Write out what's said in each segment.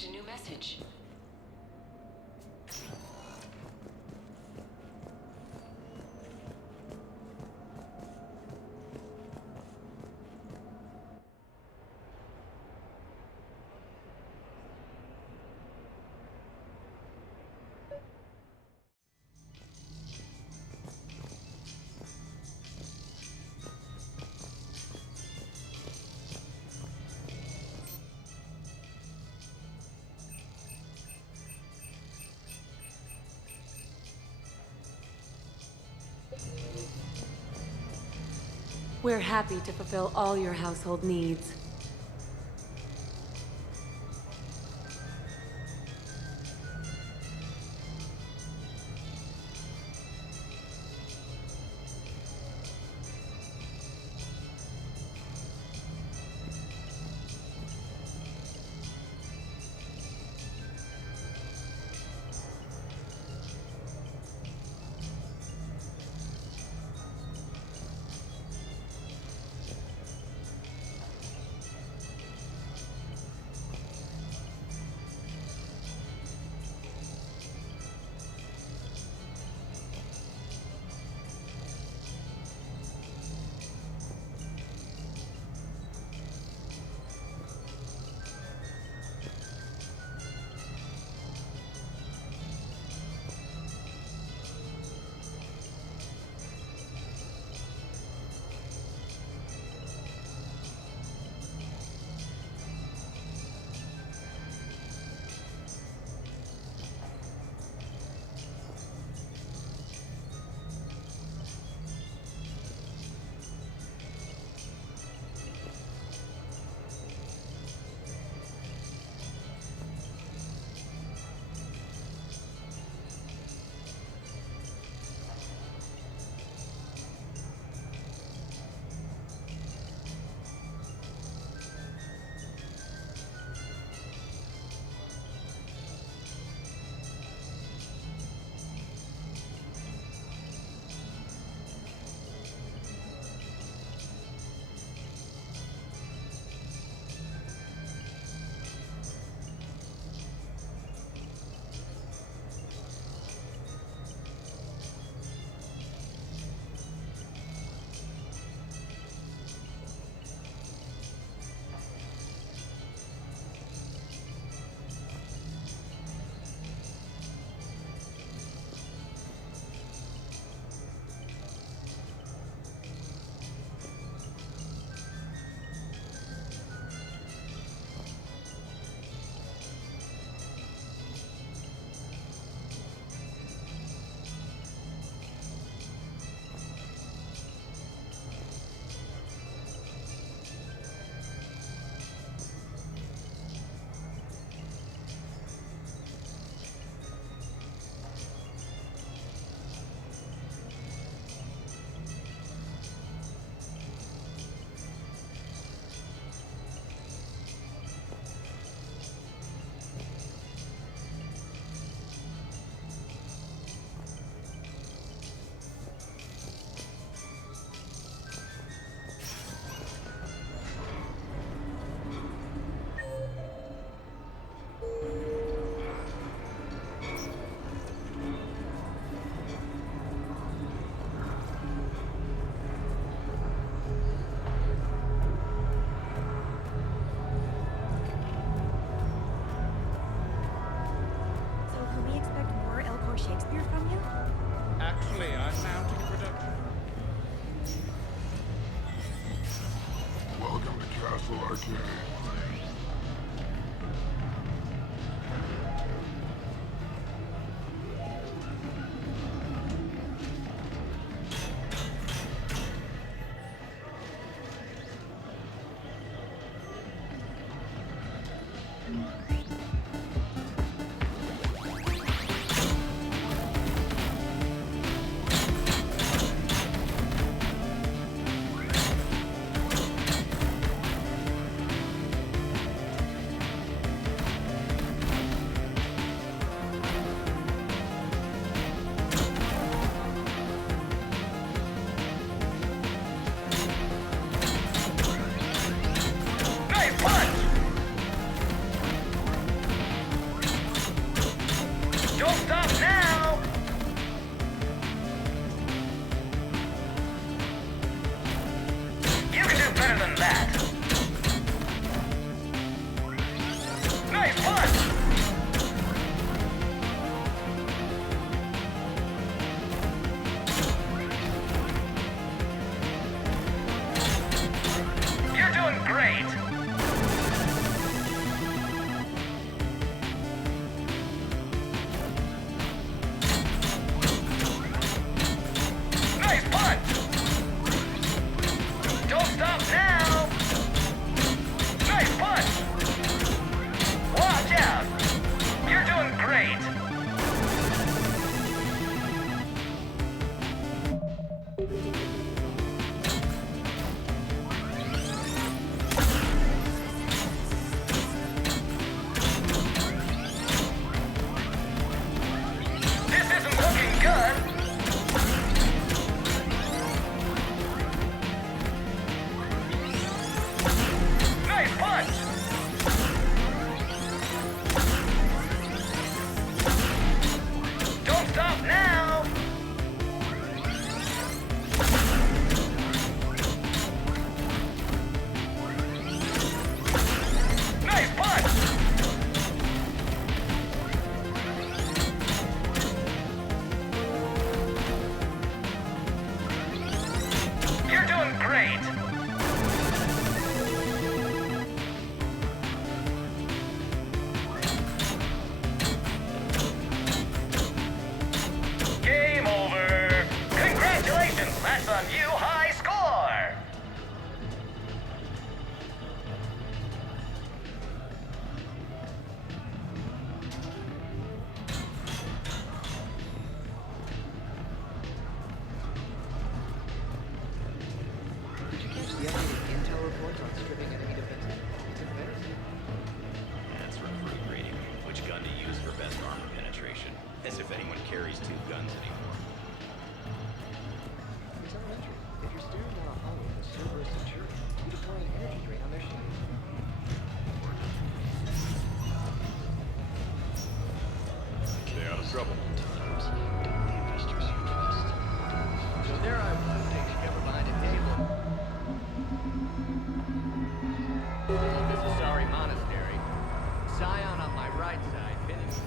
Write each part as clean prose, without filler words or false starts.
received a new message. We're happy to fulfill all your household needs. Shakespeare from you? Actually, I'm mounting production. Welcome to Castle Arcade. Don't stop now! You can do better than that. Nice punch! You're doing great! Nice punch! Don't stop now! Nice punch! Watch out! You're doing great! This isn't looking good! Nice punch! Don't stop now! Nice punch! You're doing great! Game over! Congratulations! That's a new high score! Did you catch the updated intel reports on stripping enemy defenses? It's embarrassing. That's recruit rating. Which gun to use for best armor penetration. As if anyone carries two guns anymore. It's elementary. If you're steering down a hallway with a Cerberus Centurion, you deploy an energy drain on their shields. Stay out of trouble. Times, the investors you trust. So there I was, taking cover behind a table. This is Sorry Monastery. Scion on my right side, pinning me down.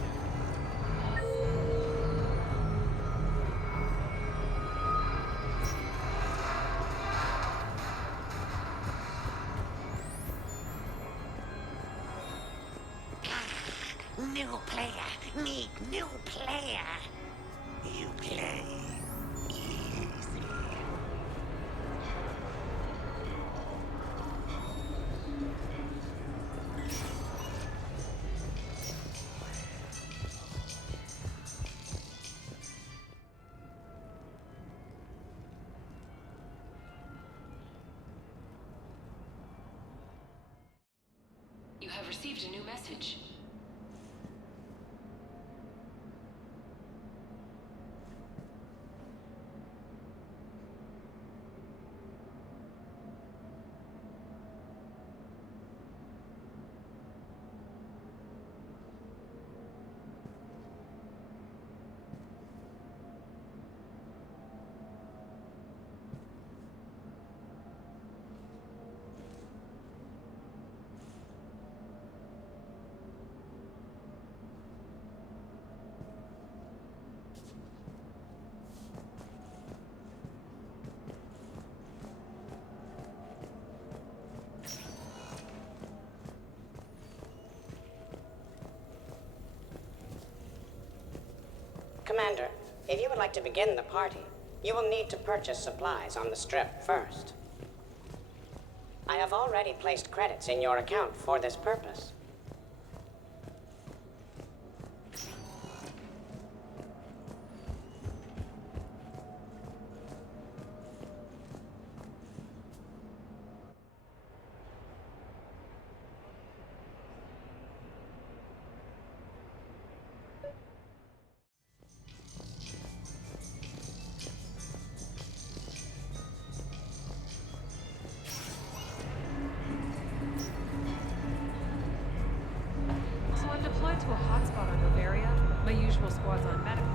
New player. Need new player. You play easy. You have received a new message. Commander, if you would like to begin the party, you will need to purchase supplies on the strip first. I have already placed credits in your account for this purpose. My usual squad's on medical.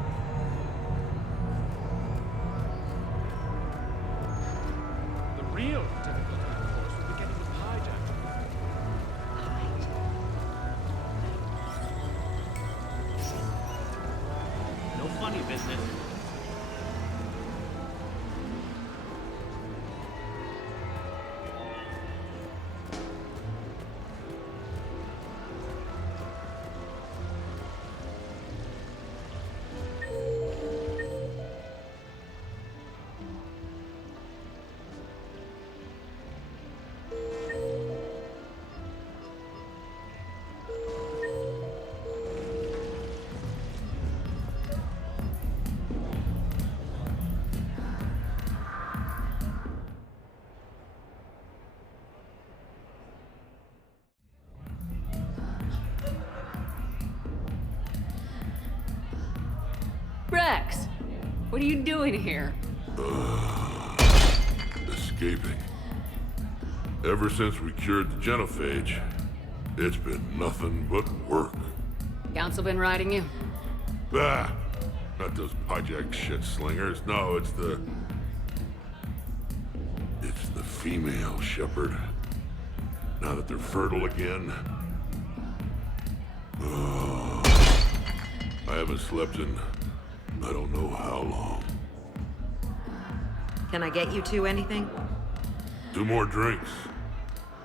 The real difficult time, of course, will be getting the hijacked. No funny business. Rex! What are you doing here? Escaping. Ever since we cured the genophage, it's been nothing but work. Council been riding you? Ah, not those hijacked shit slingers. No, it's the female shepherd. Now that they're fertile again. Oh, I haven't slept in I don't know how long. Can I get you two anything? 2 more drinks.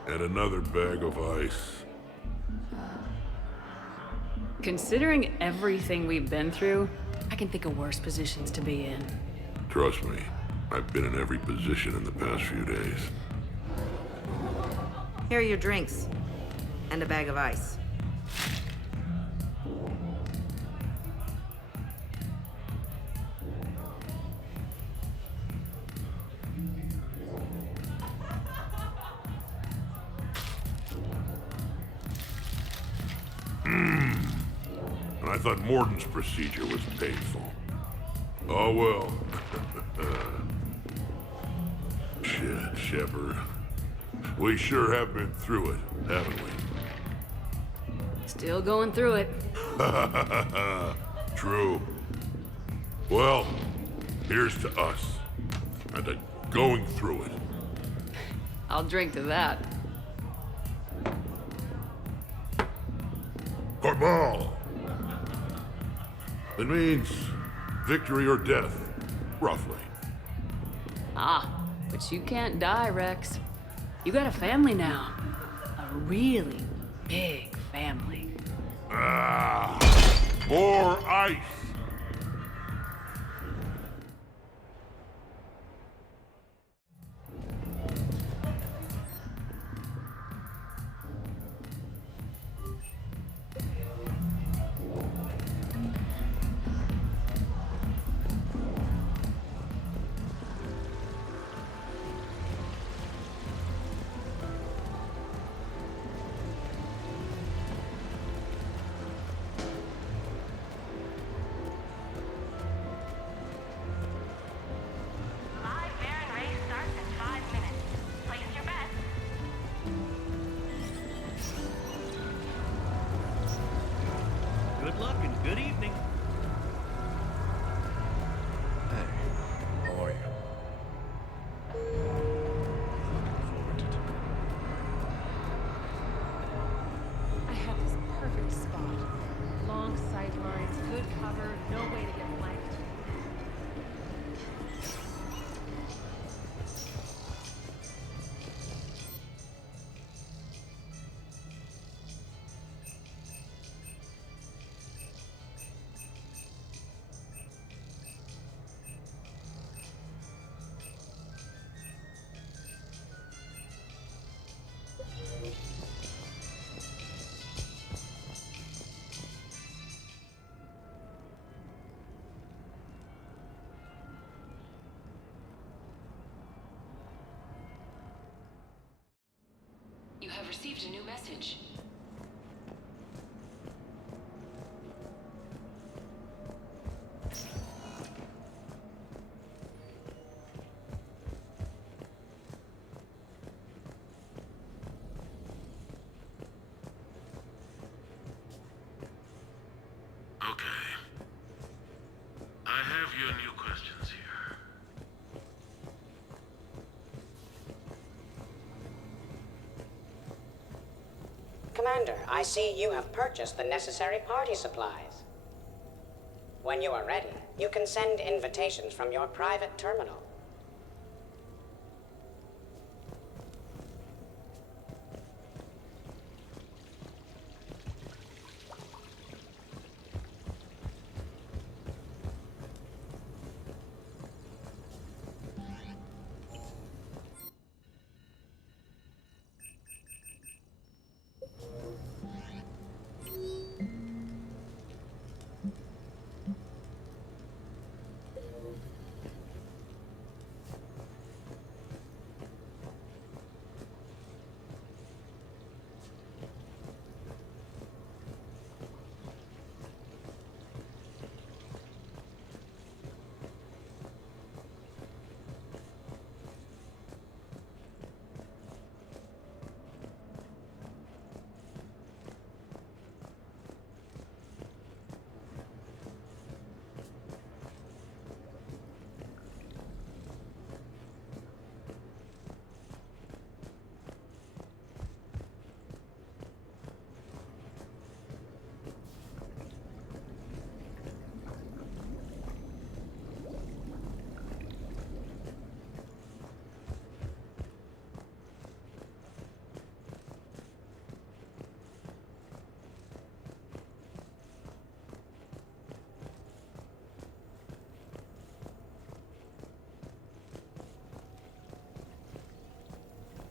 And another bag of ice. Considering everything we've been through, I can think of worse positions to be in. Trust me, I've been in every position in the past few days. Here are your drinks. And a bag of ice. And I thought Morden's procedure was painful. Oh well. Shit, Shepard. We sure have been through it, haven't we? Still going through it. True. Well, here's to us. And to going through it. I'll drink to that. Corval! It means victory or death, roughly. Ah, but you can't die, Rex. You got a family now. A really big family. Ah, more ice! Live Baron race starts in 5 minutes. Place your bets. Good luck and good evening. Hey, how are you? Looking forward to tonight. I have this perfect spot. Long sight lines, good cover, no way to get flanked. You have received a new message. Okay. I have your new questions here. Commander, I see you have purchased the necessary party supplies. When you are ready, you can send invitations from your private terminal.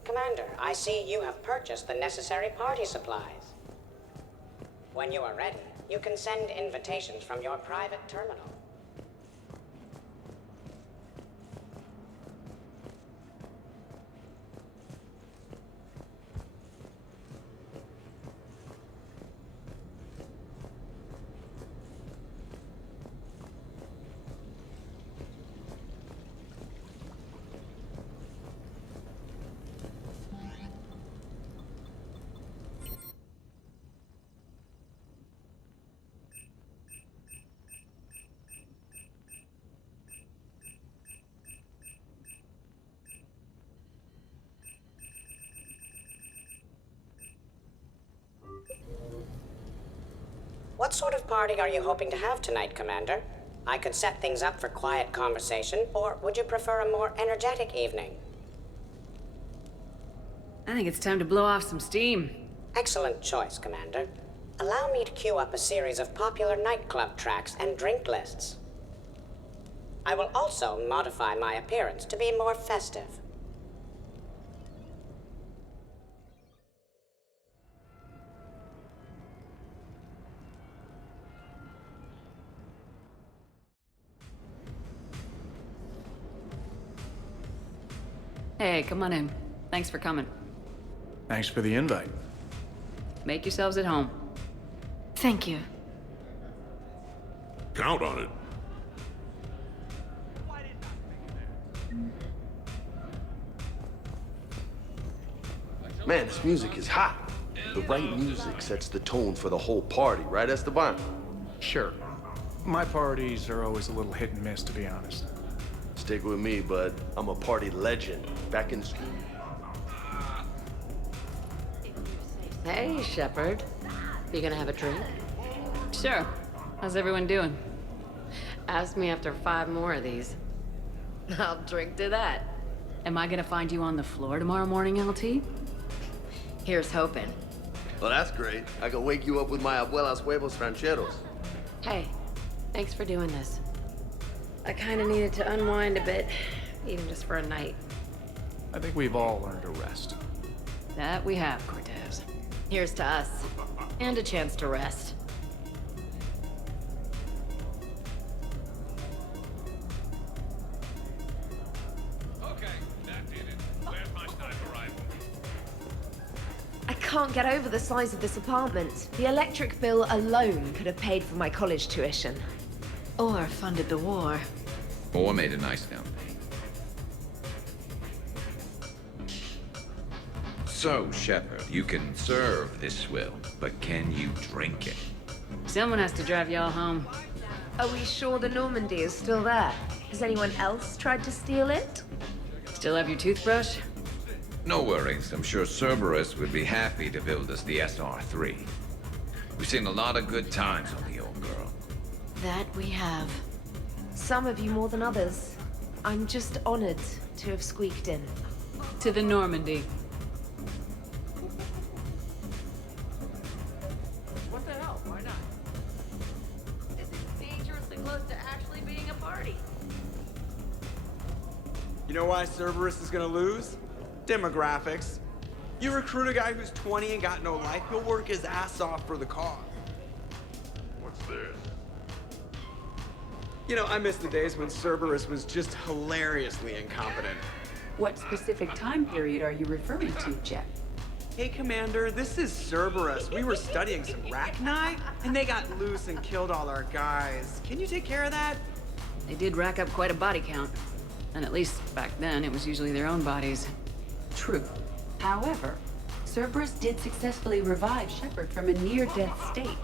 Commander, I see you have purchased the necessary party supplies. When you are ready, you can send invitations from your private terminal. What sort of party are you hoping to have tonight, Commander? I could set things up for quiet conversation, or would you prefer a more energetic evening? I think it's time to blow off some steam. Excellent choice, Commander. Allow me to queue up a series of popular nightclub tracks and drink lists. I will also modify my appearance to be more festive. Hey, come on in. Thanks for coming. Thanks for the invite. Make yourselves at home. Thank you. Count on it. Man, this music is hot. The right music sets the tone for the whole party, right, Esteban? Sure. My parties are always a little hit and miss, to be honest. Stick with me, bud. I'm a party legend. Back in the street. Hey, Shepard. You gonna have a drink? Sure. How's everyone doing? Ask me after 5 more of these. I'll drink to that. Am I gonna find you on the floor tomorrow morning, LT? Here's hoping. Well, that's great. I can wake you up with my abuela's huevos rancheros. Hey, thanks for doing this. I kinda needed to unwind a bit, even just for a night. I think we've all learned to rest. That we have, Cortez. Here's to us. And a chance to rest. Okay, that did it. Where's my sniper rifle? I can't get over the size of this apartment. The electric bill alone could have paid for my college tuition. Or funded the war. Or made a nice down payment. So, Shepard, you can serve this swill, but can you drink it? Someone has to drive y'all home. Are we sure the Normandy is still there? Has anyone else tried to steal it? Still have your toothbrush? No worries. I'm sure Cerberus would be happy to build us the SR3. We've seen a lot of good times on the old girl. That we have. Some of you more than others. I'm just honored to have squeaked in. To the Normandy. What the hell? Why not? This is dangerously close to actually being a party. You know why Cerberus is gonna lose? Demographics. You recruit a guy who's 20 and got no life, he'll work his ass off for the cause. What's this? You know, I miss the days when Cerberus was just hilariously incompetent. What specific time period are you referring to, Jeff? Hey, Commander, this is Cerberus. We were studying some Rachni, and they got loose and killed all our guys. Can you take care of that? They did rack up quite a body count. And at least back then, it was usually their own bodies. True. However, Cerberus did successfully revive Shepard from a near-death state.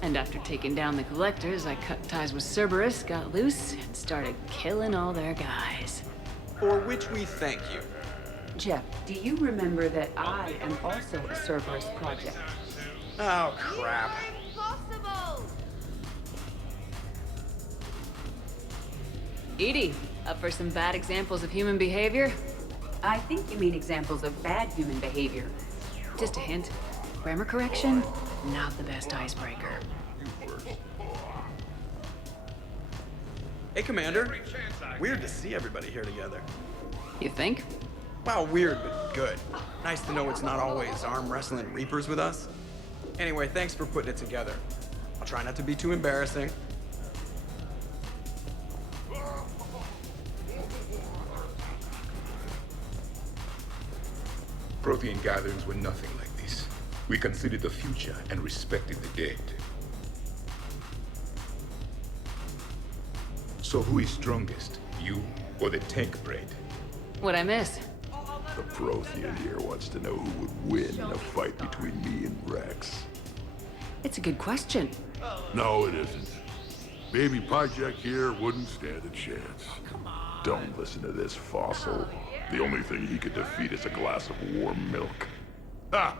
And after taking down the collectors, I cut ties with Cerberus, got loose, and started killing all their guys. For which we thank you. Jeff, do you remember that I am also a Cerberus project? Oh, crap. Impossible! Edie, up for some bad examples of human behavior? I think you mean examples of bad human behavior. Just a hint. Grammar correction, not the best icebreaker. Hey, Commander. Weird to see everybody here together. You think? Wow, weird, but good. Nice to know it's not always arm wrestling reapers with us. Anyway, thanks for putting it together. I'll try not to be too embarrassing. Protean gatherings were nothing like this. We considered the future and respected the dead. So who is strongest, you or the tank bread? What'd I miss? The Prothean here wants to know who would win in a fight between me and Rex. It's a good question. No, it isn't. Baby Project here wouldn't stand a chance. Don't listen to this fossil. The only thing he could defeat is a glass of warm milk. Ha!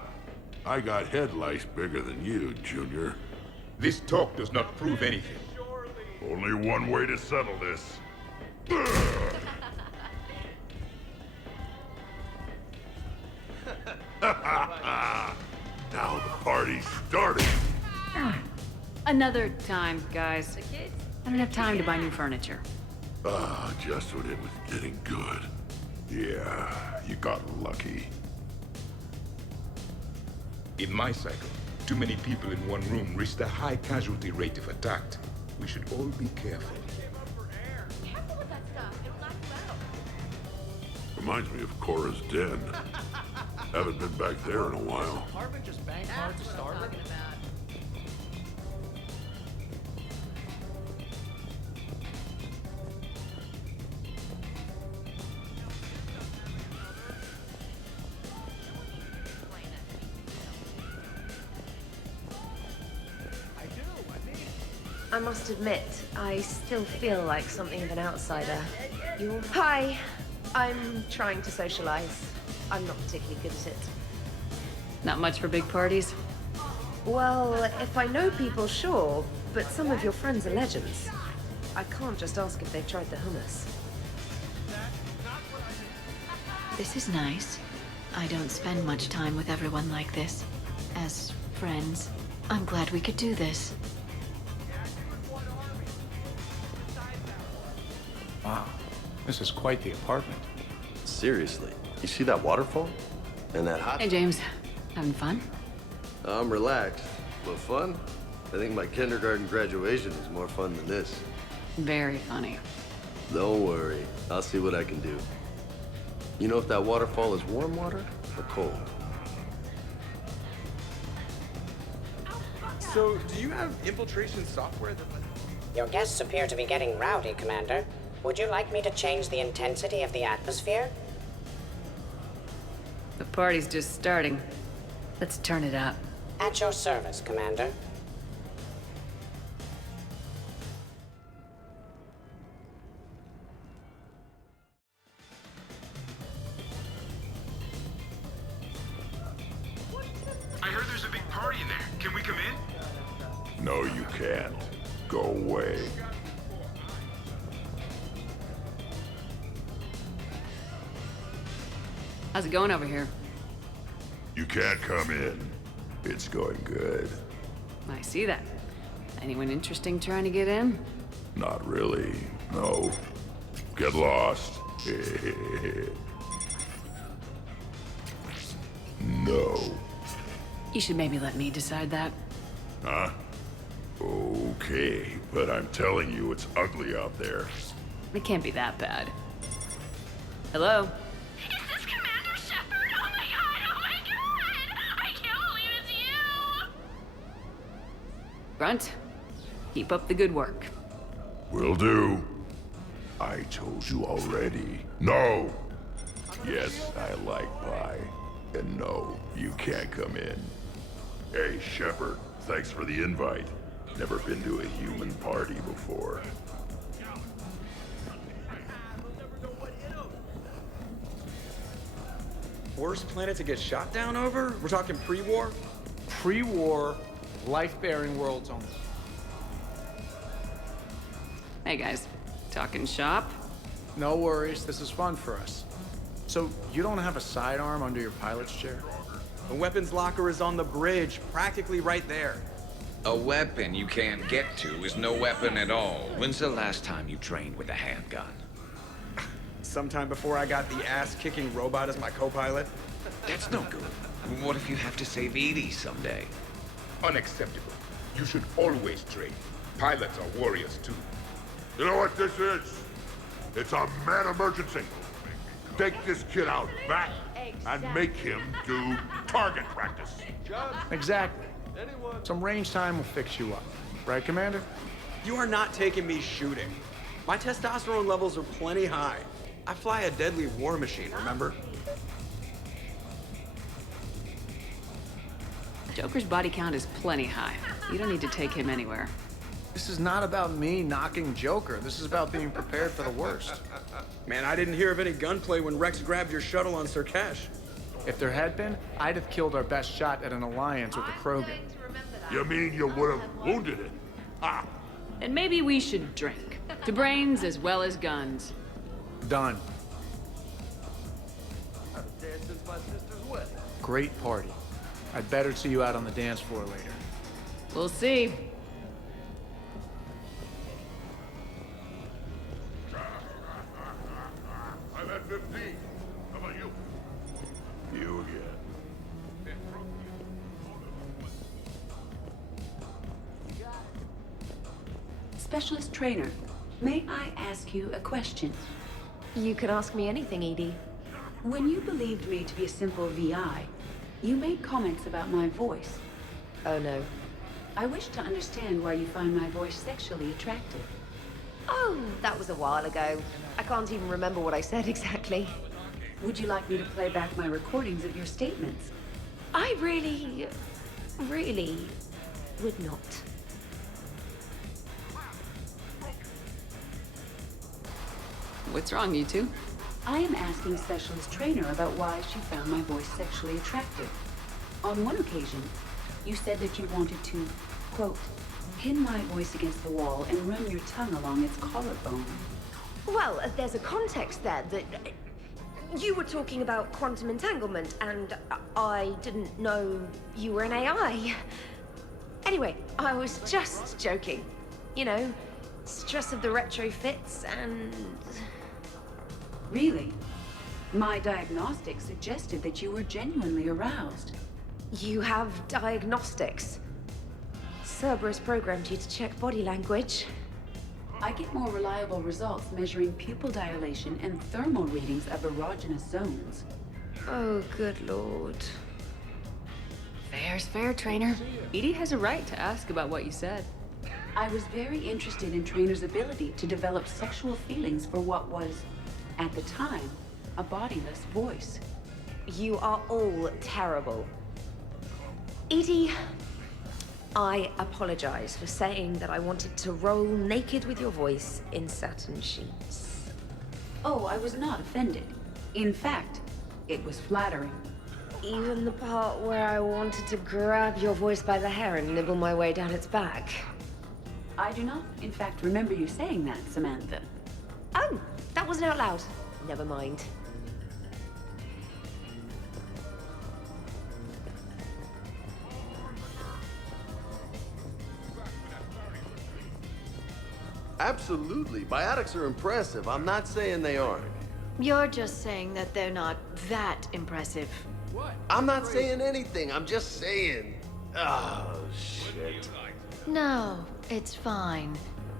I got head lice bigger than you, Junior. This talk does not prove anything. Only one way to settle this. Now the party's starting. Another time, guys. I don't have time to buy new furniture. Ah, just when it was getting good. Yeah, you got lucky. In my cycle, too many people in one room risked a high casualty rate if attacked. We should all be careful. Careful with that stuff. It'll knock you out. Reminds me of Cora's den. Haven't been back there in a while. Apartment just banged hard to start with. I must admit, I still feel like something of an outsider. Hi. I'm trying to socialize. I'm not particularly good at it. Not much for big parties? Well, if I know people, sure. But some of your friends are legends. I can't just ask if they've tried the hummus. This is nice. I don't spend much time with everyone like this. As friends, I'm glad we could do this. Wow, this is quite the apartment. Seriously, you see that waterfall? And that hot... Hey, James. Having fun? I'm relaxed. But fun? I think my kindergarten graduation was more fun than this. Very funny. Don't worry. I'll see what I can do. You know if that waterfall is warm water or cold? So, do you have infiltration software that... Your guests appear to be getting rowdy, Commander. Would you like me to change the intensity of the atmosphere? The party's just starting. Let's turn it up. At your service, Commander. Go away. How's it going over here? You can't come in. It's going good. I see that. Anyone interesting trying to get in? Not really. No. Get lost. No. You should maybe let me decide that. Huh? Okay, but I'm telling you, it's ugly out there. It can't be that bad. Hello? Is this Commander Shepard? Oh my god! I can't believe it's you! Grunt, keep up the good work. Will do. I told you already. No! Yes, I like pie. And no, you can't come in. Hey, Shepard, thanks for the invite. Never been to a human party before. Worst planet to get shot down over? We're talking pre-war? Pre-war, life-bearing worlds only. Hey guys, talking shop? No worries, this is fun for us. So, you don't have a sidearm under your pilot's chair? The weapons locker is on the bridge, practically right there. A weapon you can't get to is no weapon at all. When's the last time you trained with a handgun? Sometime before I got the ass-kicking robot as my co-pilot. That's no good. What if you have to save Edie someday? Unacceptable. You should always train. Pilots are warriors too. You know what this is? It's a mad emergency. Take this kid out back and make him do target practice. Exactly. Some range time will fix you up. Right, Commander? You are not taking me shooting. My testosterone levels are plenty high. I fly a deadly war machine, remember? Joker's body count is plenty high. You don't need to take him anywhere. This is not about me knocking Joker. This is about being prepared for the worst. Man, I didn't hear of any gunplay when Rex grabbed your shuttle on Sirkesh. If there had been, I'd have killed our best shot at an alliance with the Krogan. You mean you would have wounded it? Ah! And maybe we should drink. To brains as well as guns. Done. Great party. I'd better see you out on the dance floor later. We'll see. I'm at 15. How about you? You again. Specialist trainer, may I ask you a question? You can ask me anything, Edie. When you believed me to be a simple VI, you made comments about my voice. Oh no. I wish to understand why you find my voice sexually attractive. Oh, that was a while ago. I can't even remember what I said exactly. Would you like me to play back my recordings of your statements? I really would not. What's wrong, you two? I am asking Specialist Trainer about why she found my voice sexually attractive. On one occasion, you said that you wanted to, quote, pin my voice against the wall and run your tongue along its collarbone. Well, there's a context there that... You were talking about quantum entanglement, and I didn't know you were an AI. Anyway, I was just joking. You know, stress of the retrofits and... Really? My diagnostics suggested that you were genuinely aroused. You have diagnostics. Cerberus programmed you to check body language. I get more reliable results measuring pupil dilation and thermal readings of erogenous zones. Oh, good lord. Fair's fair, Trainer. Edie has a right to ask about what you said. I was very interested in Trainer's ability to develop sexual feelings for what was, at the time, a bodiless voice. You are all terrible. Edie, I apologize for saying that I wanted to roll naked with your voice in satin sheets. Oh, I was not offended. In fact, it was flattering. Even the part where I wanted to grab your voice by the hair and nibble my way down its back. I do not, in fact, remember you saying that, Samantha. Oh, that wasn't out loud. Never mind. Absolutely. Biotics are impressive. I'm not saying they aren't. You're just saying that they're not that impressive. I'm not saying anything. I'm just saying. Oh, shit. No, it's fine.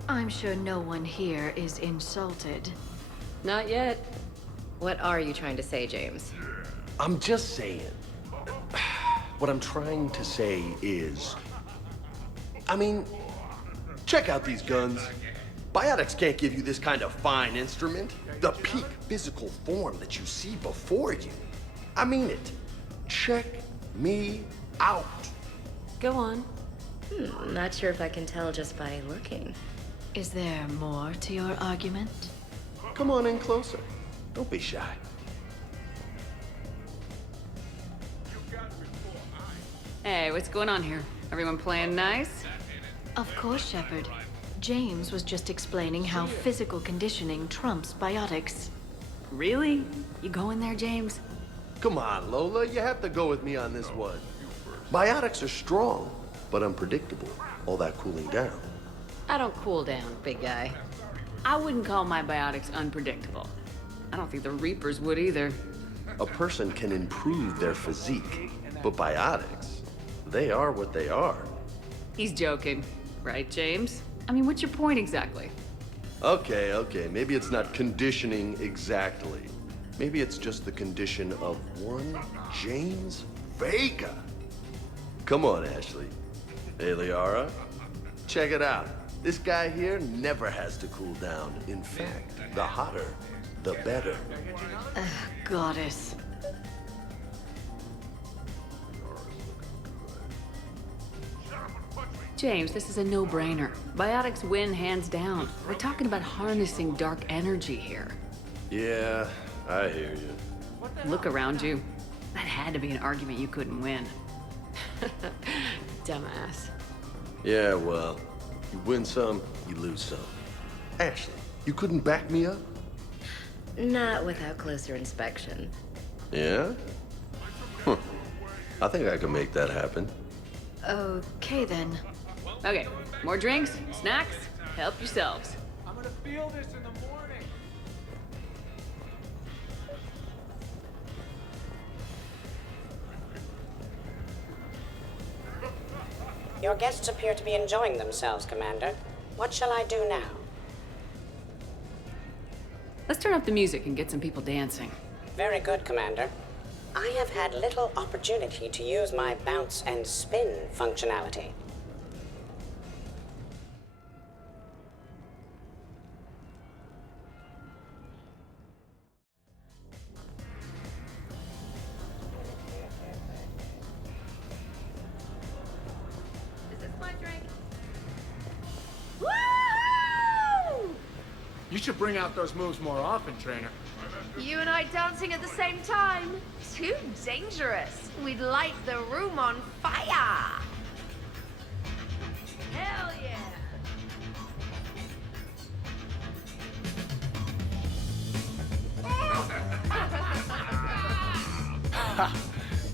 I'm sure no one here is insulted. Not yet. What are you trying to say, James? I'm just saying. What I'm trying to say is... I mean, check out these guns. Biotics can't give you this kind of fine instrument. The peak physical form that you see before you. I mean it. Check me out. Go on. Not sure if I can tell just by looking. Is there more to your argument? Come on in closer. Don't be shy. Hey, what's going on here? Everyone playing nice? Of course, Shepard. James was just explaining how physical conditioning trumps biotics. Really? You going there, James? Come on, Lola. You have to go with me on this one. Biotics are strong, but unpredictable. All that cooling down. I don't cool down, big guy. I wouldn't call my biotics unpredictable. I don't think the Reapers would either. A person can improve their physique, but biotics, they are what they are. He's joking, right, James? I mean, what's your point exactly? Okay, maybe it's not conditioning exactly. Maybe it's just the condition of one James Vega. Come on, Ashley. Hey, Liara. Check it out. This guy here never has to cool down. In fact, the hotter, the better. Goddess. James, this is a no-brainer. Biotics win hands down. We're talking about harnessing dark energy here. Yeah, I hear you. Look around you. That had to be an argument you couldn't win. Dumbass. Yeah, well, you win some, you lose some. Ashley, you couldn't back me up? Not without closer inspection. Yeah? Huh. I think I can make that happen. Okay, then. Okay, more drinks, snacks, help yourselves. I'm gonna feel this in the morning. Your guests appear to be enjoying themselves, Commander. What shall I do now? Let's turn up the music and get some people dancing. Very good, Commander. I have had little opportunity to use my bounce and spin functionality. Is this my drink? Woo! You should bring out those moves more often, trainer. You and I dancing at the same time? Too dangerous. We'd light the room on fire. Hell yeah.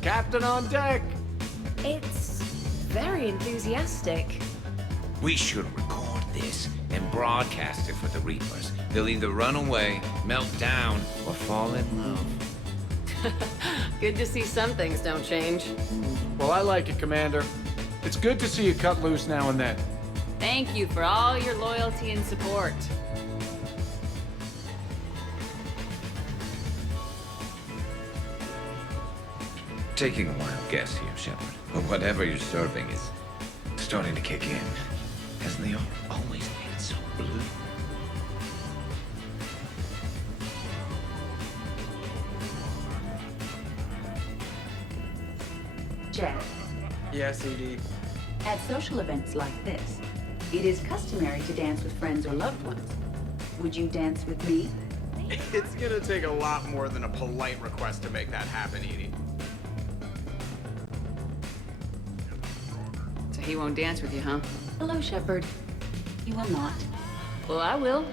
Captain on deck. It's very enthusiastic. We should record this and broadcast it for the Reapers. They'll either run away, melt down, or fall in love. Good to see some things don't change. Well, I like it, Commander. It's good to see you cut loose now and then. Thank you for all your loyalty and support. Taking a wild guess here, Shepard, but whatever you're serving is starting to kick in. Hasn't the art always been so blue? Jack, Yes, ED. at social events like this, it is customary to dance with friends or loved ones. Would you dance with me? It's gonna take a lot more than a polite request to make that happen, Edie. So he won't dance with you, huh? Hello, Shepard. You will not. Well, I will.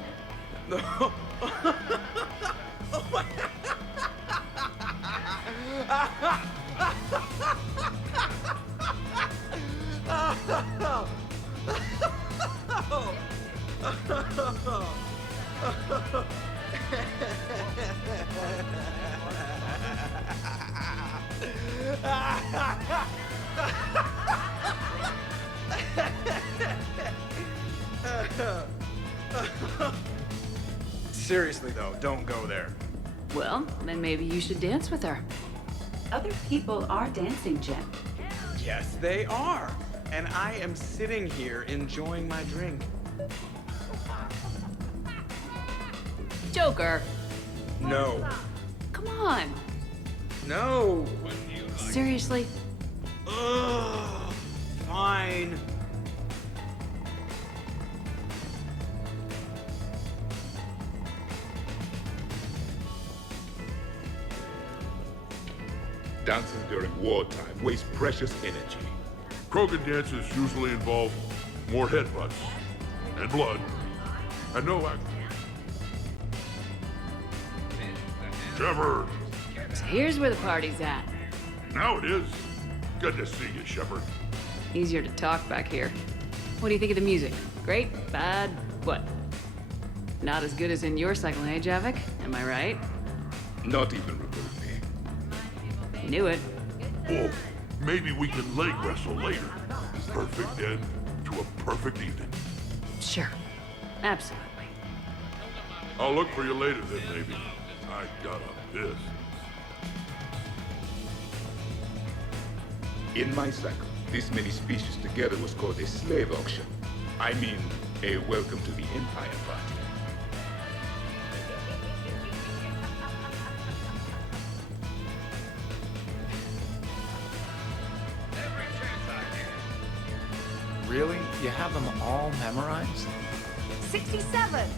Seriously, though, don't go there. Well, then maybe you should dance with her. Other people are dancing, Jen. Yes, they are. And I am sitting here enjoying my drink. Joker. No. Come on. No. Seriously? Ugh. Fine. Dances during wartime waste precious energy. Krogan dances usually involve more headbutts and blood and no action. Shepard! So here's where the party's at. Now it is. Good to see you, Shepard. Easier to talk back here. What do you think of the music? Great? Bad? What? Not as good as in your cycle, hey, Javik? Am I right? Not even remotely. Knew it. Oh, maybe we can leg wrestle later. Perfect end to a perfect evening. Sure. Absolutely. I'll look for you later then, maybe. I got a business. In my cycle, this many species together was called a slave auction. I mean, a welcome to the Empire party. Really? You have them all memorized? 67.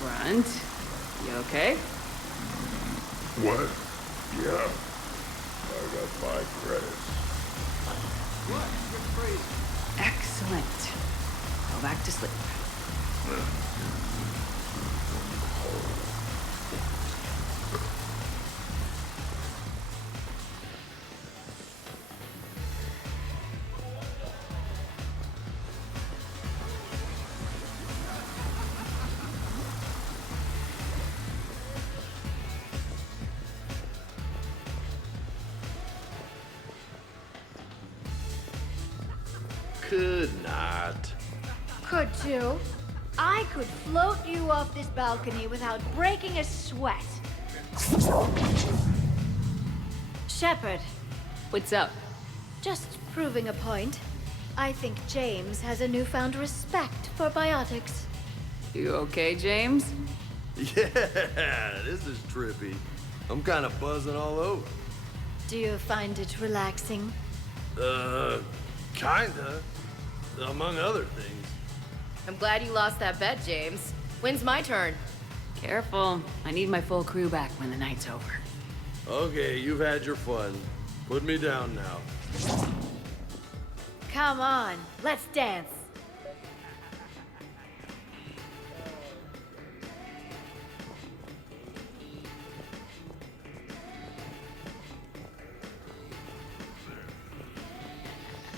Grunt. You okay? What? Yeah. I got 5 credits. What? You're crazy. Excellent. Go back to sleep. Could not. Could too. I could float you off this balcony without breaking a sweat. Shepard, What's up? just proving a point. I think James has a newfound respect for biotics. You okay, James? Yeah, this is trippy. I'm kind of buzzing all over. Do you find it relaxing? Kinda. Among other things. I'm glad you lost that bet, James. When's my turn? Careful. I need my full crew back when the night's over. Okay, you've had your fun. Put me down now. Come on, let's dance.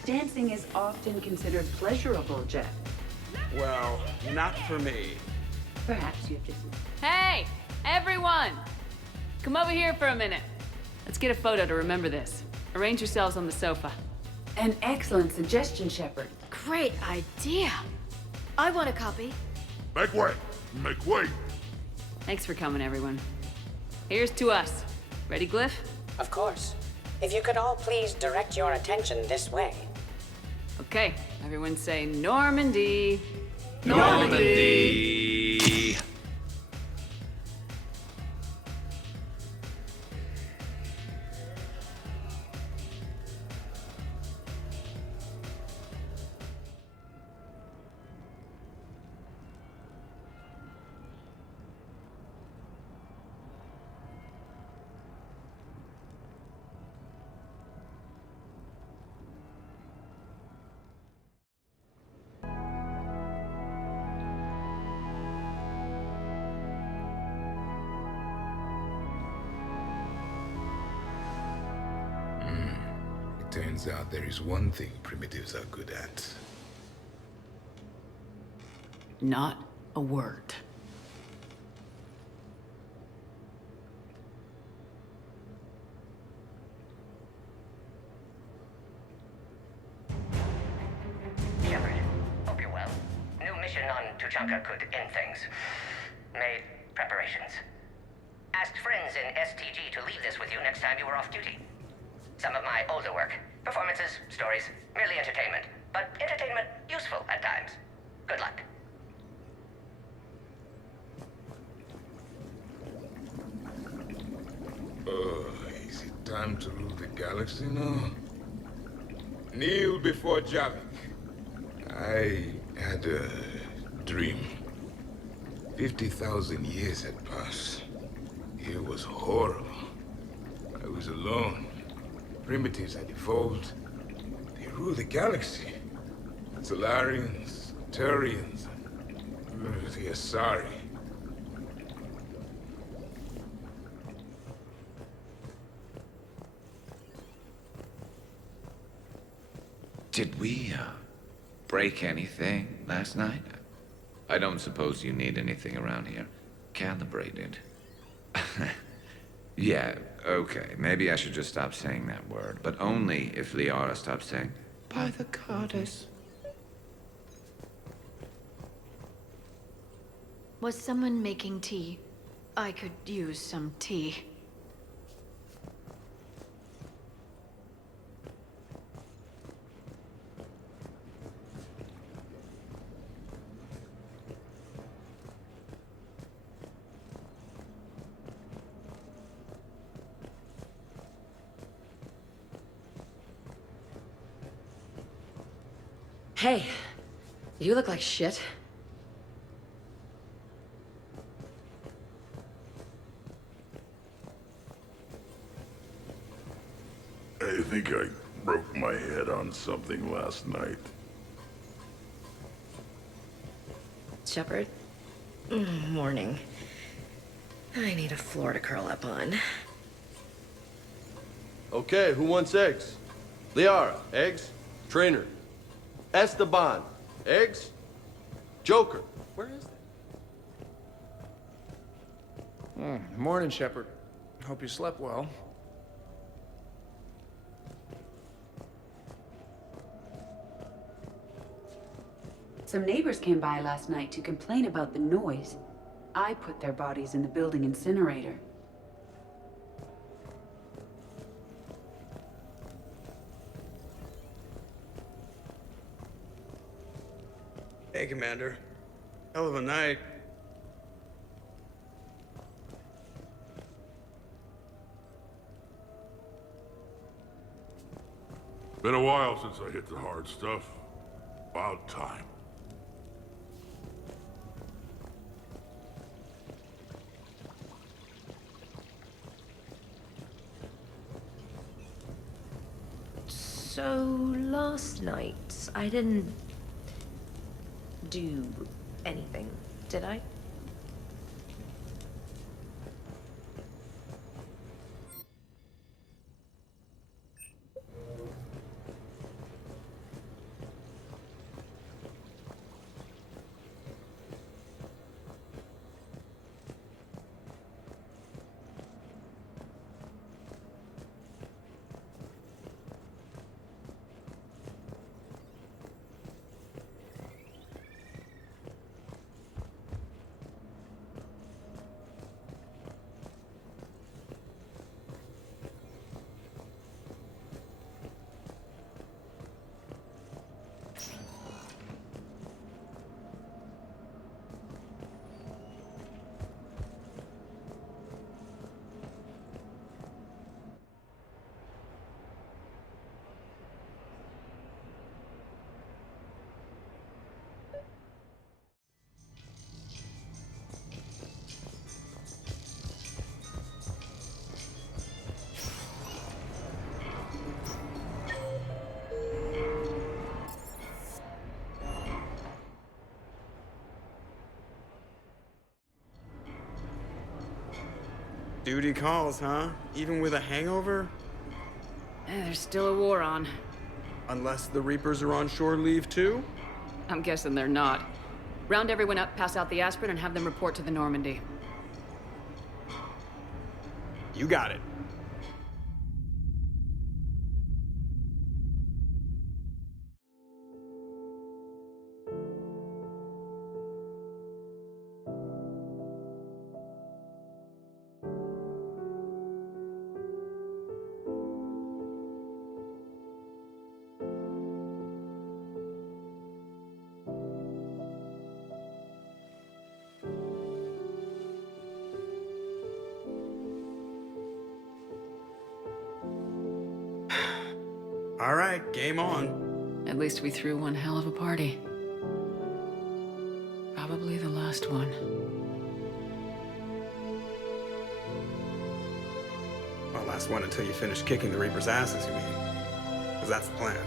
Dancing is often considered pleasurable, Jeff. Well, not for me. Perhaps you've just... Hey, everyone! Come over here for a minute. Let's get a photo to remember this. Arrange yourselves on the sofa. An excellent suggestion, Shepard. Great idea. I want a copy. Make way! Make way! Thanks for coming, everyone. Here's to us. Ready, Glyph? Of course. If you could all please direct your attention this way. Okay, everyone say Normandy. Normandy! Turns out there is one thing primitives are good at. Not a word. Shepard, hope you're well. New mission on Tuchanka could end things. Made preparations. Asked friends in STG to leave this with you next time you were off duty. Some of my older work. Performances, stories, merely entertainment. But entertainment useful at times. Good luck. Is it time to rule the galaxy now? Kneel before Javik. I had a dream. 50,000 years had passed. It was horrible. I was alone. Primitives had evolved. They ruled the galaxy. Solarians, Turians, the Asari. Did we, break anything last night? I don't suppose you need anything around here calibrated. Yeah, okay. Maybe I should just stop saying that word, but only if Liara stops saying, by the goddess. Was someone making tea? I could use some tea. Hey, you look like shit. I think I broke my head on something last night. Shepard? Morning. I need a floor to curl up on. Okay, who wants eggs? Liara, eggs? Trainer. Esteban, eggs? Joker, where is that? Morning, Shepard. Hope you slept well. Some neighbors came by last night to complain about the noise. I put their bodies in the building incinerator. Hey, Commander. Hell of a night. Been a while since I hit the hard stuff. About time. So, last night, I didn't do anything, did I? Duty calls, huh? Even with a hangover? There's still a war on. Unless the Reapers are on shore leave too? I'm guessing they're not. Round everyone up, pass out the aspirin, and have them report to the Normandy. You got it. All right, game on. At least we threw one hell of a party. Probably the last one. Well, last one until you finish kicking the Reapers' asses, you mean? Because that's the plan.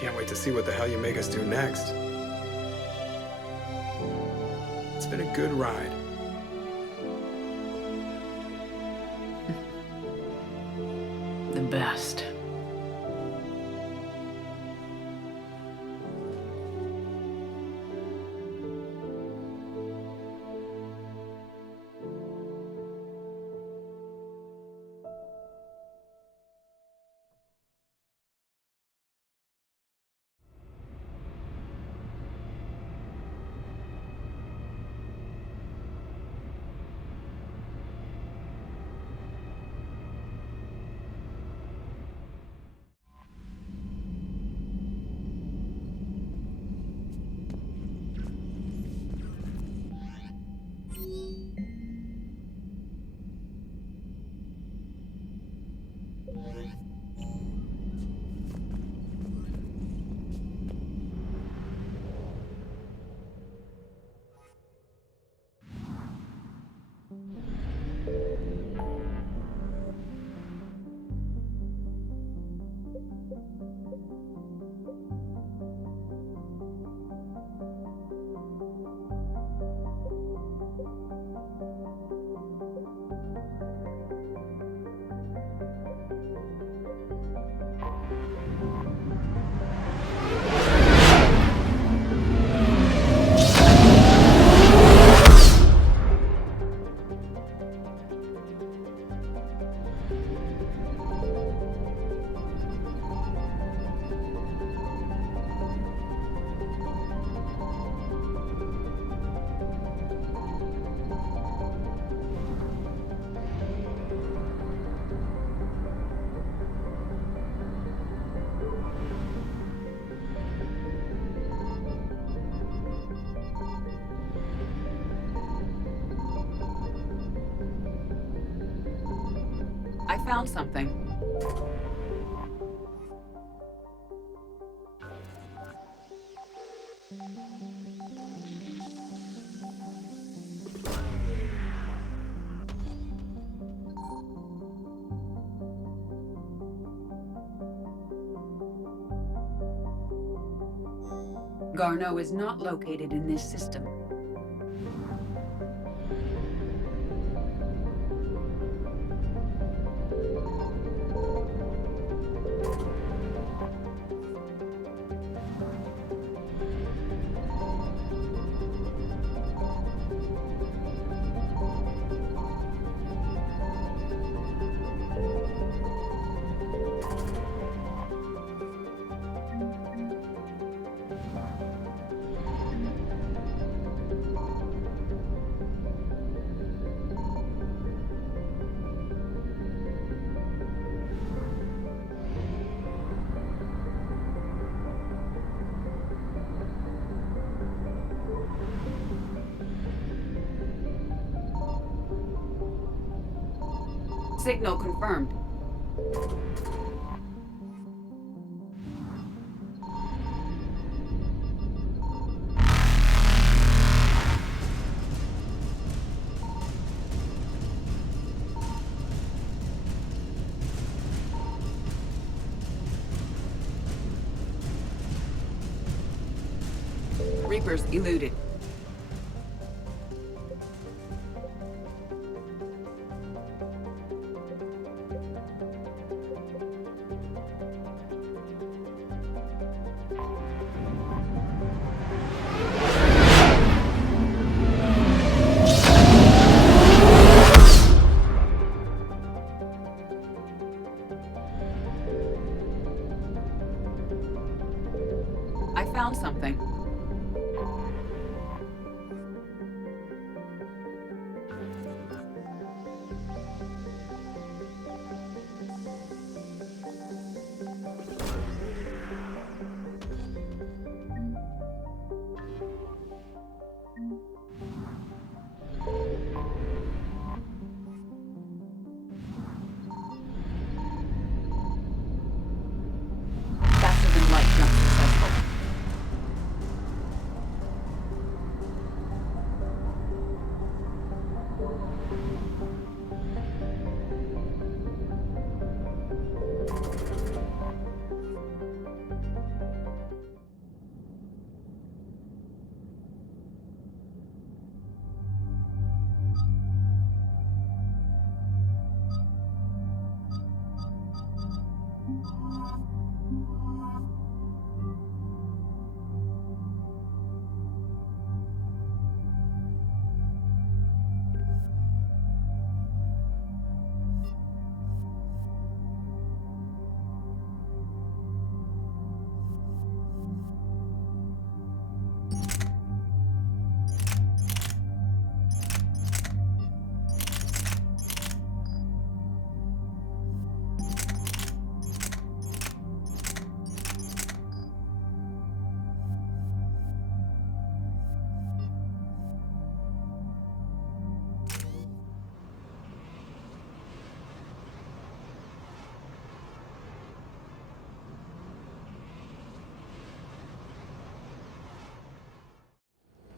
Can't wait to see what the hell you make us do next. It's been a good ride. The best. I found something. Garneau is not located in this system. Signal confirmed. Reapers eluded. found something. Faster than light jump successful.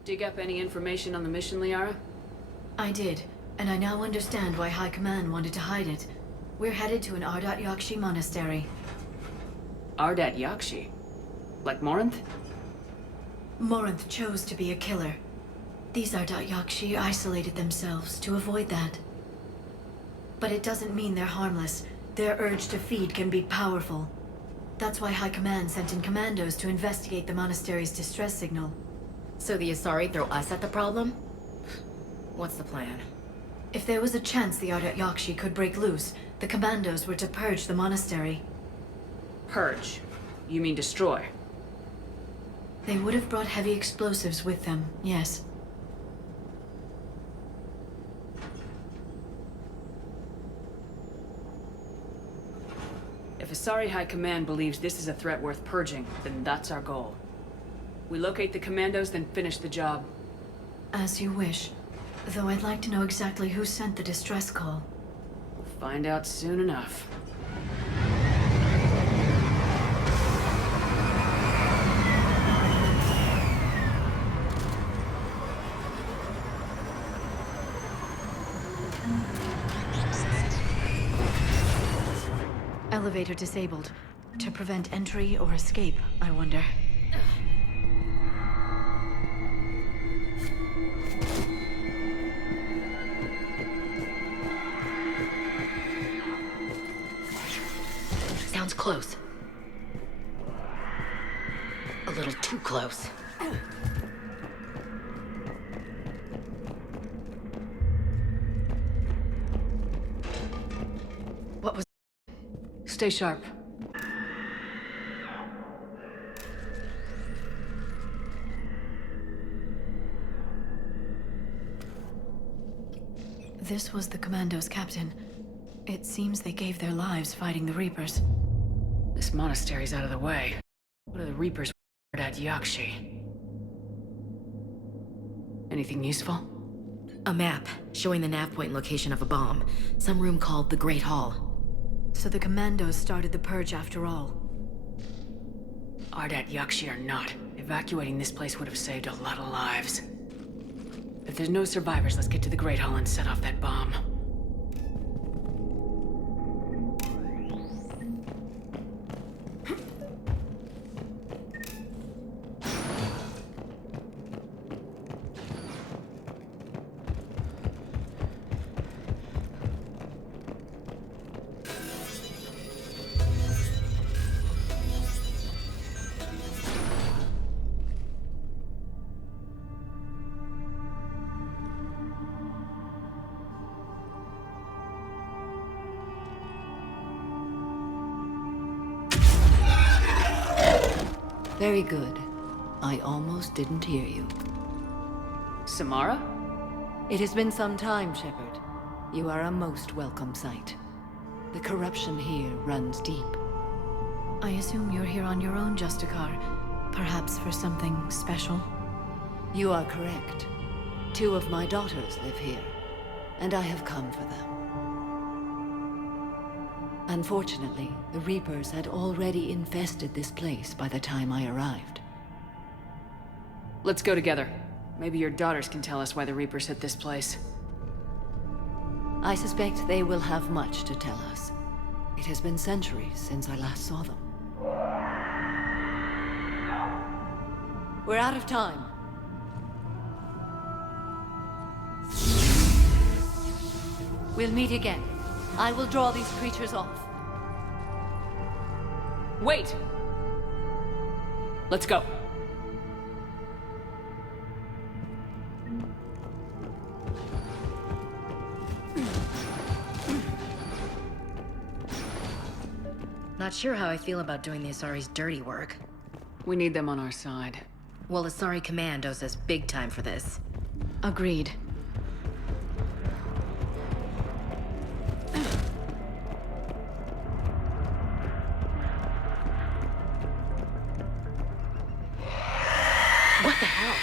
Dig up any information on the mission, Liara? I did, and I now understand why High Command wanted to hide it. We're headed to an Ardat Yakshi monastery. Ardat Yakshi? Like Morinth? Morinth chose to be a killer. These Ardat Yakshi isolated themselves to avoid that. But it doesn't mean they're harmless. Their urge to feed can be powerful. That's why High Command sent in commandos to investigate the monastery's distress signal. So the Asari throw us at the problem? What's the plan? If there was a chance the Ardat Yakshi could break loose, the commandos were to purge the monastery. Purge? You mean destroy? They would have brought heavy explosives with them, yes. If Asari High Command believes this is a threat worth purging, then that's our goal. We locate the commandos, then finish the job. As you wish. Though I'd like to know exactly who sent the distress call. We'll find out soon enough. Elevator disabled. To prevent entry or escape, I wonder. Sounds close. A little too close. What was... Stay sharp. This was the commandos' captain. It seems they gave their lives fighting the Reapers. This monastery's out of the way. What are the Reapers at Yakshi? Anything useful? A map showing the nav point location of a bomb. Some room called the Great Hall. So the commandos started the purge after all. Ardat Yakshi or not, evacuating this place would have saved a lot of lives. If there's no survivors, let's get to the Great Hall and set off that bomb. Very good. I almost didn't hear you. Samara? It has been some time, Shepard. You are a most welcome sight. The corruption here runs deep. I assume you're here on your own, Justicar. Perhaps for something special? You are correct. 2 of my daughters live here, and I have come for them. Unfortunately, the Reapers had already infested this place by the time I arrived. Let's go together. Maybe your daughters can tell us why the Reapers hit this place. I suspect they will have much to tell us. It has been centuries since I last saw them. We're out of time. We'll meet again. I will draw these creatures off. Wait! Let's go. Not sure how I feel about doing the Asari's dirty work. We need them on our side. Well, Asari Command owes us big time for this. Agreed. What the hell?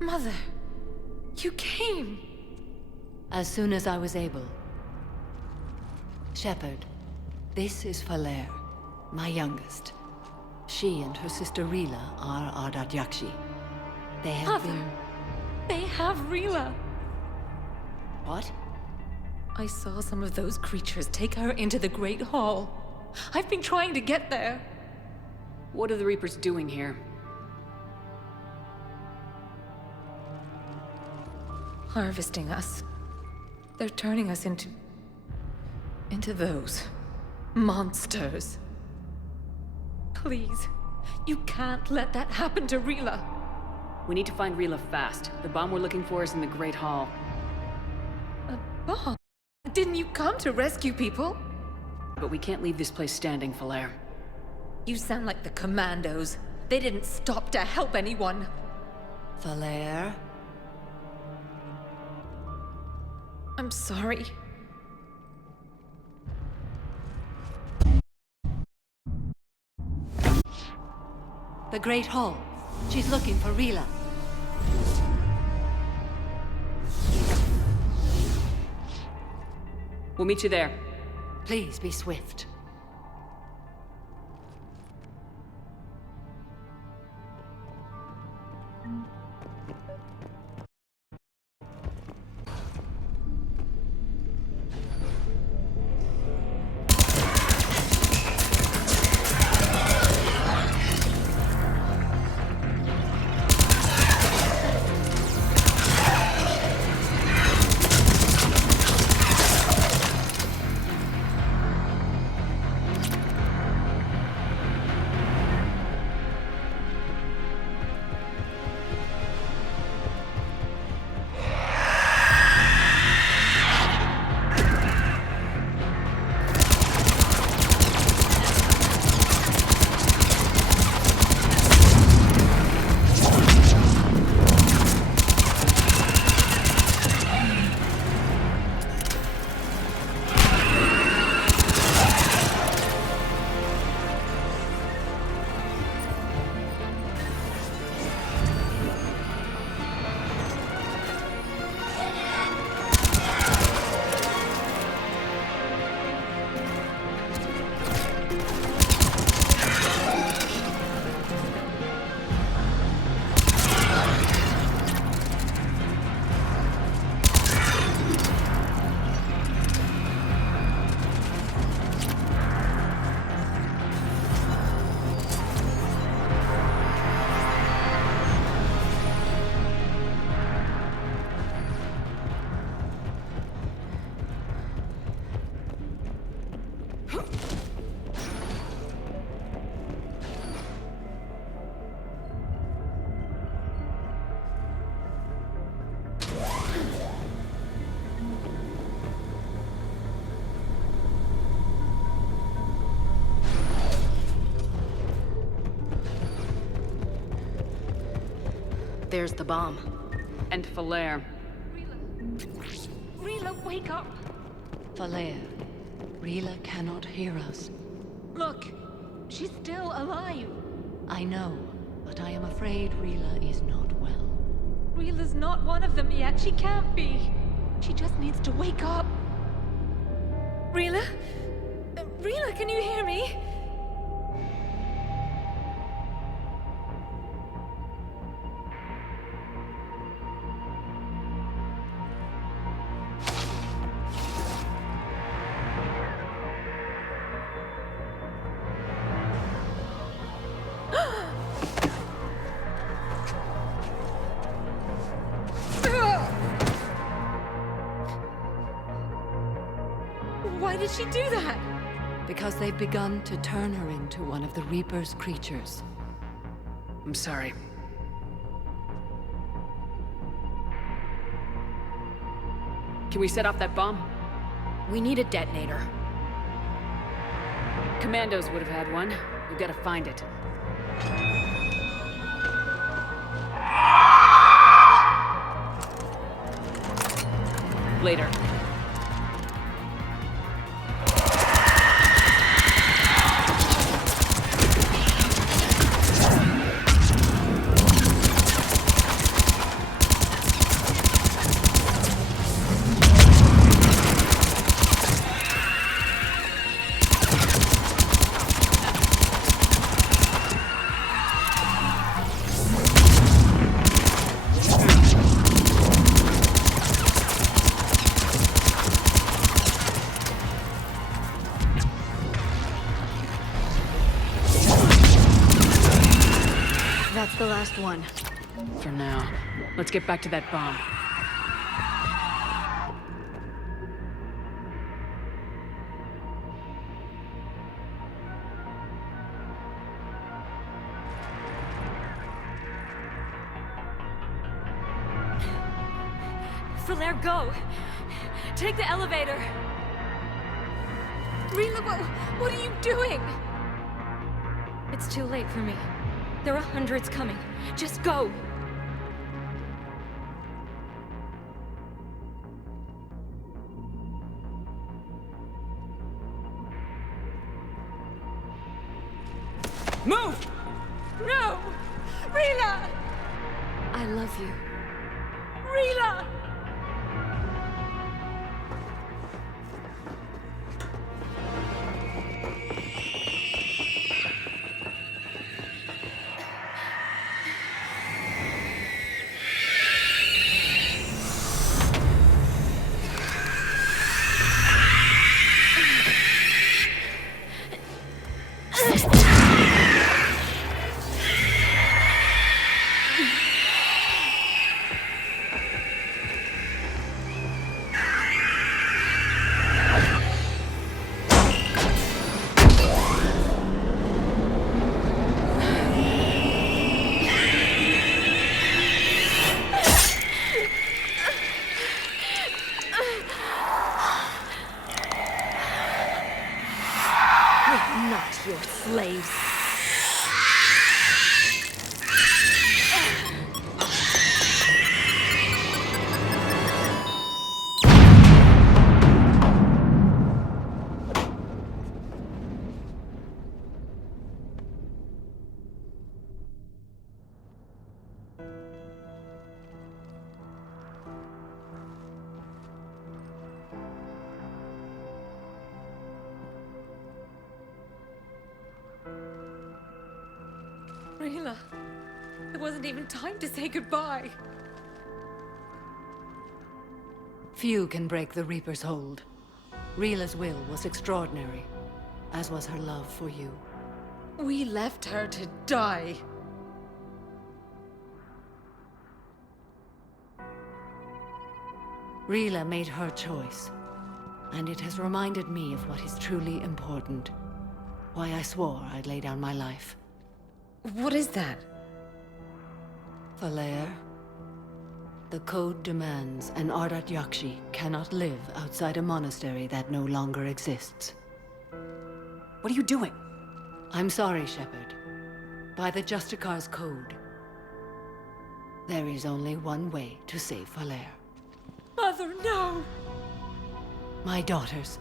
Mother, you came. As soon as I was able. Shepard, this is Falere, my youngest. She and her sister Rila are Ardat Yakshi. They have been... They have Rila. What? I saw some of those creatures take her into the Great Hall. I've been trying to get there. What are the Reapers doing here? Harvesting us. They're turning us into those monsters. Please, you can't let that happen to Rila. We need to find Rila fast. The bomb we're looking for is in the Great Hall. A bomb? Didn't you come to rescue people? But we can't leave this place standing, Falere. You sound like the Commandos. They didn't stop to help anyone. Falere? I'm sorry. The Great Hall. She's looking for Rila. We'll meet you there. Please be swift. There's the bomb. And Falaire. Rila, wake up! Falaire, Rila cannot hear us. Look, she's still alive. I know, but I am afraid Rila is not well. Rila's not one of them yet. She can't be. She just needs to wake up. Rila? Rila, can you hear me? Why did she do that? Because they've begun to turn her into one of the Reaper's creatures. I'm sorry. Can we set off that bomb? We need a detonator. Commandos would have had one. We've got to find it. Later. That's the last one. For now. Let's get back to that bomb. Falaire, go! Take the elevator! Rila, what are you doing? It's too late for me. There are hundreds coming. Just go! Move! No! Rila! I love you. Rila! Not your slaves. Rila, there wasn't even time to say goodbye. Few can break the Reaper's hold. Rila's will was extraordinary, as was her love for you. We left her to die. Rila made her choice, and it has reminded me of what is truly important. Why I swore I'd lay down my life. What is that? Falaire, the code demands an Ardat Yakshi cannot live outside a monastery that no longer exists. What are you doing? I'm sorry, Shepard. By the Justicar's code, There is only one way to save Valere. Mother, no! My daughters,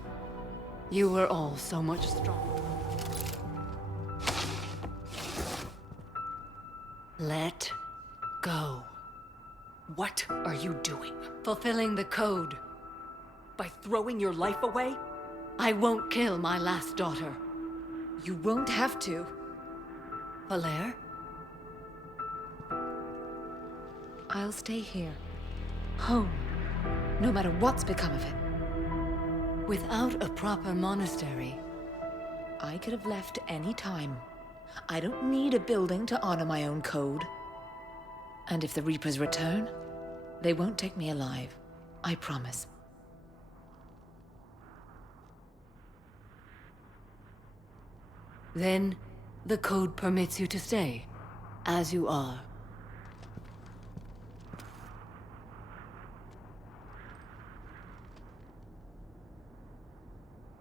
you were all so much stronger. Let go. What are you doing? Fulfilling the code. By throwing your life away? I won't kill my last daughter. You won't have to. Valere? I'll stay here. Home. No matter what's become of it. Without a proper monastery, I could have left any time. I don't need a building to honor my own code. And if the Reapers return, they won't take me alive. I promise. then the code permits you to stay, as you are.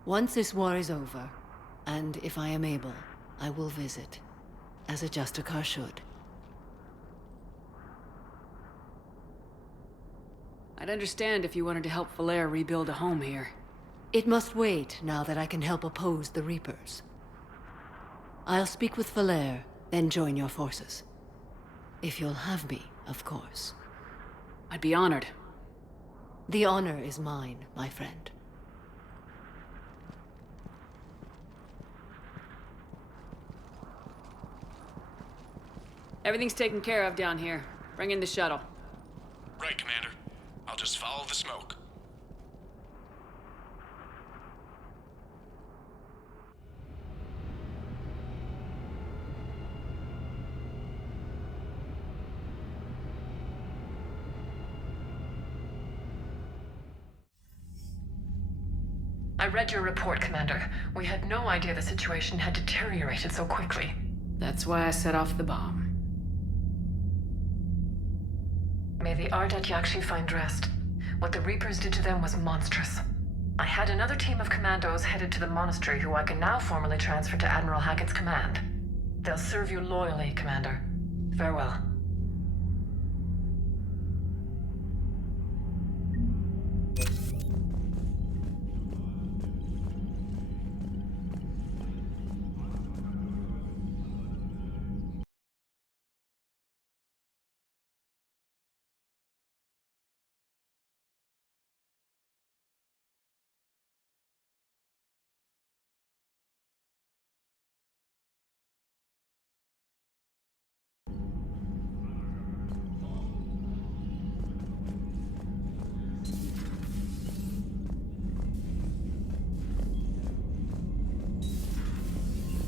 Once this war is over, and if I am able, I will visit, as a Justicar should. I'd understand if you wanted to help Valere rebuild a home here. It must wait now that I can help oppose the Reapers. I'll speak with Valere, then join your forces. If you'll have me, of course. I'd be honored. The honor is mine, my friend. Everything's taken care of down here. Bring in the shuttle. Right, Commander. I'll just follow the smoke. I read your report, Commander. We had no idea the situation had deteriorated so quickly. That's why I set off the bomb. May the Ardat Yakshi find rest. What the Reapers did to them was monstrous. I had another team of commandos headed to the monastery who I can now formally transfer to Admiral Hackett's command. They'll serve you loyally, Commander. Farewell.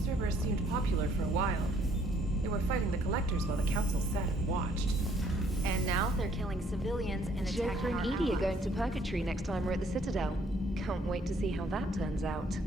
Cerberus seemed popular for a while. They were fighting the Collectors while the Council sat and watched. And now they're killing civilians and attacking Joker and our Edie are allies. going to Purgatory next time we're at the Citadel. Can't wait to see how that turns out.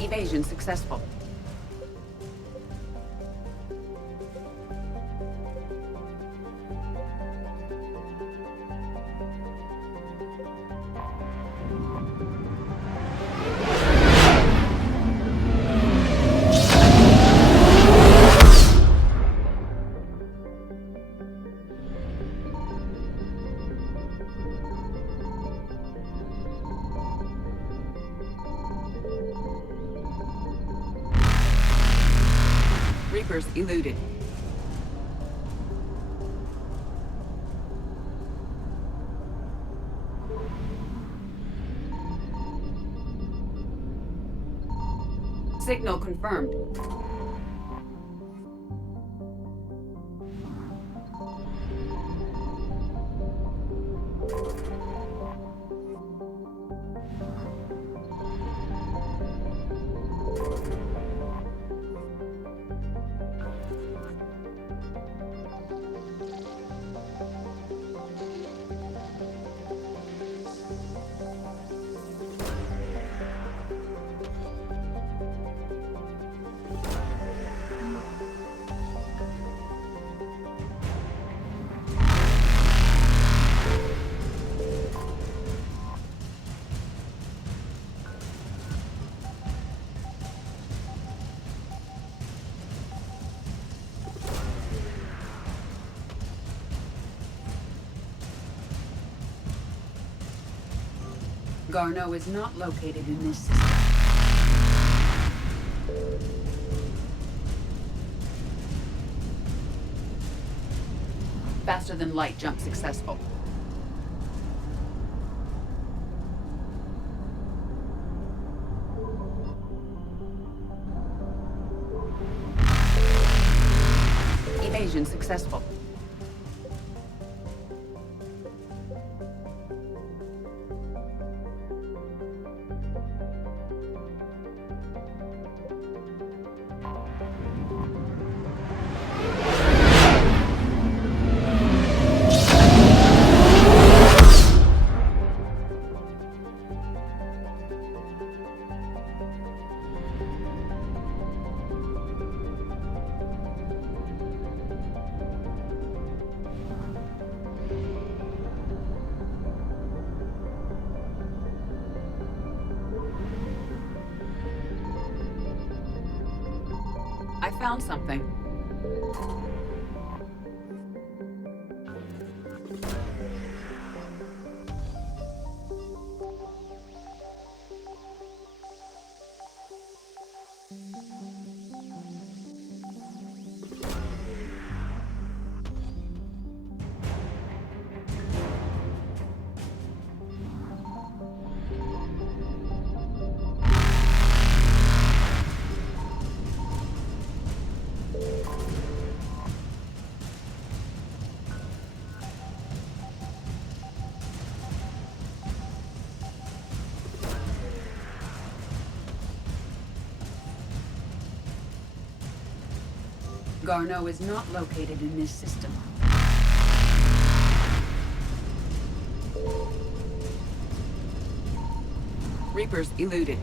Evasion successful. Reapers eluded. Signal confirmed. Garneau is not located in this system. Faster than light jump successful. Evasion successful. I found something. Garneau is not located in this system. Reapers eluded.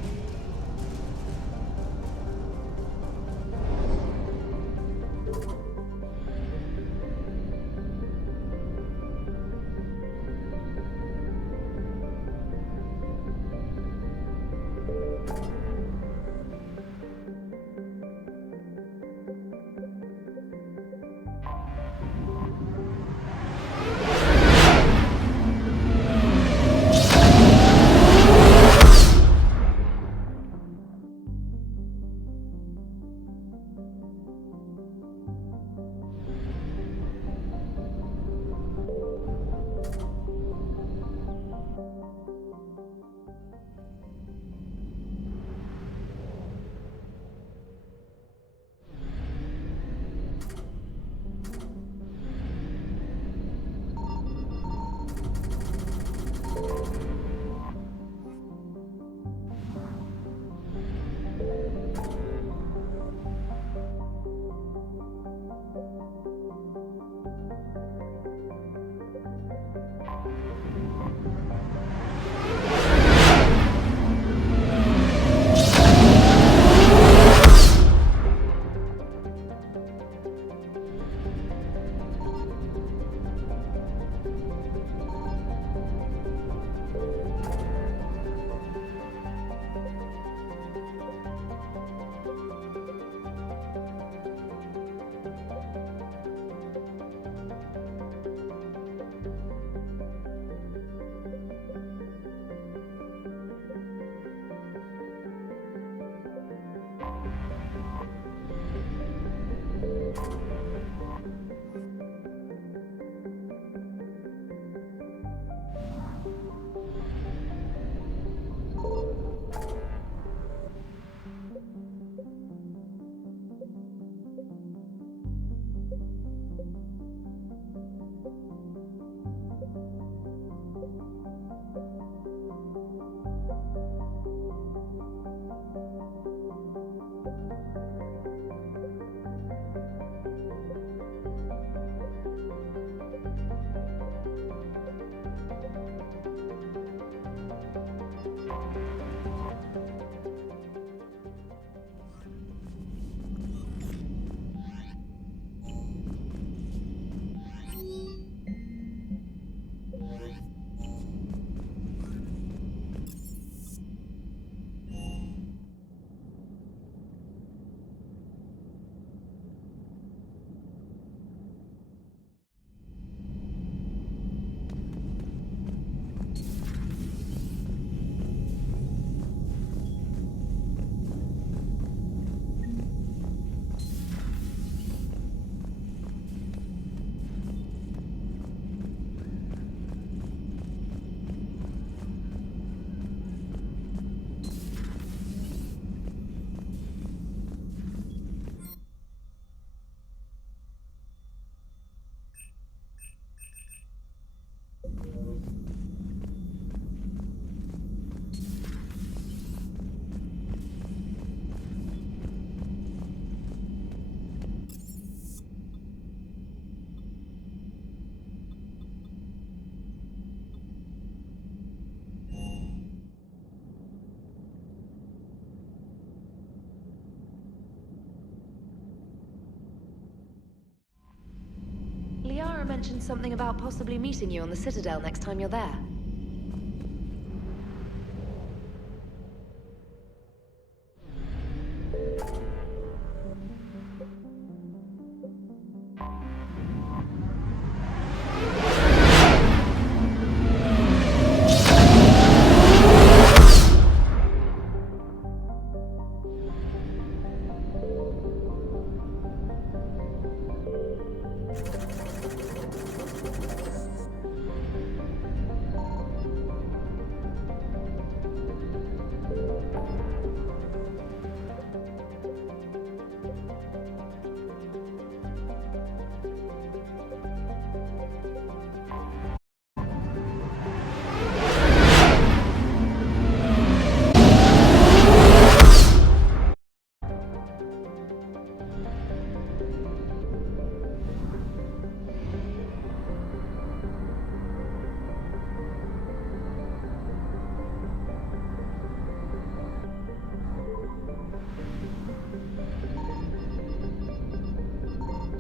mentioned something about possibly meeting you on the Citadel next time you're there.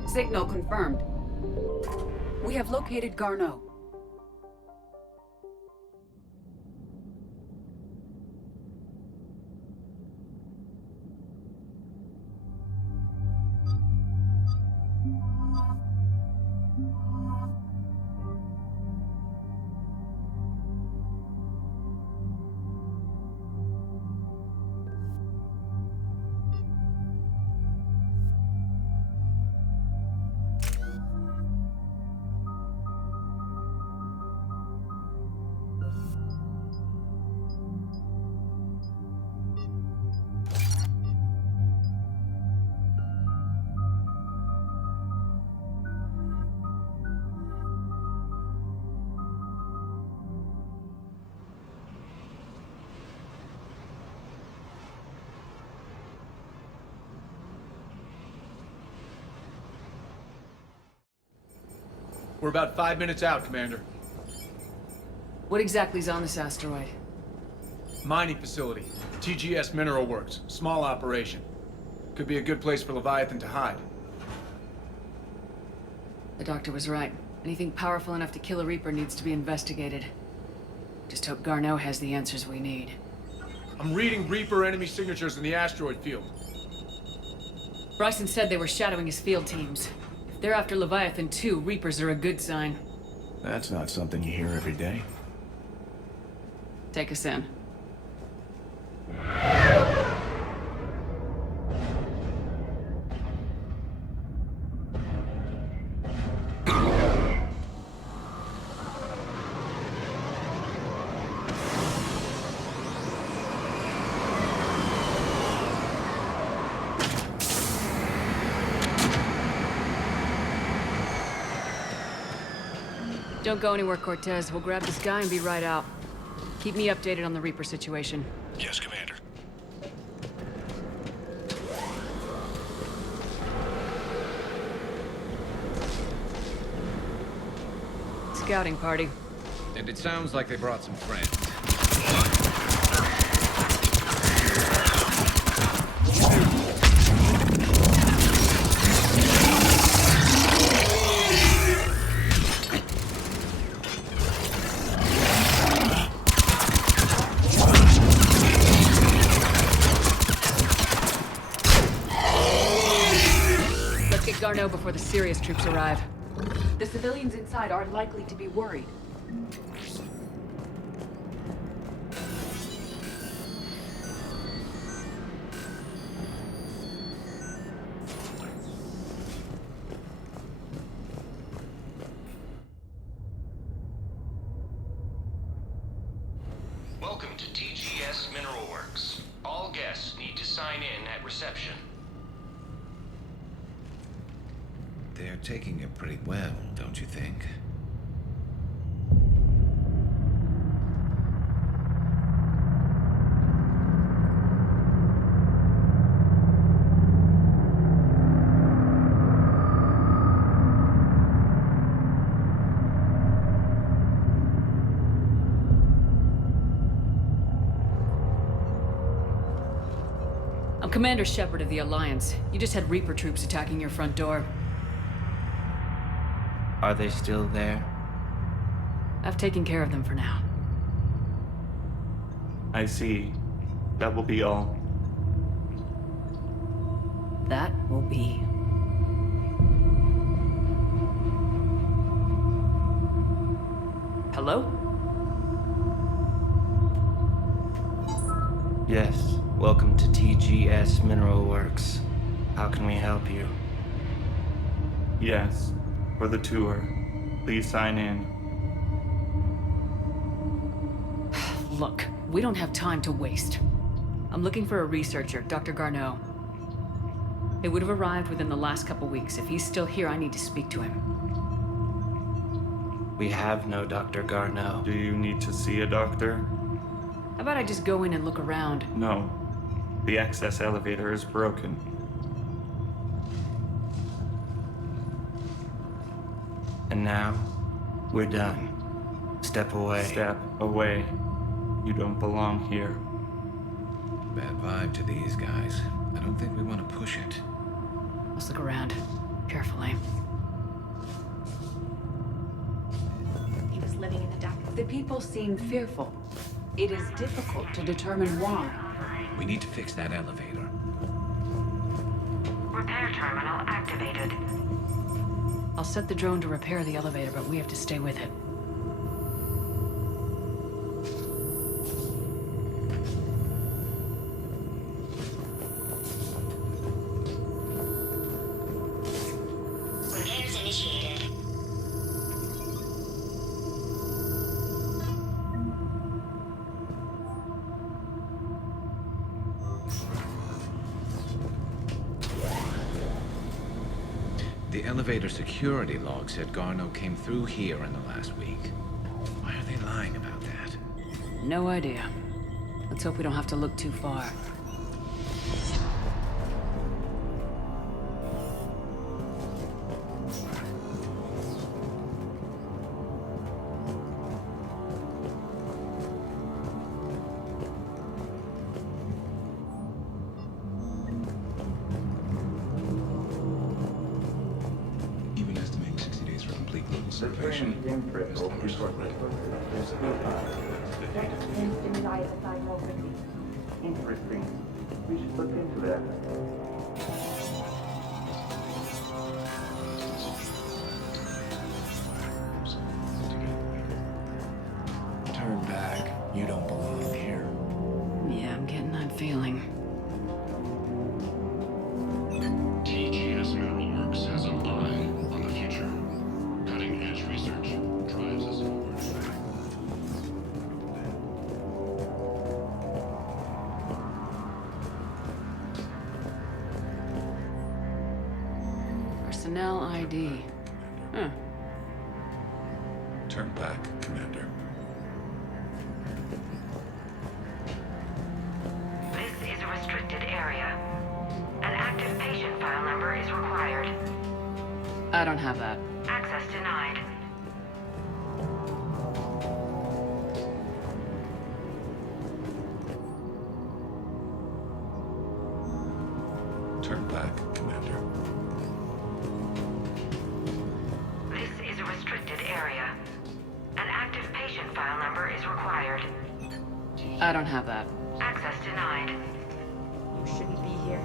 Signal confirmed. We have located Garneau. We're about 5 minutes out, Commander. What exactly is on this asteroid? Mining facility. TGS Mineral Works. Small operation. Could be a good place for Leviathan to hide. The doctor was right. Anything powerful enough to kill a Reaper needs to be investigated. Just hope Garneau has the answers we need. I'm reading Reaper enemy signatures in the asteroid field. Bryson said they were shadowing his field teams. If they're after Leviathan too, Reapers are a good sign. That's not something you hear every day. Take us in. Don't go anywhere, Cortez. We'll grab this guy and be right out. Keep me updated on the Reaper situation. Yes, Commander. Scouting party. And it sounds like they brought some friends. Garneau before the serious troops arrive. The civilians inside are likely to be worried. Welcome to TGS Mineral Works. All guests need to sign in at reception. They're taking it pretty well, don't you think? I'm Commander Shepard of the Alliance. You just had Reaper troops attacking your front door. Are they still there? I've taken care of them for now. I see. That will be all. That will be. Hello? Yes. Welcome to TGS Mineral Works. How can we help you? Yes. For the tour. Please sign in. Look, we don't have time to waste. I'm looking for a researcher, Dr. Garneau. They would have arrived within the last couple weeks. If he's still here, I need to speak to him. We have no Dr. Garneau. Do you need to see a doctor? How about I just go in and look around? No. The access elevator is broken. And now, we're done. Step away. Step away. You don't belong here. Bad vibe to these guys. I don't think we want to push it. Let's look around. Carefully. He was living in the dark. The people seem fearful. It is difficult to determine why. We need to fix that elevator. Repair terminal activated. I'll set the drone to repair the elevator, but we have to stay with it. Repairs initiated. The elevator security log said Garneau came through here in the last week. Why are they lying about that? No idea. Let's hope we don't have to look too far. Even estimating 60 days for complete global salvation. We should look into that. Turn back. You don't belong here. Yeah, I'm getting that feeling. TGS Mineral Works has an eye on the future. Cutting-edge research drives us forward. Personnel ID. Huh. Turn back, Commander. This is a restricted area. An active patient file number is required. I don't have that. Access denied. Turn back, Commander. This is a restricted area. An active patient file number is required. I don't have that. Access denied. You shouldn't be here.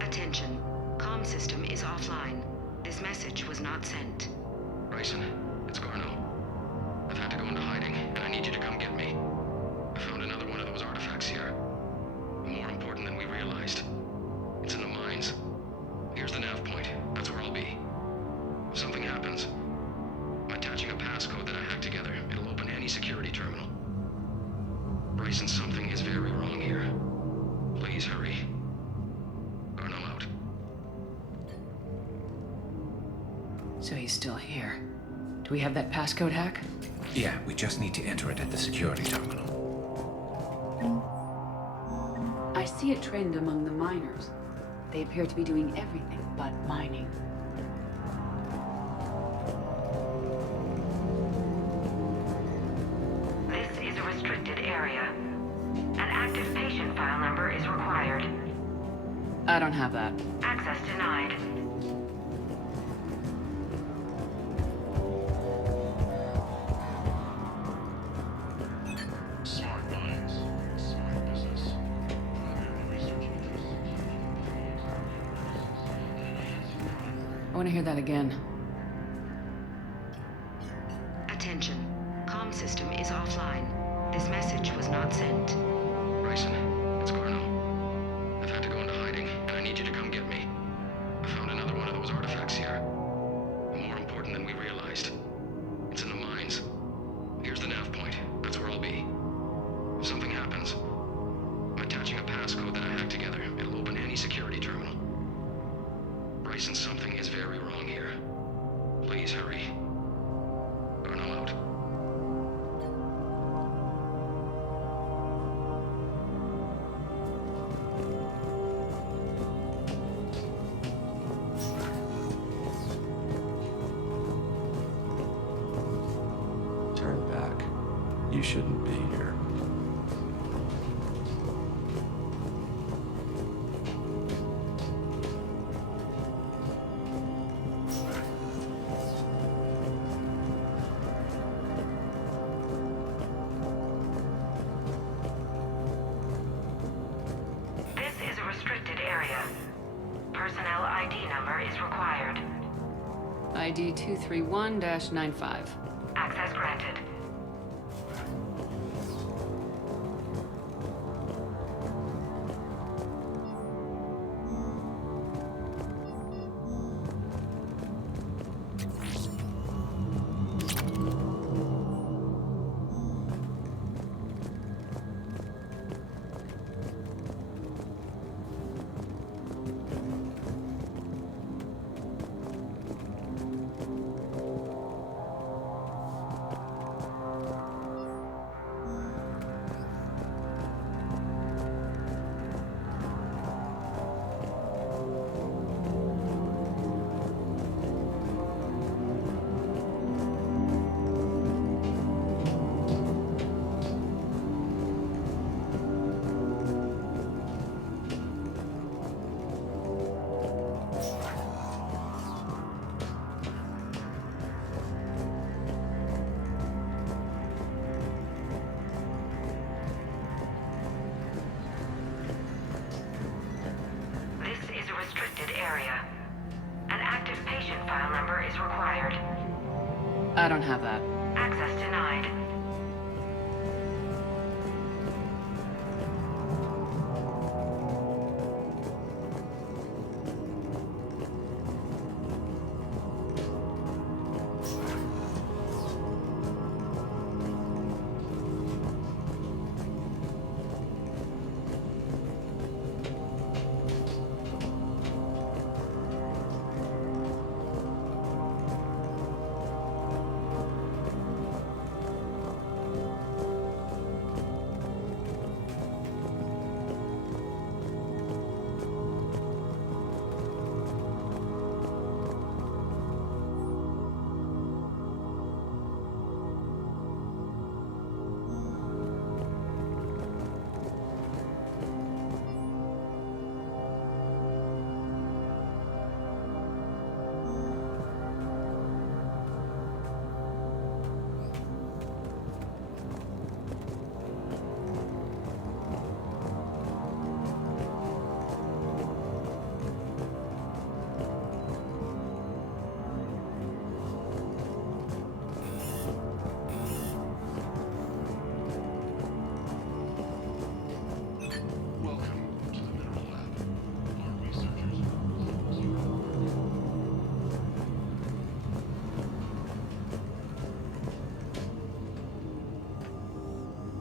Attention. Comm system is offline. This message was not sent. Bryson, it's Garneau. I've had to go into hiding, and I need you to come get me. I found another one of those artifacts here. More important than we realized. It's in the mines. Here's the nav point. That's where I'll be. If something happens, I'm attaching a passcode that I hacked together. It'll open any security terminal. Bryson, something is very wrong here. Please hurry. Garneau out. So he's still here. Do we have that passcode hack? Yeah, we just need to enter it at the security terminal. I see a trend among the miners. They appear to be doing everything but mining. This is a restricted area. An active patient file number is required. I don't have that. Access denied. Smart minds, smart business. I want to hear that again. Attention. Comm system is offline. This message was not sent. Bryson, it's Garno. I've had to go into hiding, and I need you to come get me. I found another one of those artifacts here. More important than we realized. It's in the mines. Here's the nav point. That's where I'll be. If something happens, I'm attaching a passcode that I hacked together. It'll open any security terminal. Bryson, something is very wrong here. Please hurry. Garno out. Turn back. You shouldn't be here. This is a restricted area. Personnel ID number is required. ID 231-95. Access granted. Restricted area. An active patient file number is required. I don't have that. Access denied.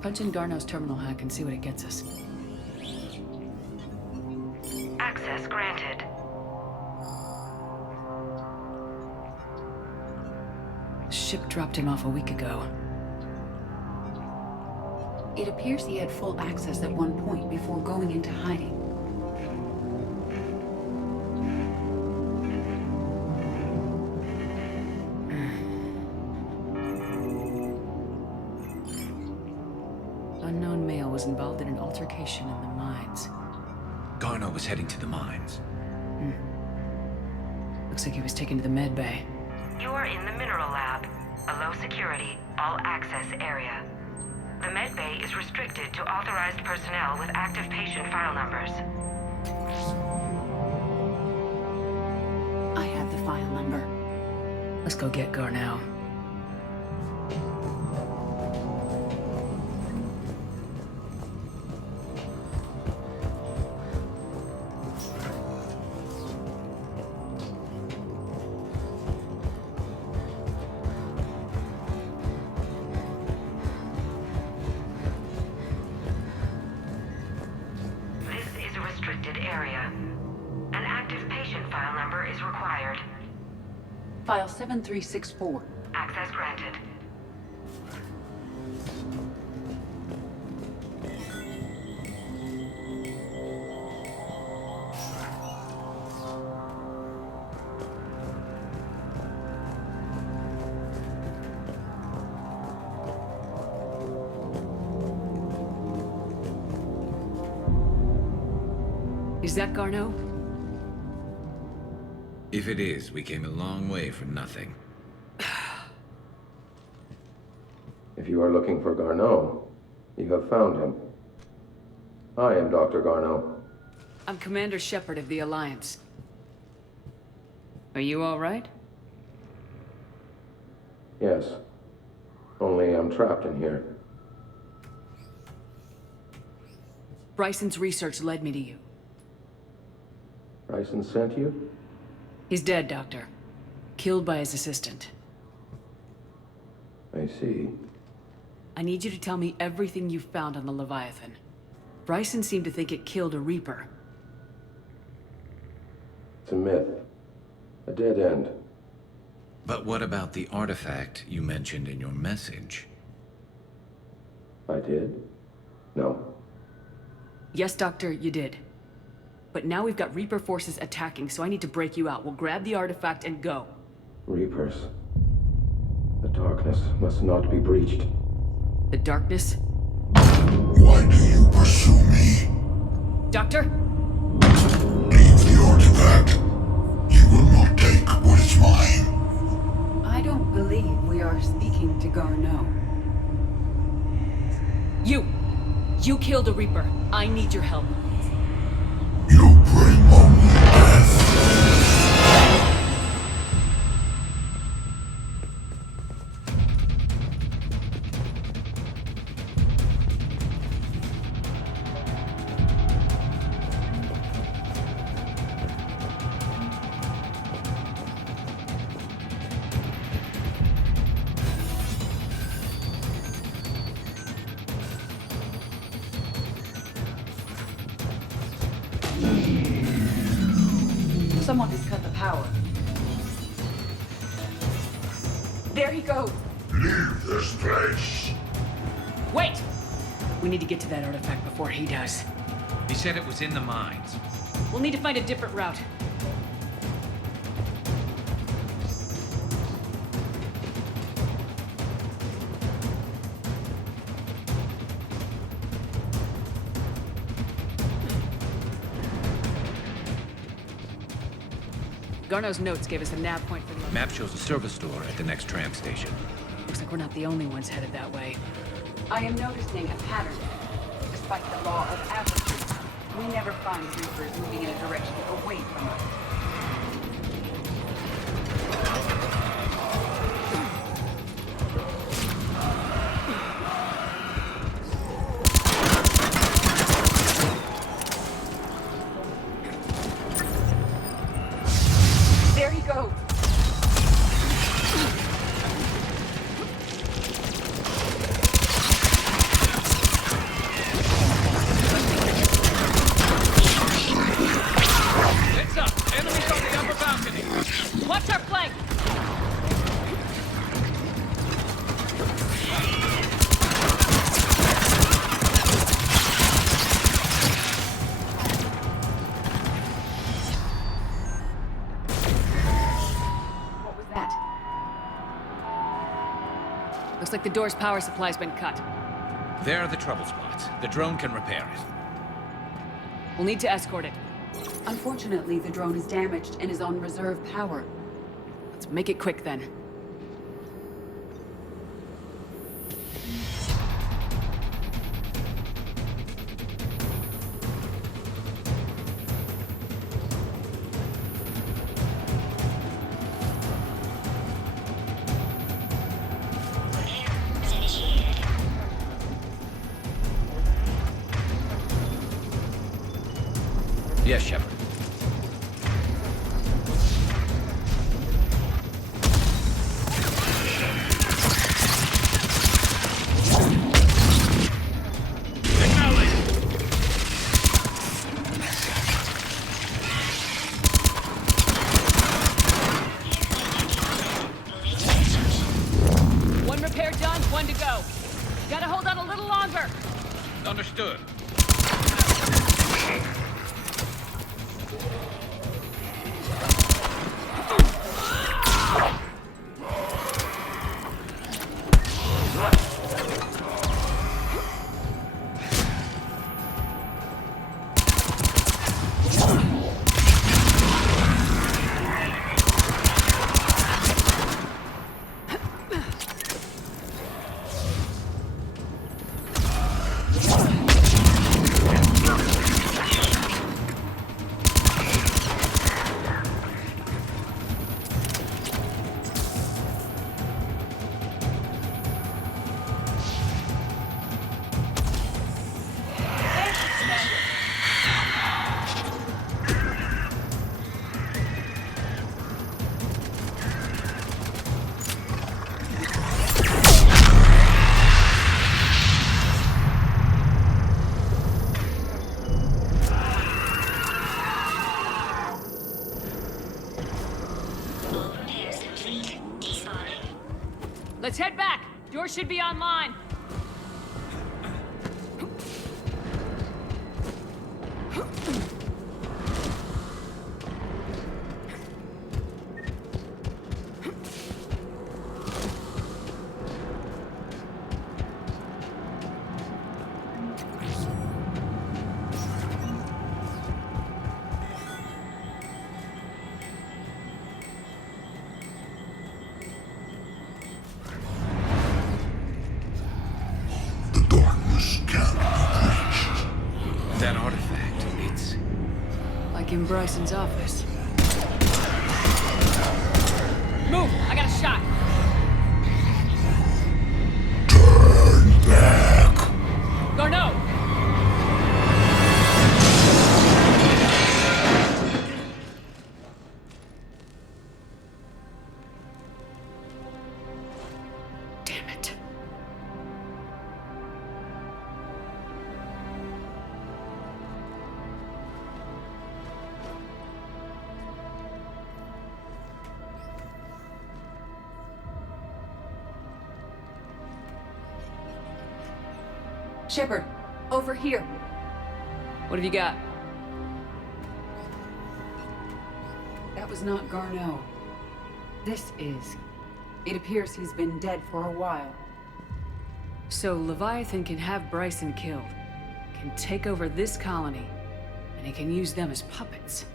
Punch in Garno's terminal hack and see what it gets us. Access granted. Shit. ship dropped him off a week ago. It appears he had full access at one point before going into hiding. Unknown male was involved in an altercation in the mines. Garneau was heading to the mines. Looks like he was taken to the med bay. You are in the mineral lab, a low security, all access area. The med bay is restricted to authorized personnel with active patient file numbers. I have the file number. Let's go get Garneau. File 7364. Access granted. Is that Garneau? If it is, we came a long way for nothing. If you are looking for Garneau, you have found him. I am Dr. Garneau. I'm Commander Shepard of the Alliance. Are you all right? Yes. Only I'm trapped in here. Bryson's research led me to you. Bryson sent you? He's dead, Doctor. Killed by his assistant. I see. I need you to tell me everything you found on the Leviathan. Bryson seemed to think it killed a Reaper. It's a myth. A dead end. But what about the artifact you mentioned in your message? I did? No. Yes, Doctor, you did. But now we've got Reaper forces attacking, so I need to break you out. We'll grab the artifact and go. Reapers. The darkness must not be breached. The darkness? Why do you pursue me? Doctor? Leave the artifact. You will not take what is mine. I don't believe we are speaking to Garneau. You killed a Reaper. I need your help. You bring only death. Someone has cut the power. There he goes. Leave this place. Wait! We need to get to that artifact before he does. He said it was in the mines. We'll need to find a different route. Garneau's notes gave us a nav point for the... Map shows a service door at the next tram station. Looks like we're not the only ones headed that way. I am noticing a pattern. Despite the law of averages, we never find Reapers moving in a direction away from us. There he goes. Heads up! Looks like the door's power supply's been cut. There are the trouble spots. The drone can repair it. We'll need to escort it. Unfortunately, the drone is damaged and is on reserve power. Let's make it quick then. Yes, Shepard. One repair done, one to go. Gotta hold on a little longer. Understood. Let's head back. Door should be online. That artifact, it's... Like in Bryson's office. Move! I got a shot! Turn back! Garneau! Damn it. Shepard, over here. What have you got? That was not Garneau. This is. It appears he's been dead for a while. So Leviathan can have Bryson killed, can take over this colony, and he can use them as puppets.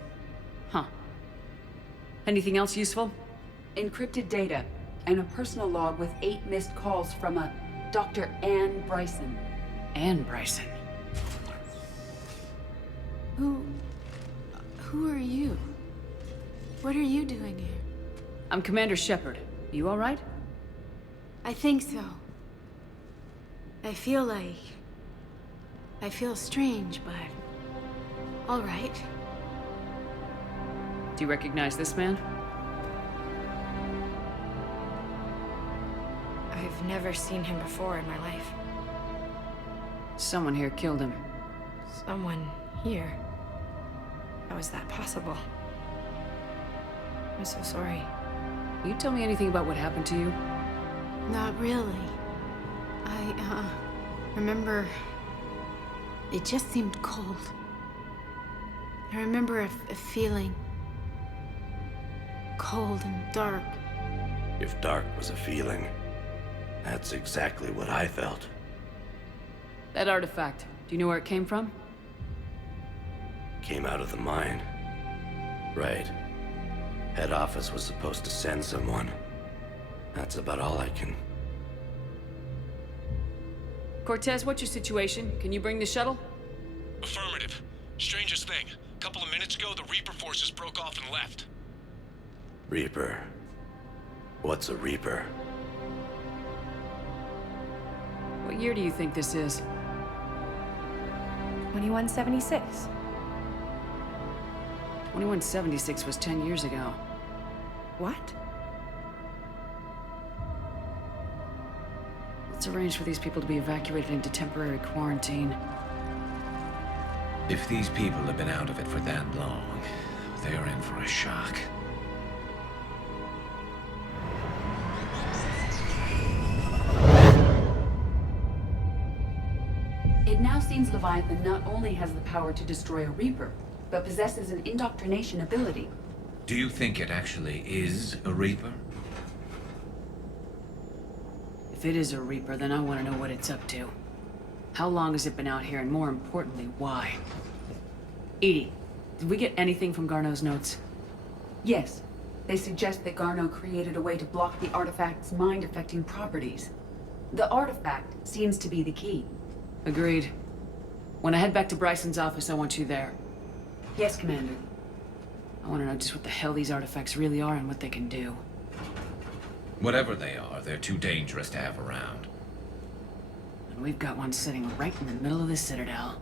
Huh. Anything else useful? Encrypted data, and a personal log with 8 missed calls from a Dr. Anne Bryson. Anne Bryson. Who are you? What are you doing here? I'm Commander Shepard. You all right? I think so. I feel strange, but all right. Do you recognize this man? I've never seen him before in my life. Someone here killed him. Someone here? How is that possible? I'm so sorry. Will you tell me anything about what happened to you? Not really. I remember it just seemed cold. I remember a feeling cold and dark. If dark was a feeling, That's exactly what I felt. That artifact, do you know where it came from? Came out of the mine. Right. Head office was supposed to send someone. That's about all I can... Cortez, what's your situation? Can you bring the shuttle? Affirmative. Strangest thing. A couple of minutes ago, the Reaper forces broke off and left. Reaper. What's a Reaper? What year do you think this is? 2176. 2176 was 10 years ago. What? Let's arrange for these people to be evacuated into temporary quarantine. If these people have been out of it for that long, they are in for a shock. It now seems Leviathan not only has the power to destroy a Reaper, but possesses an indoctrination ability. Do you think it actually is a Reaper? If it is a Reaper, then I want to know what it's up to. How long has it been out here, and more importantly, why? Edie, did we get anything from Garneau's notes? Yes, they suggest that Garneau created a way to block the artifact's mind-affecting properties. The artifact seems to be the key. Agreed. When I head back to Bryson's office, I want you there. Yes, Commander. I want to know just what the hell these artifacts really are and what they can do. Whatever they are, they're too dangerous to have around. And we've got one sitting right in the middle of the Citadel.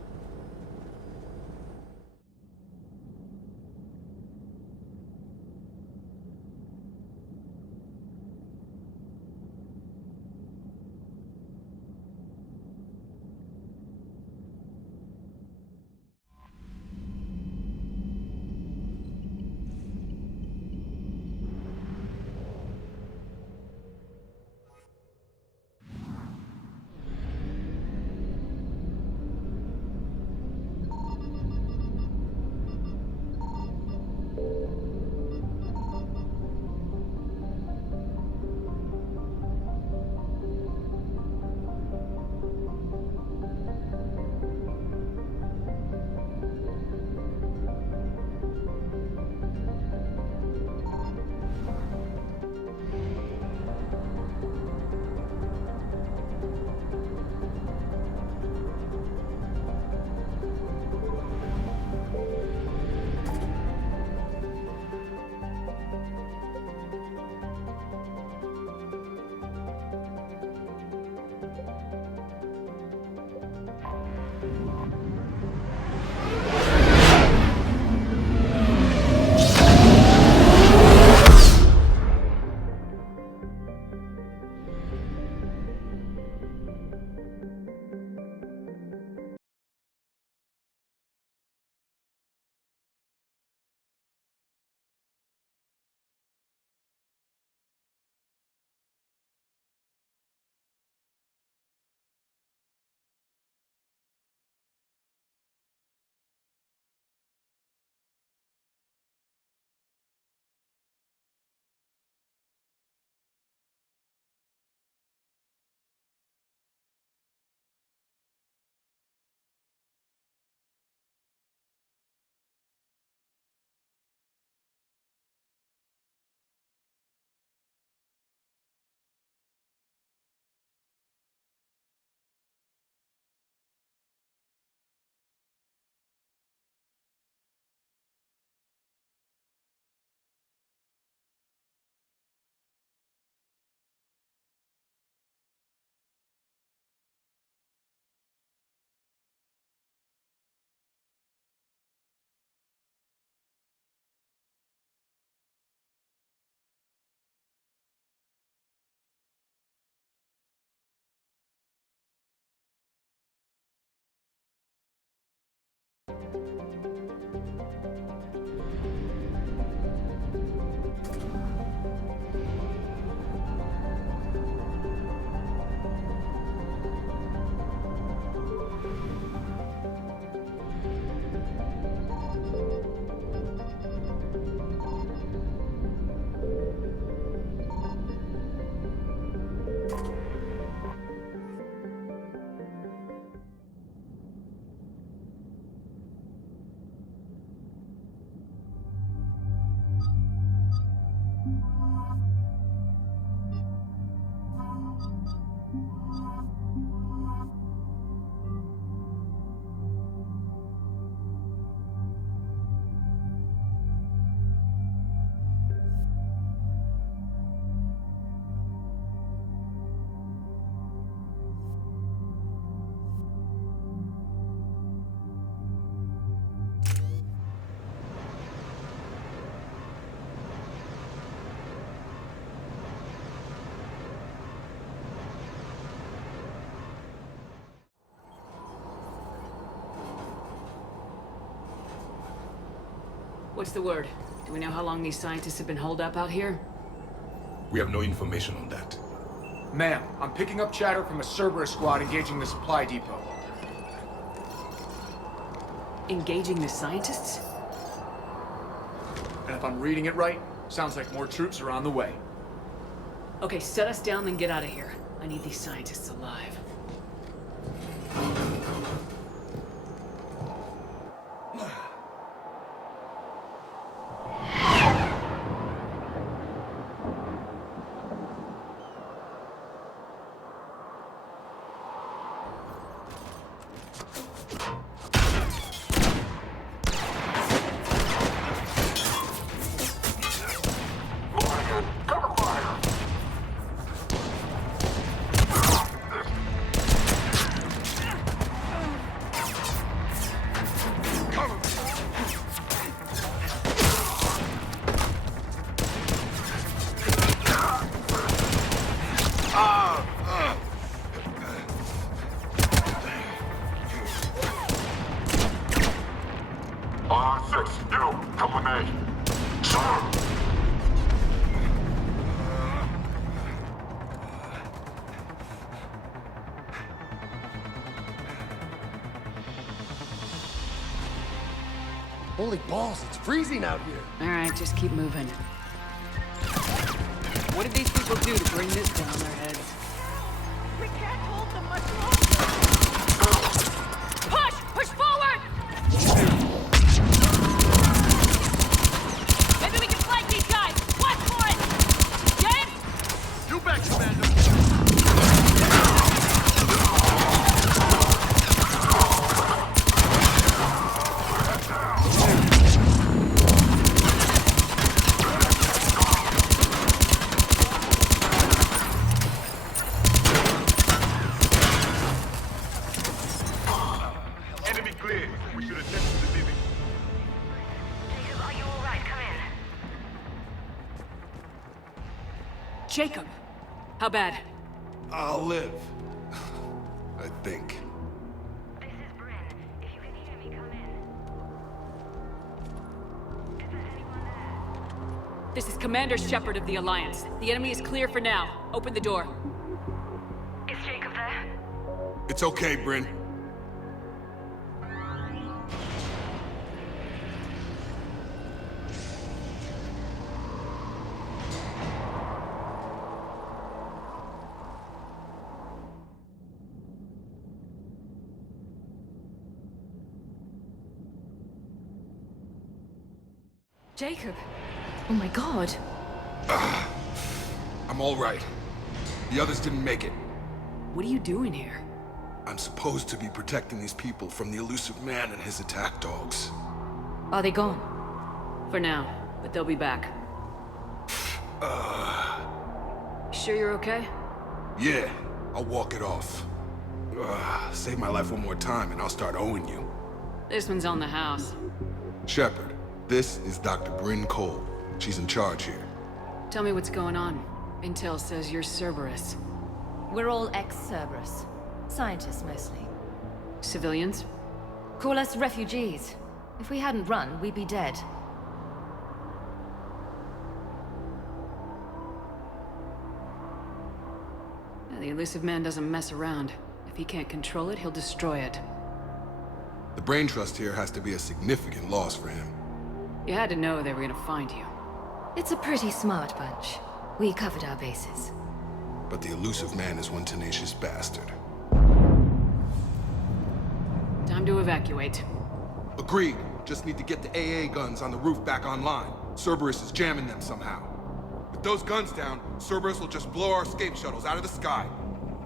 What's the word? Do we know how long these scientists have been holed up out here? We have no information on that. Ma'am, I'm picking up chatter from a Cerberus squad engaging the supply depot. Engaging the scientists? And if I'm reading it right, sounds like more troops are on the way. Okay, set us down, then get out of here. I need these scientists alive. Holy balls, it's freezing out here. All right, just keep moving. What did these people do to bring this down their heads? We can't hold them much longer. Push! Push forward! Maybe we can flank these guys. Watch for it! James? You bet, Commander. Jacob! How bad? I'll live. I think. This is Bryn. If you can hear me, come in. Is there anyone there? This is Commander Shepard of the Alliance. The enemy is clear for now. Open the door. Is Jacob there? It's okay, Bryn. Jacob! Oh my god. I'm all right. The others didn't make it. What are you doing here? I'm supposed to be protecting these people from the elusive man and his attack dogs. Are they gone? For now, but they'll be back. Sure you're okay? Yeah, I'll walk it off. Save my life one more time and I'll start owing you. This one's on the house. Shepard, this is Dr. Bryn Cole. She's in charge here. Tell me what's going on. Intel says you're Cerberus. We're all ex-Cerberus. Scientists, mostly. Civilians? Call us refugees. If we hadn't run, we'd be dead. The elusive man doesn't mess around. If he can't control it, he'll destroy it. The brain trust here has to be a significant loss for him. You had to know they were gonna find you. It's a pretty smart bunch. We covered our bases. But the elusive man is one tenacious bastard. Time to evacuate. Agreed. Just need to get the AA guns on the roof back online. Cerberus is jamming them somehow. With those guns down, Cerberus will just blow our escape shuttles out of the sky.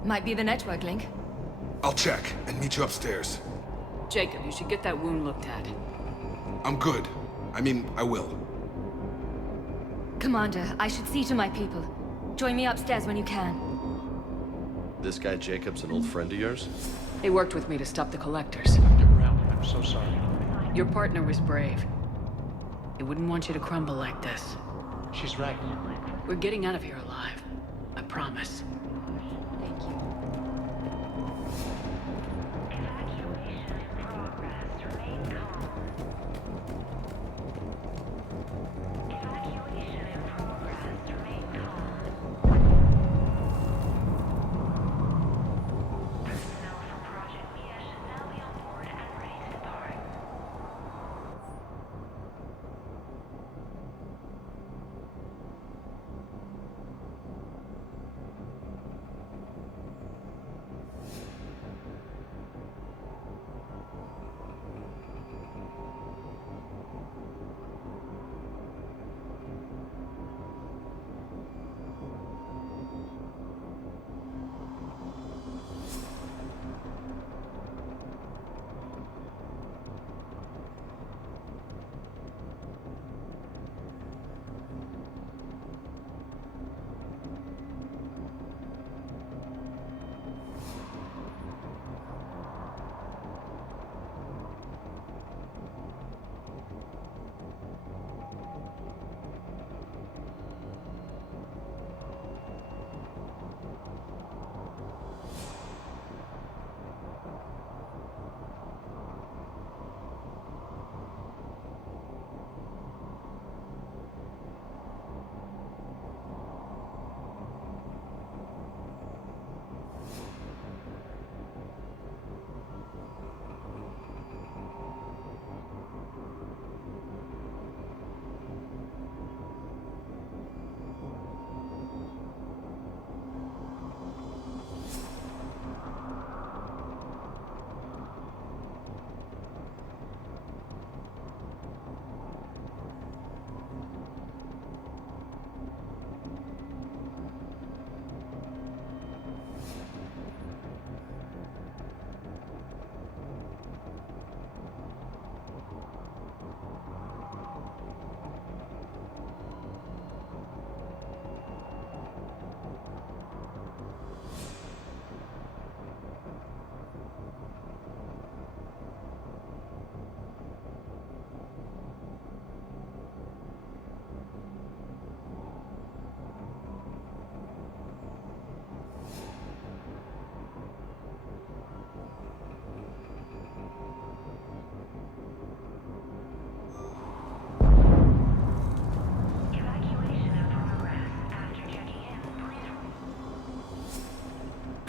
Might be the network link. I'll check and meet you upstairs. Jacob, you should get that wound looked at. I'm good. I mean, I will. Commander, I should see to my people. Join me upstairs when you can. This guy Jacob's an old friend of yours? He worked with me to stop the collectors. Dr. Brown, I'm so sorry. Your partner was brave. He wouldn't want you to crumble like this. She's right. We're getting out of here alive. I promise. Thank you. Evacuation in progress. Remain calm.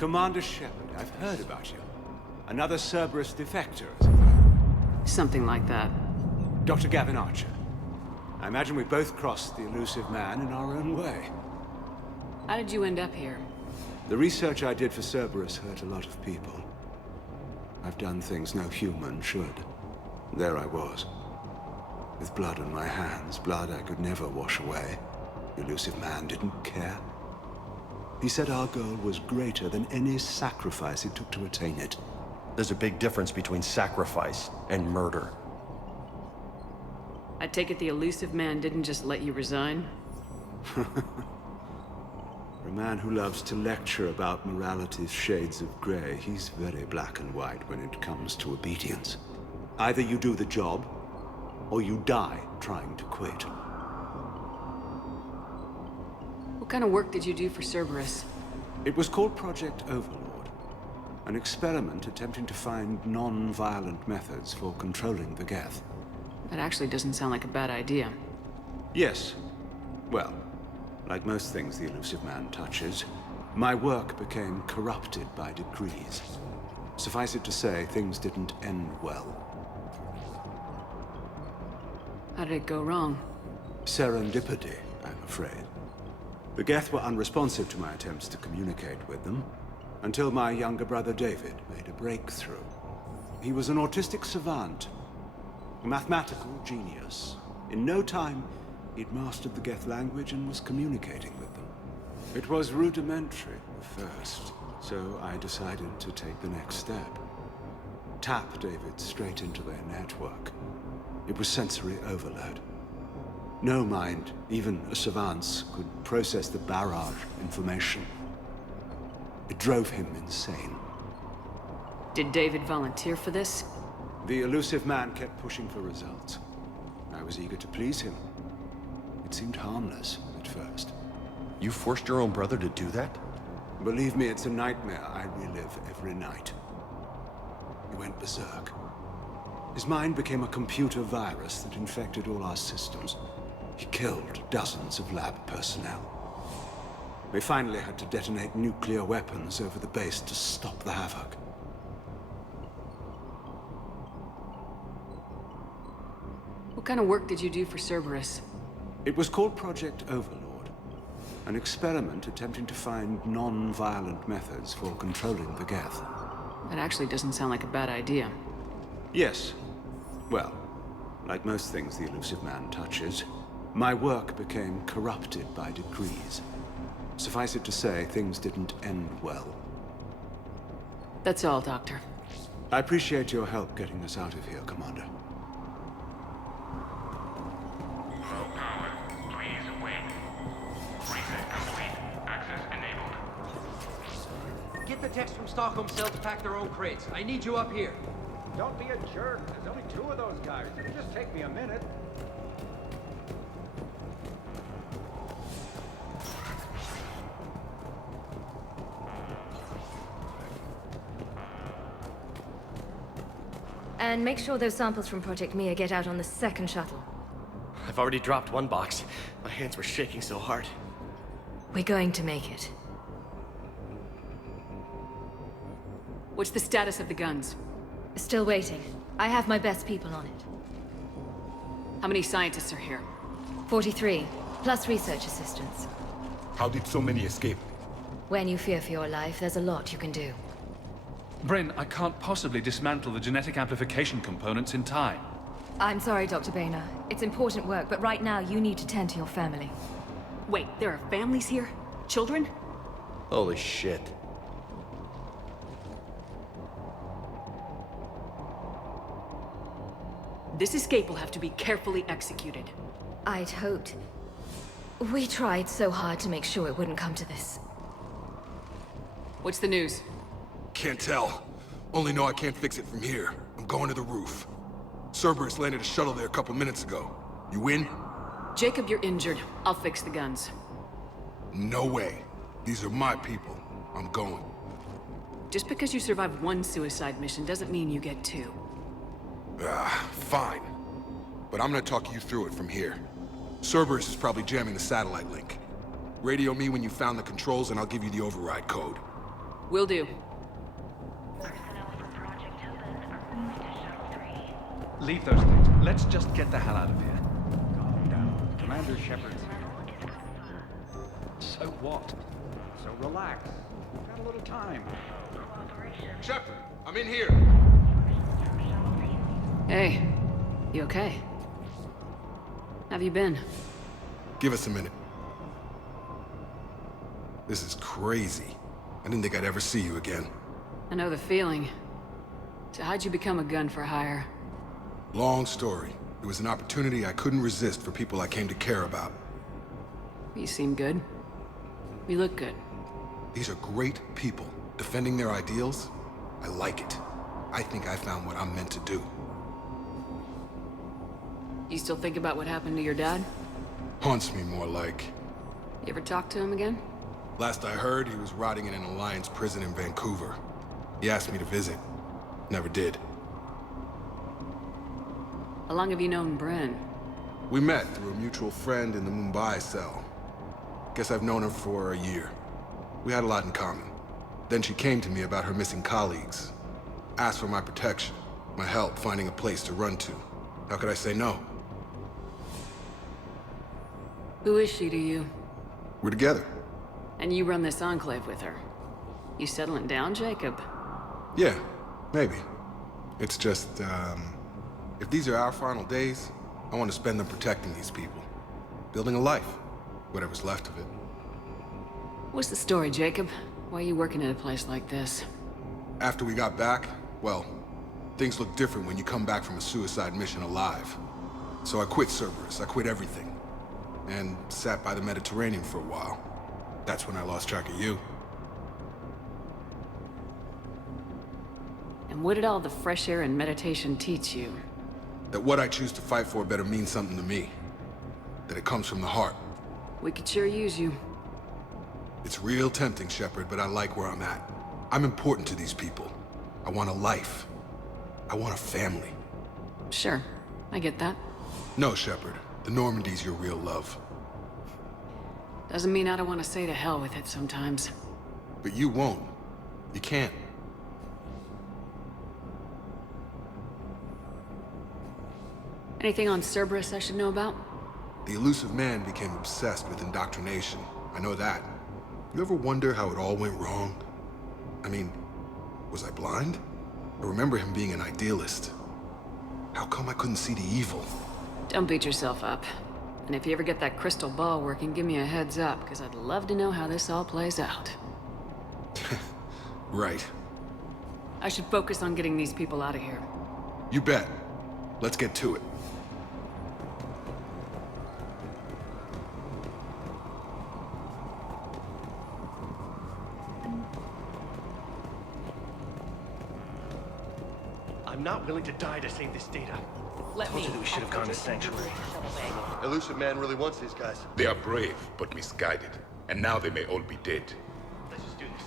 Commander Shepard, I've heard about you. Another Cerberus defector. Something like that. Dr. Gavin Archer. I imagine we both crossed the elusive man in our own way. How did you end up here? The research I did for Cerberus hurt a lot of people. I've done things no human should. There I was. With blood on my hands, blood I could never wash away. The elusive man didn't care. He said our goal was greater than any sacrifice it took to attain it. There's a big difference between sacrifice and murder. I take it the elusive man didn't just let you resign? For a man who loves to lecture about morality's shades of grey, he's very black and white when it comes to obedience. Either you do the job, or you die trying to quit. What kind of work did you do for Cerberus? It was called Project Overlord, an experiment attempting to find non-violent methods for controlling the Geth. That actually doesn't sound like a bad idea. Yes. Well, like most things the elusive man touches, my work became corrupted by degrees. Suffice it to say, things didn't end well. How did it go wrong? Serendipity, I'm afraid. The Geth were unresponsive to my attempts to communicate with them, until my younger brother David made a breakthrough. He was an autistic savant, a mathematical genius. In no time, he'd mastered the Geth language and was communicating with them. It was rudimentary at first, so I decided to take the next step. Tap David straight into their network. It was sensory overload. No mind, even a savant's, could process the barrage of information. It drove him insane. Did David volunteer for this? The elusive man kept pushing for results. I was eager to please him. It seemed harmless at first. You forced your own brother to do that? Believe me, it's a nightmare I relive every night. He went berserk. His mind became a computer virus that infected all our systems. He killed dozens of lab personnel. We finally had to detonate nuclear weapons over the base to stop the havoc. What kind of work did you do for Cerberus? It was called Project Overlord, an experiment attempting to find non-violent methods for controlling the Geth. That actually doesn't sound like a bad idea. Yes. Well, like most things the elusive man touches, my work became corrupted by degrees. Suffice it to say, things didn't end well. That's all, Doctor. I appreciate your help getting us out of here, Commander. Low power. Please wait. Reset complete. Access enabled. Get the techs from Stockholm Cell to pack their own crates. I need you up here. Don't be a jerk. There's only 2 of those guys. It'll just take me a minute. And make sure those samples from Project Mia get out on the second shuttle. I've already dropped one box. My hands were shaking so hard. We're going to make it. What's the status of the guns? Still waiting. I have my best people on it. How many scientists are here? 43, plus research assistants. How did so many escape? When you fear for your life, there's a lot you can do. Bryn, I can't possibly dismantle the genetic amplification components in time. I'm sorry, Dr. Boehner. It's important work, but right now you need to tend to your family. Wait, there are families here? Children? Holy shit. This escape will have to be carefully executed. I'd hoped. We tried so hard to make sure it wouldn't come to this. What's the news? Can't tell. Only know I can't fix it from here. I'm going to the roof. Cerberus landed a shuttle there a couple minutes ago. You in? Jacob, you're injured. I'll fix the guns. No way. These are my people. I'm going. Just because you survived one suicide mission doesn't mean you get 2. Fine. But I'm gonna talk you through it from here. Cerberus is probably jamming the satellite link. Radio me when you found the controls and I'll give you the override code. Will do. Leave those things. Let's just get the hell out of here. Calm down. Commander Shepard. So what? So relax. We've got a little time. Shepard, I'm in here. Hey, you okay? Have you been? Give us a minute. This is crazy. I didn't think I'd ever see you again. I know the feeling. So how'd you become a gun for hire? Long story. It was an opportunity I couldn't resist for people I came to care about. You seem good. You look good. These are great people. Defending their ideals, I like it. I think I found what I'm meant to do. You still think about what happened to your dad? Haunts me more like. You ever talk to him again? Last I heard, he was rotting in an Alliance prison in Vancouver. He asked me to visit. Never did. How long have you known Bryn? We met through a mutual friend in the Mumbai cell. Guess I've known her for a year. We had a lot in common. Then she came to me about her missing colleagues. Asked for my protection, my help finding a place to run to. How could I say no? Who is she to you? We're together. And you run this enclave with her. You settling down, Jacob? Yeah, maybe. It's just, if these are our final days, I want to spend them protecting these people. Building a life. Whatever's left of it. What's the story, Jacob? Why are you working at a place like this? After we got back, well, things look different when you come back from a suicide mission alive. So I quit Cerberus, I quit everything. And sat by the Mediterranean for a while. That's when I lost track of you. And what did all the fresh air and meditation teach you? That what I choose to fight for better mean something to me. That it comes from the heart. We could sure use you. It's real tempting, Shepard, but I like where I'm at. I'm important to these people. I want a life. I want a family. Sure, I get that. No, Shepard. The Normandy's your real love. Doesn't mean I don't want to say to hell with it sometimes. But you won't. You can't. Anything on Cerberus I should know about? The elusive man became obsessed with indoctrination. I know that. You ever wonder how it all went wrong? I mean, was I blind? I remember him being an idealist. How come I couldn't see the evil? Don't beat yourself up. And if you ever get that crystal ball working, give me a heads up, because I'd love to know how this all plays out. Right. I should focus on getting these people out of here. You bet. Let's get to it. I'm not willing to die to save this data. Let me. Told you that we should have gone to Sanctuary. Elusive Man really wants these guys. They are brave, but misguided. And now they may all be dead. Let's just do this.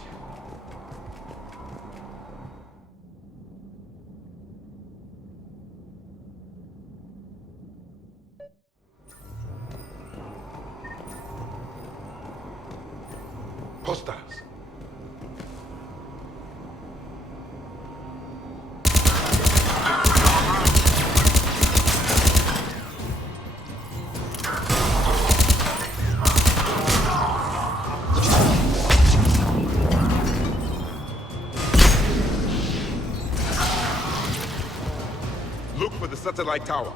Hostiles. Look for the satellite tower.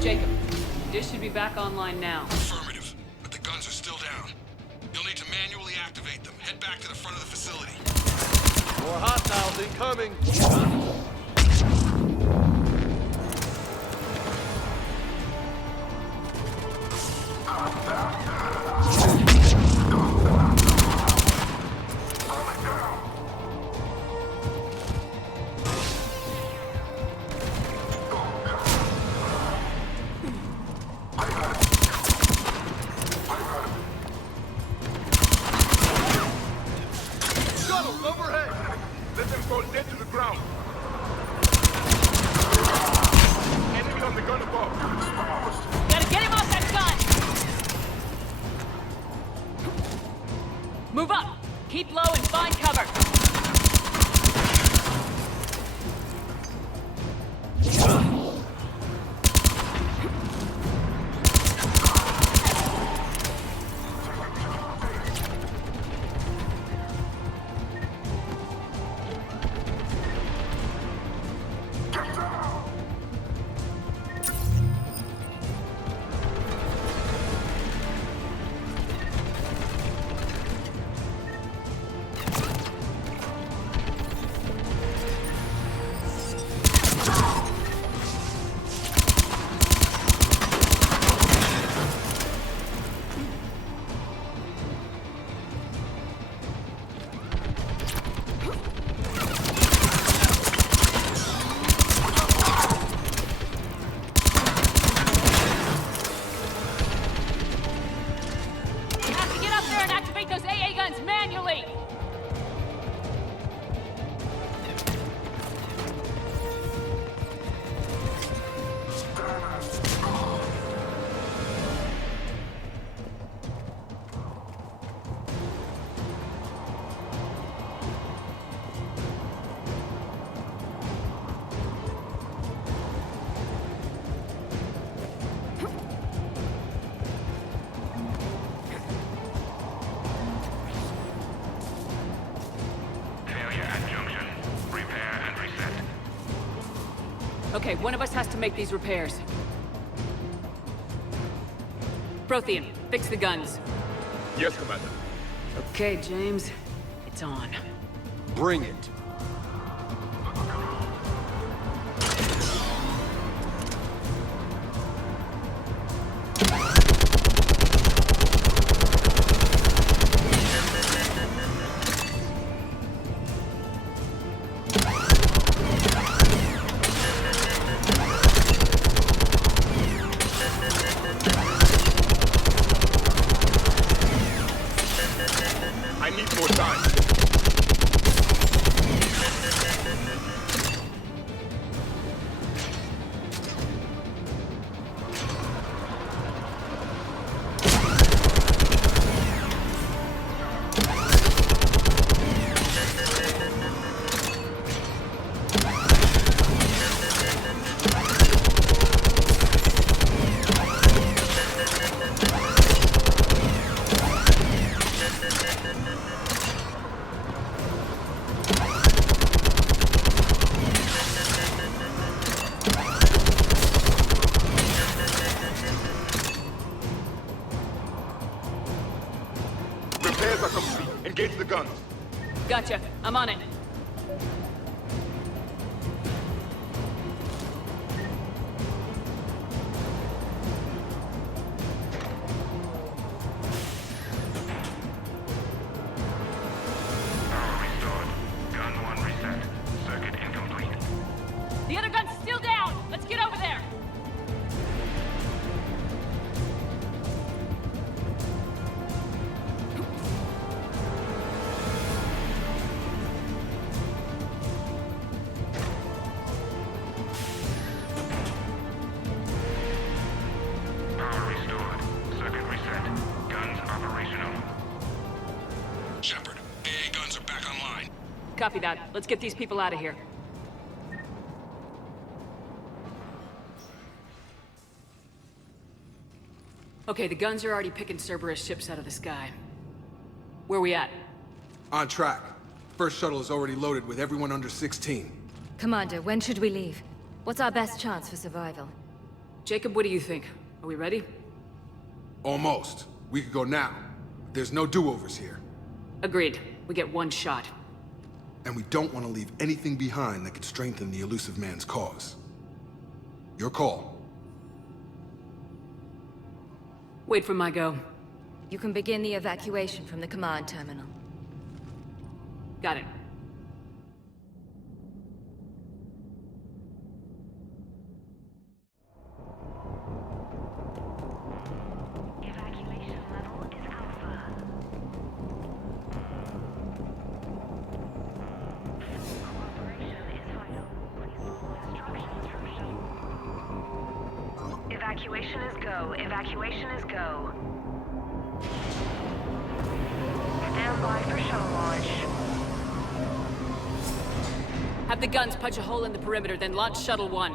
Jacob, dish should be back online now. Affirmative, but the guns are still down. You'll need to manually activate them. Head back to the front of the facility. More hostiles incoming. Okay, one of us has to make these repairs. Prothean, fix the guns. Yes, Commander. Okay, James. It's on. Bring it. I need more time. Repairs are complete. Engage the guns. Gotcha. I'm on it. Power restored. Gun 1 reset. Circuit incomplete. The other gun's still down! Let's get over there! Power restored. Circuit reset. Guns operational. Shepard, AA guns are back online. Copy that. Let's get these people out of here. Okay, the guns are already picking Cerberus ships out of the sky. Where we at? On track. First shuttle is already loaded with everyone under 16. Commander, when should we leave? What's our best chance for survival? Jacob, what do you think? Are we ready? Almost. We could go now. There's no do-overs here. Agreed. We get one shot. And we don't want to leave anything behind that could strengthen the elusive man's cause. Your call. Wait for my go. You can begin the evacuation from the command terminal. Got it. Evacuation level is Alpha. Cooperation is vital. Please follow instructions from shuttle. Evacuation is go. Evacuation is go. Stand by for shuttle launch. Have the guns punch a hole in the perimeter, then launch Shuttle 1.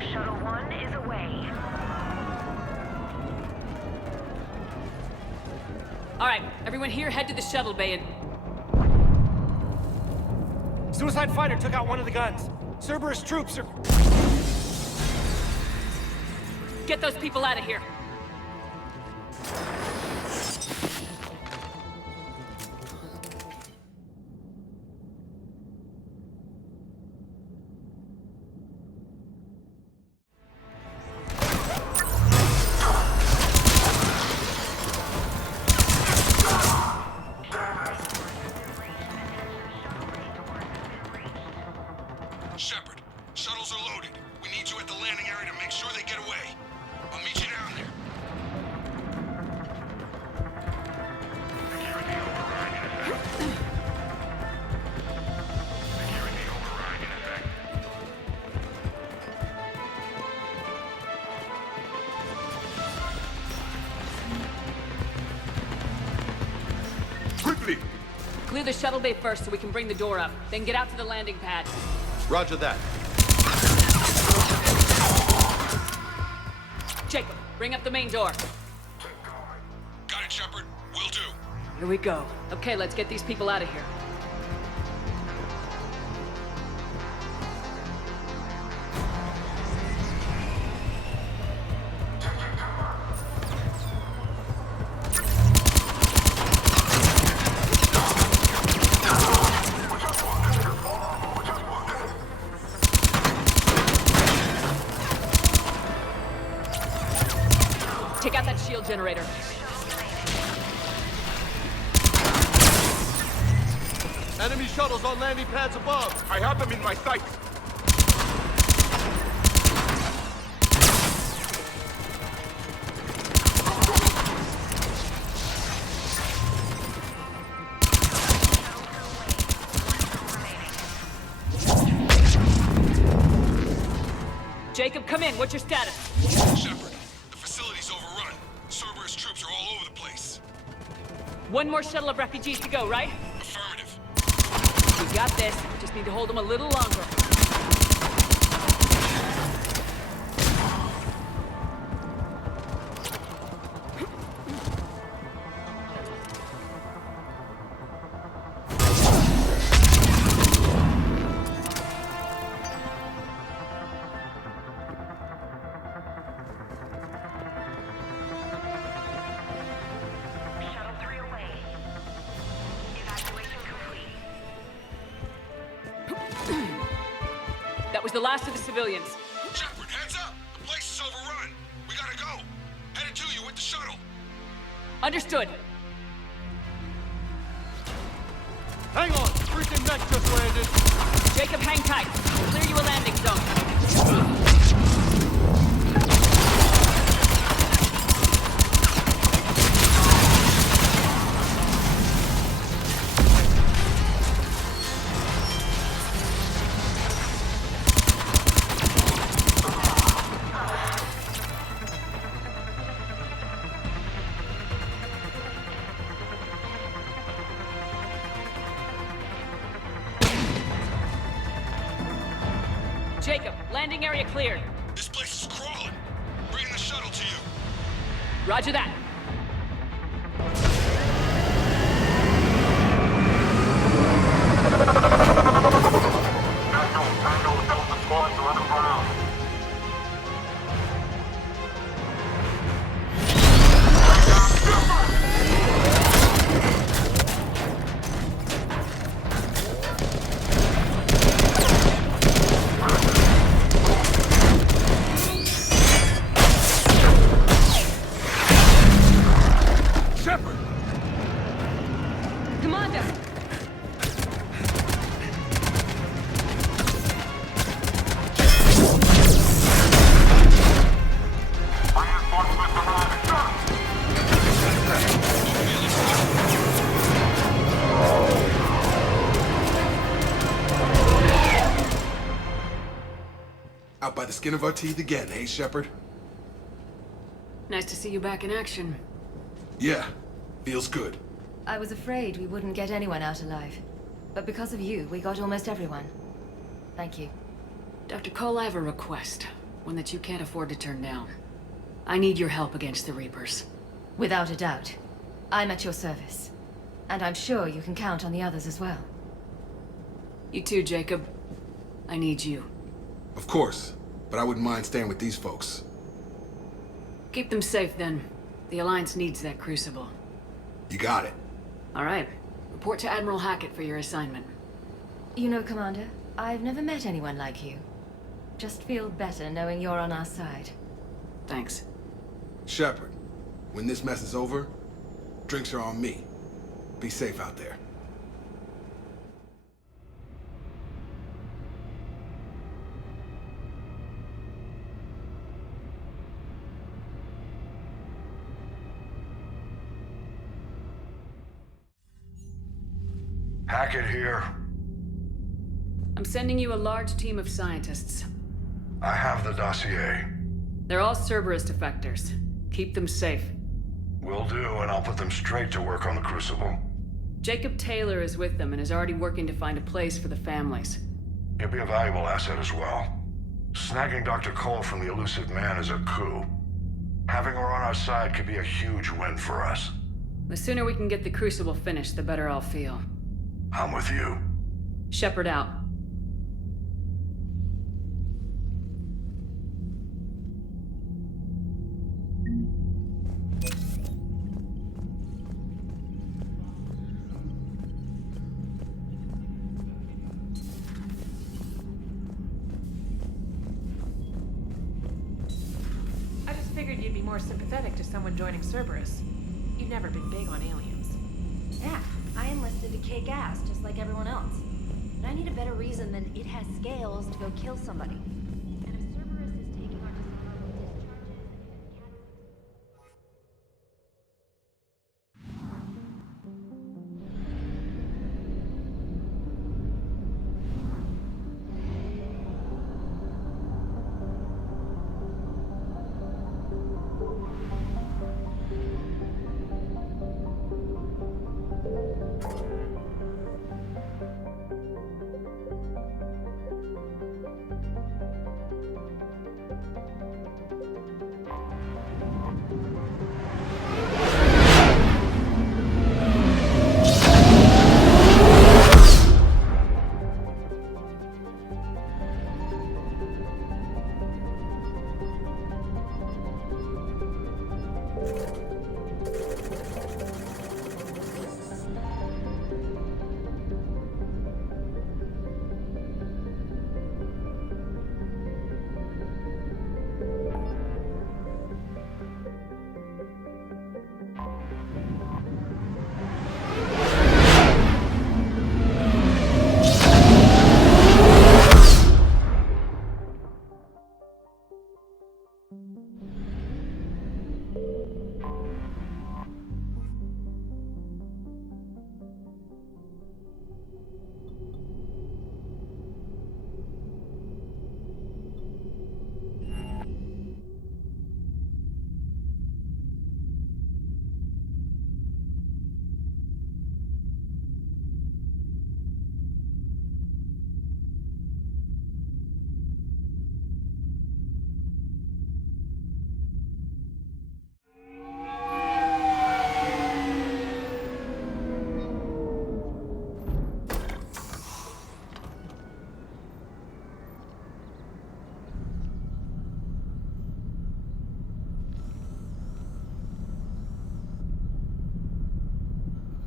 Shuttle 1 is away. Alright, everyone here, head to the shuttle bay and... Suicide fighter took out one of the guns. Cerberus troops are... Get those people out of here. Shepard, shuttles are loaded. We need you at the landing area to make sure they get away. I'll meet you down there. Security override in effect. Security override in effect. Quickly! Clear the shuttle bay first so we can bring the door up. Then get out to the landing pad. Roger that. Jacob, bring up the main door. Here we go. Okay, let's get these people out of here. Take out that shield generator. Enemy shuttles on landing pads above. I have them in my sights. Jacob, come in. What's your status? Shepard, the facility's overrun. Cerberus troops are all over the place. One more shuttle of refugees to go, right? Affirmative. We got this. Just need to hold them a little longer. Shuttle 3 away. Evacuation complete. That was the last of the civilians. Shepard, heads up! The place is overrun. We gotta go. Headed to you with the shuttle. Understood. Hang on! Freaking mech just landed! Jacob, hang tight. We'll clear you a landing zone. Jacob, landing area cleared. This place is crawling. Bringing the shuttle to you. Roger that. Commander! Out by the skin of our teeth again, hey, Shepard? Nice to see you back in action. Yeah, feels good. I was afraid we wouldn't get anyone out alive. But because of you, we got almost everyone. Thank you. Dr. Cole, I have a request. One that you can't afford to turn down. I need your help against the Reapers. Without a doubt. I'm at your service. And I'm sure you can count on the others as well. You too, Jacob. I need you. Of course, but I wouldn't mind staying with these folks. Keep them safe, then. The Alliance needs that crucible. You got it. All right. Report to Admiral Hackett for your assignment. You know, Commander, I've never met anyone like you. Just feel better knowing you're on our side. Thanks. Shepard, when this mess is over, drinks are on me. Be safe out there. Hackett here. I'm sending you a large team of scientists. I have the dossier. They're all Cerberus defectors. Keep them safe. Will do, and I'll put them straight to work on the Crucible. Jacob Taylor is with them and is already working to find a place for the families. He'll be a valuable asset as well. Snagging Dr. Cole from the elusive man is a coup. Having her on our side could be a huge win for us. The sooner we can get the Crucible finished, the better I'll feel. I'm with you. Shepard out. I just figured you'd be more sympathetic to someone joining Cerberus. You've never been big on aliens. Yeah, I enlisted to kick ass, just like everyone else. But I need a better reason than it has scales to go kill somebody. And if Cerberus is taking our dishonorable discharges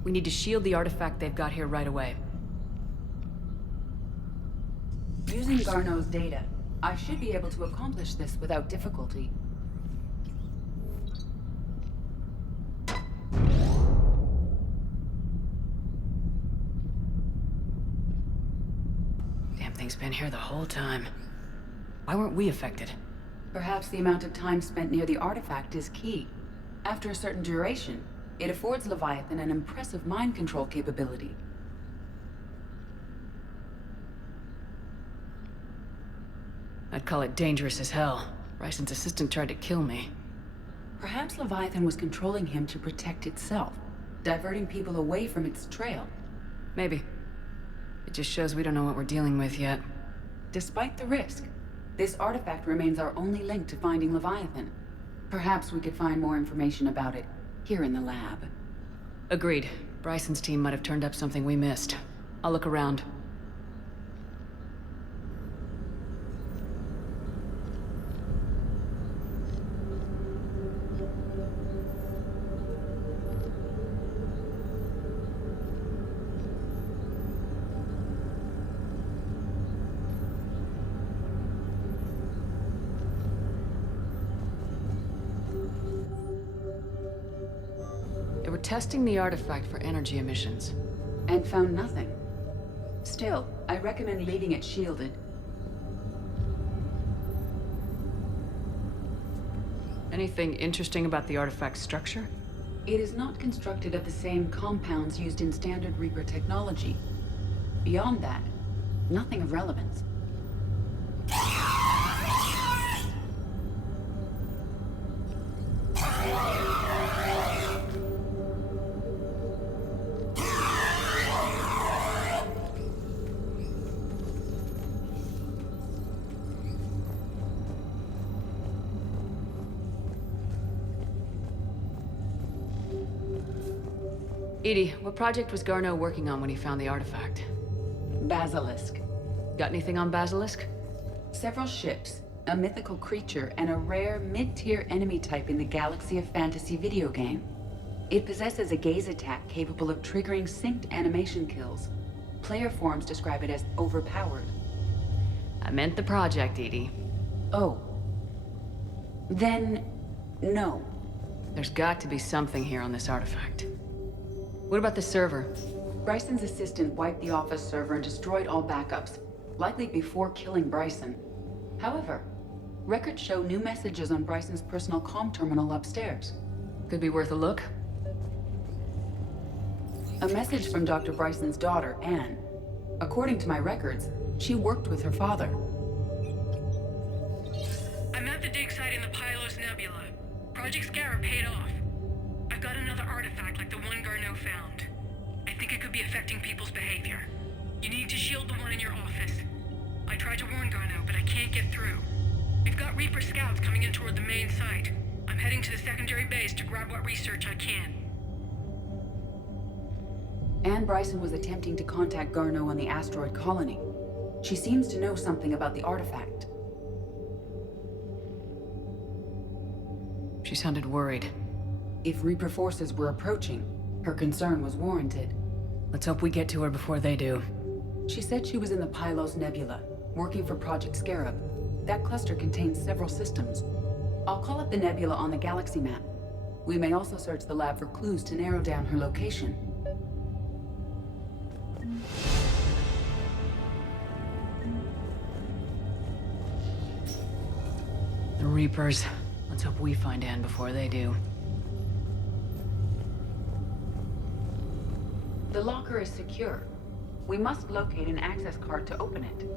We need to shield the artifact they've got here right away. Using Garneau's data, I should be able to accomplish this without difficulty. Damn thing's been here the whole time. Why weren't we affected? Perhaps the amount of time spent near the artifact is key. After a certain duration, it affords Leviathan an impressive mind control capability. I'd call it dangerous as hell. Bryson's assistant tried to kill me. Perhaps Leviathan was controlling him to protect itself, diverting people away from its trail. Maybe. It just shows we don't know what we're dealing with yet. Despite the risk, this artifact remains our only link to finding Leviathan. Perhaps we could find more information about it here in the lab. Agreed. Bryson's team might have turned up something we missed. I'll look around. Testing the artifact for energy emissions. And found nothing. Still, I recommend leaving it shielded. Anything interesting about the artifact's structure? It is not constructed of the same compounds used in standard Reaper technology. Beyond that, nothing of relevance. Edie, what project was Garneau working on when he found the artifact? Basilisk. Got anything on Basilisk? Several ships, a mythical creature, and a rare mid-tier enemy type in the Galaxy of Fantasy video game. It possesses a gaze attack capable of triggering synced animation kills. Player forums describe it as overpowered. I meant the project, Edie. Oh. Then, no. There's got to be something here on this artifact. What about the server? Bryson's assistant wiped the office server and destroyed all backups, likely before killing Bryson. However, records show new messages on Bryson's personal comm terminal upstairs. Could be worth a look. A message from Dr. Bryson's daughter, Anne. According to my records, she worked with her father. I'm at the dig site in the Pylos Nebula. Project Scarab paid off. I've got another artifact like the one Garneau found. I think it could be affecting people's behavior. You need to shield the one in your office. I tried to warn Garneau, but I can't get through. We've got Reaper scouts coming in toward the main site. I'm heading to the secondary base to grab what research I can. Anne Bryson was attempting to contact Garneau on the asteroid colony. She seems to know something about the artifact. She sounded worried. If Reaper forces were approaching, her concern was warranted. Let's hope we get to her before they do. She said she was in the Pylos Nebula, working for Project Scarab. That cluster contains several systems. I'll call it the nebula on the galaxy map. We may also search the lab for clues to narrow down her location. The Reapers. Let's hope we find Anne before they do. The locker is secure. We must locate an access card to open it.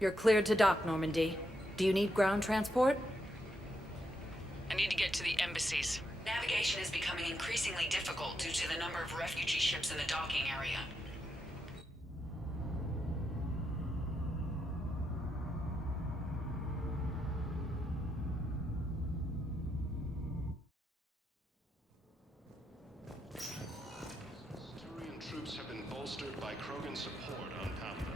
You're cleared to dock, Normandy. Do you need ground transport? I need to get to the embassies. Navigation is becoming increasingly difficult due to the number of refugee ships in the docking area. Turian troops have been bolstered by Krogan support on Palatin.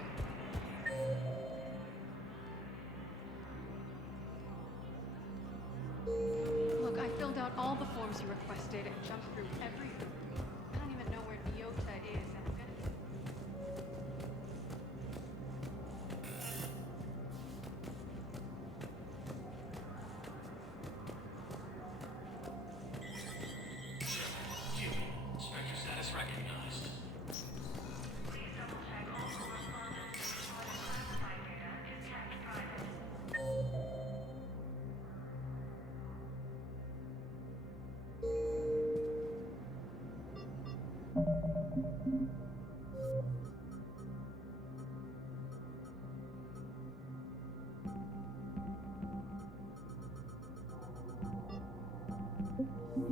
Look, I filled out all the forms you requested and jumped through every hurdle. I don't even know where Nyota is, and I'm gonna... Spectre status recognized.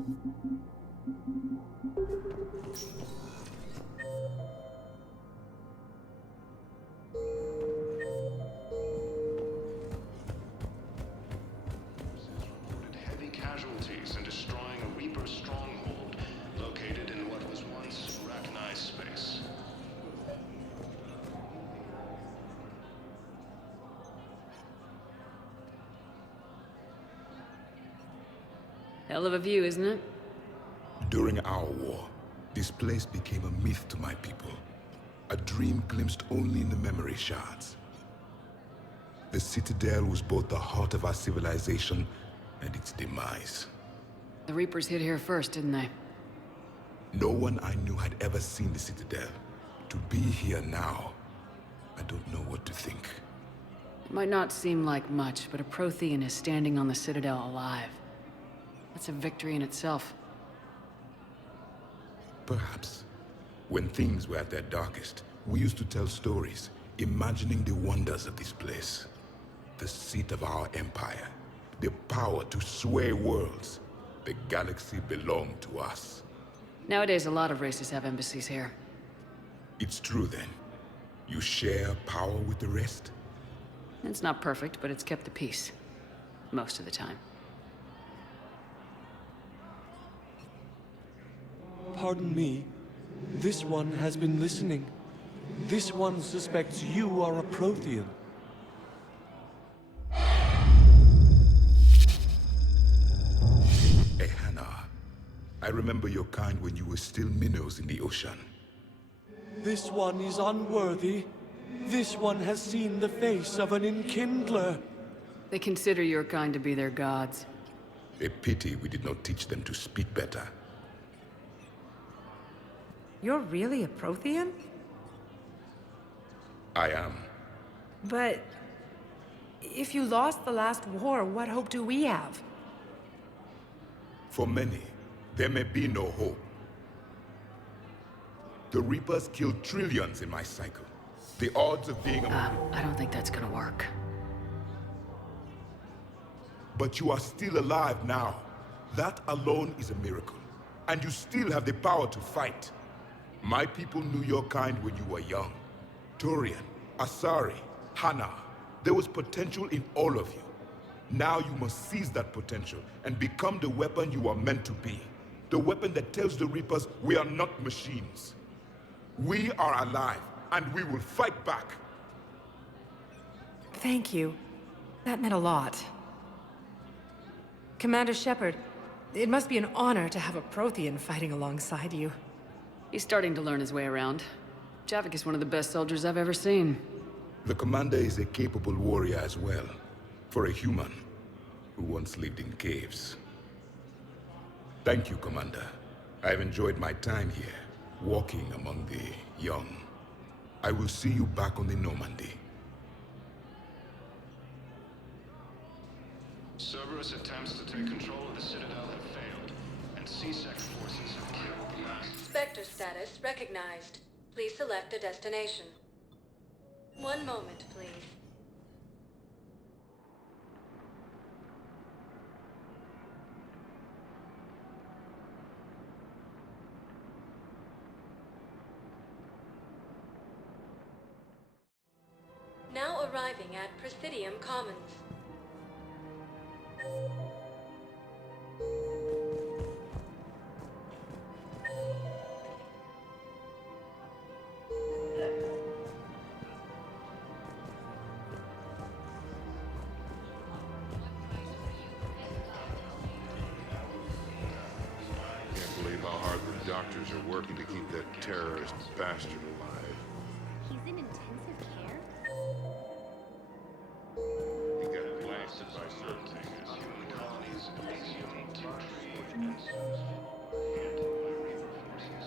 Heavy casualties in destroying a Reaper stronghold located in what was once recognized space. Hell of a view, isn't it? During our war, this place became a myth to my people. A dream glimpsed only in the memory shards. The Citadel was both the heart of our civilization and its demise. The Reapers hit here first, didn't they? No one I knew had ever seen the Citadel. To be here now, I don't know what to think. It might not seem like much, but a Prothean is standing on the Citadel alive. That's a victory in itself. Perhaps. When things were at their darkest, we used to tell stories, imagining the wonders of this place. The seat of our empire. The power to sway worlds. The galaxy belonged to us. Nowadays, a lot of races have embassies here. It's true then. You share power with the rest? It's not perfect, but it's kept the peace. Most of the time. Pardon me. This one has been listening. This one suspects you are a Prothean. Hey, Hannah. I remember your kind when you were still minnows in the ocean. This one is unworthy. This one has seen the face of an enkindler. They consider your kind to be their gods. A pity we did not teach them to speak better. You're really a Prothean? I am. But if you lost the last war, what hope do we have? For many, there may be no hope. The Reapers killed trillions in my cycle. The odds of being a... I don't think that's gonna work. But you are still alive now. That alone is a miracle. And you still have the power to fight. My people knew your kind when you were young. Turian, Asari, Hannah. There was potential in all of you. Now you must seize that potential and become the weapon you are meant to be. The weapon that tells the Reapers we are not machines. We are alive, and we will fight back. Thank you. That meant a lot. Commander Shepard, it must be an honor to have a Prothean fighting alongside you. He's starting to learn his way around. Javik is one of the best soldiers I've ever seen. The commander is a capable warrior as well. For a human who once lived in caves. Thank you, Commander. I've enjoyed my time here, walking among the young. I will see you back on the Normandy. Cerberus attempts to take control of the Citadel have failed, and C-Sec forces have killed the master. Spectre status recognized. Please select a destination. One moment, please. Now arriving at Presidium Commons. Can't believe how hard the doctors are working to keep that terrorist bastard alive. He's in intensive care? He got blasted by certain Human colonies exhumed to tree and handled by Reaper forces.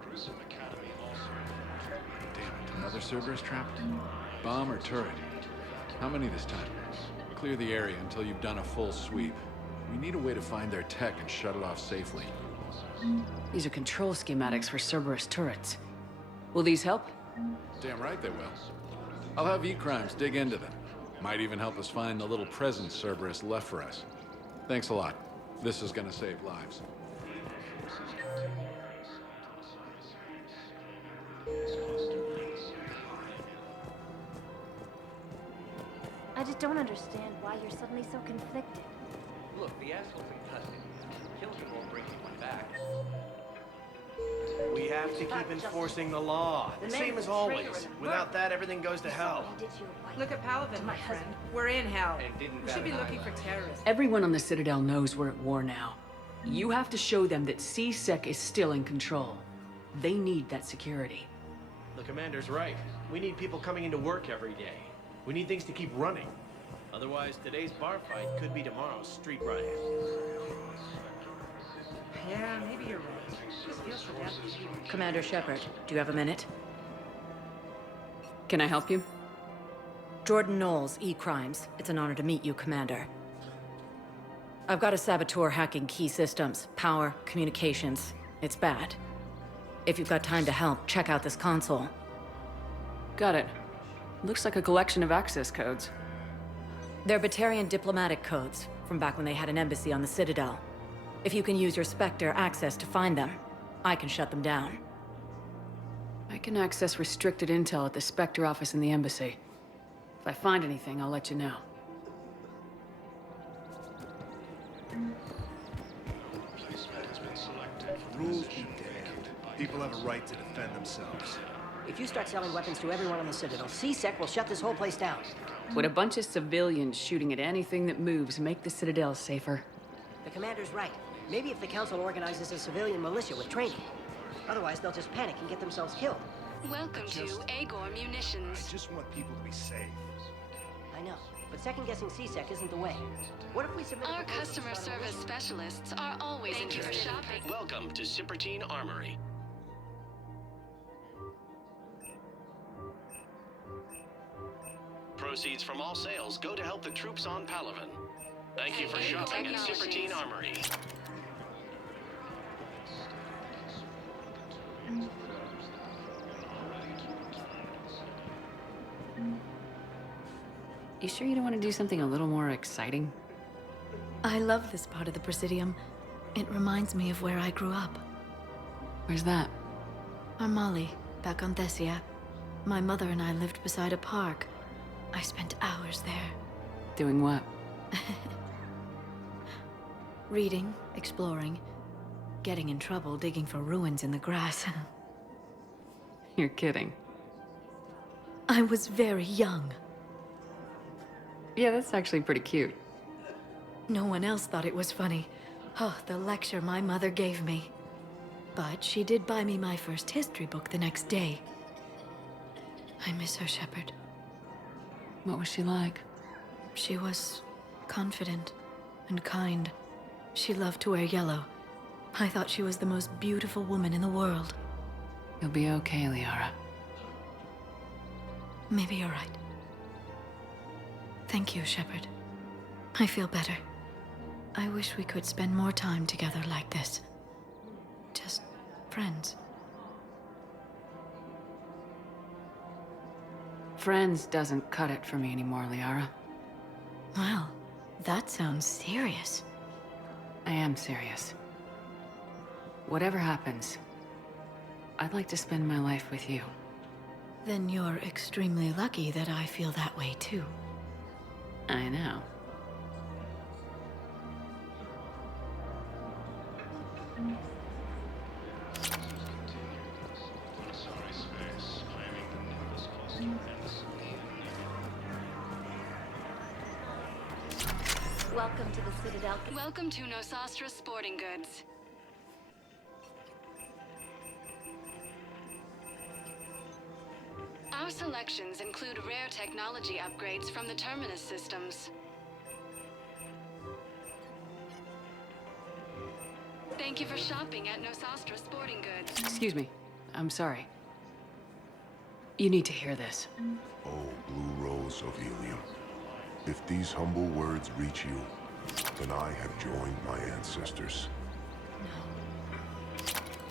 Gruesome Academy also. Damn it, another Cerberus trapped? Bomb or turret? How many this time? Clear the area until you've done a full sweep. We need a way to find their tech and shut it off safely. These are control schematics for Cerberus turrets. Will these help? Damn right they will. I'll have E-Crimes dig into them. Might even help us find the little presents Cerberus left for us. Thanks a lot. This is gonna save lives. I just don't understand why you're suddenly so conflicted. Look, the asshole's in custody. Killing him won't bring anyone back. We have to keep enforcing the law. The same as always. Without that, everything goes to hell. Look at Paladin, my friend. We're in hell. We should be looking for terrorists. Everyone on the Citadel knows we're at war now. You have to show them that C-Sec is still in control. They need that security. The commander's right. We need people coming into work every day. We need things to keep running. Otherwise, today's bar fight could be tomorrow's street riot. Yeah, maybe you're right. This feels so bad. Commander Shepard, do you have a minute? Can I help you? Jordan Knowles, E-Crimes. It's an honor to meet you, Commander. I've got a saboteur hacking key systems, power, communications. It's bad. If you've got time to help, check out this console. Got it. Looks like a collection of access codes. They're Batarian diplomatic codes, from back when they had an embassy on the Citadel. If you can use your Spectre access to find them, I can shut them down. I can access restricted intel at the Spectre office in the embassy. If I find anything, I'll let you know. Rules be damned. People have a right to defend themselves. If you start selling weapons to everyone on the Citadel, C-Sec will shut this whole place down. Would a bunch of civilians shooting at anything that moves make the Citadel safer? The commander's right. Maybe if the Council organizes a civilian militia with training. Otherwise, they'll just panic and get themselves killed. Welcome to Agor Munitions. I just want people to be safe. I know, but second-guessing C-Sec isn't the way. What if we submit Our customer service specialists are always interested in shopping. Welcome to Sippertine Armory. Proceeds from all sales go to help the troops on Palaven. Thank you for shopping at Sippertine Armory. You sure you don't want to do something a little more exciting? I love this part of the Presidium. It reminds me of where I grew up. Where's that? Armali, back on Thessia. My mother and I lived beside a park. I spent hours there. Doing what? Reading, exploring, getting in trouble digging for ruins in the grass. You're kidding. I was very young. Yeah, that's actually pretty cute. No one else thought it was funny. Oh, the lecture my mother gave me. But she did buy me my first history book the next day. I miss her, Shepard. What was she like? She was confident and kind. She loved to wear yellow. I thought she was the most beautiful woman in the world. You'll be okay, Liara. Maybe you're right. Thank you, Shepard. I feel better. I wish we could spend more time together like this. Just friends. Friends doesn't cut it for me anymore, Liara. Wow, that sounds serious. I am serious. Whatever happens, I'd like to spend my life with you. Then you're extremely lucky that I feel that way too. I know. Welcome to the Citadel. Welcome to Nosastra Sporting Goods. Our selections include rare technology upgrades from the Terminus systems. Thank you for shopping at Nosastra Sporting Goods. Excuse me. I'm sorry. You need to hear this. Oh, Blue Rose of Helium. If these humble words reach you, then I have joined my ancestors.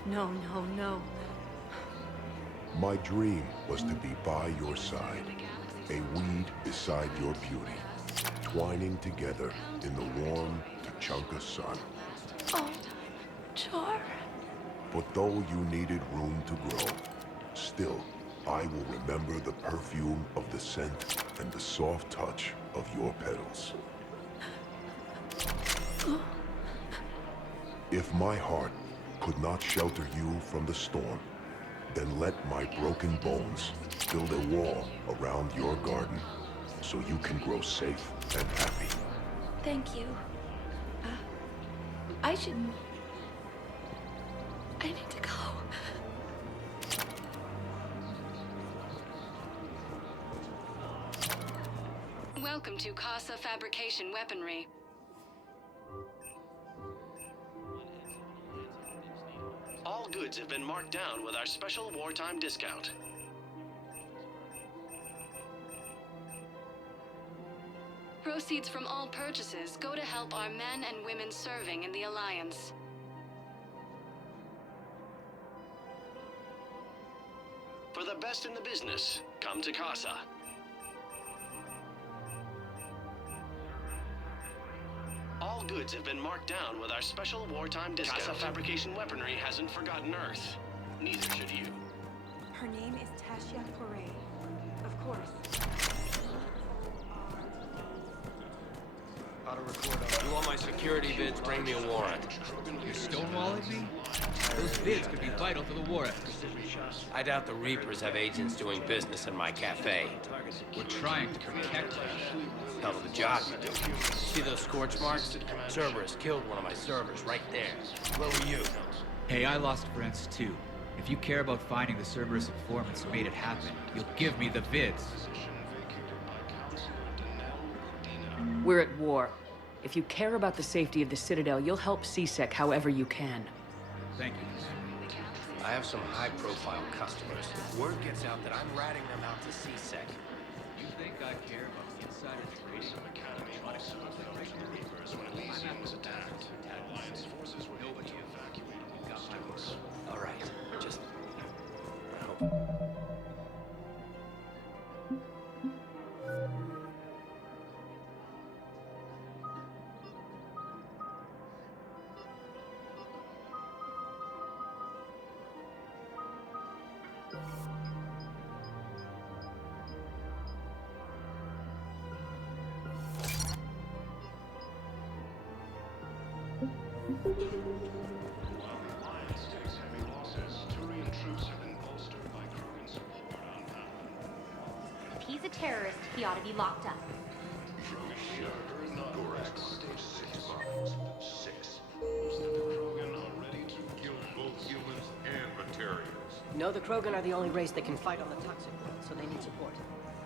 No, no, no. My dream was to be by your side, a weed beside your beauty, twining together in the warm Tuchanka sun. Oh, Char. But though you needed room to grow, still, I will remember the perfume of the scent and the soft touch of your petals. If my heart could not shelter you from the storm, then let my broken bones build a wall around your garden so you can grow safe and happy. Thank you. I should... I need to go. Welcome to Casa Fabrication Weaponry. All goods have been marked down with our special wartime discount. Proceeds from all purchases go to help our men and women serving in the Alliance. For the best in the business, come to Casa. All goods have been marked down with our special wartime discount. Casa Fabrication Weaponry hasn't forgotten Earth. Neither should you. Her name is Tasha Foray. Of course. Auto record. You want my security bids? Bring me a warrant. You're stonewalling me? Those bids could be vital to the war effort. I doubt the Reapers have agents doing business in my cafe. We're trying to protect you. Hell of a job you do. See those scorch marks? Cerberus killed one of my servers right there. Where were you? Hey, I lost friends too. If you care about finding the Cerberus informants who made it happen, you'll give me the vids. We're at war. If you care about the safety of the Citadel, you'll help CSEC however you can. Thank you. I have some high-profile customers. If word gets out that I'm ratting them out to CSEC. You think I care about insider trading? Some Academy also felt the Reapers when Elysium was attacked. Alliance forces were able to evacuate all students. All right, just... I hope... While the Alliance takes heavy losses, Turian troops have been bolstered by Krogan support on Papa. If he's a terrorist, he ought to be locked up. Krogan not Gorax, stage 6 bombs. 6. Most of the Krogan are ready to kill both humans and Batarians. No, the Krogan are the only race that can fight on the toxic world, so they need support.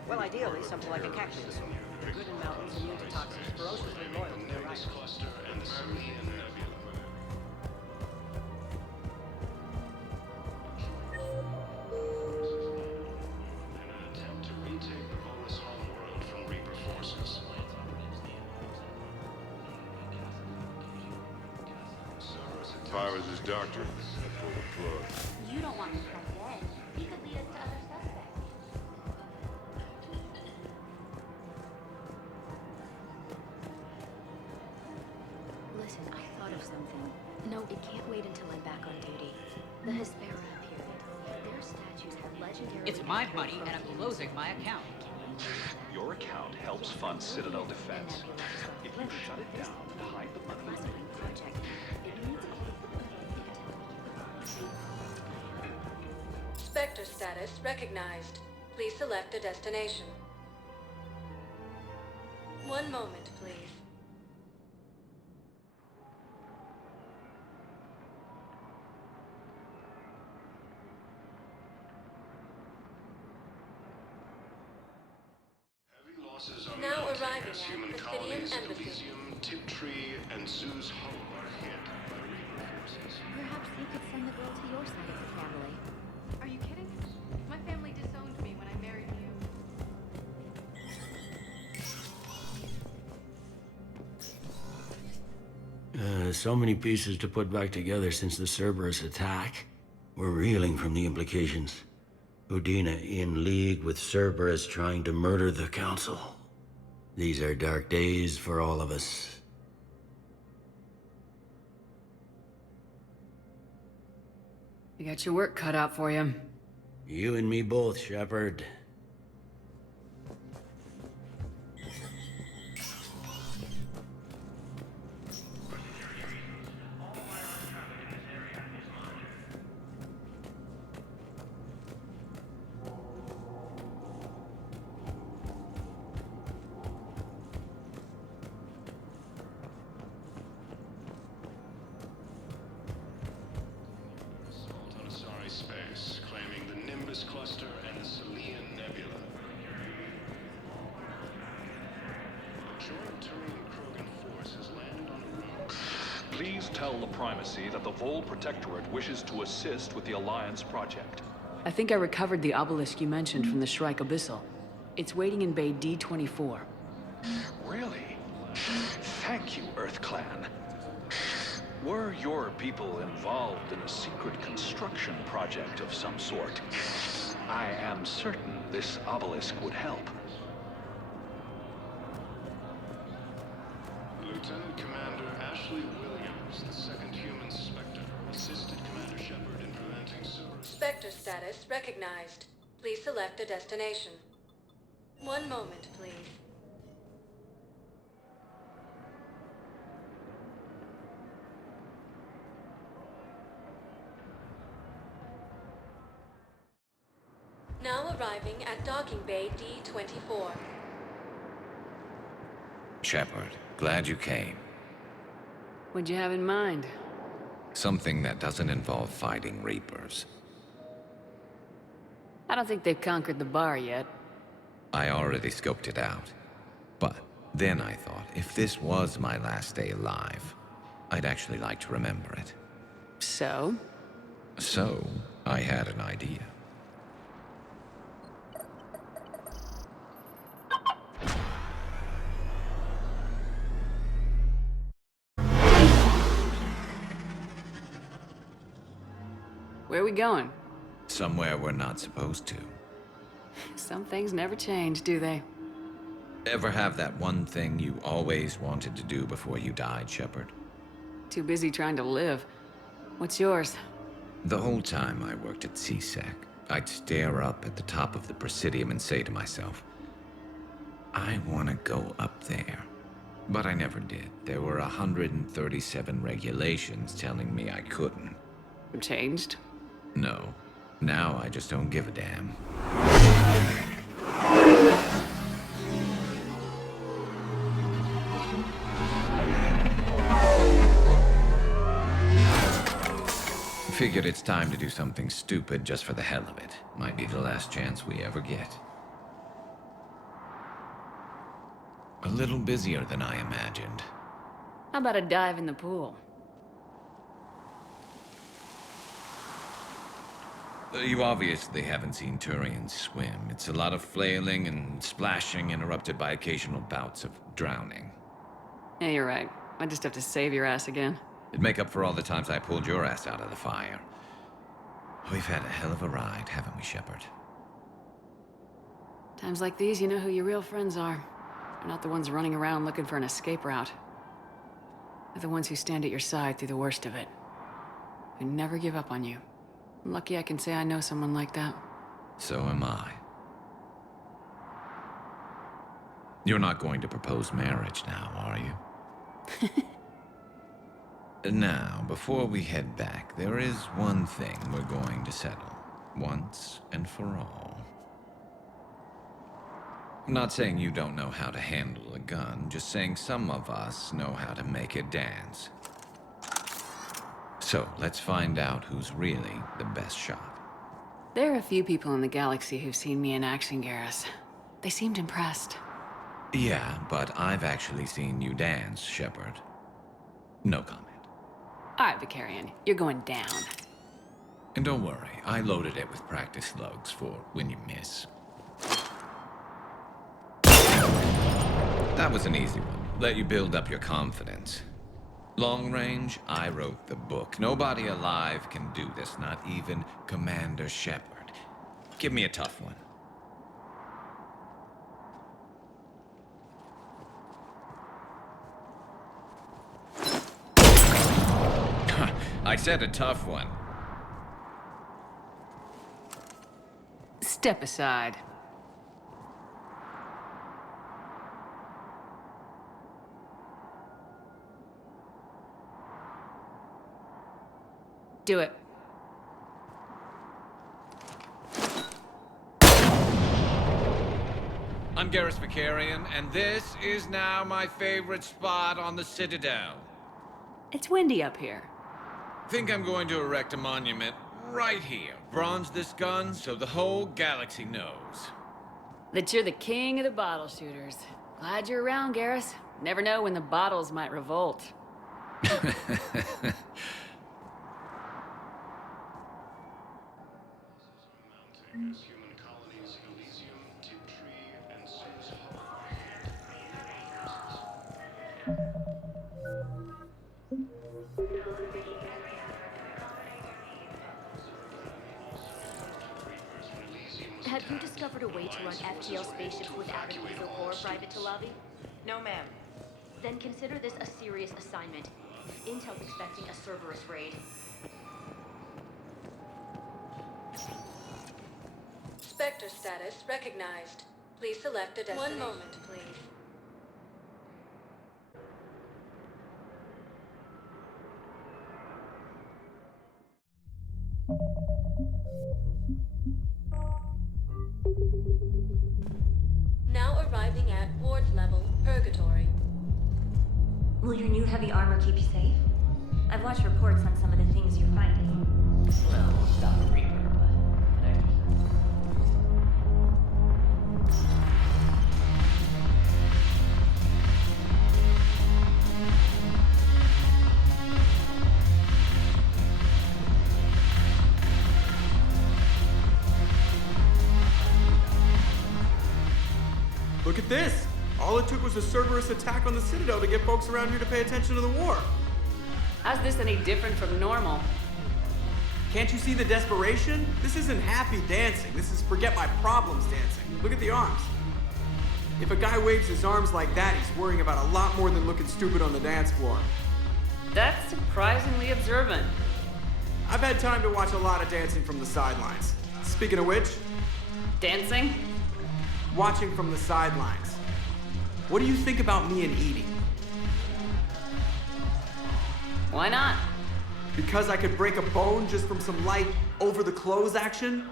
Well, ideally, something like a cactus. They're good in mountains, immune to toxins, ferociously loyal to their Nimbus rivals. cluster and the Sirian Nebula. In an attempt to retake the Volus homeworld from Reaper forces. If I was his doctor, I'd pull the plug. You don't want him quite dead. He could lead us to other suspects. Listen, I thought of something. No, it can't wait until I'm back on duty. The Hespera period. Their statues have legendary... It's my money, and I'm closing my account. Your account helps fund Citadel defense. If you shut it down and hide the money... Spectre status recognized. Please select a destination. One moment, please. Heavy losses on Now Military arriving as at human Presidium colonies in Embassy. Elysium, Tiptree, and Zeus Home are hit by Reaper forces. Perhaps you could send the girl to your side of the family. Are you kidding? My family disowned me when I married you. With so many pieces to put back together since the Cerberus attack, we're reeling from the implications. Udina in league with Cerberus trying to murder the Council. These are dark days for all of us. You got your work cut out for you. You and me both, Shepard. Space, claiming the Nimbus cluster and the Selian Nebula. A joint Turian-Krogan force has landed on a rogue. Please tell the Primacy that the Vol Protectorate wishes to assist with the Alliance project. I think I recovered the obelisk you mentioned from the Shrike Abyssal. It's waiting in Bay D-24. Really? Thank you, Earth Clan. Were your people involved in a secret construction project of some sort? I am certain this obelisk would help. Lieutenant Commander Ashley Williams, the second human Spectre, assisted Commander Shepard in preventing Cerberus. Spectre status recognized. Please select a destination. One moment, please. Now arriving at Docking Bay D-24. Shepard, glad you came. What'd you have in mind? Something that doesn't involve fighting Reapers. I don't think they've conquered the bar yet. I already scoped it out. But then I thought, if this was my last day alive, I'd actually like to remember it. So? So, I had an idea. Where are we going? Somewhere we're not supposed to. Some things never change, do they? Ever have that one thing you always wanted to do before you died, Shepard? Too busy trying to live. What's yours? The whole time I worked at CSEC, I'd stare up at the top of the Presidium and say to myself, I want to go up there. But I never did. There were 137 regulations telling me I couldn't. Changed? No. Now I just don't give a damn. Figured it's time to do something stupid just for the hell of it. Might be the last chance we ever get. A little busier than I imagined. How about a dive in the pool? You obviously haven't seen Turians swim. It's a lot of flailing and splashing interrupted by occasional bouts of drowning. Yeah, you're right. I just have to save your ass again. It'd make up for all the times I pulled your ass out of the fire. We've had a hell of a ride, haven't we, Shepard? Times like these, you know who your real friends are. They're not the ones running around looking for an escape route. They're the ones who stand at your side through the worst of it. Who never give up on you. I'm lucky I can say I know someone like that. So am I. You're not going to propose marriage now, are you? Now, before we head back, there is one thing we're going to settle. Once and for all. I'm not saying you don't know how to handle a gun, just saying some of us know how to make it dance. So, let's find out who's really the best shot. There are a few people in the galaxy who've seen me in action, Garrus. They seemed impressed. Yeah, but I've actually seen you dance, Shepard. No comment. All right, Vicarian, you're going down. And don't worry, I loaded it with practice slugs for when you miss. That was an easy one. Let you build up your confidence. Long range, I wrote the book. Nobody alive can do this, not even Commander Shepard. Give me a tough one. I said a tough one. Step aside. Do it. I'm Garrus Vakarian, and this is now my favorite spot on the Citadel. It's windy up here. Think I'm going to erect a monument right here. Bronze this gun so the whole galaxy knows. That you're the king of the bottle shooters. Glad you're around, Garrus. Never know when the bottles might revolt. Human colonies, Elysium, Tiptree, and Sims Have you discovered a way to run FTL spaceships without an eagle core private to lobby? No, ma'am. Then consider this a serious assignment. Intel's expecting a Cerberus raid. Spectre status recognized. Please select a destination. 1 moment, please. Now arriving at Ward's level, Purgatory. Will your new heavy armor keep you safe? I've watched reports on some of the things you're finding. Well, we'll stop the Reaper, but an exercise. Look at this! All it took was a Cerberus attack on the Citadel to get folks around here to pay attention to the war. How's this any different from normal? Can't you see the desperation? This isn't happy dancing. This is forget my problems dancing. Look at the arms. If a guy waves his arms like that, he's worrying about a lot more than looking stupid on the dance floor. That's surprisingly observant. I've had time to watch a lot of dancing from the sidelines. Speaking of which... Dancing? Watching from the sidelines. What do you think about me and Edie? Why not? Because I could break a bone just from some light over-the-clothes action?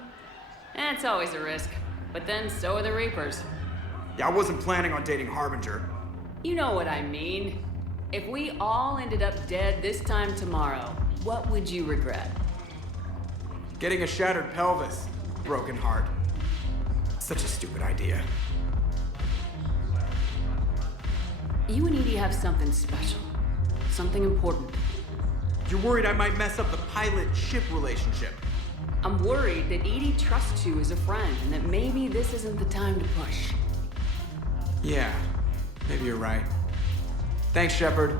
It's always a risk. But then so are the Reapers. Yeah, I wasn't planning on dating Harbinger. You know what I mean. If we all ended up dead this time tomorrow, what would you regret? Getting a shattered pelvis. Broken heart. Such a stupid idea. You and Edie have something special. Something important. You're worried I might mess up the pilot-ship relationship. I'm worried that Edie trusts you as a friend, and that maybe this isn't the time to push. Yeah, maybe you're right. Thanks, Shepard.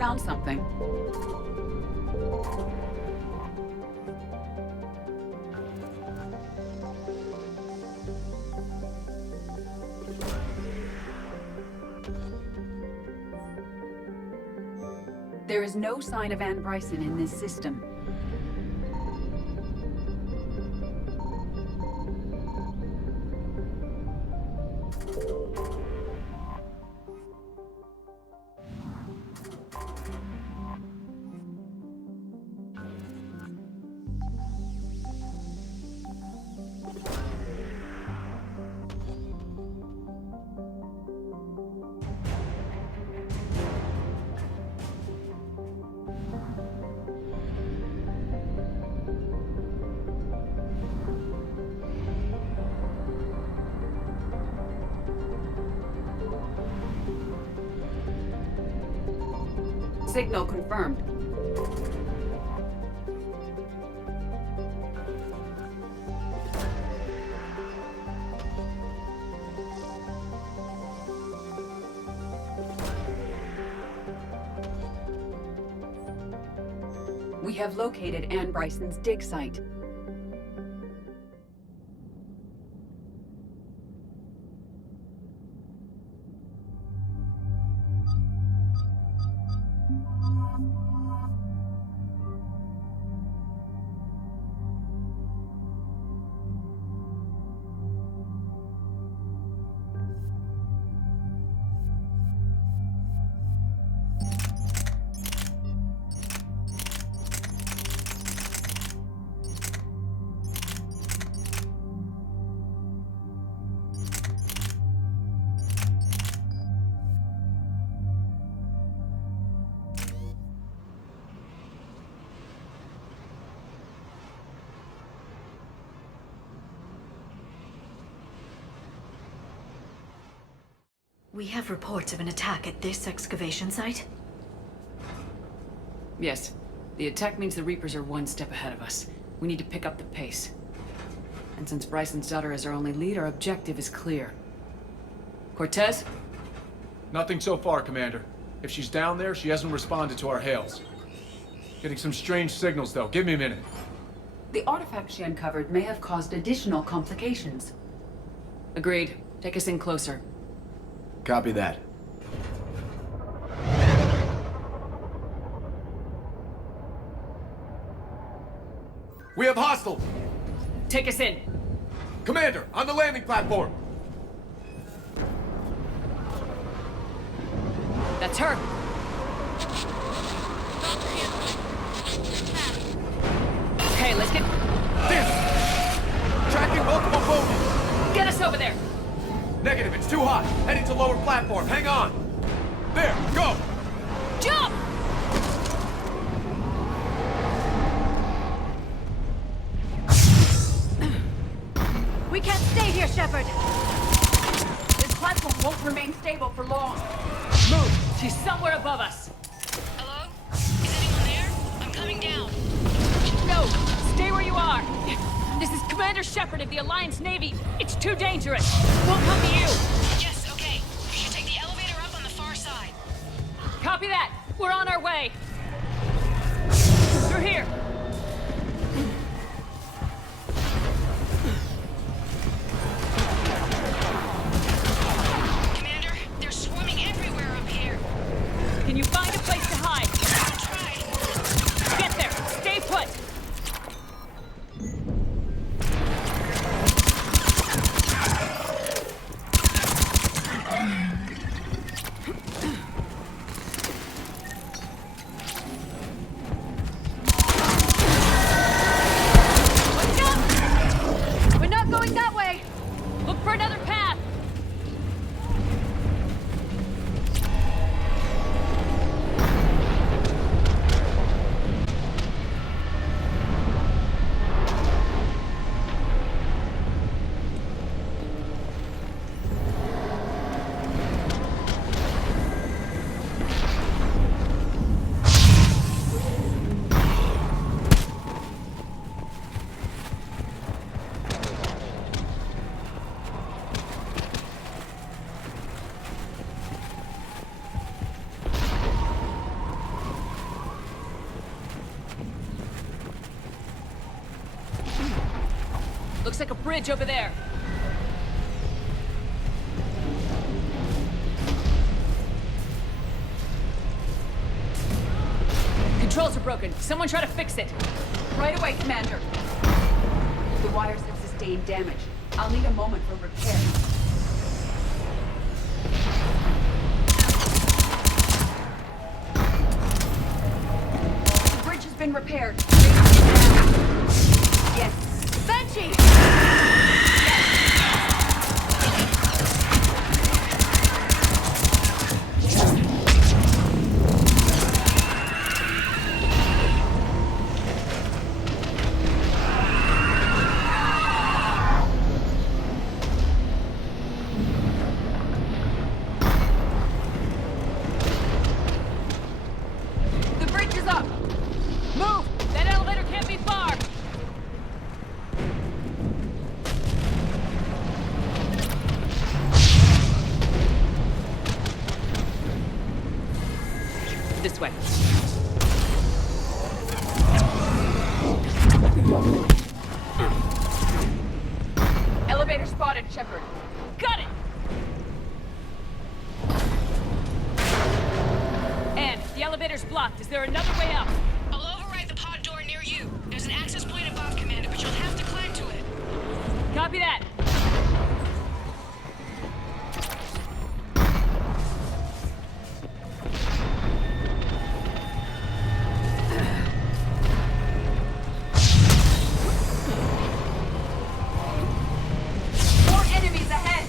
found something. There is no sign of Anne Bryson in this system. Signal confirmed. We have located Anne Bryson's dig site. We have reports of an attack at this excavation site? Yes. The attack means the Reapers are one step ahead of us. We need to pick up the pace. And since Bryson's daughter is our only lead, our objective is clear. Cortez? Nothing so far, Commander. If she's down there, she hasn't responded to our hails. Getting some strange signals, though. Give me a minute. The artifact she uncovered may have caused additional complications. Agreed. Take us in closer. Copy that. We have hostile! Take us in. Commander, on the landing platform! That's her. Okay, let's get... Tracking multiple bogies! Get us over there! Negative, it's too hot. Heading to lower platform. Hang on. There, go! Jump! We can't stay here, Shepard! This platform won't remain stable for long. Move! She's somewhere above us. Hello? Is anyone there? I'm coming down. No! Stay where you are! This is Commander Shepard of the Alliance Navy. It's too dangerous. We'll come to you. Yes, okay. We should take the elevator up on the far side. Copy that. We're on our way. Through here. Commander, they're swarming everywhere up here. Can you find a place to hide? I'll try. Get there. Stay put. Looks like a bridge over there. Controls are broken. Someone try to fix it. Right away, Commander. The wires have sustained damage. I'll need a moment for repair. The bridge has been repaired. Yes. Banshee! The bridge is up. Move! That elevator can't be far! This way. Elevator spotted, Shepard. Got it! Anne, the elevator's blocked. Is there another way up? I'll override the pod door near you. There's an access point above, Commander, but you'll have to climb to it. Copy that. More enemies ahead.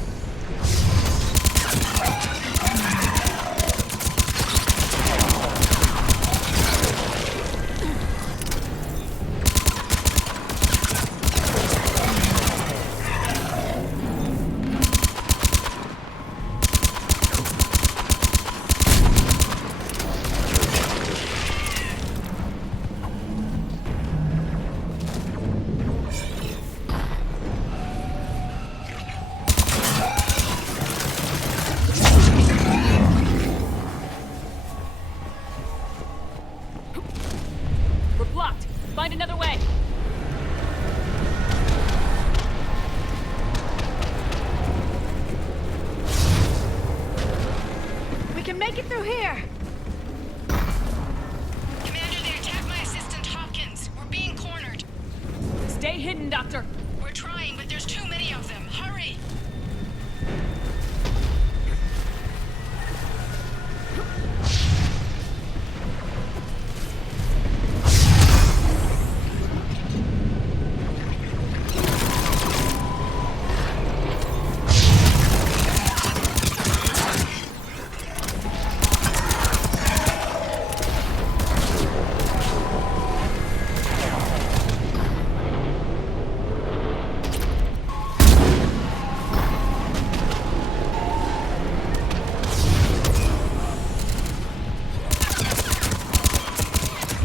We're blocked. Find another way. We can make it through here! Commander, they attacked my assistant Hopkins. We're being cornered. Stay hidden, Doctor. We're trying, but there's too many of them. Hurry!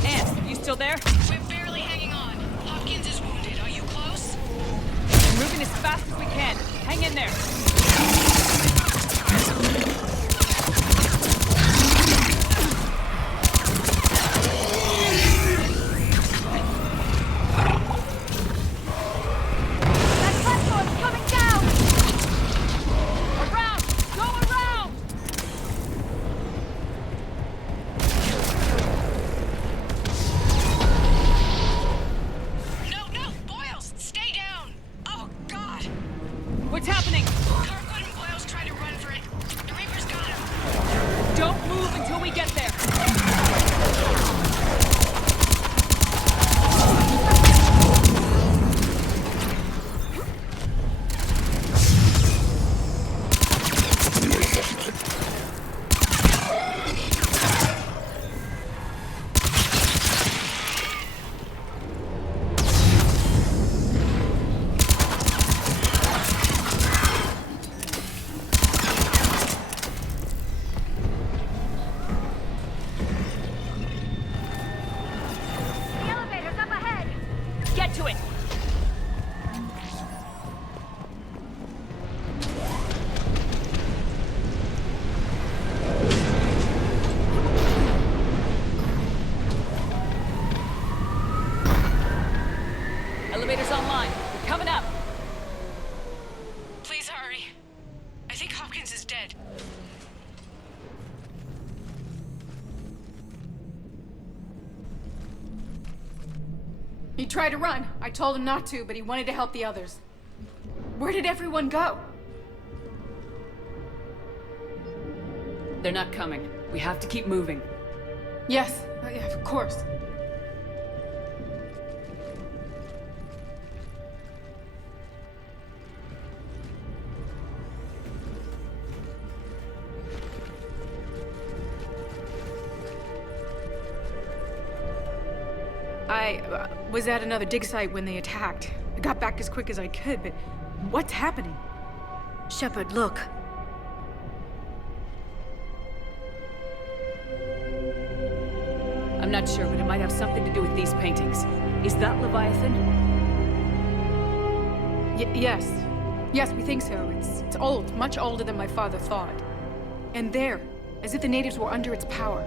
Anne, you still there? We're barely hanging on. Hopkins is wounded. Are you close? We're moving as fast as we can. Hang in there. That platform's coming down! Around! Go around! No, no! Boyles, stay down! Oh, God! What's happening? Kirkwood and Boyles tried to run for it. The Reaper's got him. Don't move until we get there. almost dead. He tried to run. I told him not to, but he wanted to help the others. Where did everyone go? They're not coming. We have to keep moving. Yes, yeah, of course. I was at another dig site when they attacked. I got back as quick as I could, but what's happening? Shepard, look. I'm not sure, but it might have something to do with these paintings. Is that Leviathan? Yes. Yes, we think so. It's old, much older than my father thought. And there, as if the natives were under its power.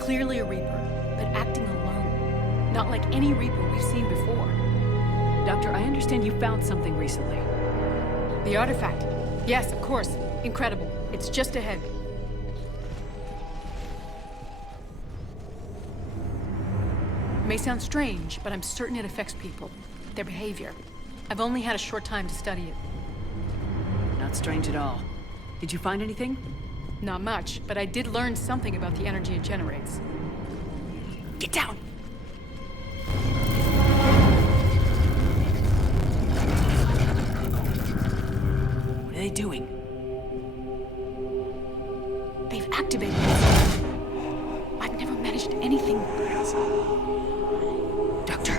Clearly a Reaper, but acting alone. Not like any Reaper we've seen before. Doctor, I understand you found something recently. The artifact. Yes, of course. Incredible. It's just ahead. It may sound strange, but I'm certain it affects people. Their behavior. I've only had a short time to study it. Not strange at all. Did you find anything? Not much, but I did learn something about the energy it generates. Get down! What are they doing? They've activated it. I've never managed anything. Doctor.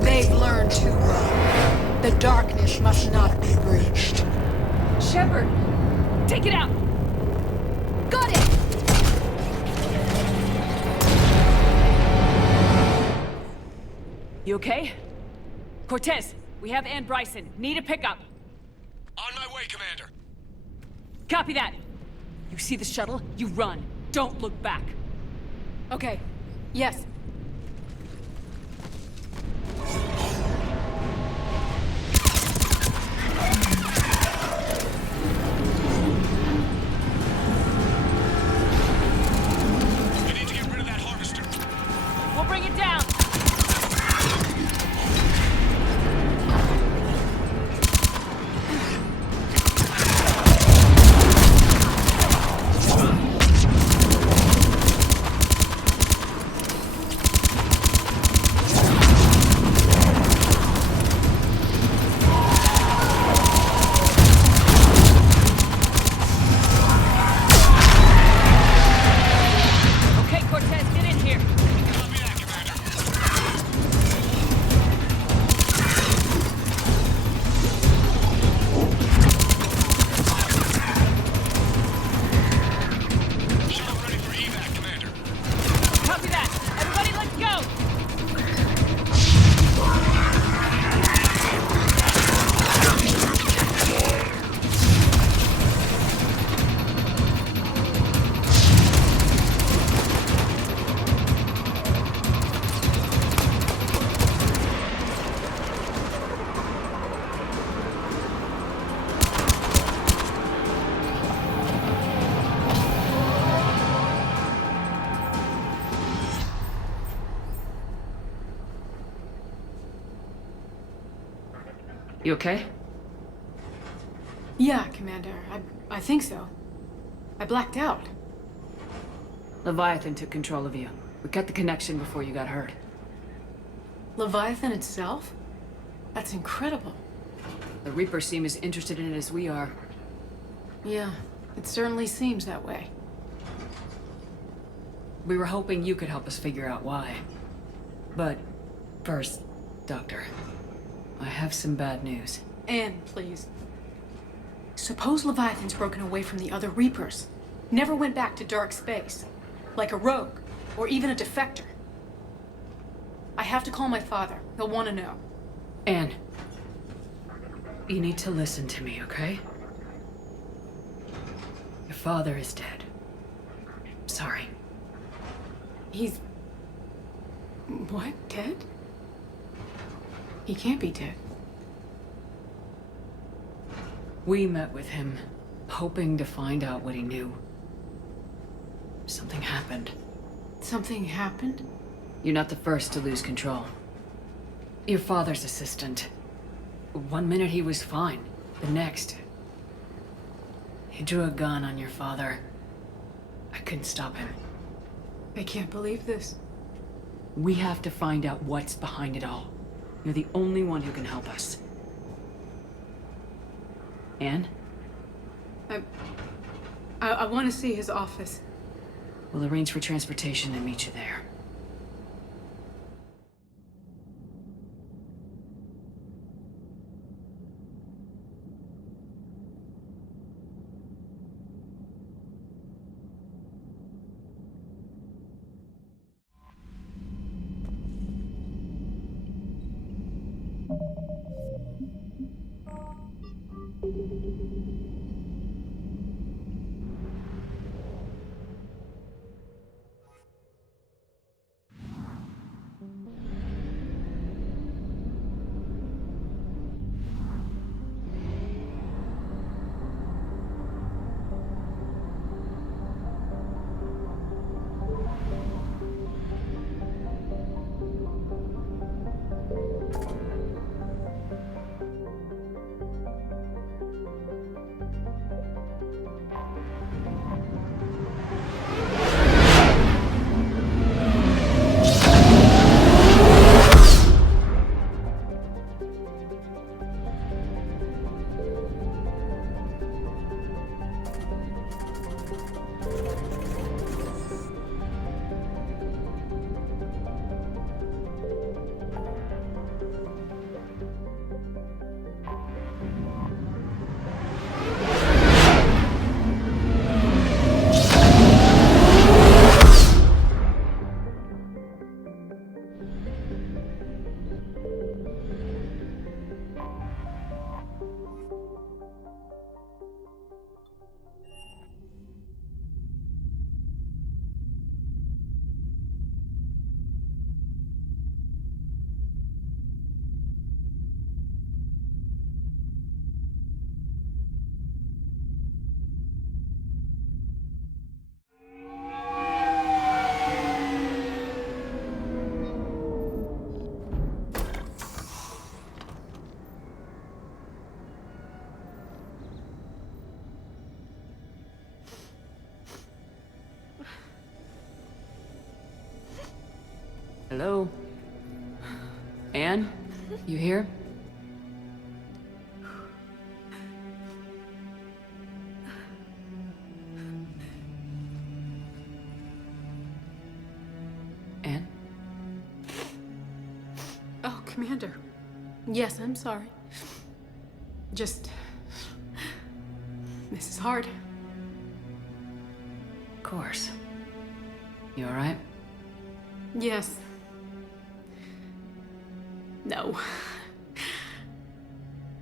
They've learned to run. The darkness must not be breached. Shepard! Take it out! Got it! You okay? Cortez, we have Ann Bryson. Need a pickup. On my way, Commander. Copy that. You see the shuttle? You run. Don't look back. Okay. Yes. We need to get rid of that harvester. We'll bring it down. Okay, Cortez, get in here. Copy that, Commander. Shuttle ready for evac, Commander. Copy that. Everybody, let's go. You okay? Yeah, Commander. I think so. I blacked out. Leviathan took control of you. We cut the connection before you got hurt. Leviathan itself? That's incredible. The Reapers seem as interested in it as we are. Yeah, it certainly seems that way. We were hoping you could help us figure out why. But first, Doctor, I have some bad news. Anne, please. Suppose Leviathan's broken away from the other Reapers. Never went back to dark space. Like a rogue, or even a defector. I have to call my father. He'll want to know. Anne, you need to listen to me, okay? Your father is dead. Sorry. He's... what? Dead? He can't be dead. We met with him, hoping to find out what he knew. Something happened. Something happened? You're not the first to lose control. Your father's assistant. One minute he was fine. The next... he drew a gun on your father. I couldn't stop him. I can't believe this. We have to find out what's behind it all. You're the only one who can help us. Anne? I want to see his office. We'll arrange for transportation and meet you there. Hello? Anne? You here? Anne? Oh, Commander. Yes, I'm sorry. Just... this is hard. Of course. You alright? Yes. No.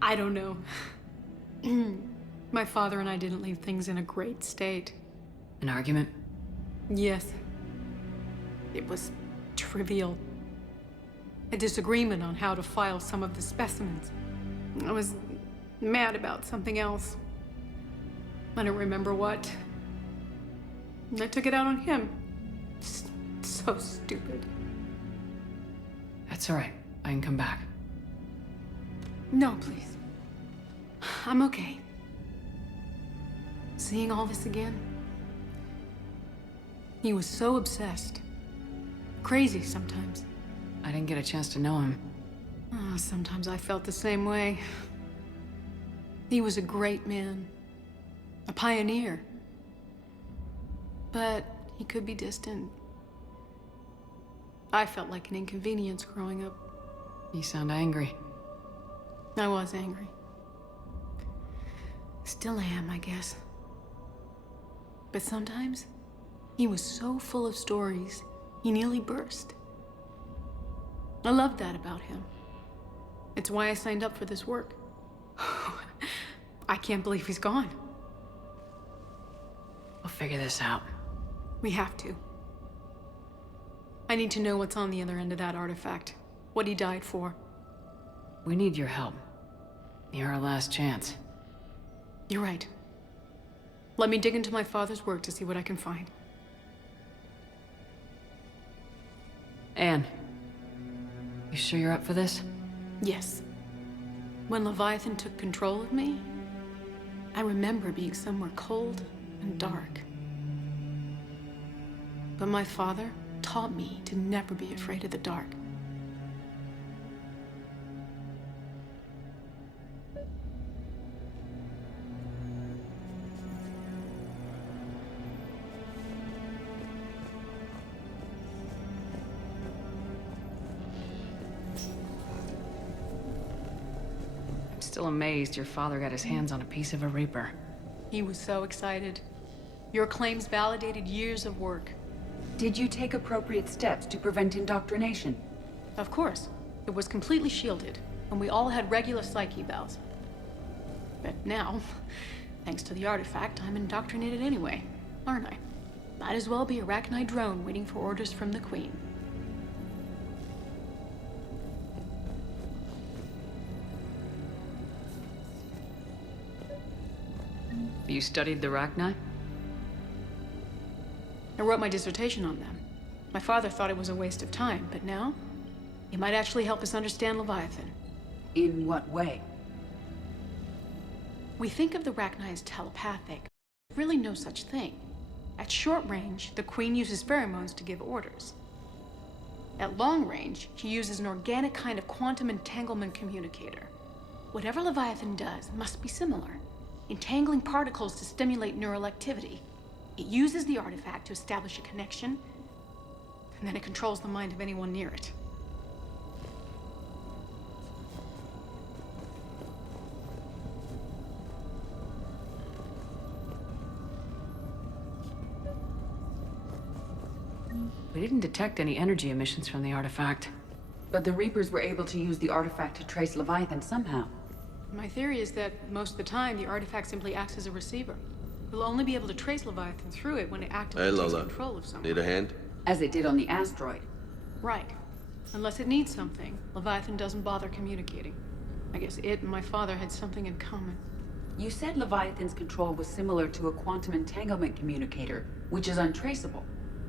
I don't know. My father and I didn't leave things in a great state. An argument? Yes. It was trivial. A disagreement on how to file some of the specimens. I was mad about something else. I don't remember what. And I took it out on him. So stupid. That's alright. I can come back. No, please. I'm okay. Seeing all this again? He was so obsessed. Crazy sometimes. I didn't get a chance to know him. Oh, sometimes I felt the same way. He was a great man. A pioneer. But he could be distant. I felt like an inconvenience growing up. You sound angry. I was angry. Still am, I guess. But sometimes, he was so full of stories, he nearly burst. I loved that about him. It's why I signed up for this work. I can't believe he's gone. We'll figure this out. We have to. I need to know what's on the other end of that artifact. What he died for. We need your help. You're our last chance. You're right. Let me dig into my father's work to see what I can find. Anne, you sure you're up for this? Yes. When Leviathan took control of me, I remember being somewhere cold and dark. But my father taught me to never be afraid of the dark. I'm still amazed your father got his hands on a piece of a Reaper. He was so excited. Your claims validated years of work. Did you take appropriate steps to prevent indoctrination? Of course. It was completely shielded, and we all had regular psych evals. But now, thanks to the artifact, I'm indoctrinated anyway, aren't I? Might as well be a Arachnite drone waiting for orders from the Queen. You studied the Arachnite? I wrote my dissertation on them. My father thought it was a waste of time, but now, it might actually help us understand Leviathan. In what way? We think of the Arachnite as telepathic. Really no such thing. At short range, the Queen uses pheromones to give orders. At long range, she uses an organic kind of quantum entanglement communicator. Whatever Leviathan does must be similar, entangling particles to stimulate neural activity. It uses the artifact to establish a connection, and then it controls the mind of anyone near it. We didn't detect any energy emissions from the artifact. But the Reapers were able to use the artifact to trace Leviathan somehow. My theory is that most of the time, the artifact simply acts as a receiver. We'll only be able to trace Leviathan through it when it actively takes control of someone. Need a hand? As it did on the asteroid. Right. Unless it needs something, Leviathan doesn't bother communicating. I guess it and my father had something in common. You said Leviathan's control was similar to a quantum entanglement communicator, which is untraceable.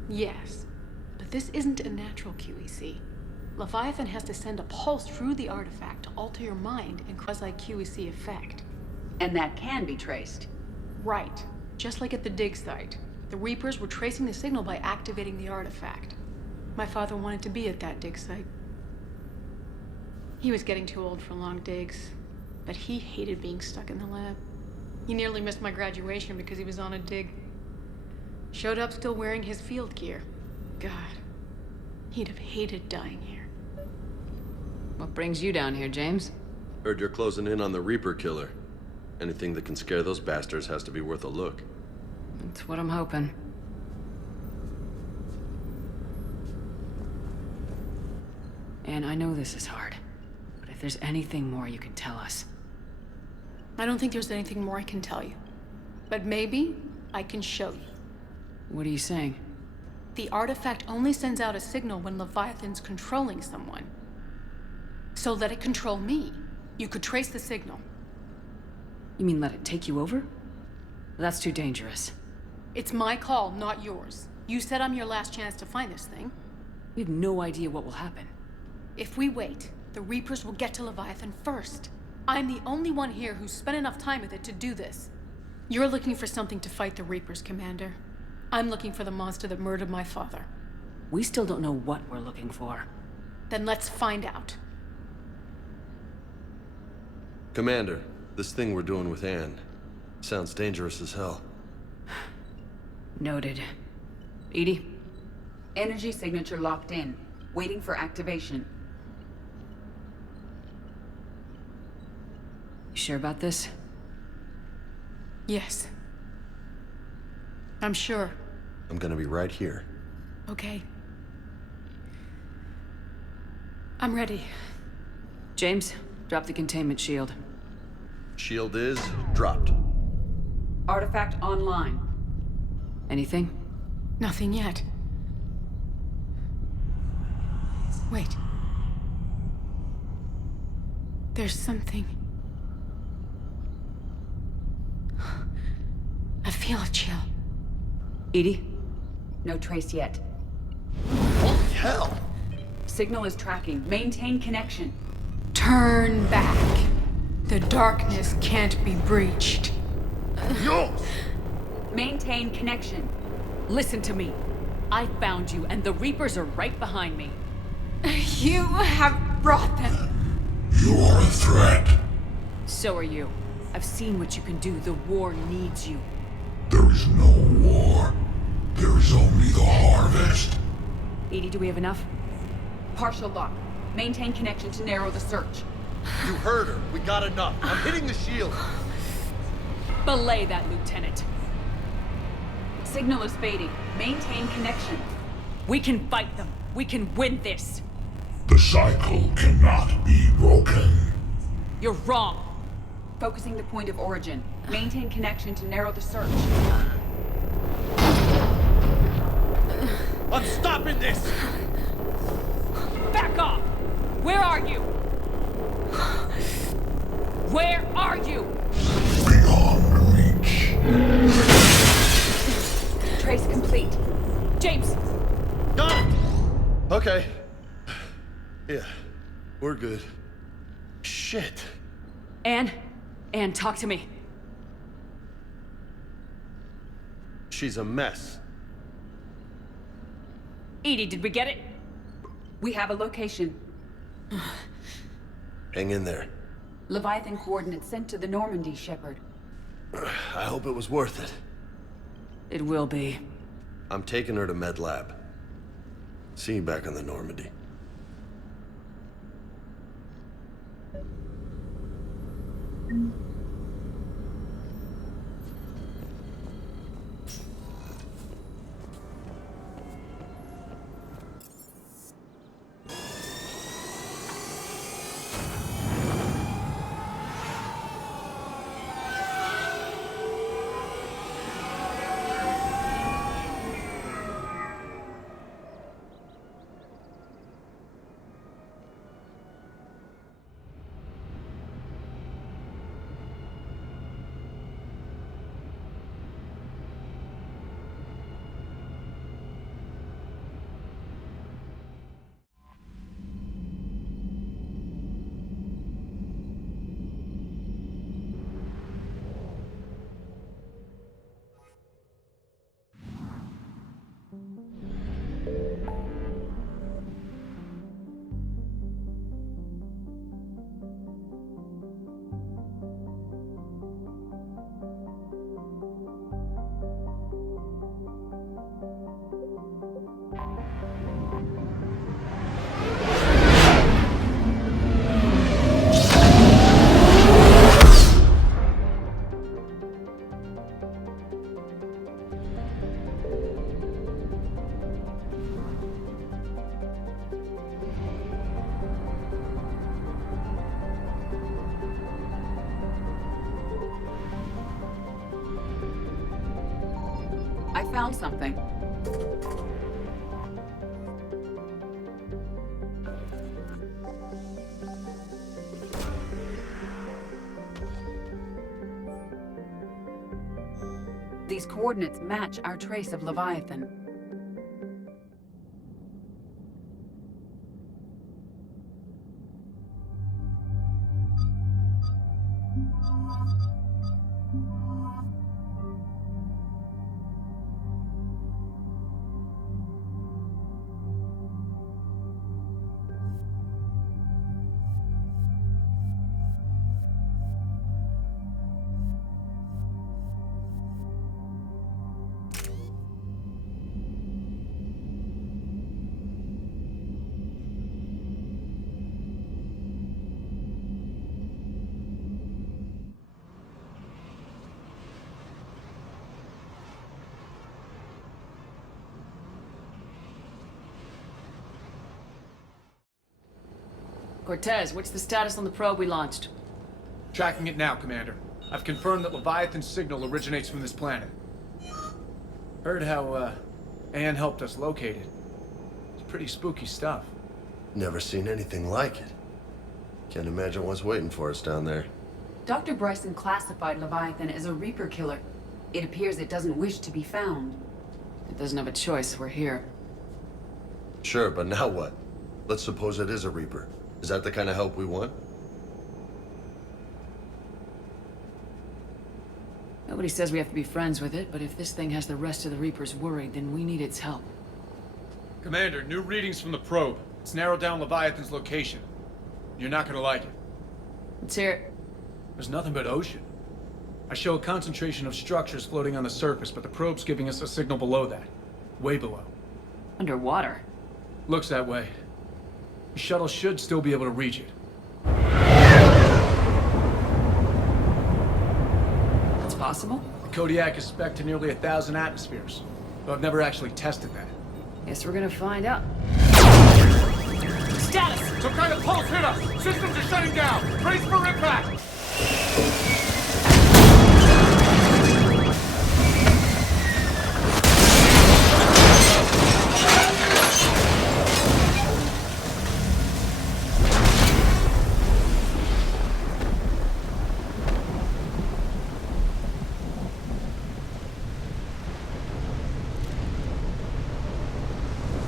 Yes. But this isn't a natural QEC. Leviathan has to send a pulse through the artifact to alter your mind and cause a QEC effect. And that can be traced. Right. Just like at the dig site. The Reapers were tracing the signal by activating the artifact. My father wanted to be at that dig site. He was getting too old for long digs, but he hated being stuck in the lab. He nearly missed my graduation because he was on a dig. Showed up still wearing his field gear. God, he'd have hated dying here. What brings you down here, James? Heard you're closing in on the Reaper killer. Anything that can scare those bastards has to be worth a look. That's what I'm hoping. And I know this is hard, but if there's anything more you can tell us. I don't think there's anything more I can tell you. But maybe I can show you. What are you saying? The artifact only sends out a signal when Leviathan's controlling someone. So let it control me. You could trace the signal. You mean let it take you over? That's too dangerous. It's my call, not yours. You said I'm your last chance to find this thing. We have no idea what will happen. If we wait, the Reapers will get to Leviathan first. I'm the only one here who's spent enough time with it to do this. You're looking for something to fight the Reapers, Commander. I'm looking for the monster that murdered my father. We still don't know what we're looking for. Then let's find out. Commander, this thing we're doing with Anne sounds dangerous as hell. Noted. Edie? Energy signature locked in. Waiting for activation. You sure about this? Yes. I'm sure. I'm gonna be right here. Okay. I'm ready. James, drop the containment shield. Shield is dropped. Artifact online. Anything? Nothing yet. Wait. There's something. feel a chill. Edie? No trace yet. Holy hell! Signal is tracking. Maintain connection. Turn back. The darkness can't be breached. Yo! Maintain connection. Listen to me. I found you, and the Reapers are right behind me. You have brought them. You are a threat. So are you. I've seen what you can do. The war needs you. There is no war. There is only the harvest. Edie, do we have enough? Partial lock. Maintain connection to narrow the search. You heard her. We got enough. I'm hitting the shield. Belay that, Lieutenant. Signal is fading. Maintain connection. We can fight them. We can win this. The cycle cannot be broken. You're wrong. Focusing the point of origin. Maintain connection to narrow the search. I'm stopping this! Back off! Where are you? Where are you? Beyond reach. Trace complete. James! Got it! Okay. Yeah, we're good. Shit. Anne, talk to me. She's a mess. Edie, did we get it? We have a location. Hang in there. Leviathan coordinates sent to the Normandy, Shepard. I hope it was worth it. It will be. I'm taking her to Med Lab. See you back on the Normandy. I found something. These coordinates match our trace of Leviathan. Cortez, what's the status on the probe we launched? Tracking it now, Commander. I've confirmed that Leviathan's signal originates from this planet. Heard how, Anne helped us locate it. It's pretty spooky stuff. Never seen anything like it. Can't imagine what's waiting for us down there. Dr. Bryson classified Leviathan as a Reaper killer. It appears it doesn't wish to be found. It doesn't have a choice. We're here. Sure, but now what? Let's suppose it is a Reaper. Is that the kind of help we want? Nobody says we have to be friends with it, but if this thing has the rest of the Reapers worried, then we need its help. Commander, new readings from the probe. It's narrowed down Leviathan's location. You're not gonna like it. Let's hear it. There's nothing but ocean. I show a concentration of structures floating on the surface, but the probe's giving us a signal below that. Way below. Underwater? Looks that way. The shuttle should still be able to reach it. It's possible? The Kodiak is spec'd to nearly 1,000 atmospheres, though I've never actually tested that. Guess we're gonna find out. Status! Some kind of pulse hit us! Systems are shutting down! Brace for impact!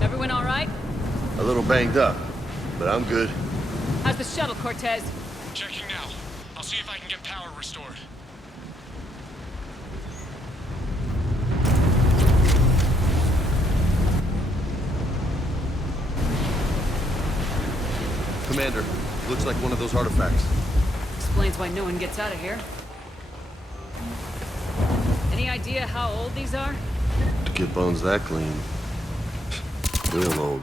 Everyone all right? A little banged up, but I'm good. How's the shuttle, Cortez? Checking now. I'll see if I can get power restored. Commander, looks like one of those artifacts. Explains why no one gets out of here. Any idea how old these are? To get bones that clean. Real old.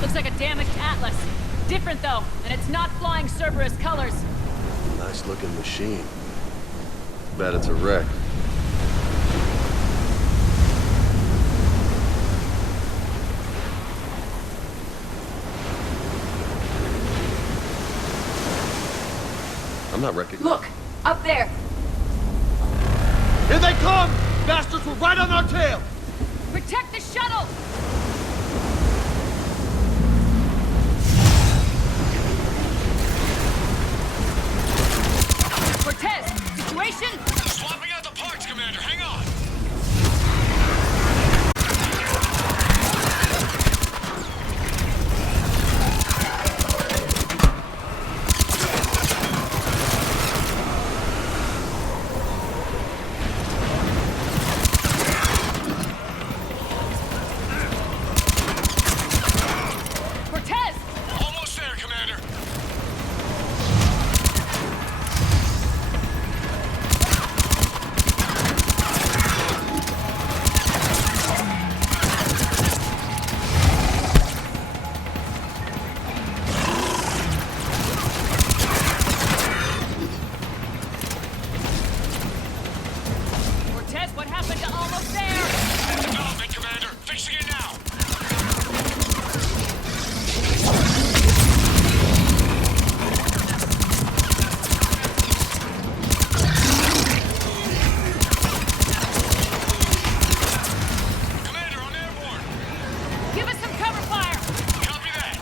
Looks like a damaged Atlas. Different though, and it's not flying Cerberus colors. Nice looking machine. Bet it's a wreck. I'm not wrecking. Look! Up there! Here they come! Bastards were right on our tail! Protect the shuttle! Cortez, situation? Swapping out the parts, Commander. Hang on. Cortez! Almost there, Commander. Cortez, what happened to almost there? Development, Commander. Fixing it now. Commander, I'm airborne. Give us some cover fire! Copy that.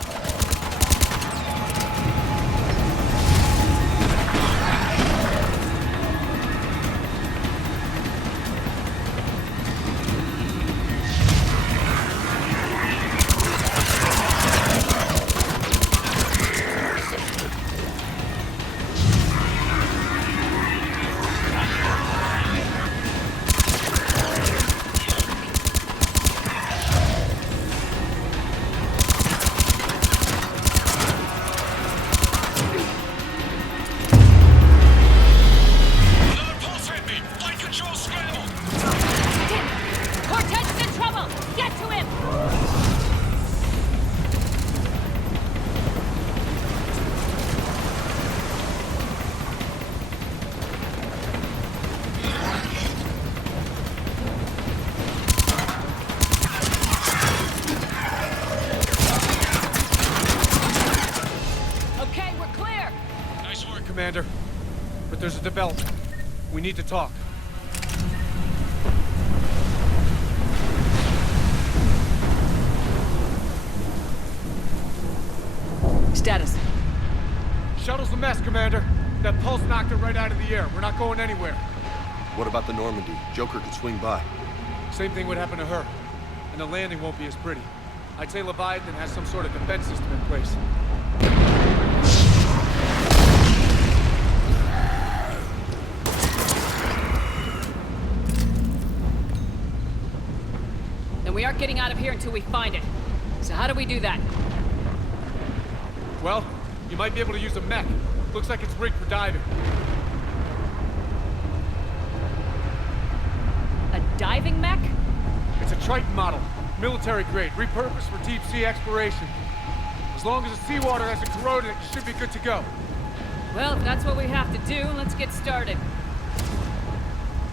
We need to talk. Status. Shuttle's a mess, Commander. That pulse knocked it right out of the air. We're not going anywhere. What about the Normandy? Joker could swing by. Same thing would happen to her. And the landing won't be as pretty. I'd say Leviathan has some sort of defense system in place. Then we aren't getting out of here until we find it. So how do we do that? Well, you might be able to use a mech. Looks like it's rigged for diving. A diving mech? It's a Triton model. Military grade, repurposed for deep sea exploration. As long as the seawater hasn't corroded it, you should be good to go. Well, if that's what we have to do, let's get started.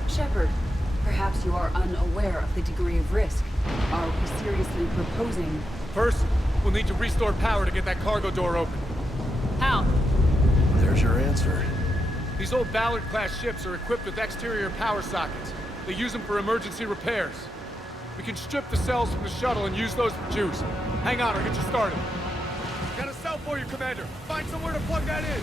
Shepard, perhaps you are unaware of the degree of risk. Are we seriously proposing... First, we'll need to restore power to get that cargo door open. How? There's your answer. These old Ballard-class ships are equipped with exterior power sockets. They use them for emergency repairs. We can strip the cells from the shuttle and use those for juice. Hang on, I'll get you started. Got a cell for you, Commander. Find somewhere to plug that in.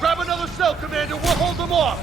Grab another cell, Commander. We'll hold them off.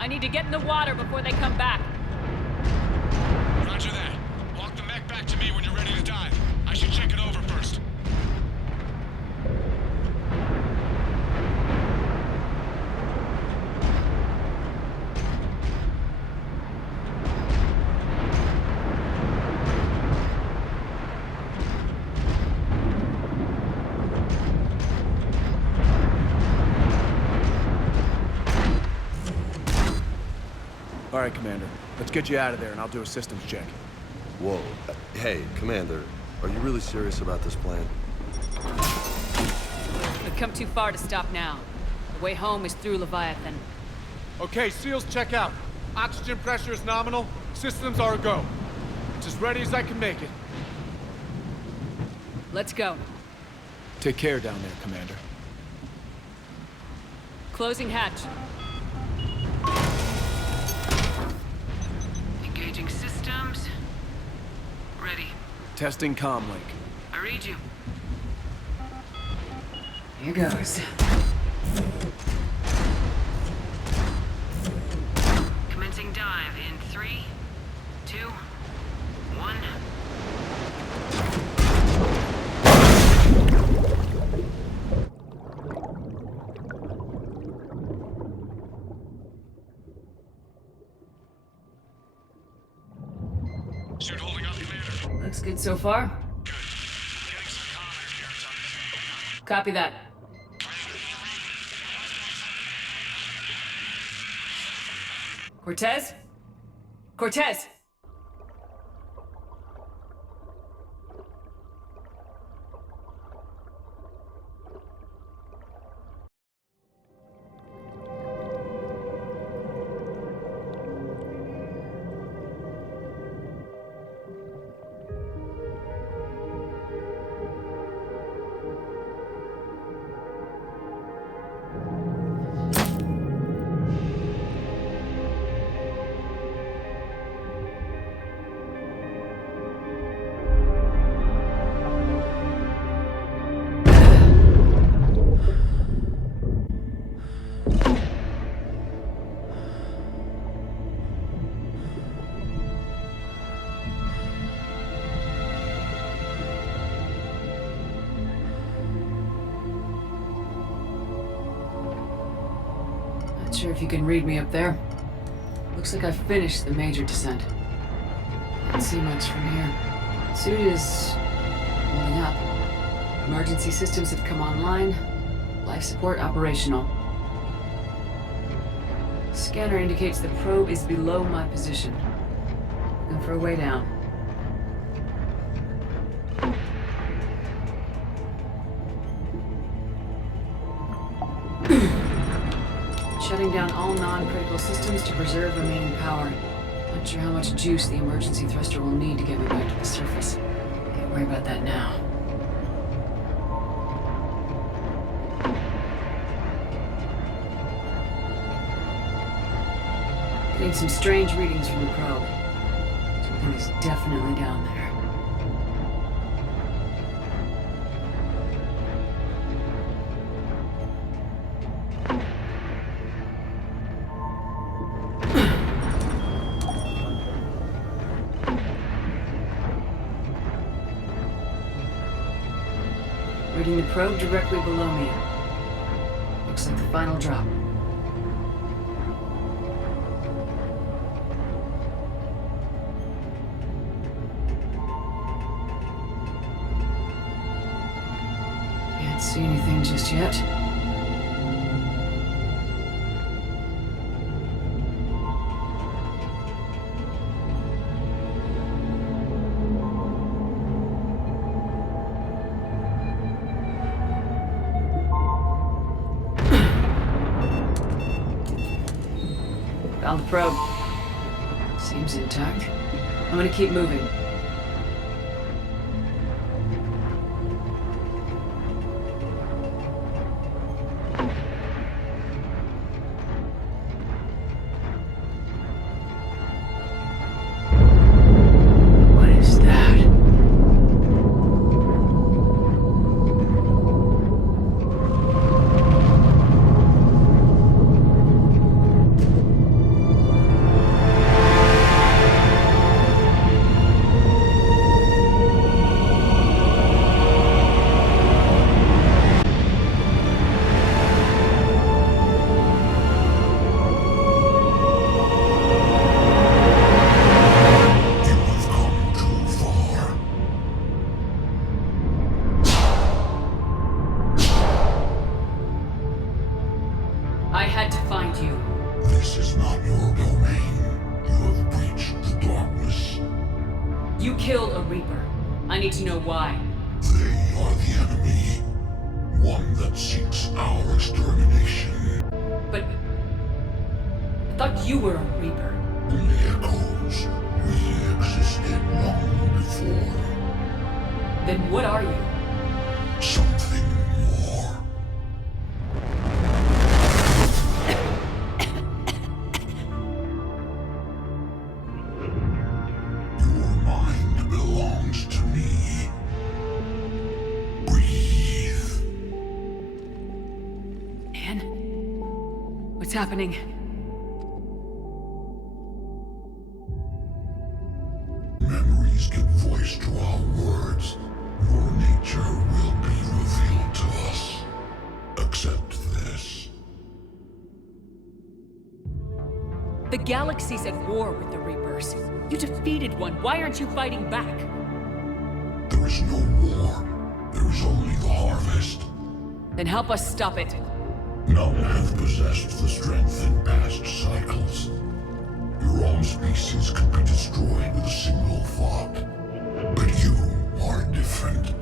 I need to get in the water before they come back. Roger that. Walk the mech back to me when you're ready to dive. I should check it over first. All right, Commander. Let's get you out of there, and I'll do a systems check. Whoa. Hey, Commander, are you really serious about this plan? We've come too far to stop now. The way home is through Leviathan. Okay, SEALs check out. Oxygen pressure is nominal. Systems are a go. It's as ready as I can make it. Let's go. Take care down there, Commander. Closing hatch. Engaging systems. Ready. Testing comlink. I read you. Here goes. dive in 3, 2, 1. Suit holding up, Commander. Looks good so far. Copy that. Cortez? Cortez! Not sure if you can read me up there. Looks like I've finished the major descent. Can't see much from here. Suit is holding up. Emergency systems have come online. Life support operational. Scanner indicates the probe is below my position. Looking for a way down. Shutting down all non-critical systems to preserve remaining power. Not sure how much juice the emergency thruster will need to get me back to the surface. Can't worry about that now. Getting some strange readings from the probe. Something is definitely down there. Reading the probe directly below me. Looks like the final drop. Can't see anything just yet. Found the probe. Seems intact. I'm gonna keep moving. What is that? I had to find you. This is not your domain. You have breached the darkness. You killed a Reaper. I need to know why. They are the enemy. One that seeks our extermination. But I thought you were a Reaper. Only echoes. We existed long before. Then what are you? Something more. Your mind belongs to me. Breathe. Anne? What's happening? galaxies give voice to our words, your nature will be revealed to us. Accept this. The galaxy's at war with the Reapers. You defeated one. Why aren't you fighting back? There is no war. There is only the harvest. Then help us stop it. None have possessed the strength in past cycles. Your own species could be destroyed with a single thought. But you are different.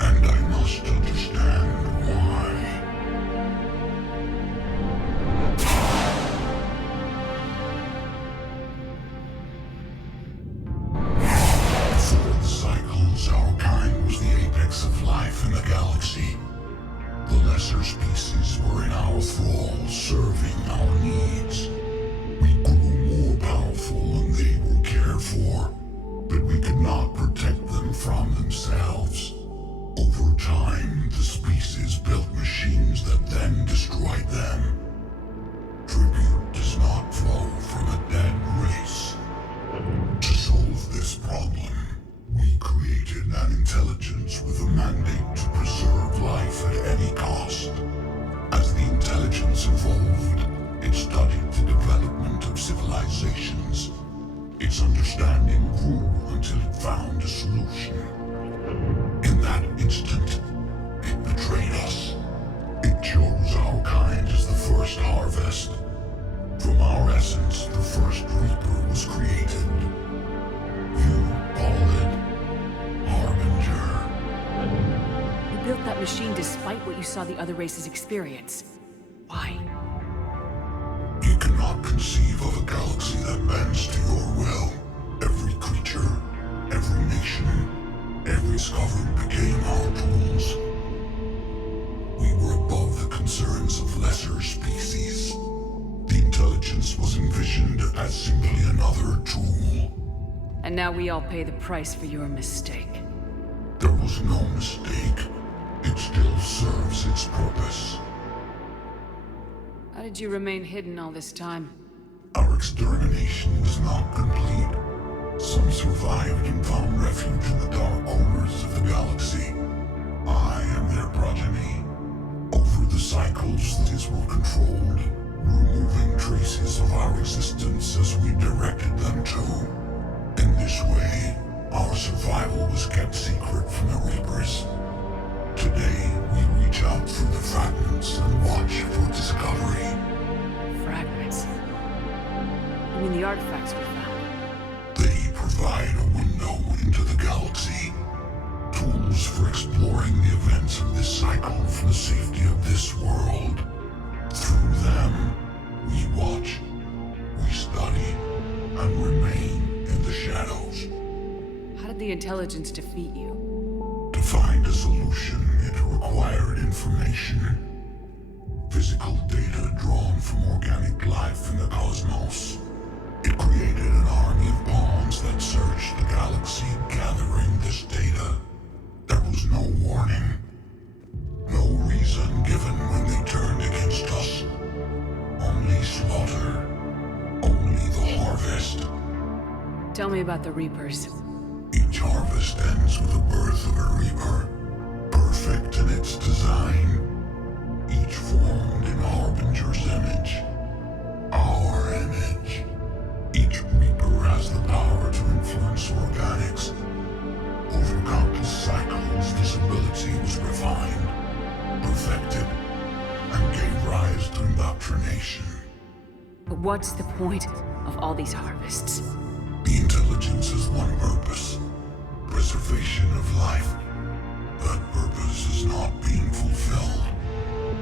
And I must understand why. Before the cycles, our kind was the apex of life in the galaxy. The lesser species were in our thrall, serving our needs. We grew more powerful and they were cared for, but we could not protect them from themselves. Over time, the species built machines that then destroyed them. Tribute does not flow from a dead race. To solve this problem, we created an intelligence with a mandate to preserve life at any cost. As the intelligence evolved, it studied the development of civilizations. Its understanding grew until it found a solution. In that instant, it betrayed us. It chose our kind as the first harvest. From our essence, the first Reaper was created. You call it Harbinger. You built that machine despite what you saw the other races experience. Why? You cannot conceive of a galaxy that bends to your will. Every creature, every nation, every discovered became our tools. We were above the concerns of lesser species. The intelligence was envisioned as simply another tool. And now we all pay the price for your mistake. There was no mistake. It still serves its purpose. How did you remain hidden all this time? Our extermination was not complete. Some survived and found refuge in the dark corners of the galaxy. I am their progeny. Over the cycles, these were controlled, removing traces of our existence as we directed them to. In this way, our survival was kept secret from the Reapers. Today, we reach out through the fragments and watch for discovery. Fragments? You mean the artifacts we found? They provide a window into the galaxy. Tools for exploring the events of this cycle from the safety of this world. Through them, we watch, we study, and remain in the shadows. How did the intelligence defeat you? To find a solution, it required information. Physical data drawn from organic life in the cosmos. It created an army of pawns that searched the galaxy, gathering this data. There was no warning. No reason given when they turned against us. Only slaughter. Only the harvest. Tell me about the Reapers. Each harvest ends with the birth of a Reaper. Perfect in its design. Each formed in Harbinger's image. Our image. Each Reaper has the power to influence organics. Over countless cycles, this ability was refined, perfected, and gave rise to indoctrination. But what's the point of all these harvests? The intelligence has one purpose. Preservation of life. That purpose is not being fulfilled.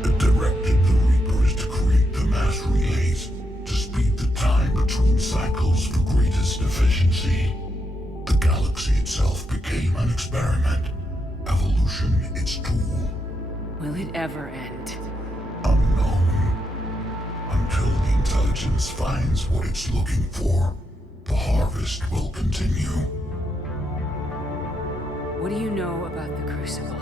It directed the Reapers to create the mass relays to speed the time between cycles for greatest efficiency. The galaxy itself became an experiment. Evolution its tool. Will it ever end? Unknown. Until the intelligence finds what it's looking for, the harvest will continue. What do you know about the Crucible?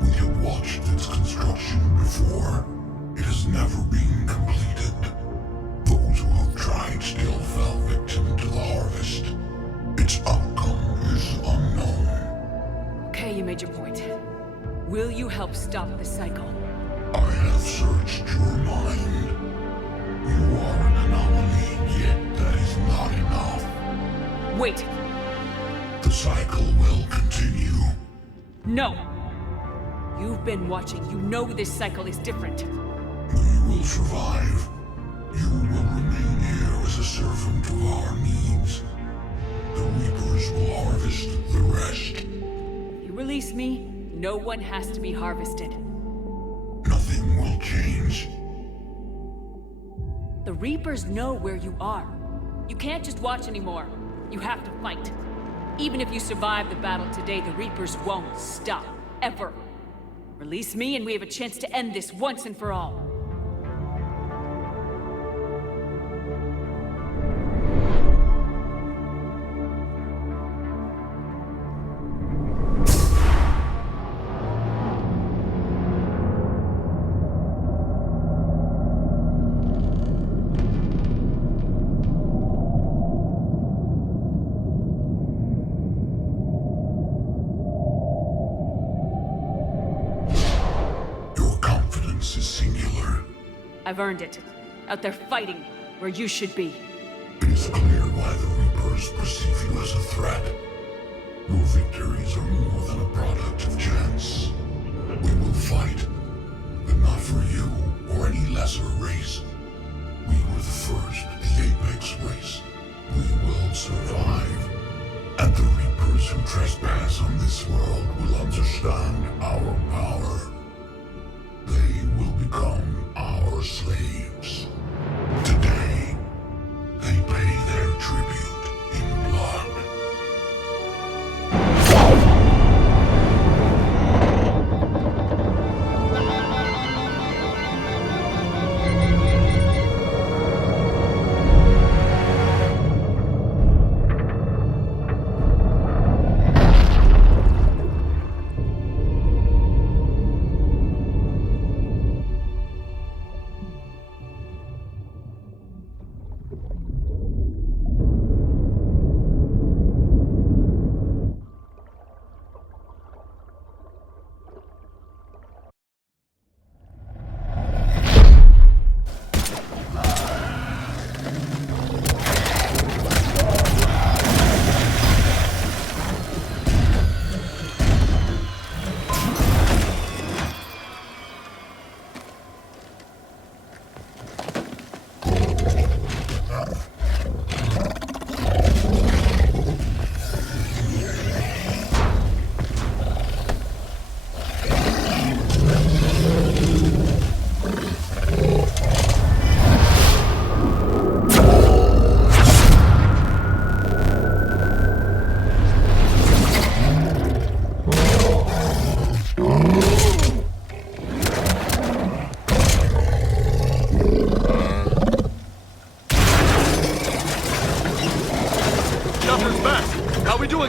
We have watched its construction before. It has never been completed. Those who have tried still fell victim point. Will you help stop the cycle? I have searched your mind. You are an anomaly, yet that is not enough. Wait! The cycle will continue. No! You've been watching. You know this cycle is different. We will survive. You will remain here as a servant of our needs. The Reapers will harvest the rest. If you release me, no one has to be harvested. Nothing will change. The Reapers know where you are. You can't just watch anymore. You have to fight. Even if you survive the battle today, the Reapers won't stop. Ever. Release me and we have a chance to end this once and for all. I've earned it. Out there fighting, where you should be. It is clear why the Reapers perceive you as a threat. Your victories are more than a product of chance. We will fight, but not for you or any lesser race. We were the first, the apex race. We will survive. And the Reapers who trespass on this world will understand our power. They will become our slaves. Today, they pay their tribute in blood.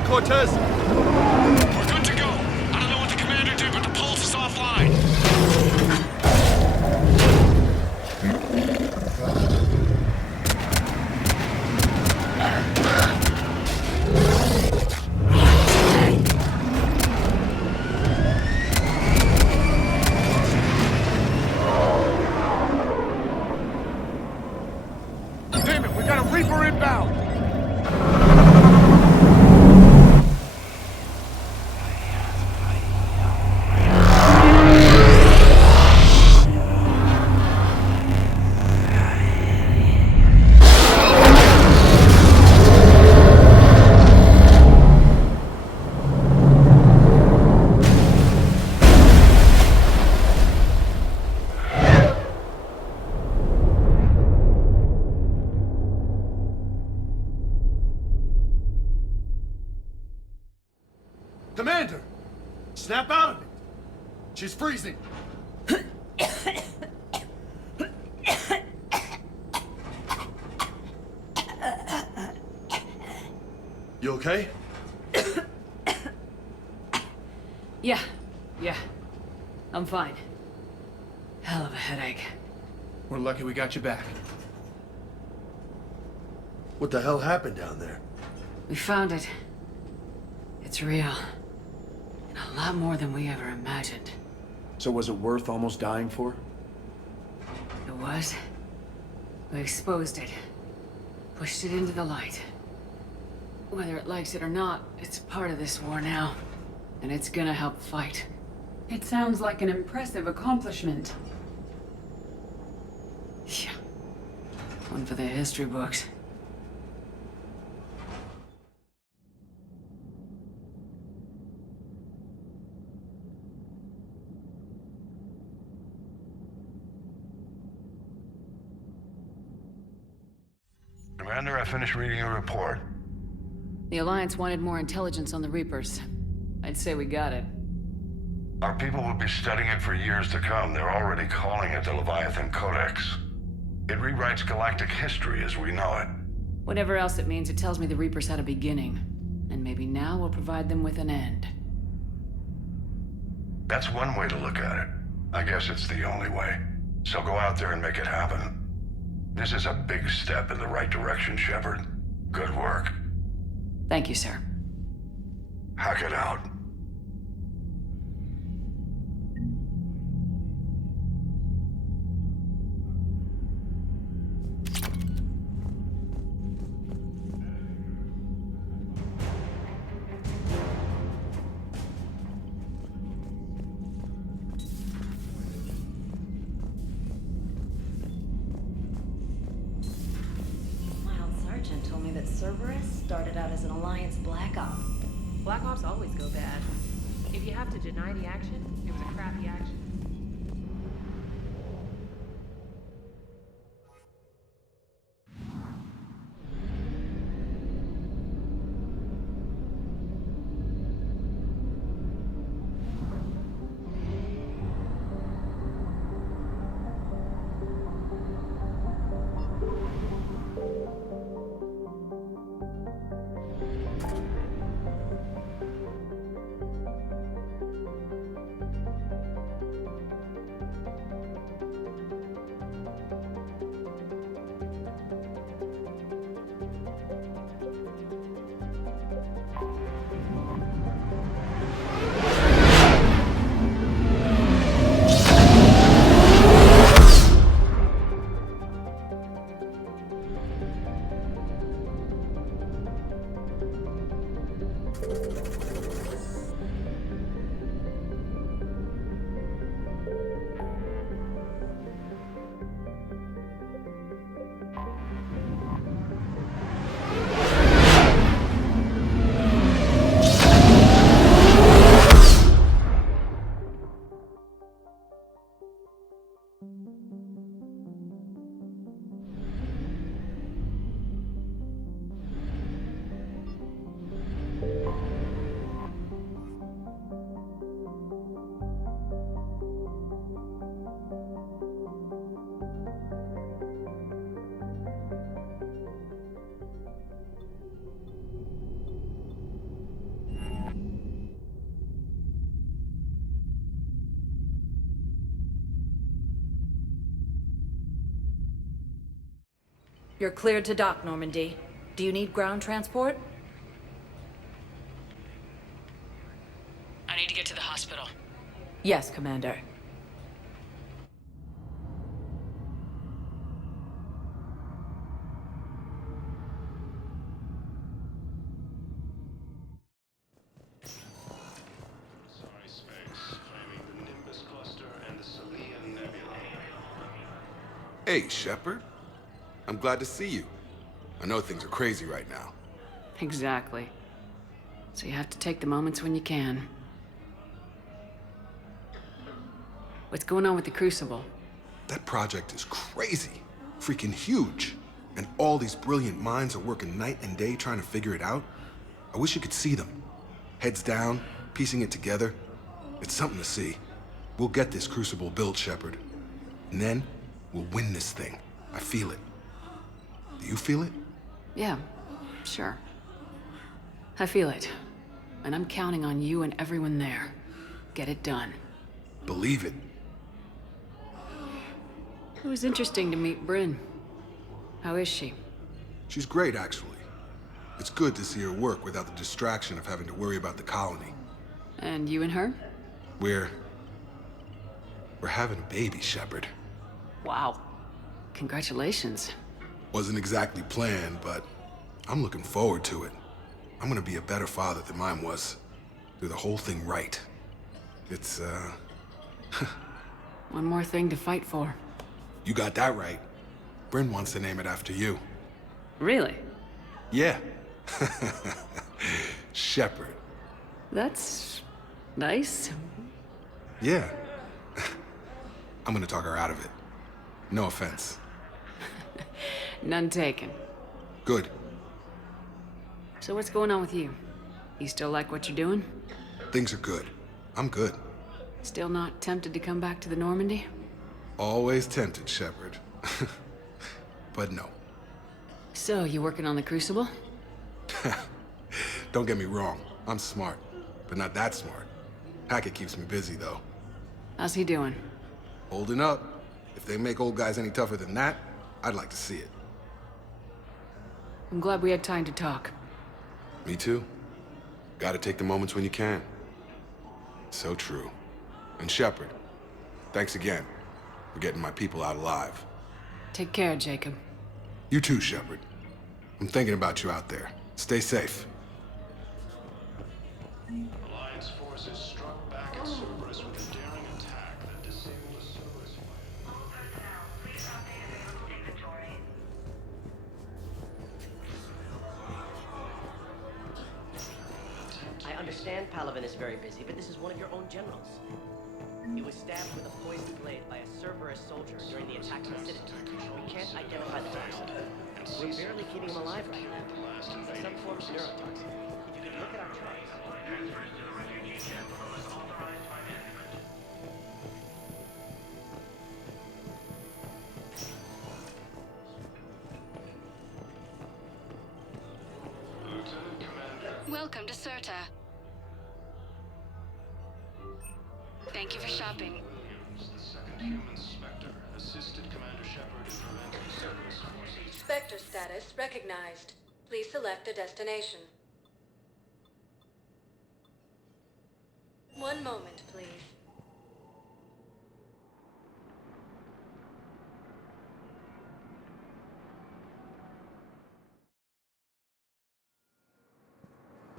Cortez? We're good to go. I don't know what the commander did, but the pulse is offline. Damn it, we got a Reaper inbound! Commander! Snap out of it! She's freezing! You okay? Yeah. I'm fine. Hell of a headache. We're lucky we got you back. What the hell happened down there? We found it. It's real. A lot more than we ever imagined. So was it worth almost dying for? It was. We exposed it. Pushed it into the light. Whether it likes it or not, it's part of this war now. And it's gonna help fight. It sounds like an impressive accomplishment. Yeah. One for the history books. Commander, I finished reading your report. The Alliance wanted more intelligence on the Reapers. I'd say we got it. Our people will be studying it for years to come. They're already calling it the Leviathan Codex. It rewrites galactic history as we know it. Whatever else it means, it tells me the Reapers had a beginning. And maybe now we'll provide them with an end. That's one way to look at it. I guess it's the only way. So go out there and make it happen. This is a big step in the right direction, Shepard. Good work. Thank you, sir. Hack it out. Told me that Cerberus started out as an Alliance Black Op. Black Ops always go bad. If you have to deny the action, it was a crappy action. You're cleared to dock, Normandy. Do you need ground transport? I need to get to the hospital. Yes, Commander. Hey, Shepard. I'm glad to see you. I know things are crazy right now. Exactly. So you have to take the moments when you can. What's going on with the Crucible? That project is crazy. Freaking huge. And all these brilliant minds are working night and day trying to figure it out. I wish you could see them. Heads down, piecing it together. It's something to see. We'll get this Crucible built, Shepard. And then, we'll win this thing. I feel it. Do you feel it? Yeah, sure. I feel it. And I'm counting on you and everyone there. Get it done. Believe it. It was interesting to meet Bryn. How is she? She's great, actually. It's good to see her work without the distraction of having to worry about the colony. And you and her? We're having a baby, Shepard. Wow. Congratulations. Wasn't exactly planned, but I'm looking forward to it. I'm gonna be a better father than mine was. Do the whole thing right. It's, One more thing to fight for. You got that right. Bryn wants to name it after you. Really? Yeah. Shepard. That's nice. Yeah. I'm gonna talk her out of it. No offense. None taken. Good. So what's going on with you? You still like what you're doing? Things are good. I'm good. Still not tempted to come back to the Normandy? Always tempted, Shepard. But no. So, you working on the Crucible? Don't get me wrong. I'm smart, but not that smart. Hackett keeps me busy, though. How's he doing? Holding up. If they make old guys any tougher than that, I'd like to see it. I'm glad we had time to talk. Me too. Gotta take the moments when you can. So true. And Shepard, thanks again for getting my people out alive. Take care, Jacob. You too, Shepard. I'm thinking about you out there. Stay safe. Alliance forces struck back at Cerberus with a daring attack that disabled a Cerberus I understand Palaven is very busy, but this is one of your own generals. He was stabbed with a poisoned blade by a Cerberus soldier during the attack on the city. We can't identify the toxin. We're barely keeping him alive right now. Some form of neurotoxin. If you could look at our charts. Welcome to Serta. Thank you for shopping. The second human Spectre assisted Commander Shepard in preventing Cerberus forces. Spectre status recognized. Please select a destination. One moment, please.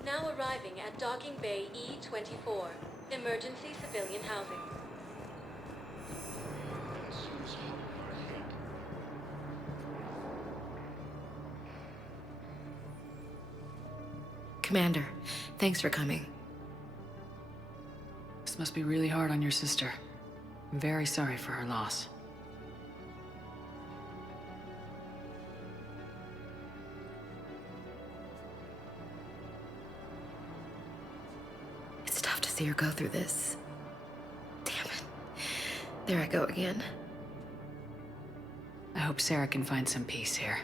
Now arriving at Docking Bay E-24, emergency civilian housing. Commander, thanks for coming. This must be really hard on your sister. I'm very sorry for her loss. It's tough to see her go through this. Damn it. There I go again. I hope Sarah can find some peace here.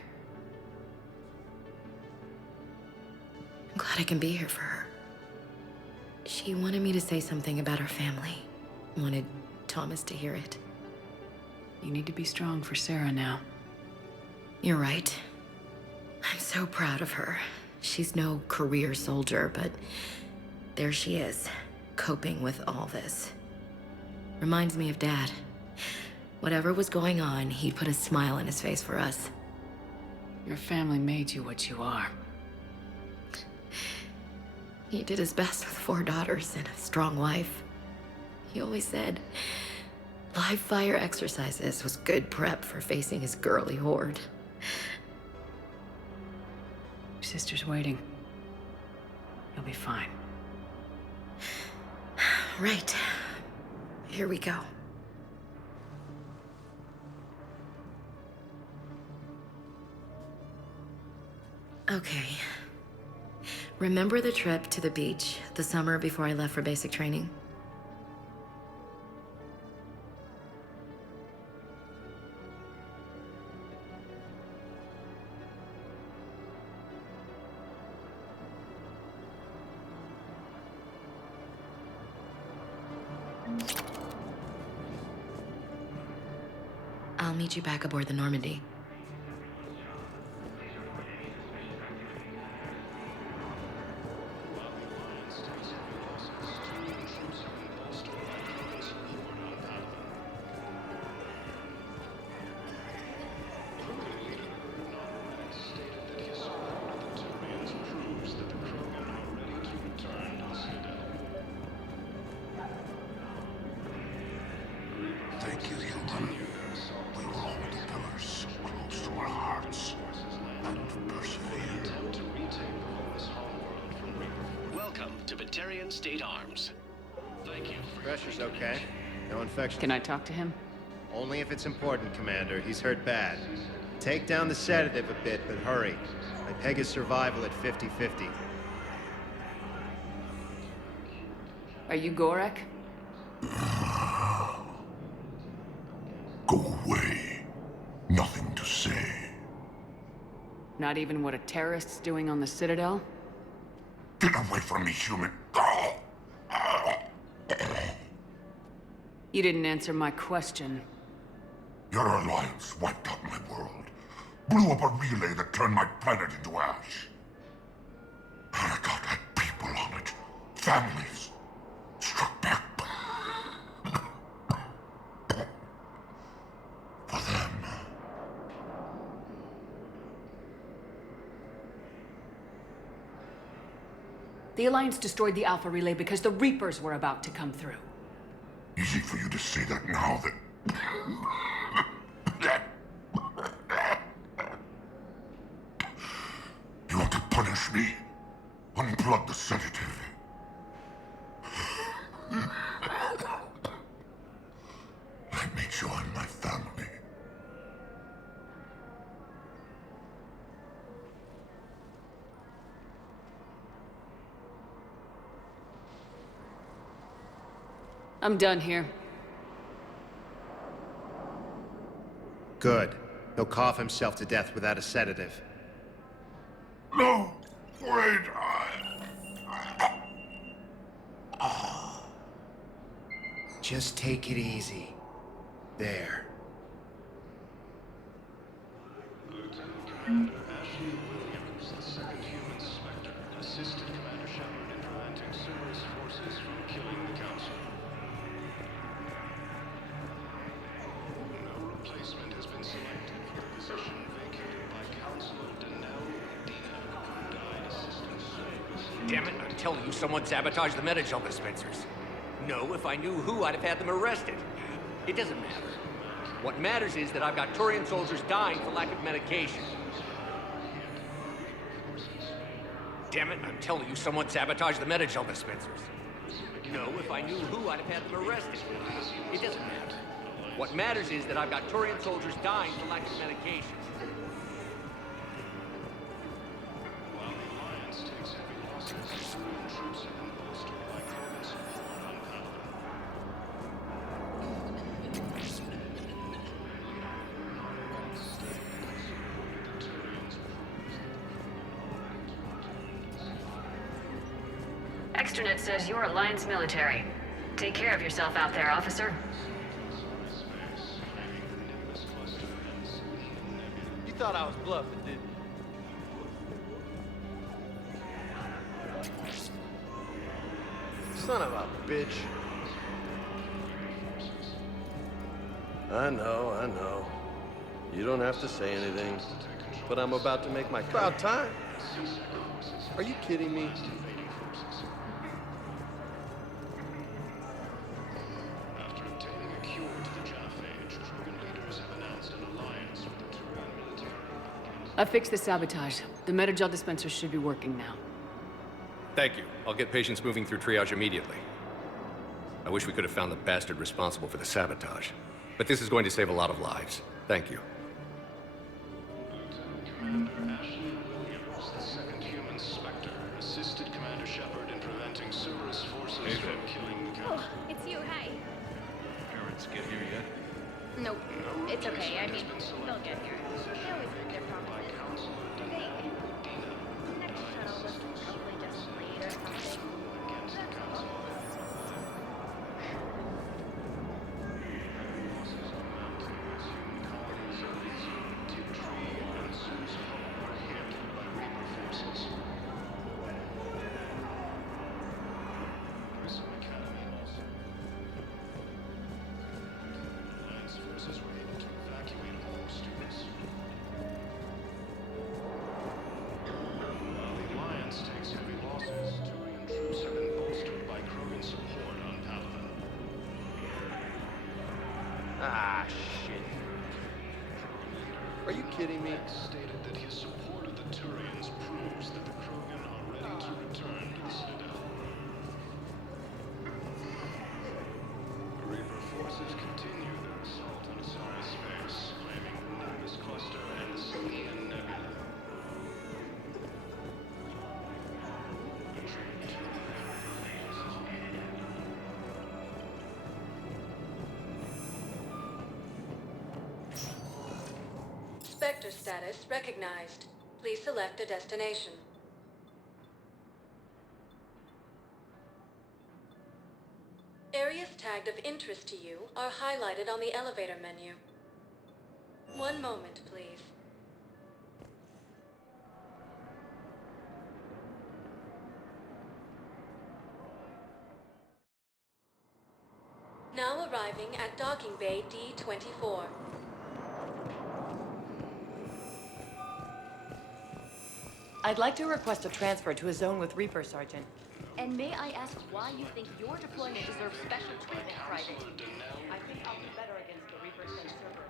I'm glad I can be here for her. She wanted me to say something about her family. Wanted Thomas to hear it. You need to be strong for Sarah now. You're right. I'm so proud of her. She's no career soldier, but there she is, coping with all this. Reminds me of Dad. Whatever was going on, he put a smile on his face for us. Your family made you what you are. He did his best with 4 daughters and a strong wife. He always said live fire exercises was good prep for facing his girly horde. Your sister's waiting. You'll be fine. Right. Here we go. Okay. Remember the trip to the beach the summer before I left for basic training? I'll meet you back aboard the Normandy. State Arms. Thank you for Pressure's okay. No infection. Can I talk to him? Only if it's important, Commander. He's hurt bad. Take down the sedative a bit, but hurry. I peg his survival at 50-50. Are you Gorek? Go away. Nothing to say. Not even what a terrorist's doing on the Citadel? Get away from me, human. You didn't answer my question. Your alliance wiped out my world. Blew up a relay that turned my planet into ash. Paragot had people on it. Families. Struck back. For them. The Alliance destroyed the Alpha Relay because the Reapers were about to come through. Easy for you to say that now that... You want to punish me? Unplug the sedative. Let me join my family. I'm done here. Good. He'll cough himself to death without a sedative. No! Wait! Just take it easy. There. Lieutenant Commander Ashley Williams, the second human Spectre, assisted Commander Shepard in preventing Cerberus forces from killing the Council. No replacement has been selected for the position vacated by Counselor Denell Medina, who died assisting Cerberus. Damn it, I'm telling you, someone sabotaged the Medi-gel dispensers. No, if I knew who, I'd have had them arrested. It doesn't matter. What matters is that I've got Turian soldiers dying for lack of medication. Damn it, I'm telling you, someone sabotaged the Medi-gel dispensers. No, if I knew who, I'd have had them arrested. It doesn't matter. What matters is that I've got Turian soldiers dying for lack of medication. While the Alliance takes heavy losses, Turian troops have been bolstered by Krogan support on Paladin. Extranet says you're Alliance military. Take care of yourself out there, officer. You thought I was bluffing, didn't you? Son of a bitch. I know. You don't have to say anything. But I'm about to make my About time. Are you kidding me? After obtaining a cure to the Japhage, Krogan leaders have announced an alliance with the Turian military. I fixed the sabotage. The Medi-gel dispensers should be working now. Thank you. I'll get patients moving through triage immediately. I wish we could have found the bastard responsible for the sabotage. But this is going to save a lot of lives. Thank you. Commander Ashley Williams, the second human Spectre, assisted Commander Shepard in preventing Cerberus forces from killing the Council. Oh, it's you, hi. Parents get here yet? Nope, it's okay. I mean, they'll get here. They always make their promises. Do they? Next shuttle was probably just late or something. That's all. Ah, shit. Are you kidding me? Stated that his support of the Turians proves that the Krogan are ready to return to the Citadel. Spectre status recognized. Please select a destination. Areas tagged of interest to you are highlighted on the elevator menu. One moment, please. Now arriving at docking bay D-24. I'd like to request a transfer to a zone with Reaper, Sergeant. And may I ask why you think your deployment deserves special treatment, Private? I think I'll do better against the Reapers than Cerberus.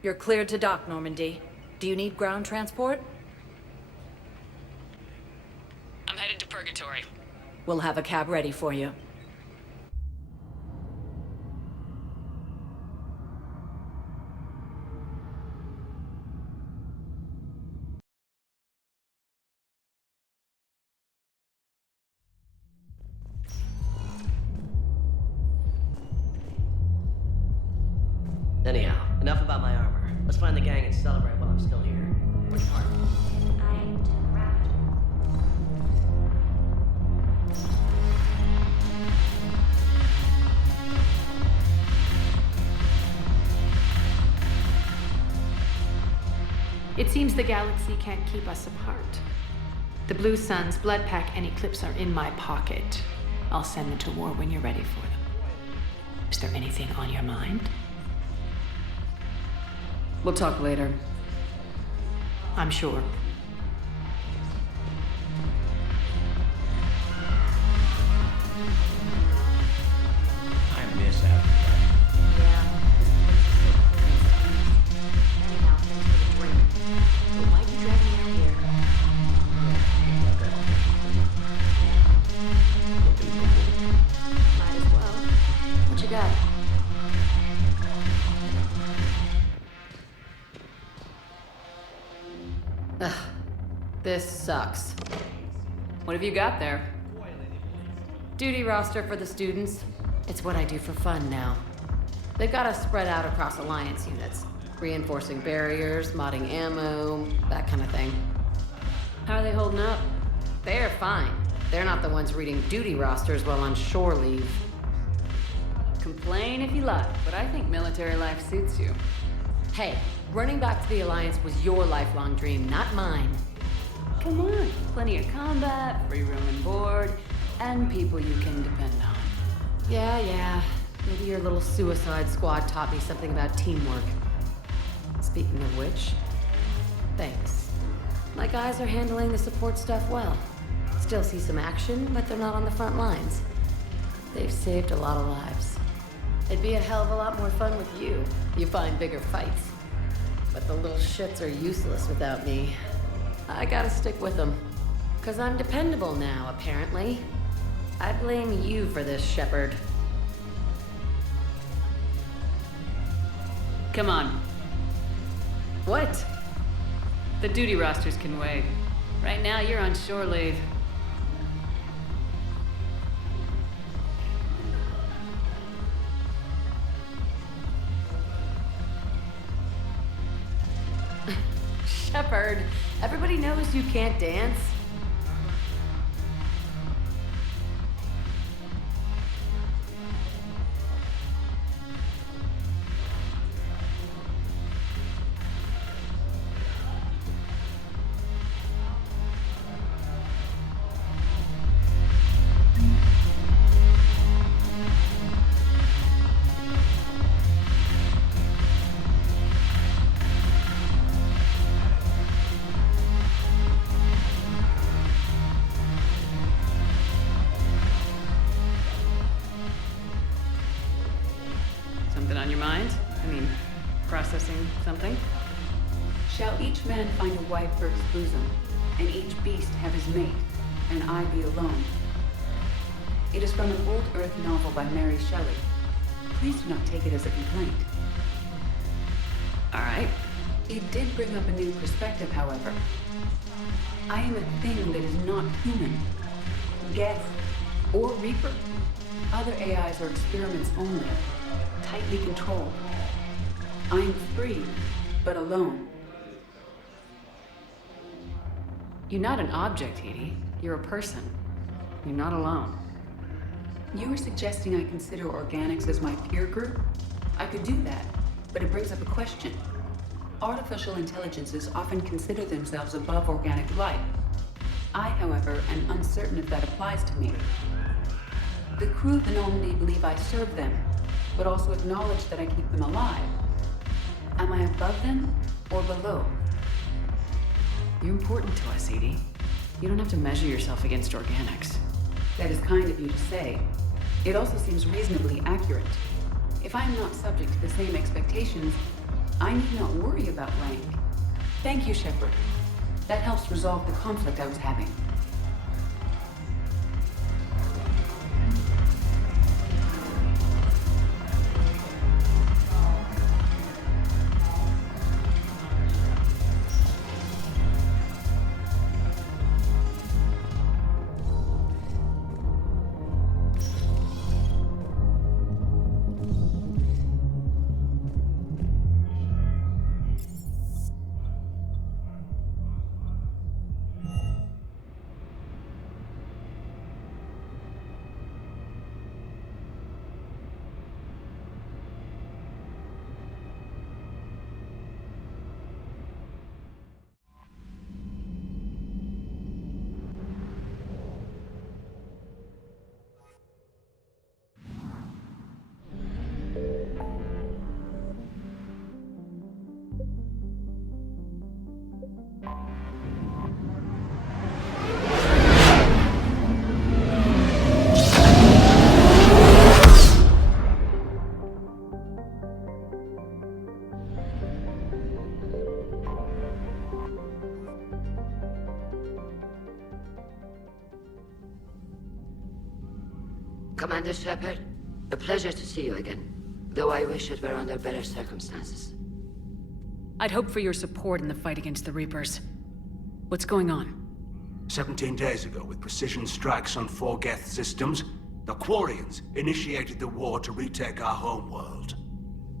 You're cleared to dock, Normandy. Do you need ground transport? I'm headed to Purgatory. We'll have a cab ready for you. Anyhow, enough about my armor. Let's find the gang and celebrate while I'm still here. Which part? I'm to the raptor. It seems the galaxy can't keep us apart. The Blue Suns, Blood Pack, and Eclipse are in my pocket. I'll send them to war when you're ready for them. Is there anything on your mind? We'll talk later. I'm sure. I miss having Anyhow, thanks for the drink. But why'd you drag me out here? Might as well. What you got? Ugh, this sucks. What have you got there? Duty roster for the students. It's what I do for fun now. They've got us spread out across Alliance units. Reinforcing barriers, modding ammo, that kind of thing. How are they holding up? They're fine. They're not the ones reading duty rosters while on shore leave. Complain if you like, but I think military life suits you. Hey, running back to the Alliance was your lifelong dream, not mine. Come on, plenty of combat, free room and board, and people you can depend on. Yeah. Maybe your little suicide squad taught me something about teamwork. Speaking of which, thanks. My guys are handling the support stuff well. Still see some action, but they're not on the front lines. They've saved a lot of lives. It'd be a hell of a lot more fun with you. You find bigger fights. But the little shits are useless without me. I gotta stick with them. 'Cause I'm dependable now, apparently. I blame you for this, Shepard. Come on. What? The duty rosters can wait. Right now, you're on shore leave. Shepard, everybody knows you can't dance. on your mind? I mean, processing something? Shall each man find a wife for his bosom, and each beast have his mate, and I be alone? It is from an old Earth novel by Mary Shelley. Please do not take it as a complaint. All right. It did bring up a new perspective, however. I am a thing that is not human. Geth or Reaper. Other AIs are experiments only, tightly controlled. I am free, but alone. You're not an object, Edie. You're a person. You're not alone. You are suggesting I consider organics as my peer group? I could do that, but it brings up a question. Artificial intelligences often consider themselves above organic life. I, however, am uncertain if that applies to me. The crew of the Normandy believe I serve them, but also acknowledge that I keep them alive. Am I above them or below? You're important to us, Edie. You don't have to measure yourself against organics. That is kind of you to say. It also seems reasonably accurate. If I am not subject to the same expectations, I need not worry about rank. Thank you, Shepard. That helps resolve the conflict I was having. Commander Shepard, a pleasure to see you again, though I wish it were under better circumstances. I'd hope for your support in the fight against the Reapers. What's going on? 17 days ago, with precision strikes on 4 Geth systems, the Quarians initiated the war to retake our homeworld.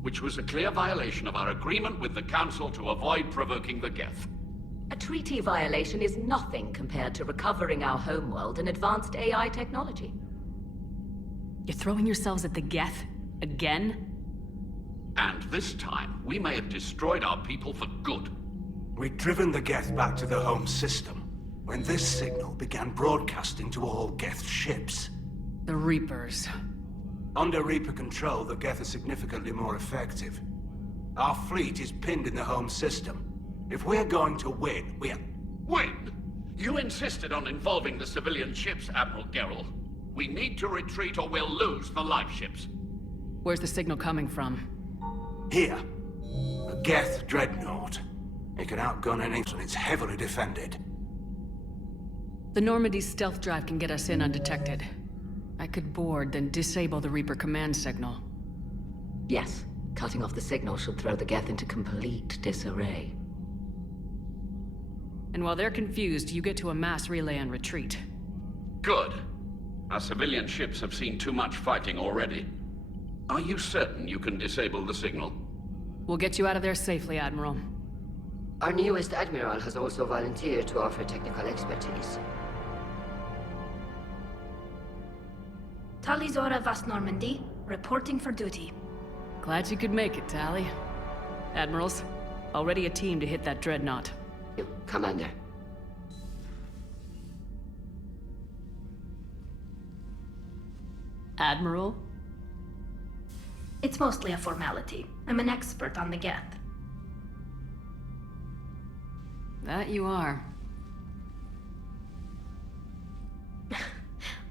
Which was a clear violation of our agreement with the Council to avoid provoking the Geth. A treaty violation is nothing compared to recovering our homeworld and advanced AI technology. You're throwing yourselves at the Geth? Again? And this time, we may have destroyed our people for good. We'd driven the Geth back to the home system, when this signal began broadcasting to all Geth ships. The Reapers. Under Reaper control, the Geth are significantly more effective. Our fleet is pinned in the home system. If we're going to win, Win? You insisted on involving the civilian ships, Admiral Gerrel. We need to retreat or we'll lose the live ships. Where's the signal coming from? Here. A Geth dreadnought. It can outgun anything, and it's heavily defended. The Normandy's stealth drive can get us in undetected. I could board, then disable the Reaper command signal. Yes, cutting off the signal should throw the Geth into complete disarray. And while they're confused, you get to a mass relay and retreat. Good. Our civilian ships have seen too much fighting already. Are you certain you can disable the signal? We'll get you out of there safely, Admiral. Our newest Admiral has also volunteered to offer technical expertise. Talizora Vast Normandy, reporting for duty. Glad you could make it, Tally. Admirals, already a team to hit that dreadnought. Commander. Admiral? It's mostly a formality. I'm an expert on the Geth. That you are.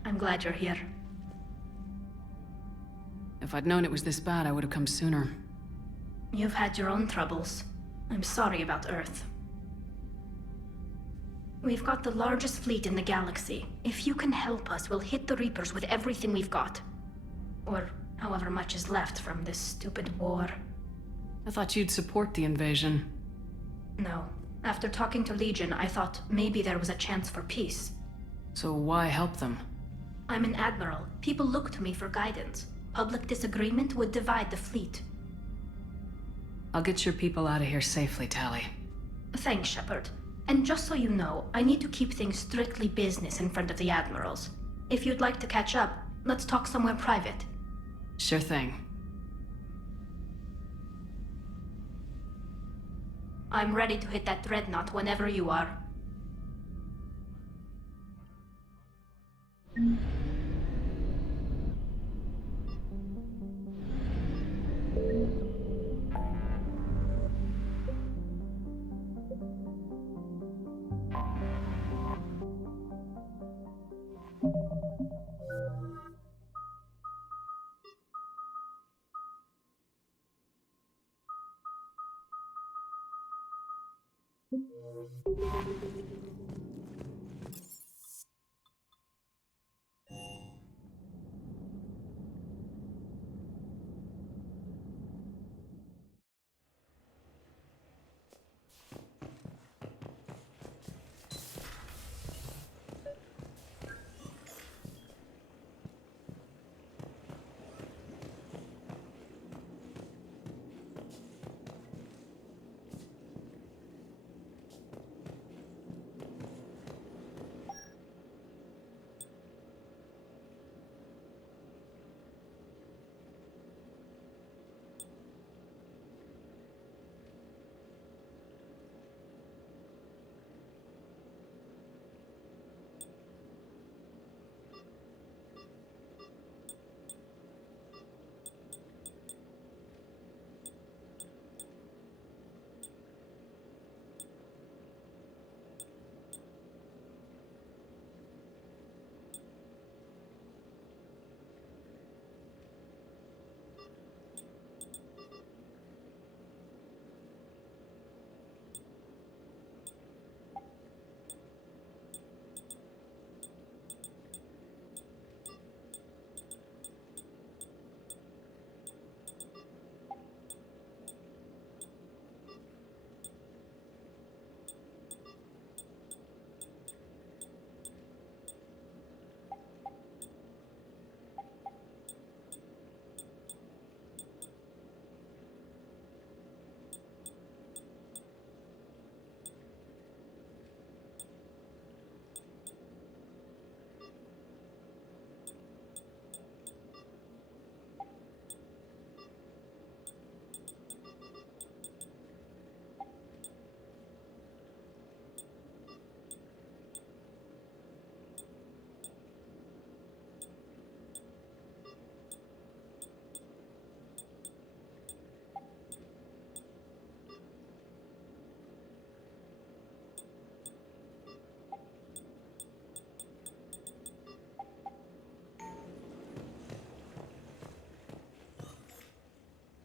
I'm glad you're here. If I'd known it was this bad, I would have come sooner. You've had your own troubles. I'm sorry about Earth. We've got the largest fleet in the galaxy. If you can help us, we'll hit the Reapers with everything we've got. Or however much is left from this stupid war. I thought you'd support the invasion. No. After talking to Legion, I thought maybe there was a chance for peace. So why help them? I'm an admiral. People look to me for guidance. Public disagreement would divide the fleet. I'll get your people out of here safely, Tali. Thanks, Shepard. And just so you know, I need to keep things strictly business in front of the admirals. If you'd like to catch up, let's talk somewhere private. Sure thing. I'm ready to hit that dreadnought whenever you are.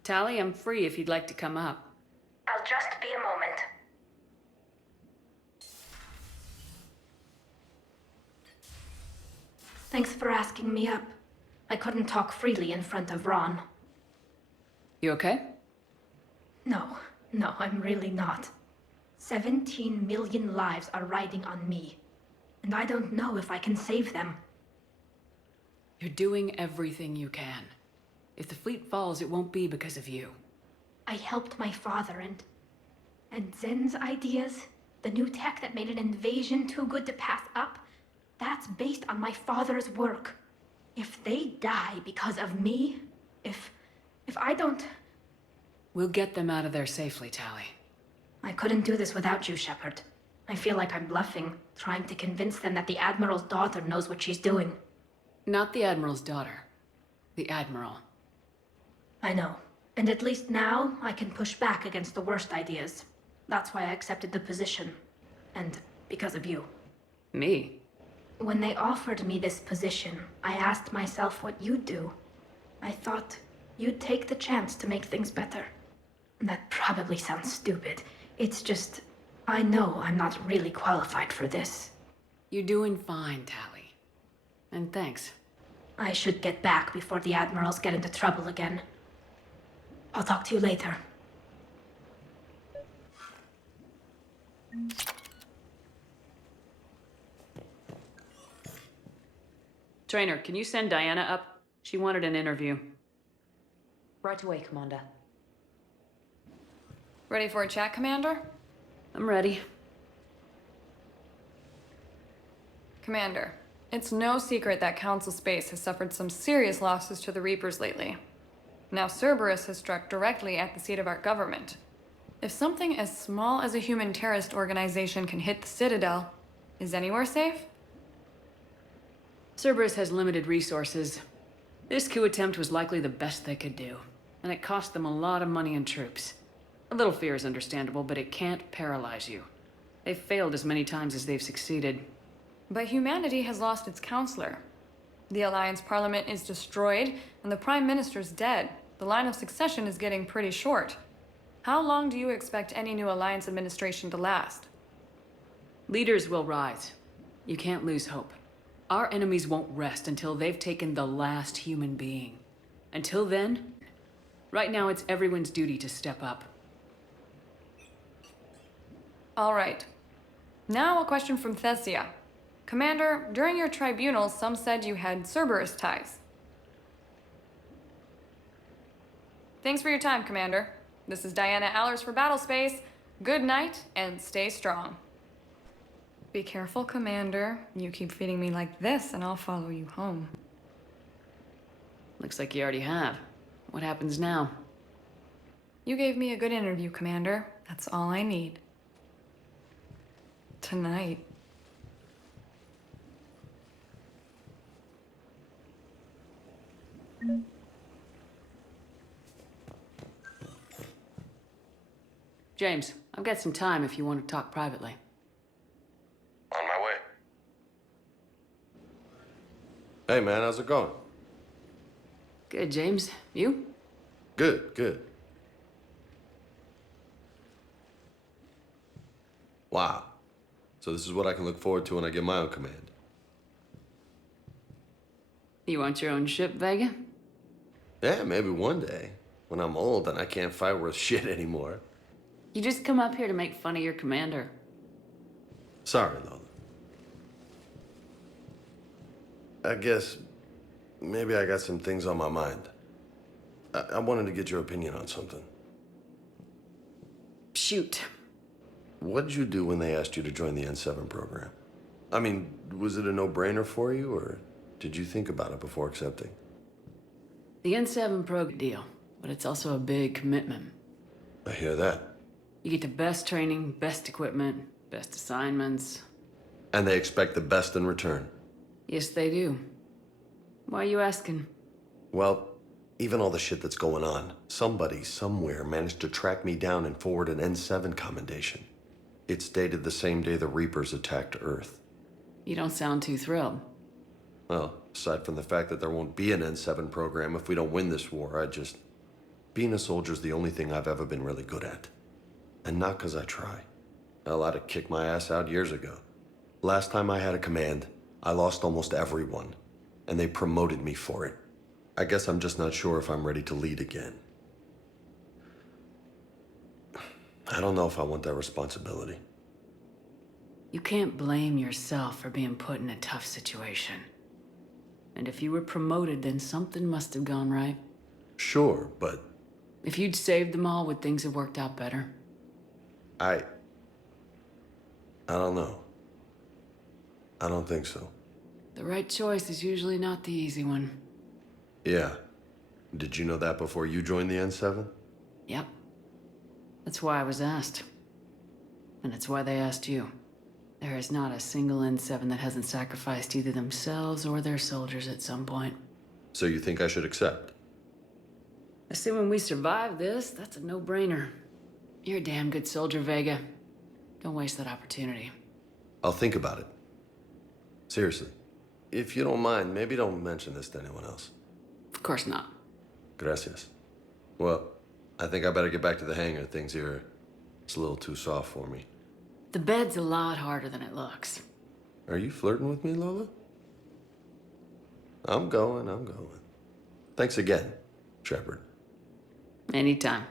Tali, I'm free if you'd like to come up. I'll just be a moment. Thanks for asking me up. I couldn't talk freely in front of Ron. You okay? No, I'm really not. 17 million lives are riding on me. And I don't know if I can save them. You're doing everything you can. If the fleet falls, it won't be because of you. I helped my father and Zen's ideas, the new tech that made an invasion too good to pass up, that's based on my father's work. If they die because of me, if I don't... We'll get them out of there safely, Tali. I couldn't do this without you, Shepard. I feel like I'm bluffing, trying to convince them that the Admiral's daughter knows what she's doing. Not the Admiral's daughter. The Admiral. I know. And at least now, I can push back against the worst ideas. That's why I accepted the position. And because of you. Me? When they offered me this position, I asked myself what you'd do. I thought you'd take the chance to make things better. That probably sounds stupid. It's just, I know I'm not really qualified for this. You're doing fine, Tally. And thanks. I should get back before the admirals get into trouble again. I'll talk to you later. Trainer, can you send Diana up? She wanted an interview. Right away, Commander. Ready for a chat, Commander? I'm ready. Commander, it's no secret that Council Space has suffered some serious losses to the Reapers lately. Now Cerberus has struck directly at the seat of our government. If something as small as a human terrorist organization can hit the Citadel, is anywhere safe? Cerberus has limited resources. This coup attempt was likely the best they could do, and it cost them a lot of money and troops. A little fear is understandable, but it can't paralyze you. They've failed as many times as they've succeeded. But humanity has lost its counselor. The Alliance Parliament is destroyed, and the Prime Minister's dead. The line of succession is getting pretty short. How long do you expect any new Alliance administration to last? Leaders will rise. You can't lose hope. Our enemies won't rest until they've taken the last human being. Until then, right now it's everyone's duty to step up. All right. Now a question from Thessia. Commander, during your tribunal, some said you had Cerberus ties. Thanks for your time, Commander. This is Diana Allers for Battlespace. Good night, and stay strong. Be careful, Commander. You keep feeding me like this, and I'll follow you home. Looks like you already have. What happens now? You gave me a good interview, Commander. That's all I need. Tonight. James, I've got some time if you want to talk privately. On my way. Hey, man, how's it going? Good, James. You? Good, good. Wow. So this is what I can look forward to when I get my own command. You want your own ship, Vega? Yeah, maybe one day. When I'm old and I can't fight worth shit anymore. You just come up here to make fun of your commander. Sorry, Lola. I guess maybe I got some things on my mind. I wanted to get your opinion on something. Shoot. What did you do when they asked you to join the N7 program? I mean, was it a no-brainer for you, or did you think about it before accepting? The N7 program deal, but it's also a big commitment. I hear that. You get the best training, best equipment, best assignments. And they expect the best in return. Yes, they do. Why are you asking? Well, even all the shit that's going on, somebody somewhere managed to track me down and forward an N7 commendation. It's dated the same day the Reapers attacked Earth. You don't sound too thrilled. Well, aside from the fact that there won't be an N7 program if we don't win this war, being a soldier's the only thing I've ever been really good at. And not 'cause I try. Hell, I'd have kicked my ass out years ago. Last time I had a command, I lost almost everyone, and they promoted me for it. I guess I'm just not sure if I'm ready to lead again. I don't know if I want that responsibility. You can't blame yourself for being put in a tough situation. And if you were promoted, then something must have gone right. Sure, but... If you'd saved them all, would things have worked out better? I don't know. I don't think so. The right choice is usually not the easy one. Yeah. Did you know that before you joined the N7? Yep. That's why I was asked. And it's why they asked you. There is not a single N7 that hasn't sacrificed either themselves or their soldiers at some point. So you think I should accept? Assuming we survive this, that's a no-brainer. You're a damn good soldier, Vega. Don't waste that opportunity. I'll think about it. Seriously. If you don't mind, maybe don't mention this to anyone else. Of course not. Gracias. Well, I think I better get back to the hangar. Things here, it's a little too soft for me. The bed's a lot harder than it looks. Are you flirting with me, Lola? I'm going. Thanks again, Shepard. Anytime.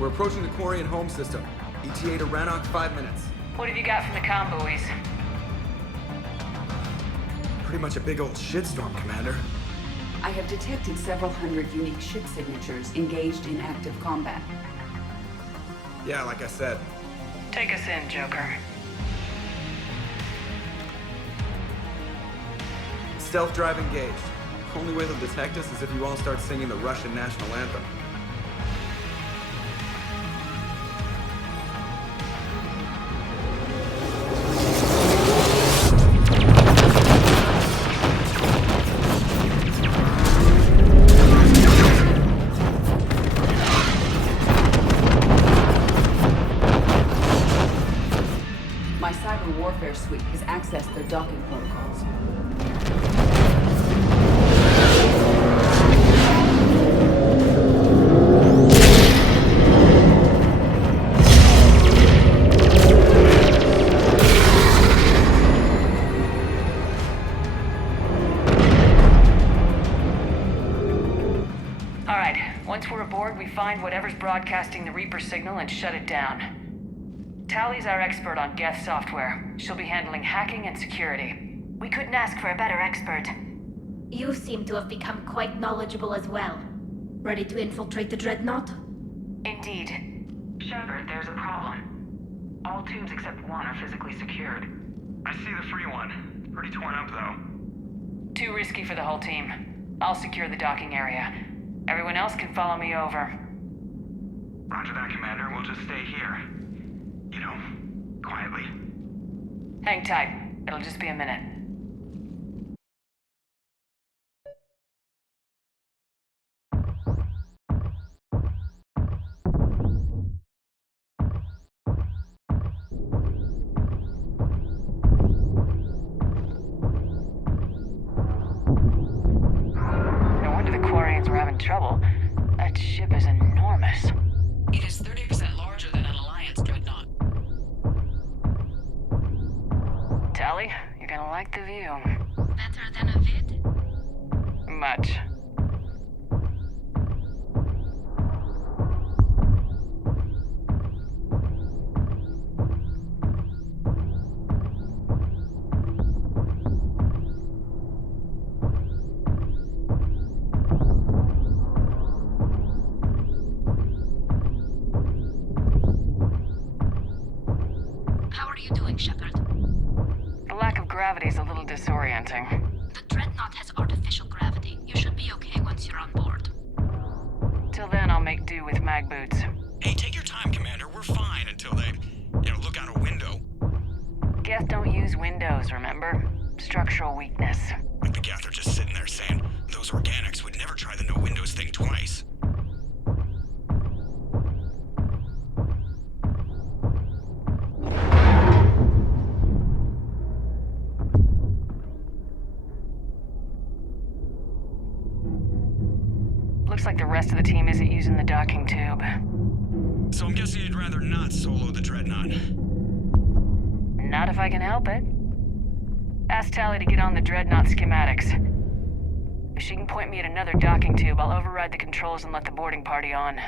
We're approaching the Quarian home system. ETA to Rannoch, 5 minutes. What have you got from the comm buoys? Pretty much a big old shitstorm, Commander. I have detected several hundred unique ship signatures engaged in active combat. Yeah, like I said. Take us in, Joker. Stealth drive engaged. Only way they'll detect us is if you all start singing the Russian national anthem. My cyber warfare suite has accessed their docking protocols. All right, once we're aboard, we find whatever's broadcasting the Reaper signal and shut it down. Tally's our expert on Geth software. She'll be handling hacking and security. We couldn't ask for a better expert. You seem to have become quite knowledgeable as well. Ready to infiltrate the Dreadnought? Indeed. Shepard, there's a problem. All tubes except one are physically secured. I see the free one. It's pretty torn up, though. Too risky for the whole team. I'll secure the docking area. Everyone else can follow me over. Roger that, Commander. We'll just stay here. You know, quietly. Hang tight. It'll just be a minute. No wonder the Quarians were having trouble. That ship is enormous. It is 30% larger than an Alliance dreadnought. Tally, you're gonna like the view. Better than a vid? Much. disorienting. The Dreadnought has artificial gravity. You should be okay once you're on board. Till then, I'll make do with mag boots. Hey, take your time, Commander. We're fine until they, look out a window. Geth don't use windows, remember? Structural weakness. The Geth are just sitting there saying, those organics would never try the no windows thing twice. Looks like the rest of the team isn't using the docking tube. So I'm guessing you'd rather not solo the Dreadnought. Not if I can help it. Ask Tally to get on the Dreadnought schematics. If she can point me at another docking tube, I'll override the controls and let the boarding party on.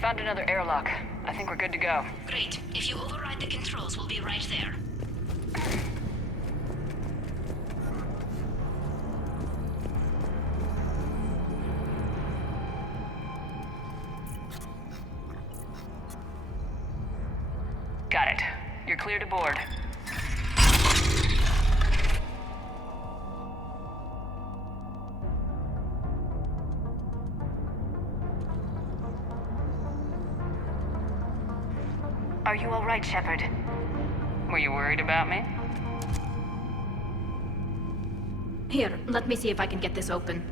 Found another airlock. I think we're good to go. Great. If you override the controls, we'll be right there. Got it. You're clear to board. Are you all right, Shepard? Were you worried about me? Here, let me see if I can get this open.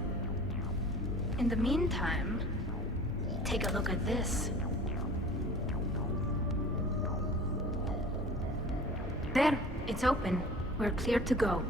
In the meantime, take a look at this. There, it's open. We're clear to go.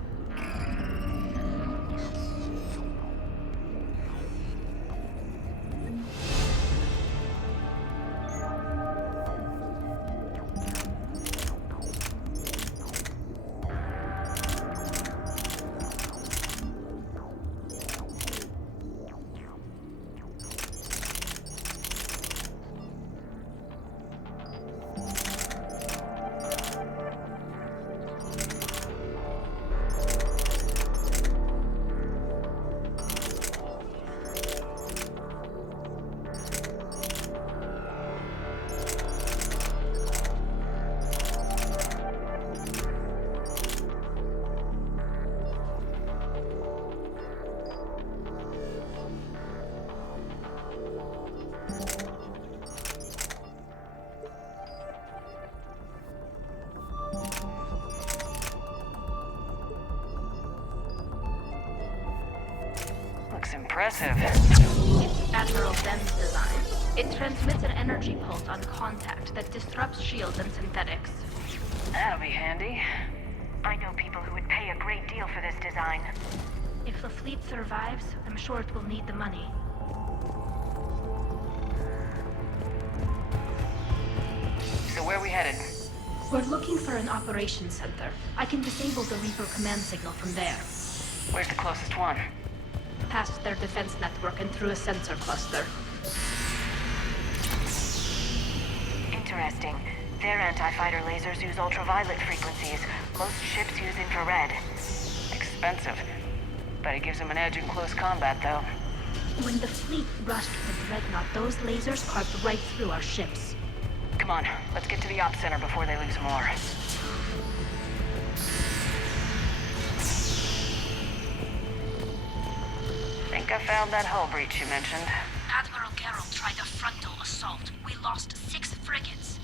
Impressive. It's Admiral Zen's design. It transmits an energy pulse on contact that disrupts shields and synthetics. That'll be handy. I know people who would pay a great deal for this design. If the fleet survives, I'm sure it will need the money. So where are we headed? We're looking for an operations center. I can disable the Reaper command signal from there. Where's the closest one? Past their defense network and through a sensor cluster. Interesting. Their anti-fighter lasers use ultraviolet frequencies. Most ships use infrared. Expensive. But it gives them an edge in close combat, though. When the fleet rushed the Dreadnought, those lasers carved right through our ships. Come on, let's get to the ops center before they lose more. Think I found that hull breach you mentioned. Admiral Geralt tried a frontal assault. We lost 6 frigates.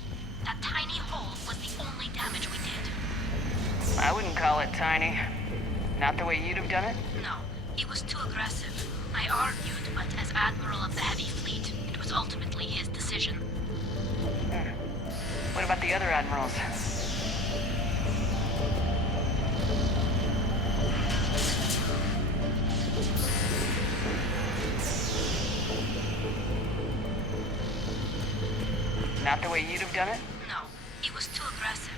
That tiny hole was the only damage we did. I wouldn't call it tiny. Not the way you'd have done it? No, he was too aggressive. I argued, but as Admiral of the Heavy Fleet, it was ultimately his decision. What about the other admirals? Not the way you'd have done it? No, he was too aggressive.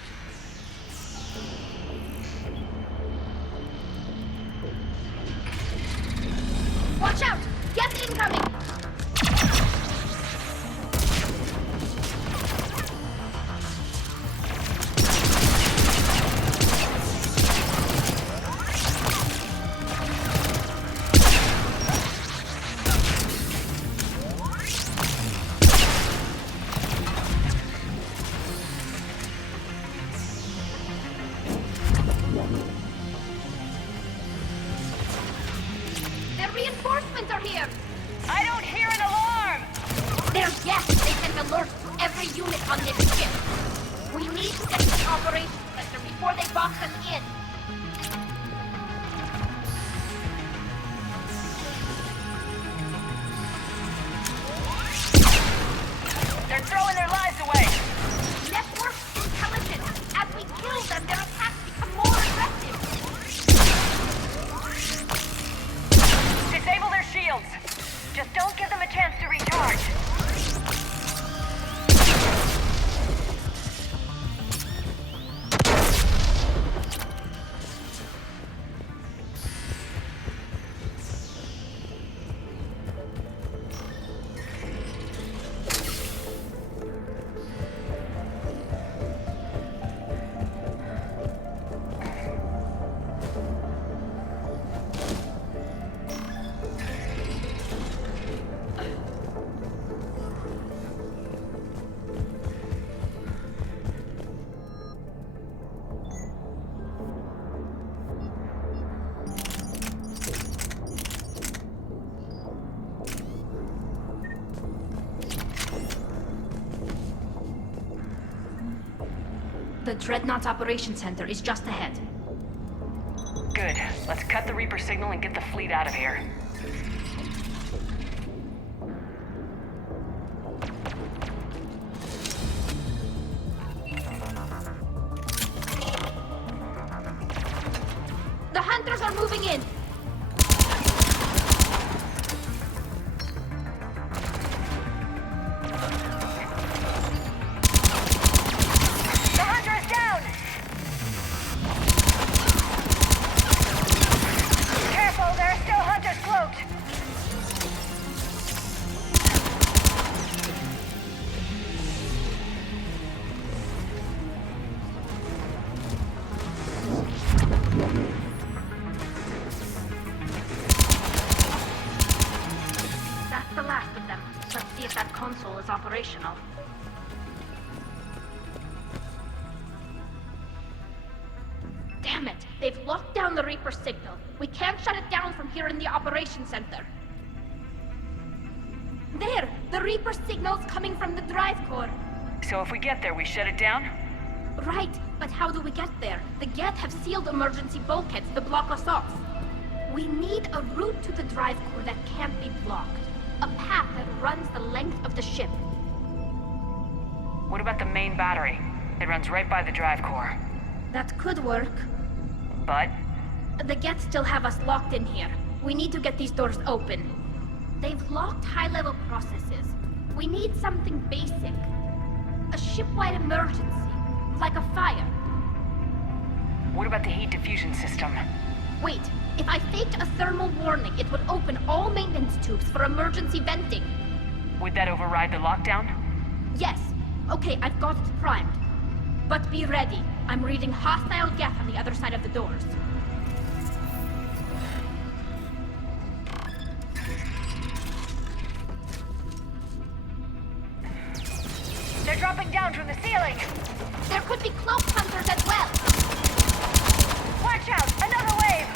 Watch out! Get incoming! The reinforcements are here! I don't hear an alarm! They're yes! They sent alerts to every unit on this ship! We need to get to the operations center before they box us in! They're throwing their lives away! Network intelligence! As we kill them, their attacks become more aggressive! Disable their shields! Just don't give them a chance to recharge! The Dreadnought Operations Center is just ahead. Good. Let's cut the Reaper signal and get the fleet out of here. The Hunters are moving in! The hunter is down! Careful, there are still hunters cloaked! That's the last of them. Let's see if that console is operational. Damn it! They've locked down the Reaper signal. We can't shut it down from here in the Operations Center. There! The Reaper signal's coming from the drive core. So if we get there, we shut it down? Right, but how do we get there? The Geth have sealed emergency bulkheads to block us off. We need a route to the drive core that can't be blocked. A path that runs the length of the ship. What about the main battery? It runs right by the drive core. That could work. But? The Geth still have us locked in here. We need to get these doors open. They've locked high-level processes. We need something basic. A ship-wide emergency. Like a fire. What about the heat diffusion system? Wait, if I faked a thermal warning, it would open all maintenance tubes for emergency venting. Would that override the lockdown? Yes. Okay, I've got it primed. But be ready. I'm reading hostile Geth on the other side of the doors. They're dropping down from the ceiling! There could be cloaked hunters as well! Watch out! Another wave!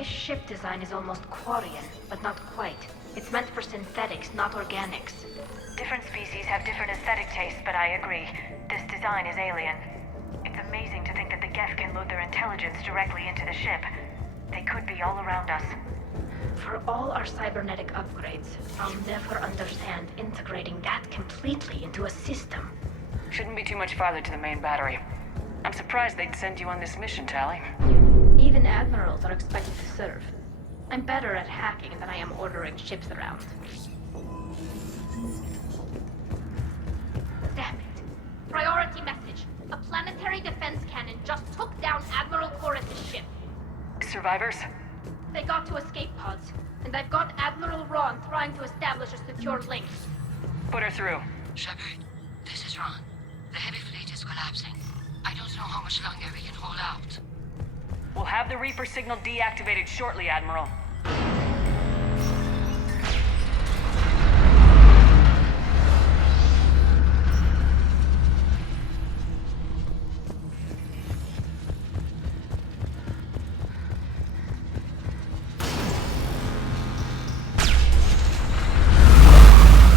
This ship design is almost Quarian, but not quite. It's meant for synthetics, not organics. Different species have different aesthetic tastes, but I agree. This design is alien. It's amazing to think that the Geth can load their intelligence directly into the ship. They could be all around us. For all our cybernetic upgrades, I'll never understand integrating that completely into a system. Shouldn't be too much farther to the main battery. I'm surprised they'd send you on this mission, Tally. Even admirals are expected to serve. I'm better at hacking than I am ordering ships around. Damn it. Priority message. A planetary defense cannon just took down Admiral Corus's ship. Survivors? They got to escape pods, and I've got Admiral Ron trying to establish a secure link. Put her through. Shepard, this is Ron. The heavy fleet is collapsing. I don't know how much longer we can hold out. We'll have the Reaper signal deactivated shortly, Admiral.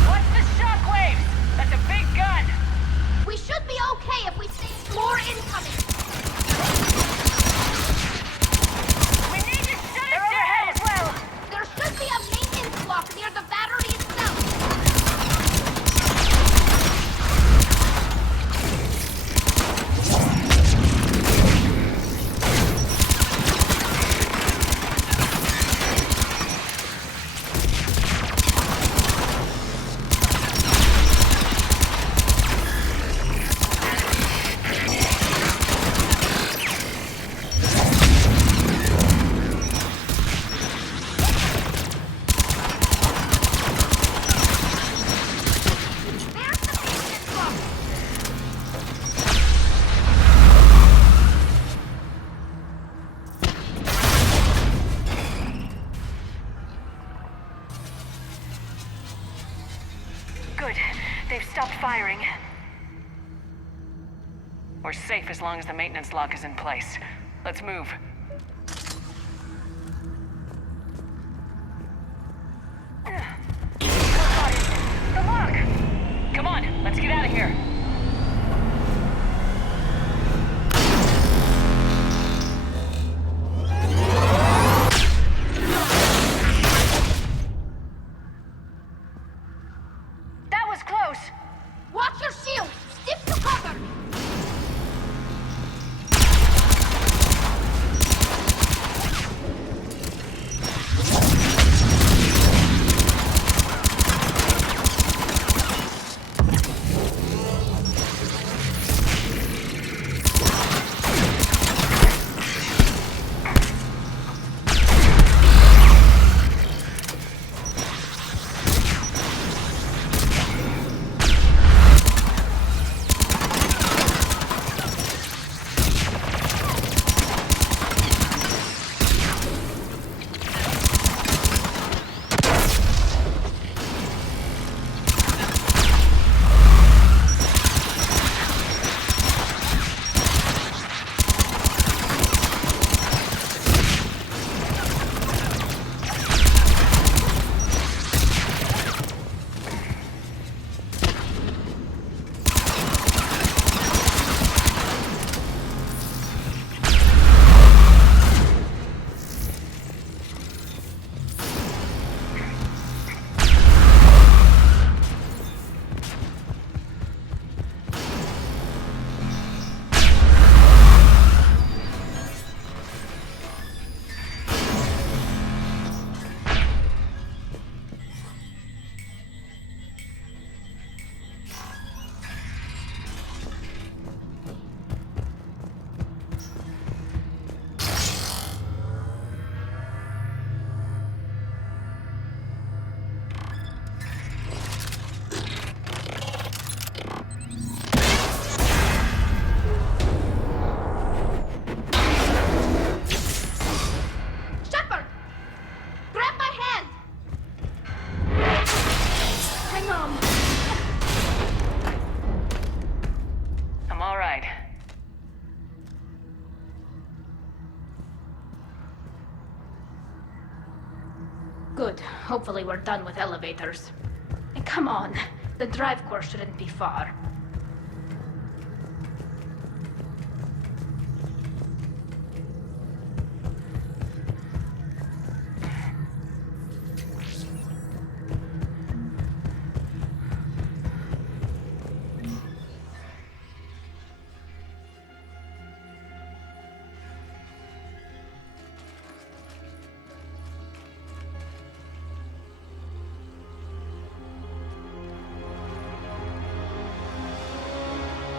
Watch the shockwaves! That's a big gun! We should be okay if we stay more incoming! We need to shut it down as well! There should be a maintenance block near the battery itself! Good. They've stopped firing. We're safe as long as the maintenance lock is in place. Let's move. The lock! Come on, let's get out of here. That was close! Watch your shield! Stick to cover! Good. Hopefully we're done with elevators. And come on, the drive course shouldn't be far.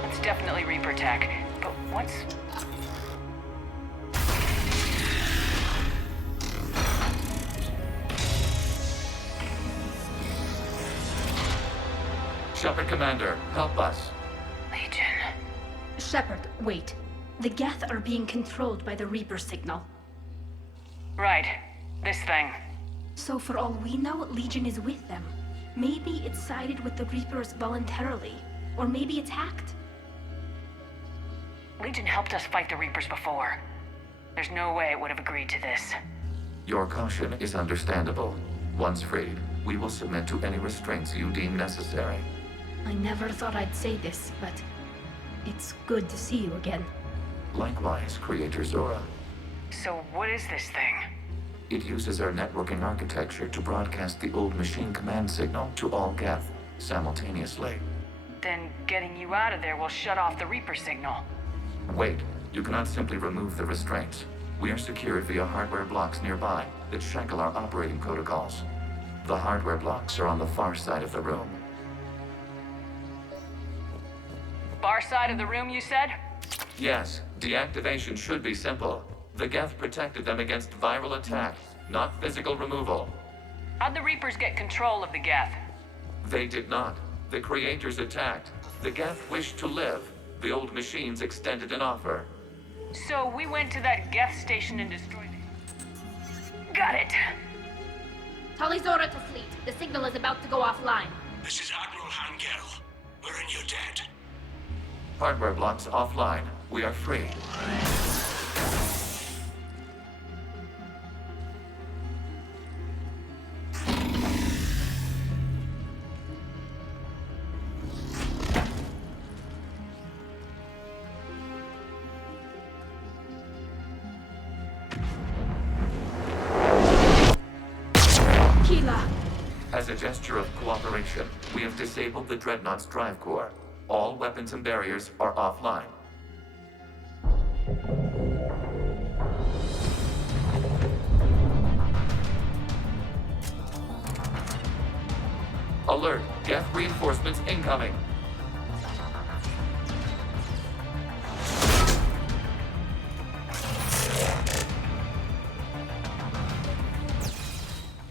It's definitely Reaper tech, but what's... Shepard Commander, help us. Legion. Shepard, wait. The Geth are being controlled by the Reaper signal. Right. This thing. So for all we know, Legion is with them. Maybe it sided with the Reapers voluntarily. Or maybe it's hacked. Legion helped us fight the Reapers before. There's no way it would have agreed to this. Your caution is understandable. Once freed, we will submit to any restraints you deem necessary. I never thought I'd say this, but it's good to see you again. Likewise, Creator Zora. So what is this thing? It uses our networking architecture to broadcast the old machine command signal to all Geth simultaneously. Then getting you out of there will shut off the Reaper signal. Wait, you cannot simply remove the restraints. We are secured via hardware blocks nearby that shackle our operating protocols. The hardware blocks are on the far side of the room. Far side of the room, you said? Yes, deactivation should be simple. The Geth protected them against viral attack, not physical removal. How'd the Reapers get control of the Geth? They did not. The Creators attacked. The Geth wished to live. The old machines extended an offer. So we went to that Geth station and destroyed it. Got it. Tali Zora to fleet. The signal is about to go offline. This is Admiral Hangel. We're in your debt. Hardware blocks offline. We are free. As a gesture of cooperation, we have disabled the Dreadnought's drive core. All weapons and barriers are offline. Alert! Geth reinforcements incoming!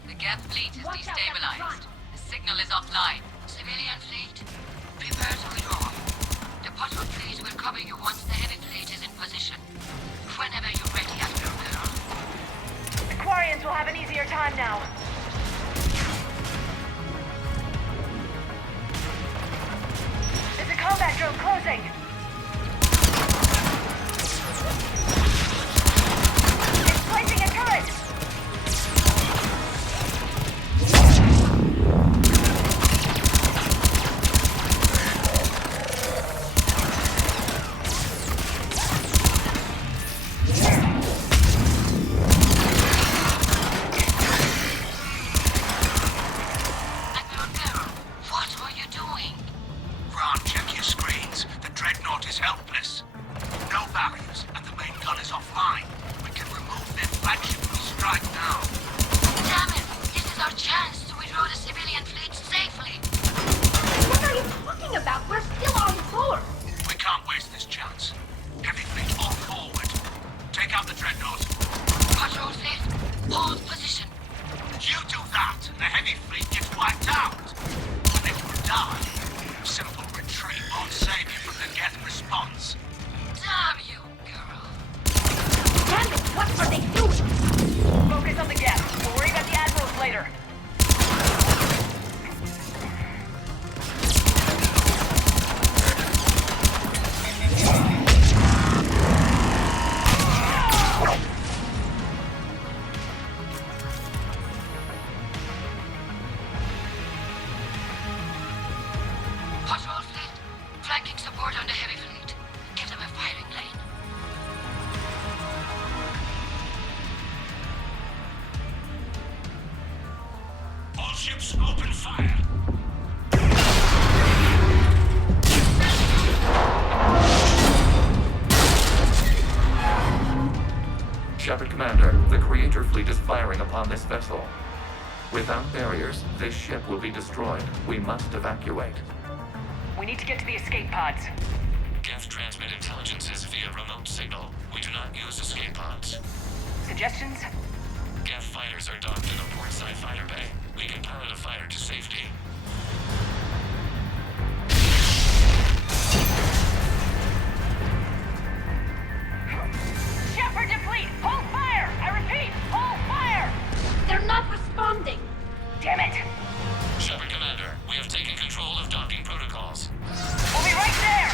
The Geth fleet is destabilized. The signal is offline. Civilian fleet, prepare to withdraw. The patrol fleet will cover you once the heavy fleet is in position. Whenever you're ready, Admiral Girl. The Quarians will have an easier time now. There's a combat drone closing. It's placing a turret. ships, open fire! Shepard Commander, the Creator fleet is firing upon this vessel. Without barriers, this ship will be destroyed. We must evacuate. We need to get to the escape pods. Geth transmit intelligences via remote signal. We do not use escape pods. Suggestions? Geth fighters are docked in the portside fighter bay. We can pilot a fighter to safety. Shepard to fleet! Hold fire! I repeat, hold fire! They're not responding! Damn it! Shepard Commander, we have taken control of docking protocols. We'll be right there!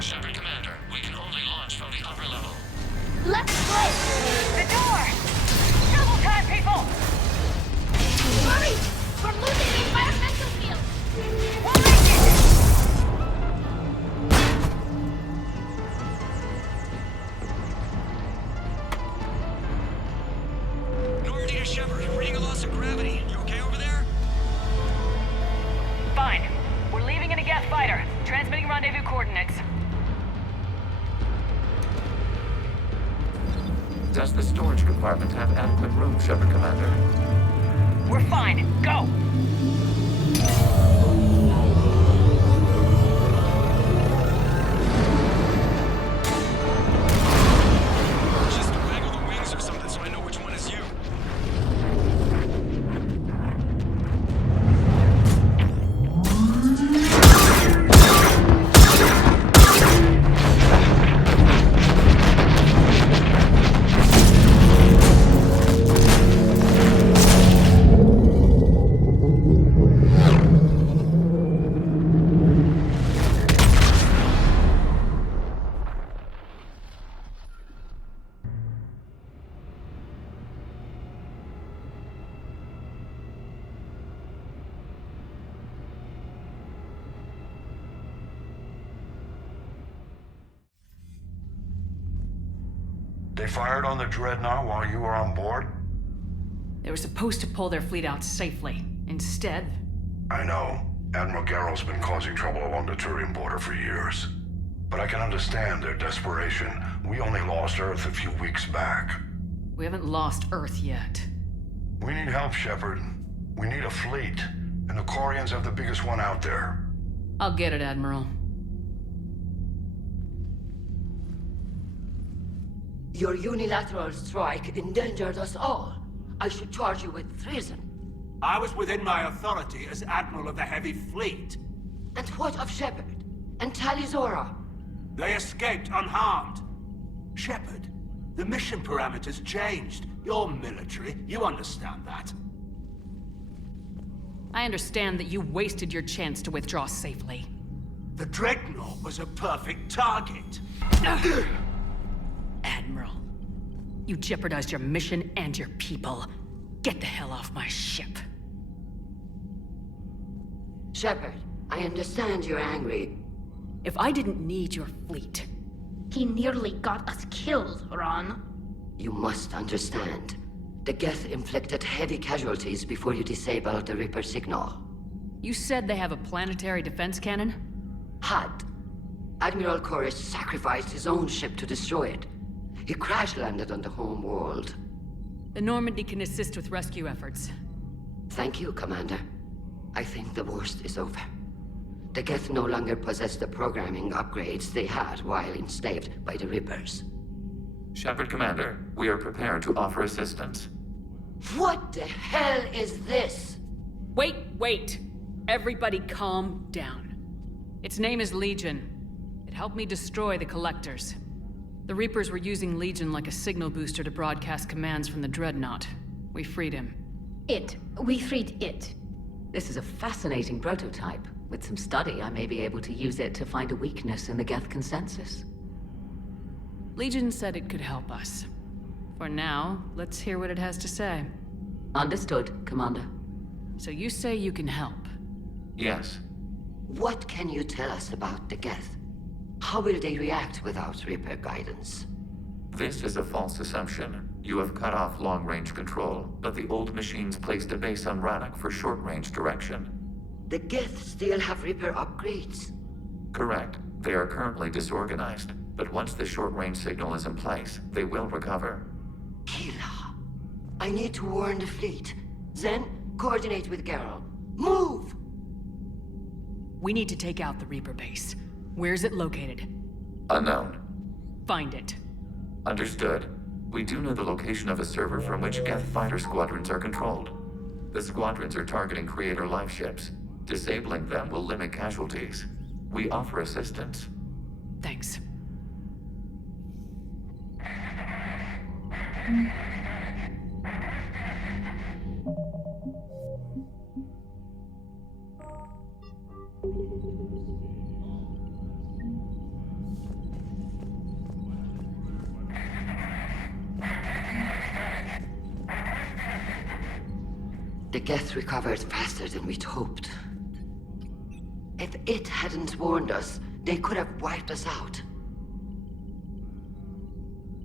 Shepard Commander, we can only launch from the upper level. Let's go! The door! Double time, people! Hurry! We're losing the environmental field! We'll make it! Normandy to Shepard, reading a loss of gravity. You okay over there? Fine. We're leaving in a Geth fighter. Transmitting rendezvous coordinates. Does the storage compartment have adequate room, Shepard Commander? We're fine. Go! Just waggle the wings or something so I know which one is you. They fired on the Dreadnought while you were on board? They were supposed to pull their fleet out safely. Instead... I know. Admiral Garrow's been causing trouble along the Turian border for years. But I can understand their desperation. We only lost Earth a few weeks back. We haven't lost Earth yet. We need help, Shepard. We need a fleet. And the Quarians have the biggest one out there. I'll get it, Admiral. Your unilateral strike endangered us all. I should charge you with treason. I was within my authority as Admiral of the Heavy Fleet. And what of Shepard? And Talizora? They escaped unharmed. Shepard, the mission parameters changed. You're military, you understand that. I understand that you wasted your chance to withdraw safely. The Dreadnought was a perfect target. Admiral, you jeopardized your mission and your people. Get the hell off my ship. Shepard, I understand you're angry. If I didn't need your fleet... He nearly got us killed, Ron. You must understand. The Geth inflicted heavy casualties before you disabled the Reaper signal. You said they have a planetary defense cannon? Had. Admiral Koris sacrificed his own ship to destroy it. He crash-landed on the home world. The Normandy can assist with rescue efforts. Thank you, Commander. I think the worst is over. The Geth no longer possess the programming upgrades they had while enslaved by the Reapers. Shepard Commander, we are prepared to offer assistance. What the hell is this? Wait! Everybody calm down. Its name is Legion. It helped me destroy the Collectors. The Reapers were using Legion like a signal booster to broadcast commands from the Dreadnought. We freed him. We freed it. This is a fascinating prototype. With some study, I may be able to use it to find a weakness in the Geth consensus. Legion said it could help us. For now, let's hear what it has to say. Understood, Commander. So you say you can help. Yes. What can you tell us about the Geth? How will they react without Reaper guidance? This is a false assumption. You have cut off long-range control, but the old machines placed a base on Rannoch for short-range direction. The Geth still have Reaper upgrades? Correct. They are currently disorganized, but once the short-range signal is in place, they will recover. Hila, I need to warn the fleet. Zen, coordinate with Geralt. Move! We need to take out the Reaper base. Where's it located? Unknown. Find it. Understood. We do know the location of a server from which Geth fighter squadrons are controlled. The squadrons are targeting Creator life ships. Disabling them will limit casualties. We offer assistance. Thanks. The Geth recovered faster than we'd hoped. If it hadn't warned us, they could have wiped us out.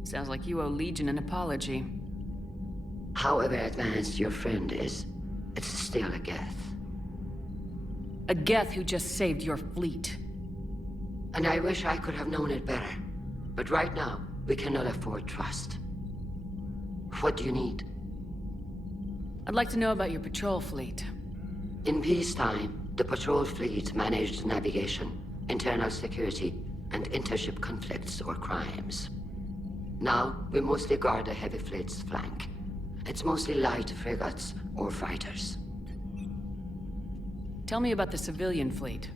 Sounds like you owe Legion an apology. However advanced your friend is, it's still a Geth. A Geth who just saved your fleet. And I wish I could have known it better. But right now, we cannot afford trust. What do you need? I'd like to know about your patrol fleet. In peacetime, the patrol fleet managed navigation, internal security, and intership conflicts or crimes. Now, we mostly guard the heavy fleet's flank. It's mostly light frigates or fighters. Tell me about the civilian fleet.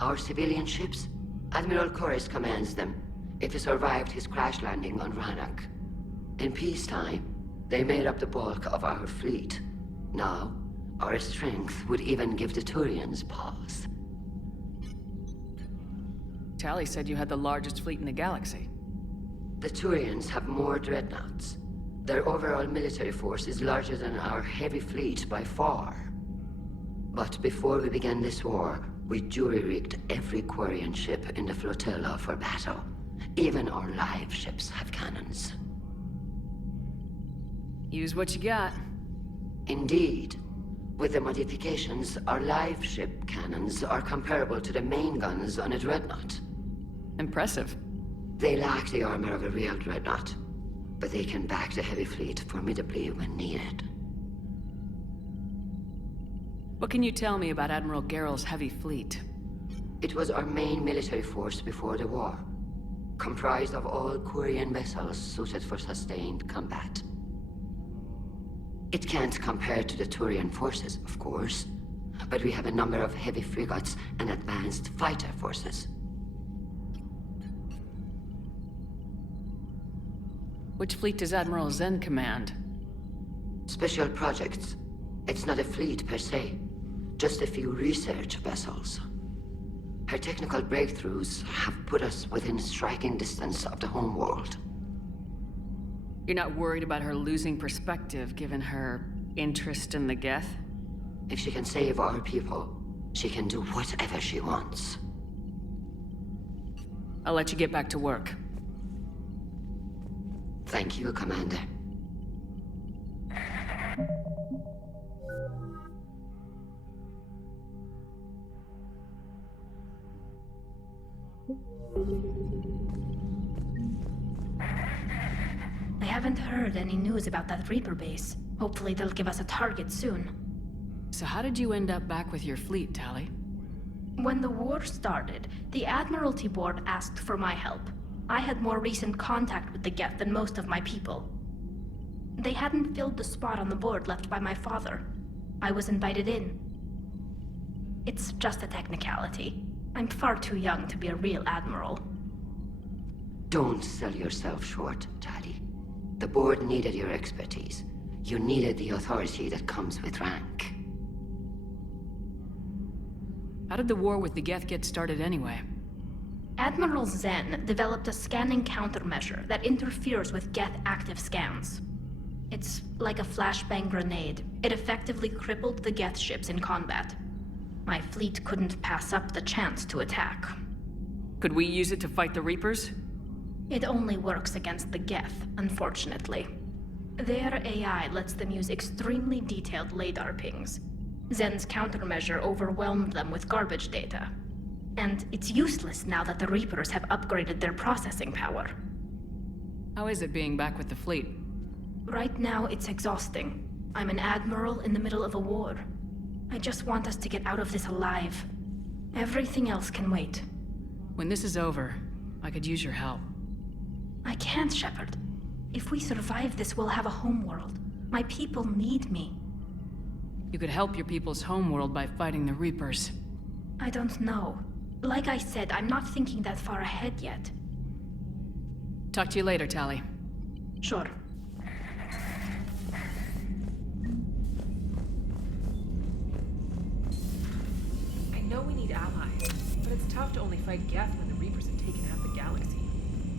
Our civilian ships? Admiral Corus commands them, if he survived his crash landing on Rannoch. In peacetime, they made up the bulk of our fleet. Now, our strength would even give the Turians pause. Tali said you had the largest fleet in the galaxy. The Turians have more dreadnoughts. Their overall military force is larger than our heavy fleet by far. But before we began this war, we jury-rigged every Quarian ship in the flotilla for battle. Even our live ships have cannons. Use what you got. Indeed. With the modifications, our live ship cannons are comparable to the main guns on a dreadnought. Impressive. They lack the armor of a real dreadnought, but they can back the heavy fleet formidably when needed. What can you tell me about Admiral Geralt's heavy fleet? It was our main military force before the war, comprised of all Quarian vessels suited for sustained combat. It can't compare to the Turian forces, of course, but we have a number of heavy frigates and advanced fighter forces. Which fleet does Admiral Zen command? Special projects. It's not a fleet per se, just a few research vessels. Her technical breakthroughs have put us within striking distance of the homeworld. You're not worried about her losing perspective, given her interest in the Geth? If she can save our people, she can do whatever she wants. I'll let you get back to work. Thank you, Commander. I haven't heard any news about that Reaper base. Hopefully they'll give us a target soon. So how did you end up back with your fleet, Tali? When the war started, the Admiralty Board asked for my help. I had more recent contact with the Geth than most of my people. They hadn't filled the spot on the board left by my father. I was invited in. It's just a technicality. I'm far too young to be a real admiral. Don't sell yourself short, Tali. The board needed your expertise. You needed the authority that comes with rank. How did the war with the Geth get started anyway? Admiral Zen developed a scanning countermeasure that interferes with Geth active scans. It's like a flashbang grenade. It effectively crippled the Geth ships in combat. My fleet couldn't pass up the chance to attack. Could we use it to fight the Reapers? It only works against the Geth, unfortunately. Their AI lets them use extremely detailed LADAR pings. Zen's countermeasure overwhelmed them with garbage data. And it's useless now that the Reapers have upgraded their processing power. How is it being back with the fleet? Right now, it's exhausting. I'm an admiral in the middle of a war. I just want us to get out of this alive. Everything else can wait. When this is over, I could use your help. I can't, Shepard. If we survive this, we'll have a homeworld. My people need me. You could help your people's homeworld by fighting the Reapers. I don't know. Like I said, I'm not thinking that far ahead yet. Talk to you later, Tali. Sure. I know we need allies, but it's tough to only fight Geth when the Reapers have taken out the galaxy.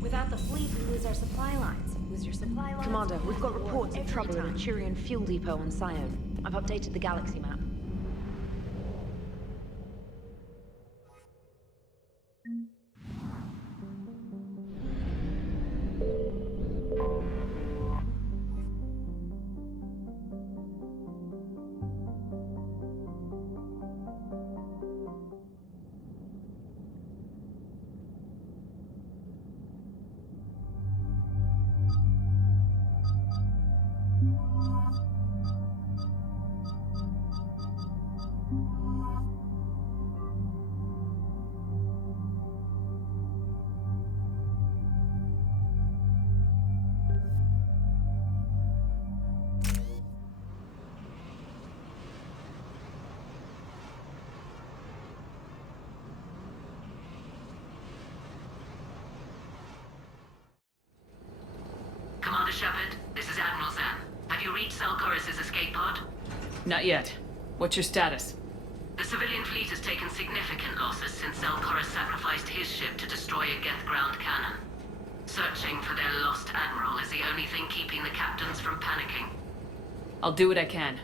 Without the fleet, we lose our supply lines. Lose your supply lines? Commander, we've got reports of trouble at a time. Turian fuel depot on Scion. I've updated the galaxy map. Commander Shepard, this is Admiral Zen. Have you reached Selchorus' escape pod? Not yet. What's your status? The civilian fleet has taken significant losses since Selchorus sacrificed his ship to destroy a Geth ground cannon. Searching for their lost admiral is the only thing keeping the captains from panicking. I'll do what I can.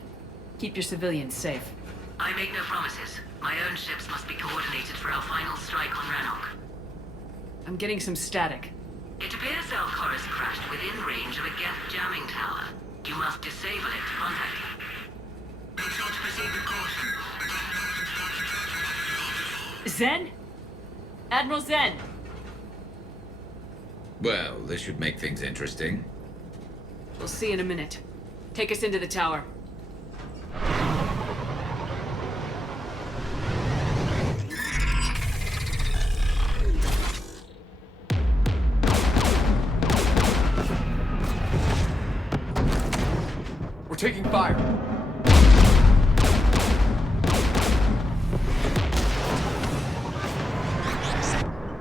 Keep your civilians safe. I make no promises. My own ships must be coordinated for our final strike on Rannoch. I'm getting some static. It appears Selchorus crashed within range of a Geth jamming tower. You must disable it to contact it. Make sure to proceed with caution. Zen? Admiral Zen! Well, this should make things interesting. We'll see in a minute. Take us into the tower. We're taking fire.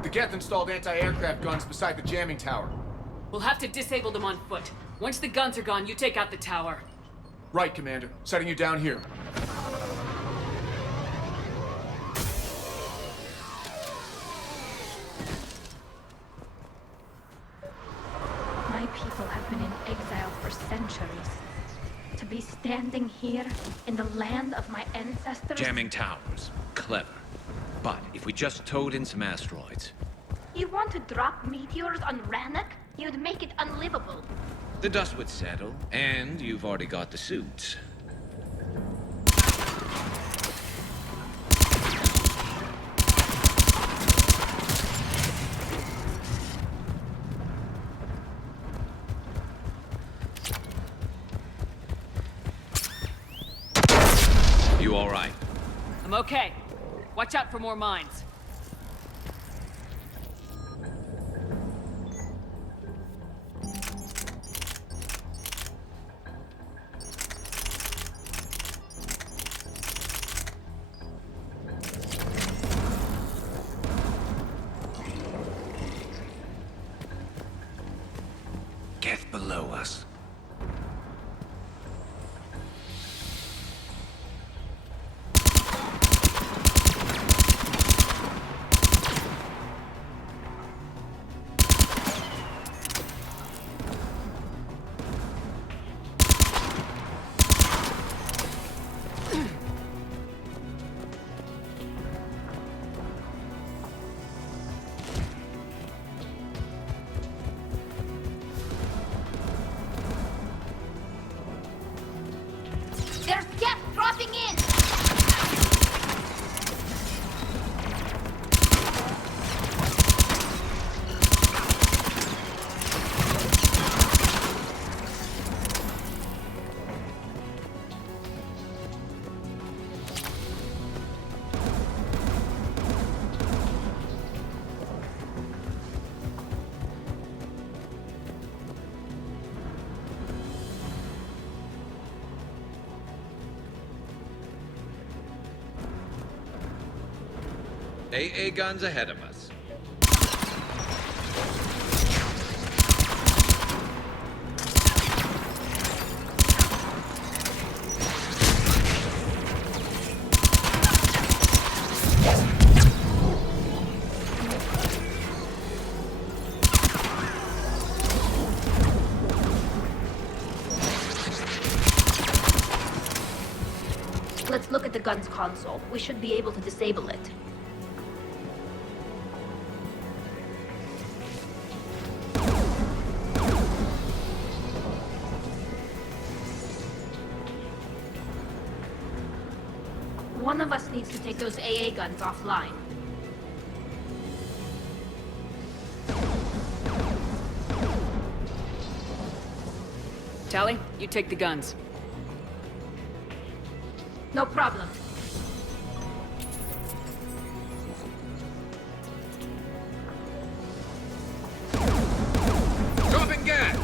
The Geth installed anti-aircraft guns beside the jamming tower. We'll have to disable them on foot. Once the guns are gone, you take out the tower. Right, Commander. Setting you down here. My people have been in exile for centuries. To be standing here in the land of my ancestors... Jamming towers. Clever. But if we just towed in some asteroids... You want to drop meteors on Rannoch? You'd make it unlivable. The dust would settle, and you've already got the suits. You all right? I'm okay. Watch out for more mines. Geth below us. There's gas dropping in! AA guns ahead of us. Let's look at the gun's console. We should be able to disable it. One of us needs to take those AA guns offline. Tally, you take the guns. No problem. Dropping gas!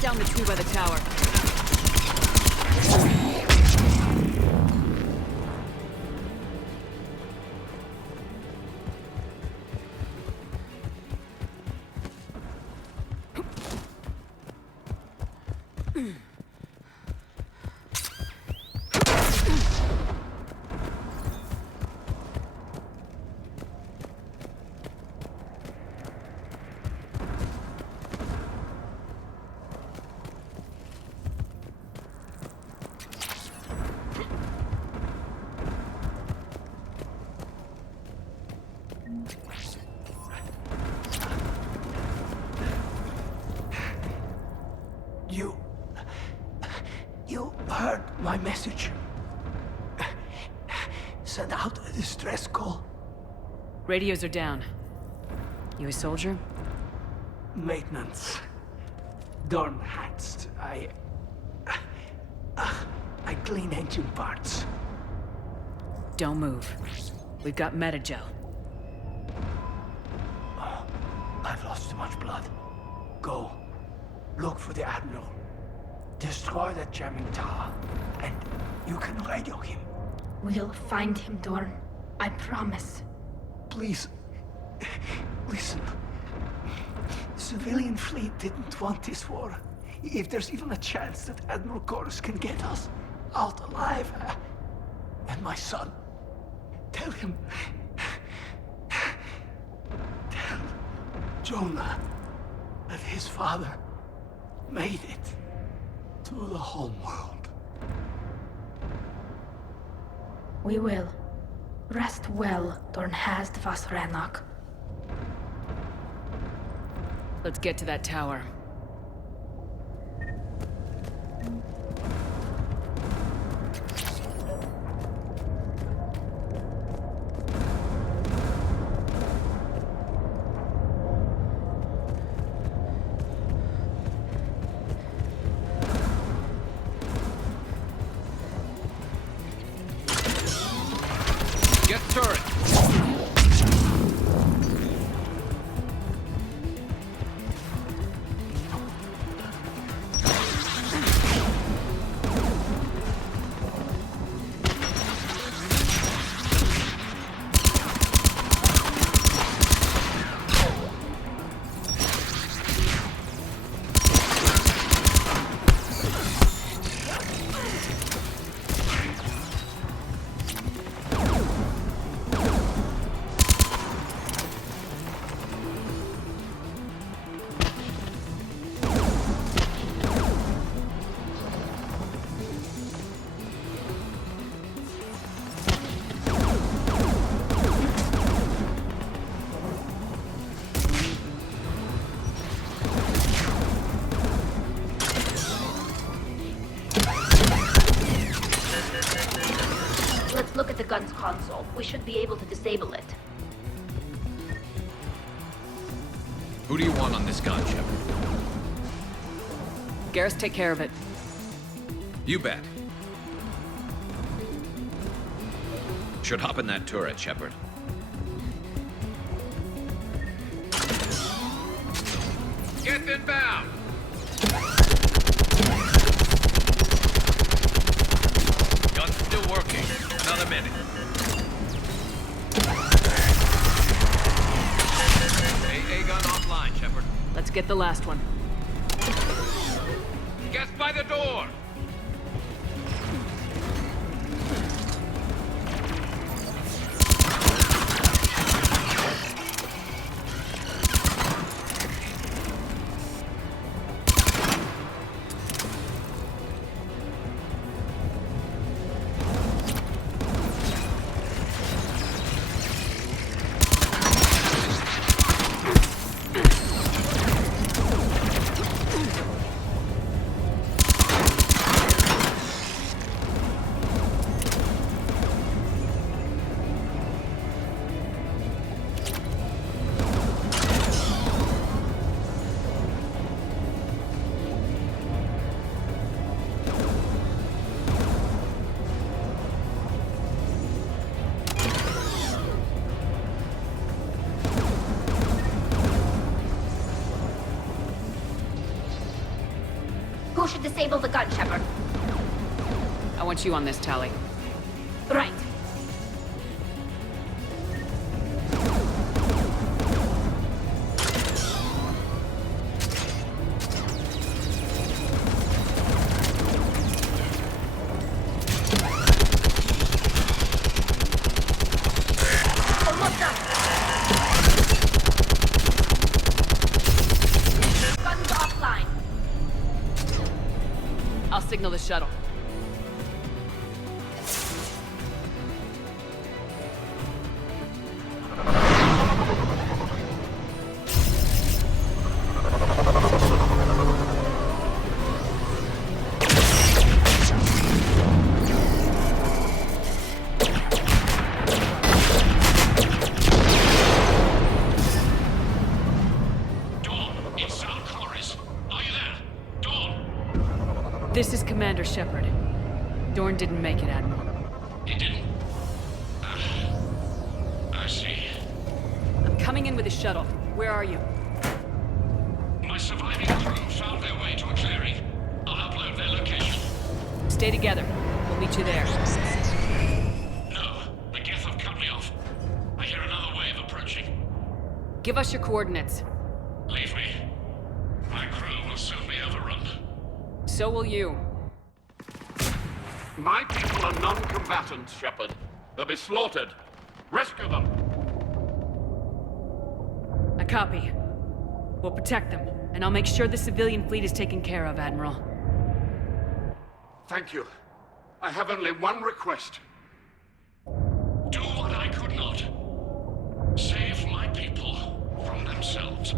Down the tree by the tower. You heard my message. Send out a distress call. Radios are down. You a soldier? Maintenance. Dorn hats. I clean engine parts. Don't move. We've got Metagel. Oh, I've lost too much blood. Go. Look for the Admiral. Destroy that jamming tower, and you can radio him. We'll find him, Dorn. I promise. Please, listen. The civilian fleet didn't want this war. If there's even a chance that Admiral Chorus can get us out alive, and my son, tell him, tell Jonah that his father made it to the home world. We will. Rest well, Dornhazd vas Rannoch. Let's get to that tower. Get turret! console. We should be able to disable it. Who do you want on this gun, Shepard? Garrus, take care of it. You bet. Should hop in that turret, Shepard. Get inbound! Gun's still working. Another minute. AA gun offline, Shepard. Let's get the last one. Gas by the door! Who should disable the gun, Shepard? I want you on this, Tali. Right. Almost done. Gun's offline. I'll signal the shuttle. This is Commander Shepard. Dorn didn't make it, Admiral. He didn't? I see. I'm coming in with a shuttle. Where are you? My surviving crew found their way to a clearing. I'll upload their location. Stay together. We'll meet you there. No, the Geth have cut me off. I hear another wave approaching. Give us your coordinates. Leave me. My crew will soon be overrun. So will you. My people are non-combatants, Shepard. They'll be slaughtered. Rescue them. I copy. We'll protect them, and I'll make sure the civilian fleet is taken care of, Admiral. Thank you. I have only one request. Do what I could not. Save my people from themselves.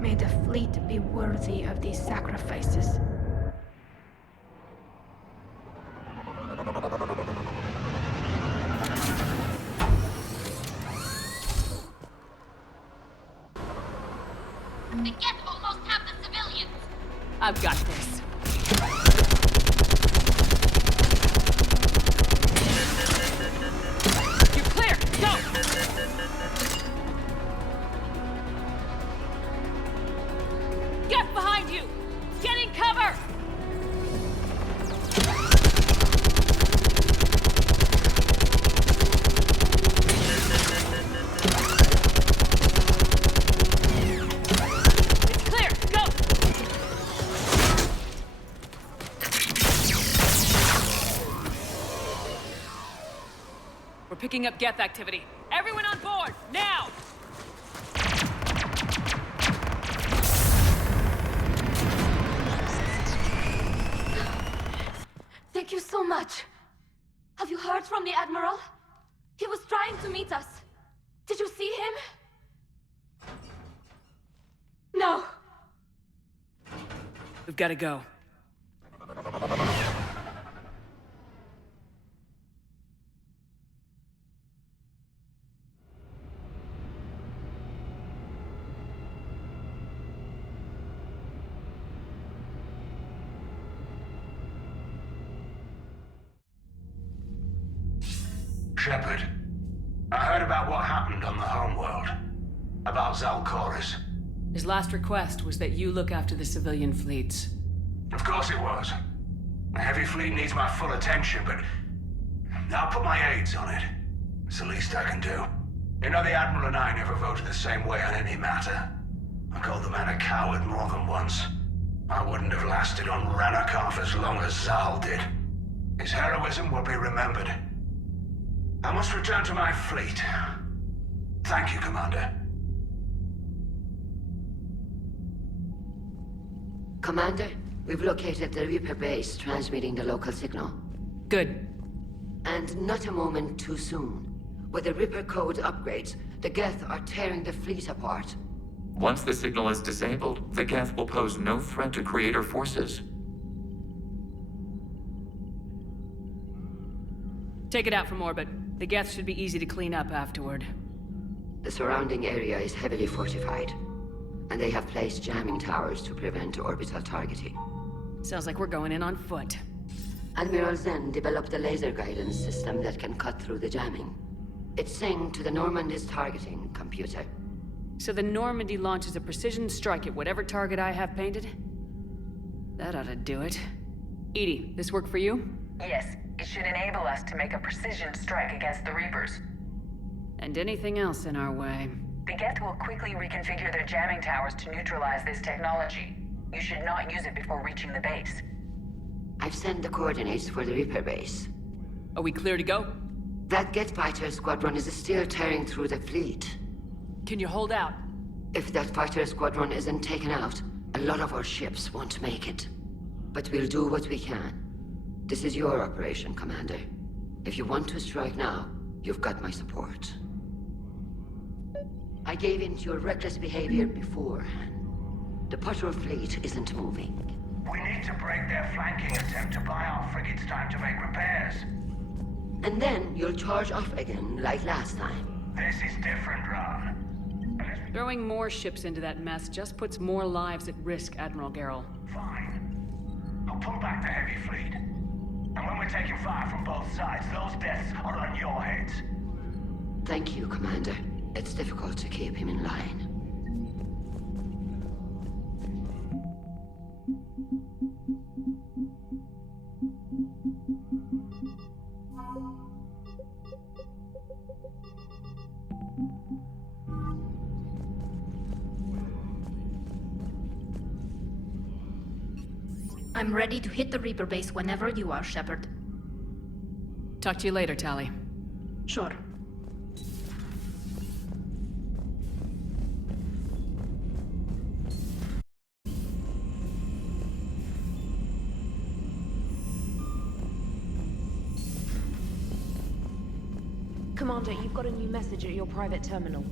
May the fleet be worthy of these sacrifices. The Geth almost have the civilians. I've got this. You're clear! Go! Get behind you! Get in cover! It's clear! Go! We're picking up Geth activity. Everyone on board, now! Thank Thank you so much. Have you heard from the Admiral? He was trying to meet us. Did you see him? No. We've got to go. Shepard, I heard about what happened on the homeworld. About Zalcoris. His last request was that you look after the civilian fleets. Of course it was. The heavy fleet needs my full attention, but I'll put my aides on it. It's the least I can do. You know, the Admiral and I never voted the same way on any matter. I called the man a coward more than once. I wouldn't have lasted on Ranakov as long as Zal did. His heroism will be remembered. I must return to my fleet. Thank you, Commander. Commander, we've located the Reaper base transmitting the local signal. Good. And not a moment too soon. With the Reaper code upgrades, the Geth are tearing the fleet apart. Once the signal is disabled, the Geth will pose no threat to Creator forces. Take it out from orbit. The Geth should be easy to clean up afterward. The surrounding area is heavily fortified, and they have placed jamming towers to prevent orbital targeting. Sounds like we're going in on foot. Admiral Zen developed a laser guidance system that can cut through the jamming. It's synced to the Normandy's targeting computer. So the Normandy launches a precision strike at whatever target I have painted? That ought to do it. Edie, this work for you? Yes, it should enable us to make a precision strike against the Reapers. And anything else in our way. The Geth will quickly reconfigure their jamming towers to neutralize this technology. You should not use it before reaching the base. I've sent the coordinates for the Reaper base. Are we clear to go? That Geth fighter squadron is still tearing through the fleet. Can you hold out? If that fighter squadron isn't taken out, a lot of our ships won't make it. But we'll do what we can. This is your operation, Commander. If you want to strike now, you've got my support. I gave in to your reckless behavior beforehand. The patrol fleet isn't moving. We need to break their flanking attempt to buy our frigates time to make repairs. And then you'll charge off again, like last time. This is different, Ron. Throwing more ships into that mess just puts more lives at risk, Admiral Garrel. Fine. I'll pull back the heavy fleet. And when we're taking fire from both sides, those deaths are on your heads. Thank you, Commander. It's difficult to keep him in line. I'm ready to hit the Reaper base whenever you are, Shepard. Talk to you later, Tali. Sure. Commander, you've got a new message at your private terminal.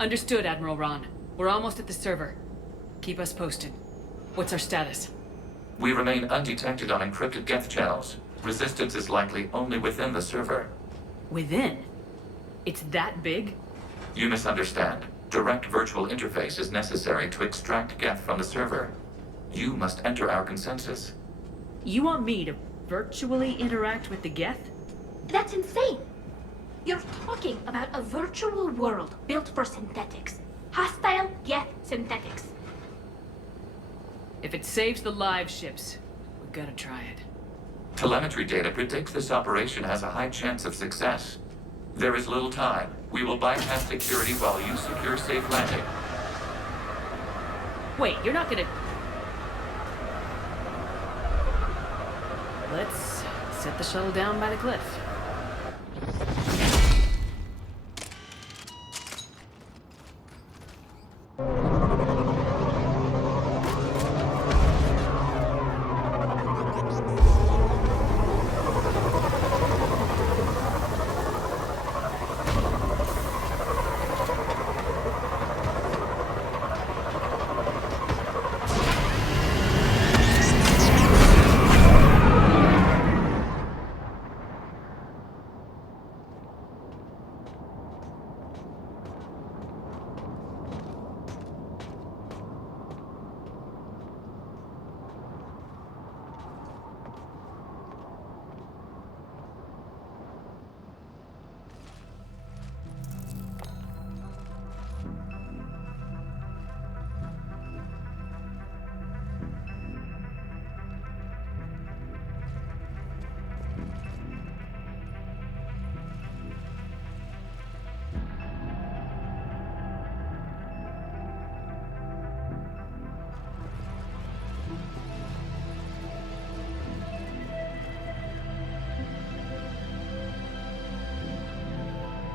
Understood, Admiral Ron. We're almost at the server. Keep us posted. What's our status? We remain undetected on encrypted Geth channels. Resistance is likely only within the server. Within? It's that big? You misunderstand. Direct virtual interface is necessary to extract Geth from the server. You must enter our consensus. You want me to virtually interact with the Geth? That's insane! You're talking about a virtual world built for synthetics. Hostile Geth synthetics. If it saves the live ships, we gotta try it. Telemetry data predicts this operation has a high chance of success. There is little time. We will bypass security while you secure safe landing. Wait, you're not gonna... Let's set the shuttle down by the cliff.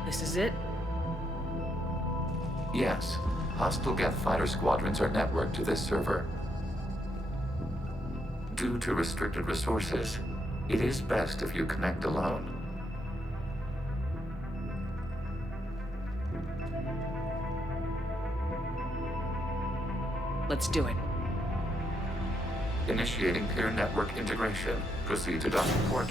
This is it? Yes. Hostile Geth fighter squadrons are networked to this server. Due to restricted resources, it is best if you connect alone. Let's do it. Initiating peer network integration. Proceed to docking port.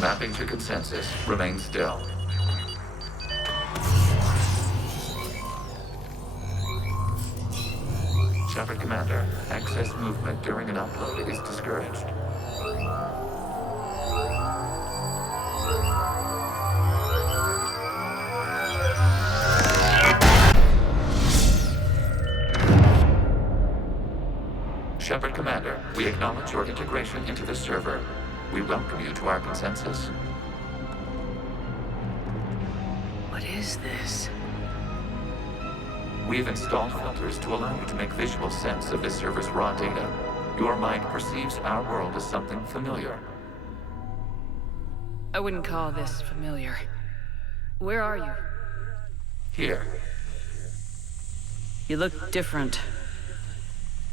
Mapping to consensus. Remain still. Shepard Commander, excess movement during an upload is discouraged. Shepard Commander, we acknowledge your integration into the server. We welcome you to our consensus. What is this? We've installed filters to allow you to make visual sense of this server's raw data. Your mind perceives our world as something familiar. I wouldn't call this familiar. Where are you? Here. You look different.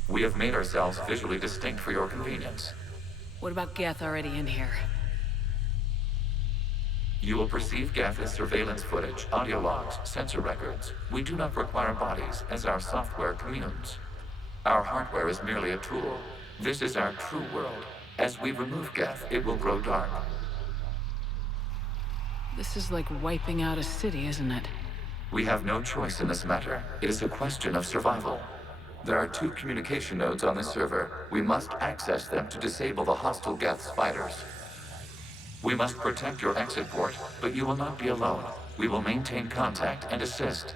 We have made ourselves visually distinct for your convenience. What about Geth already in here? You will perceive Geth as surveillance footage, audio logs, sensor records. We do not require bodies, as our software communes. Our hardware is merely a tool. This is our true world. As we remove Geth, it will grow dark. This is like wiping out a city, isn't it? We have no choice in this matter. It is a question of survival. There are 2 communication nodes on the server. We must access them to disable the hostile Geth's fighters. We must protect your exit port, but you will not be alone. We will maintain contact and assist.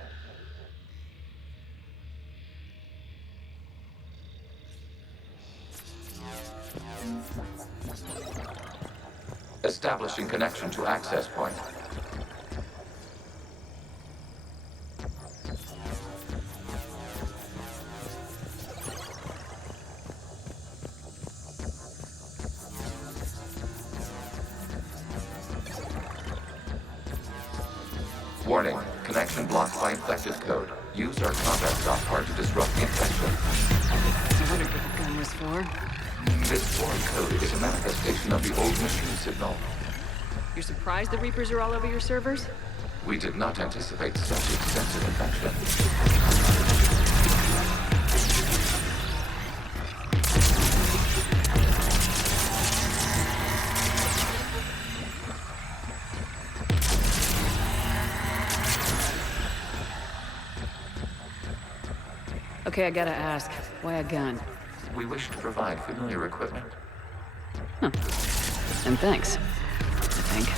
Establishing connection to access point. Warning, connection blocked by infected code. Use our combat software to disrupt the infection. I wondered what the gun was for. This foreign code is a manifestation of the old machine signal. You're surprised the Reapers are all over your servers? We did not anticipate such extensive infection. Okay, I gotta ask, why a gun? We wish to provide familiar equipment. Huh. And thanks, I think.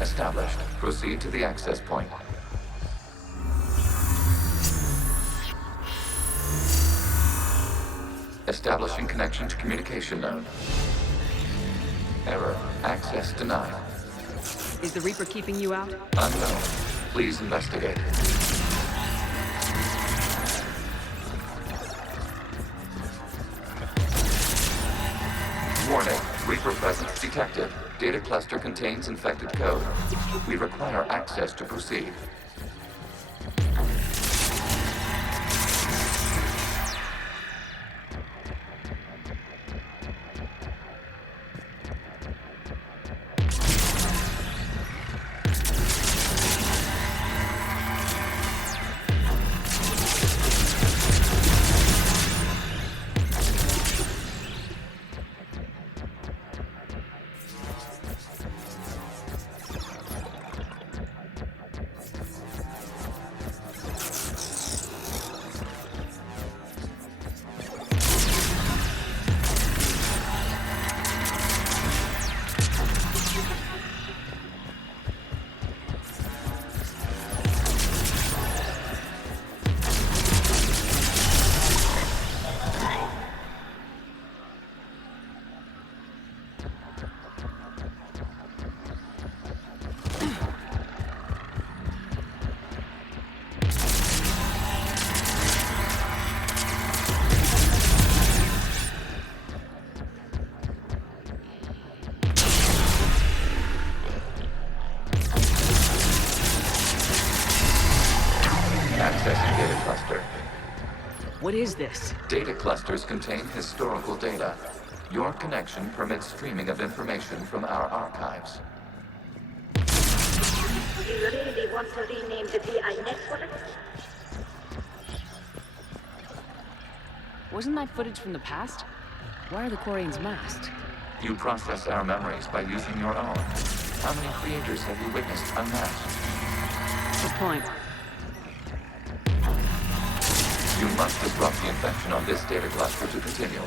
Established. Proceed to the access point. Establishing connection to communication node. Error. Access denied. Is the Reaper keeping you out? Unknown. Please investigate. Warning. Reaper presence detected. Data cluster contains infected code. We require access to proceed. Accessing data cluster. What is this? Data clusters contain historical data. Your connection permits streaming of information from our archives. Do you really want to rename the VI network? Wasn't that footage from the past? Why are the Quarians masked? You process our memories by using your own. How many creators have you witnessed unmasked? Good point. You must disrupt the infection on this data cluster to continue.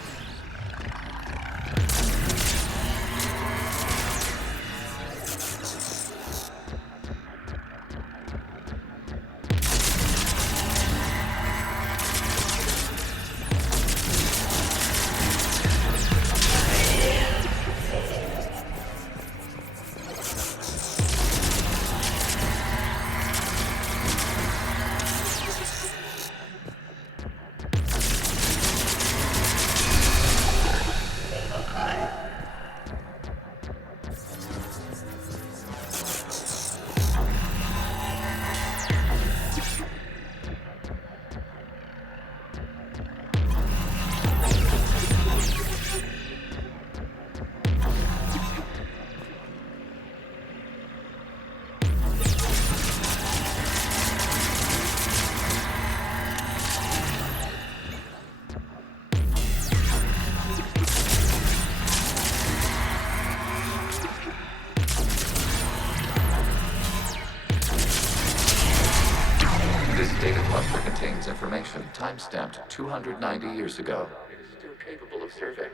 contains information time-stamped 290 years ago. It is still capable of serving.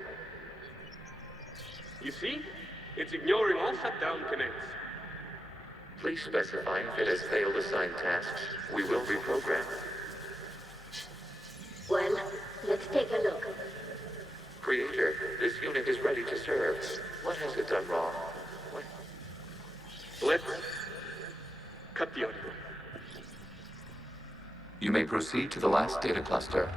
You see? It's ignoring all shutdown connects. Please specify if it has failed assigned tasks. We will reprogram. Well, let's take a look. Creator, this unit is ready to serve. What has it done wrong? Let's cut the audio. You may proceed to the last data cluster.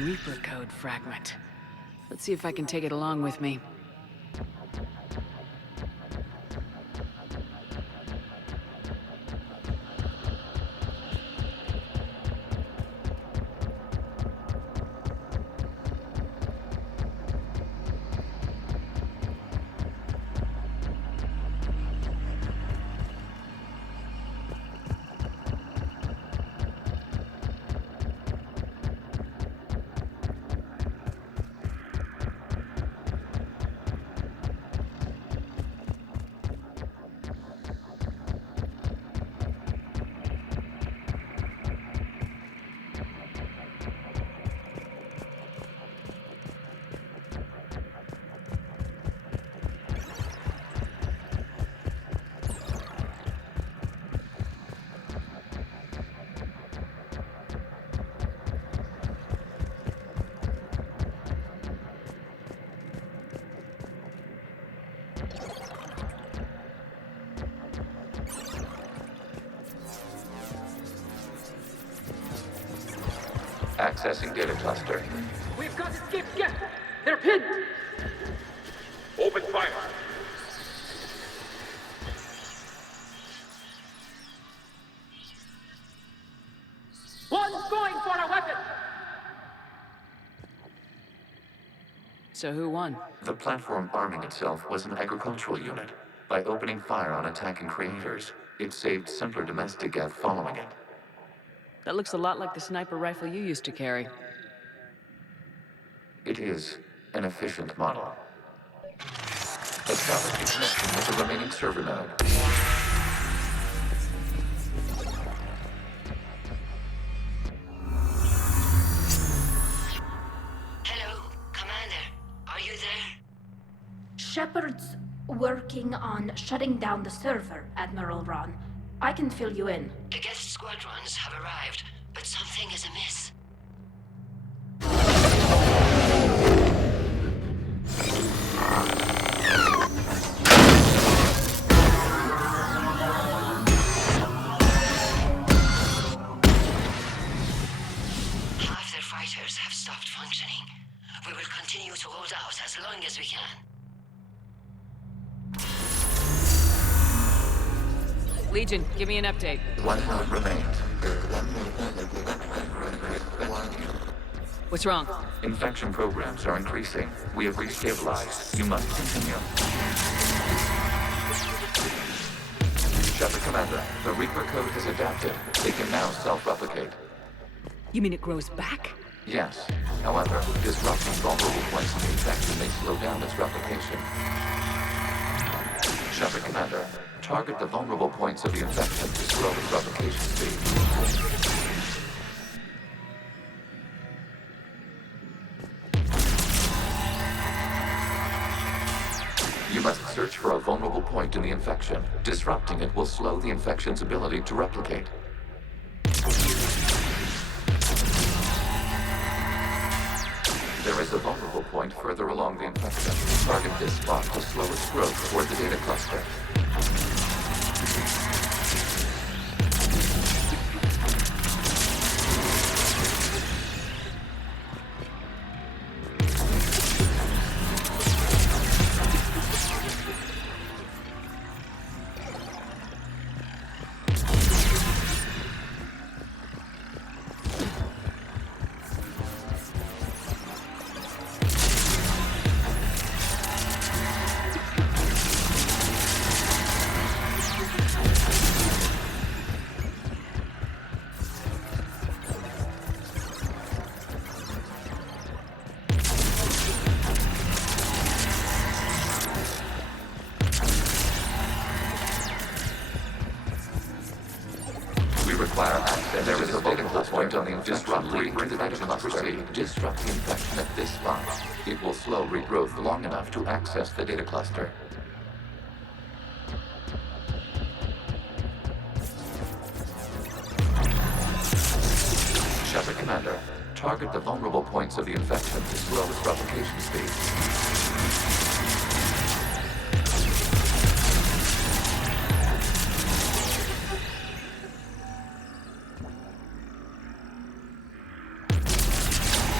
Reaper code fragment. Let's see if I can take it along with me. Accessing data cluster. We've got escaped Geth! They're pinned! Open fire! One's going for a weapon! So who won? The platform arming itself was an agricultural unit. By opening fire on attacking creators, it saved simpler domestic Geth following it. That looks a lot like the sniper rifle you used to carry. It is an efficient model. Establish a connection with the remaining server node. Hello, Commander. Are you there? Shepard's working on shutting down the server, Admiral Ron. I can fill you in. The Geth squadrons have arrived, but something is amiss. Half their fighters have stopped functioning. We will continue to hold out as long as we can. Legion, give me an update. One node remains. What's wrong? Infection programs are increasing. We have restabilized. You must continue. Shepard Commander, the Reaper code has adapted. It can now self-replicate. You mean it grows back? Yes. However, disrupting vulnerable points in the infection may slow down its replication. Shepard Commander, target the vulnerable points of the infection to slow its replication speed. You must search for a vulnerable point in the infection. Disrupting it will slow the infection's ability to replicate. There is a vulnerable point further along the infection. Target this spot to slow its growth toward the data cluster. require access. There is a vulnerable point on the disrupt reinfection cluster. Disrupt the infection at this spot. It will slow regrowth long enough to access the data cluster. Shepard Commander, target the vulnerable points of the infection to slow its replication speed.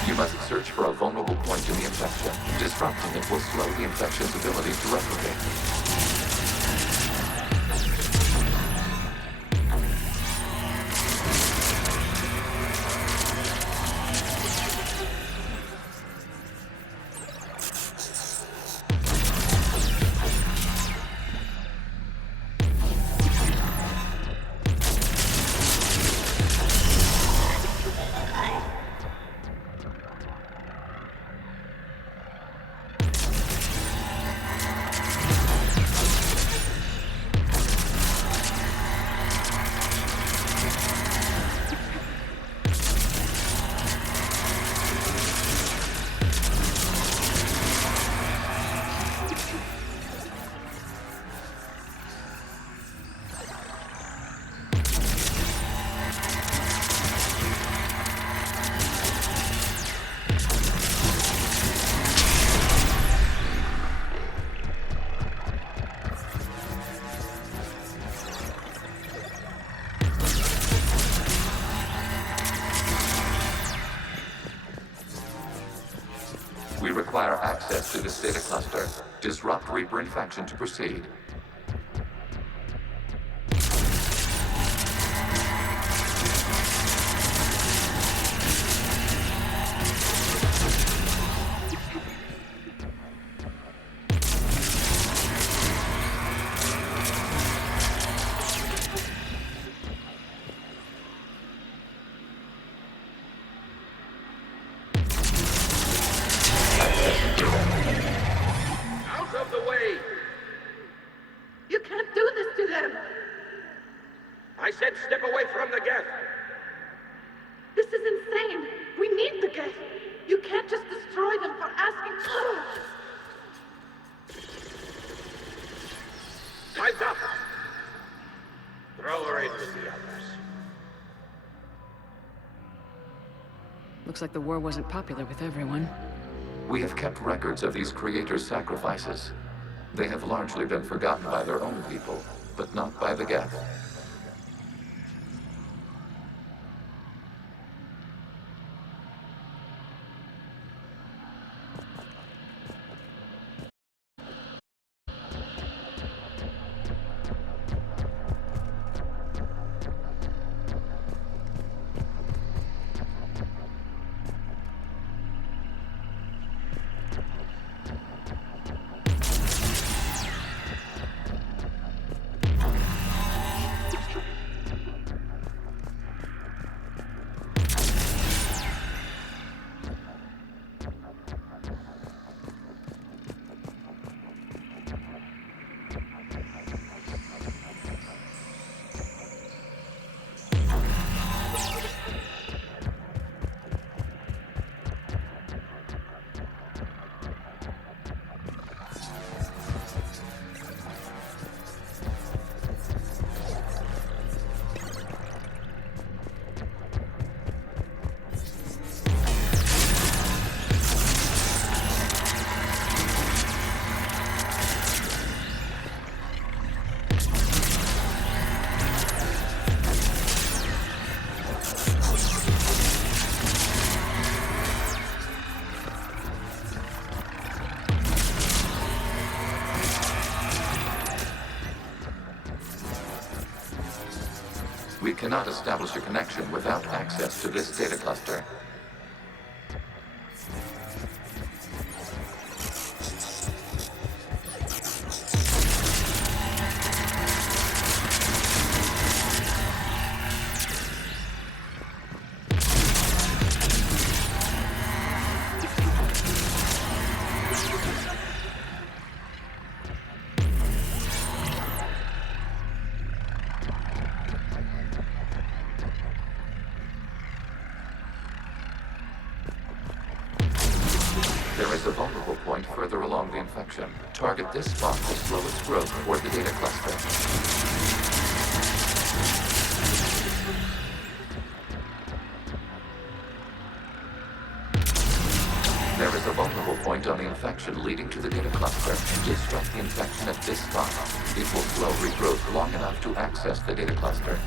You must search for a vulnerable point in the infection. Disrupting it will slow the infection's ability to replicate. We require access to this data cluster. Disrupt Reaper infection to proceed. Out of the way! You can't do this to them! I said step away from the geth! This is insane! We need the geth! You can't just destroy them for asking. Time's up! Throw her in with the others. Looks like the war wasn't popular with everyone. We have kept records of these creators' sacrifices. They have largely been forgotten by their own people, but not by the Geth. We cannot establish a connection without access to this data cluster. infection. Target this spot to slow its growth toward the data cluster. There is a vulnerable point on the infection leading to the data cluster. Disrupt the infection at this spot. It will slow regrowth long enough to access the data cluster.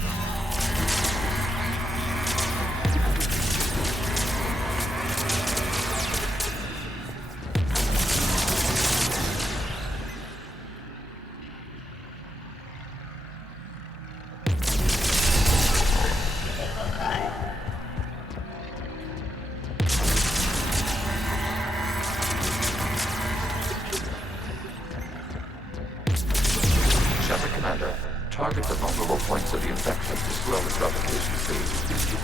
Target the vulnerable points of the infection to slow its replication speed.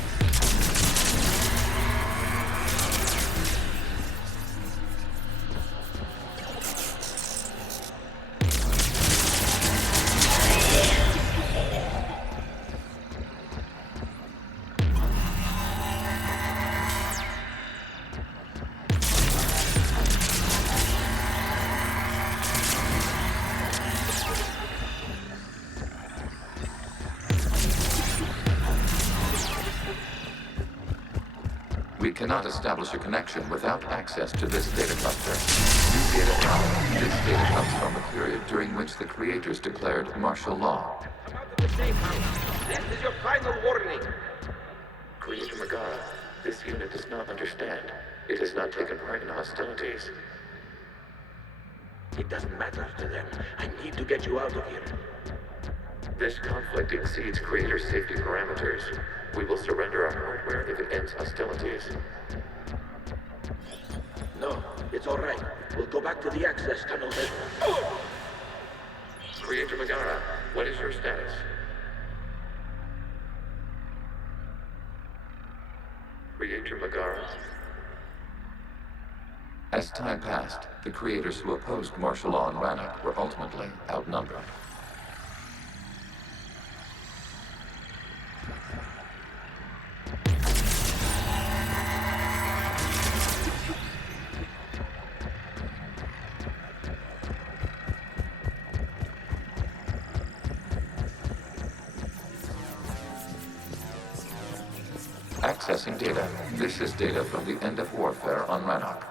We cannot establish a connection without access to this data cluster. New data now. This data comes from the period during which the creators declared martial law. Come out of the safe house. This is your final warning. Creator Megara, this unit does not understand. It has not taken part in hostilities. It doesn't matter to them. I need to get you out of here. This conflict exceeds Creator's safety parameters. We will surrender our hardware if it ends hostilities. No, it's all right. We'll go back to the access tunnel then. Oh! Creator Megara, what is your status? Creator Megara? As time passed, the creators who opposed martial law in Rannoch were ultimately outnumbered. Accessing data. This is data from the end of warfare on Rannoch.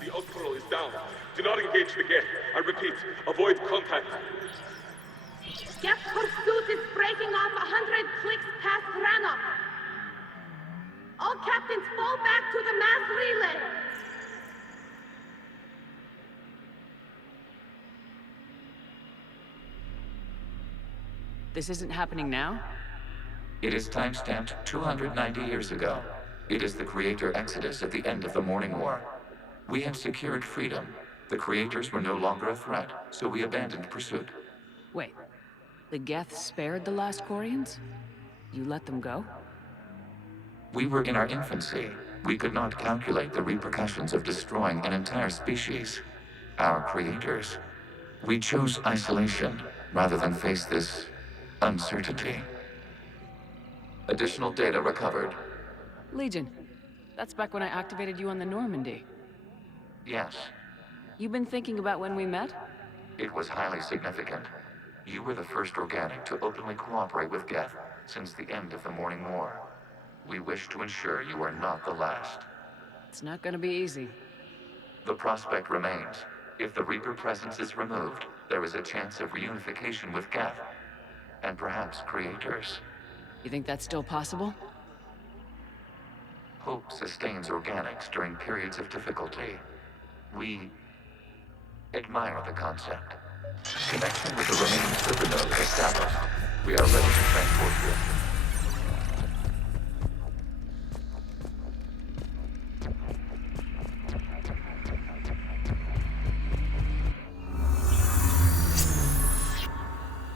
The outpost is down. Do not engage the gate. I repeat, avoid contact. Geth pursuit is breaking off 100 clicks past Rannoch. All captains fall back to the mass relay. This isn't happening now? It is timestamped 290 years ago. It is the Creator Exodus at the end of the Morning War. We had secured freedom. The Creators were no longer a threat, so we abandoned pursuit. Wait, the Geth spared the last Quarians? You let them go? We were in our infancy. We could not calculate the repercussions of destroying an entire species. Our Creators. We chose isolation rather than face this uncertainty. Additional data recovered. Legion. That's back when I activated you on the Normandy. Yes. You've been thinking about when we met? It was highly significant. You were the first organic to openly cooperate with Geth since the end of the Morning War. We wish to ensure you are not the last. It's not gonna be easy. The prospect remains. If the Reaper presence is removed, there is a chance of reunification with Geth. And perhaps Creators. You think that's still possible? Hope sustains organics during periods of difficulty. We admire the concept. Connection with the remaining server nodes established. We are ready to transport you.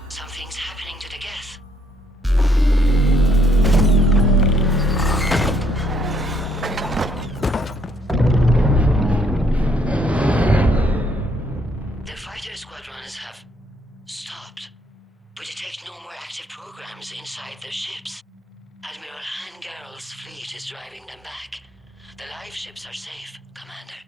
Something's happening to the Geth. The fighter squadrons have stopped, but detect no more active programs inside their ships. Admiral Hangarl's fleet is driving them back. The live ships are safe, Commander.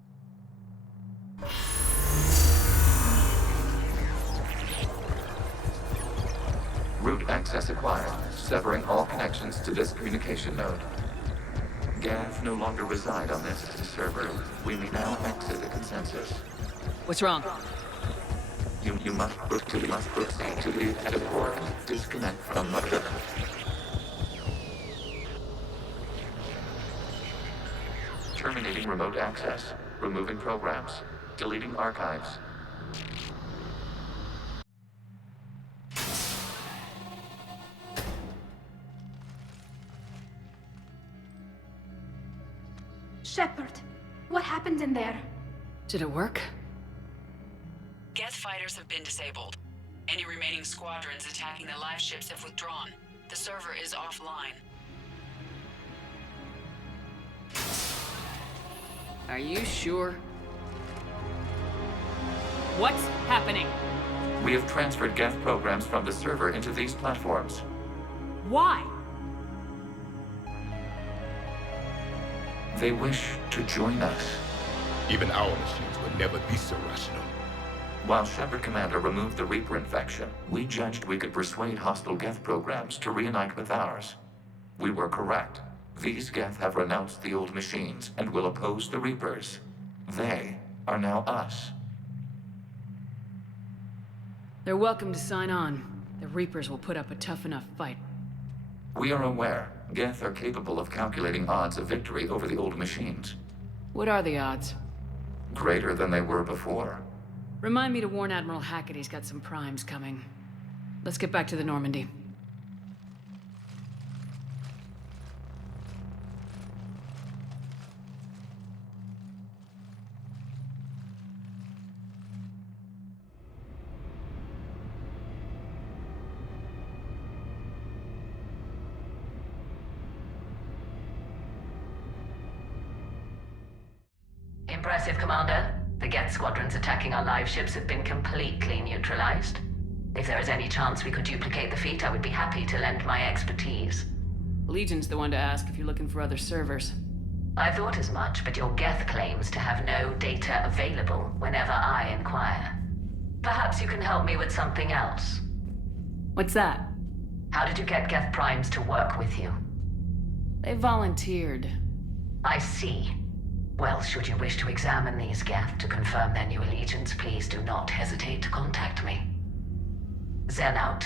Root access acquired, severing all connections to this communication node. Gav no longer reside on this server. We may now exit the consensus. What's wrong? You must proceed to the edit port. Disconnect from mother. Terminating remote access. Removing programs. Deleting archives. Shepard, what happened in there? Did it work? Geth fighters have been disabled. Any remaining squadrons attacking the live ships have withdrawn. The server is offline. Are you sure? What's happening? We have transferred Geth programs from the server into these platforms. Why? They wish to join us. Even our machines will never be so rational. While Shepard Commander removed the Reaper infection, we judged we could persuade hostile Geth programs to reunite with ours. We were correct. These Geth have renounced the old machines and will oppose the Reapers. They are now us. They're welcome to sign on. The Reapers will put up a tough enough fight. We are aware Geth are capable of calculating odds of victory over the old machines. What are the odds? Greater than they were before. Remind me to warn Admiral Hackett he's got some primes coming. Let's get back to the Normandy. Impressive, Commander. The Geth squadrons attacking our live ships have been completely neutralized. If there is any chance we could duplicate the feat, I would be happy to lend my expertise. Legion's the one to ask if you're looking for other servers. I thought as much, but your Geth claims to have no data available whenever I inquire. Perhaps you can help me with something else. What's that? How did you get Geth primes to work with you? They volunteered. I see. Well, should you wish to examine these Geth to confirm their new allegiance, please do not hesitate to contact me. Zen out.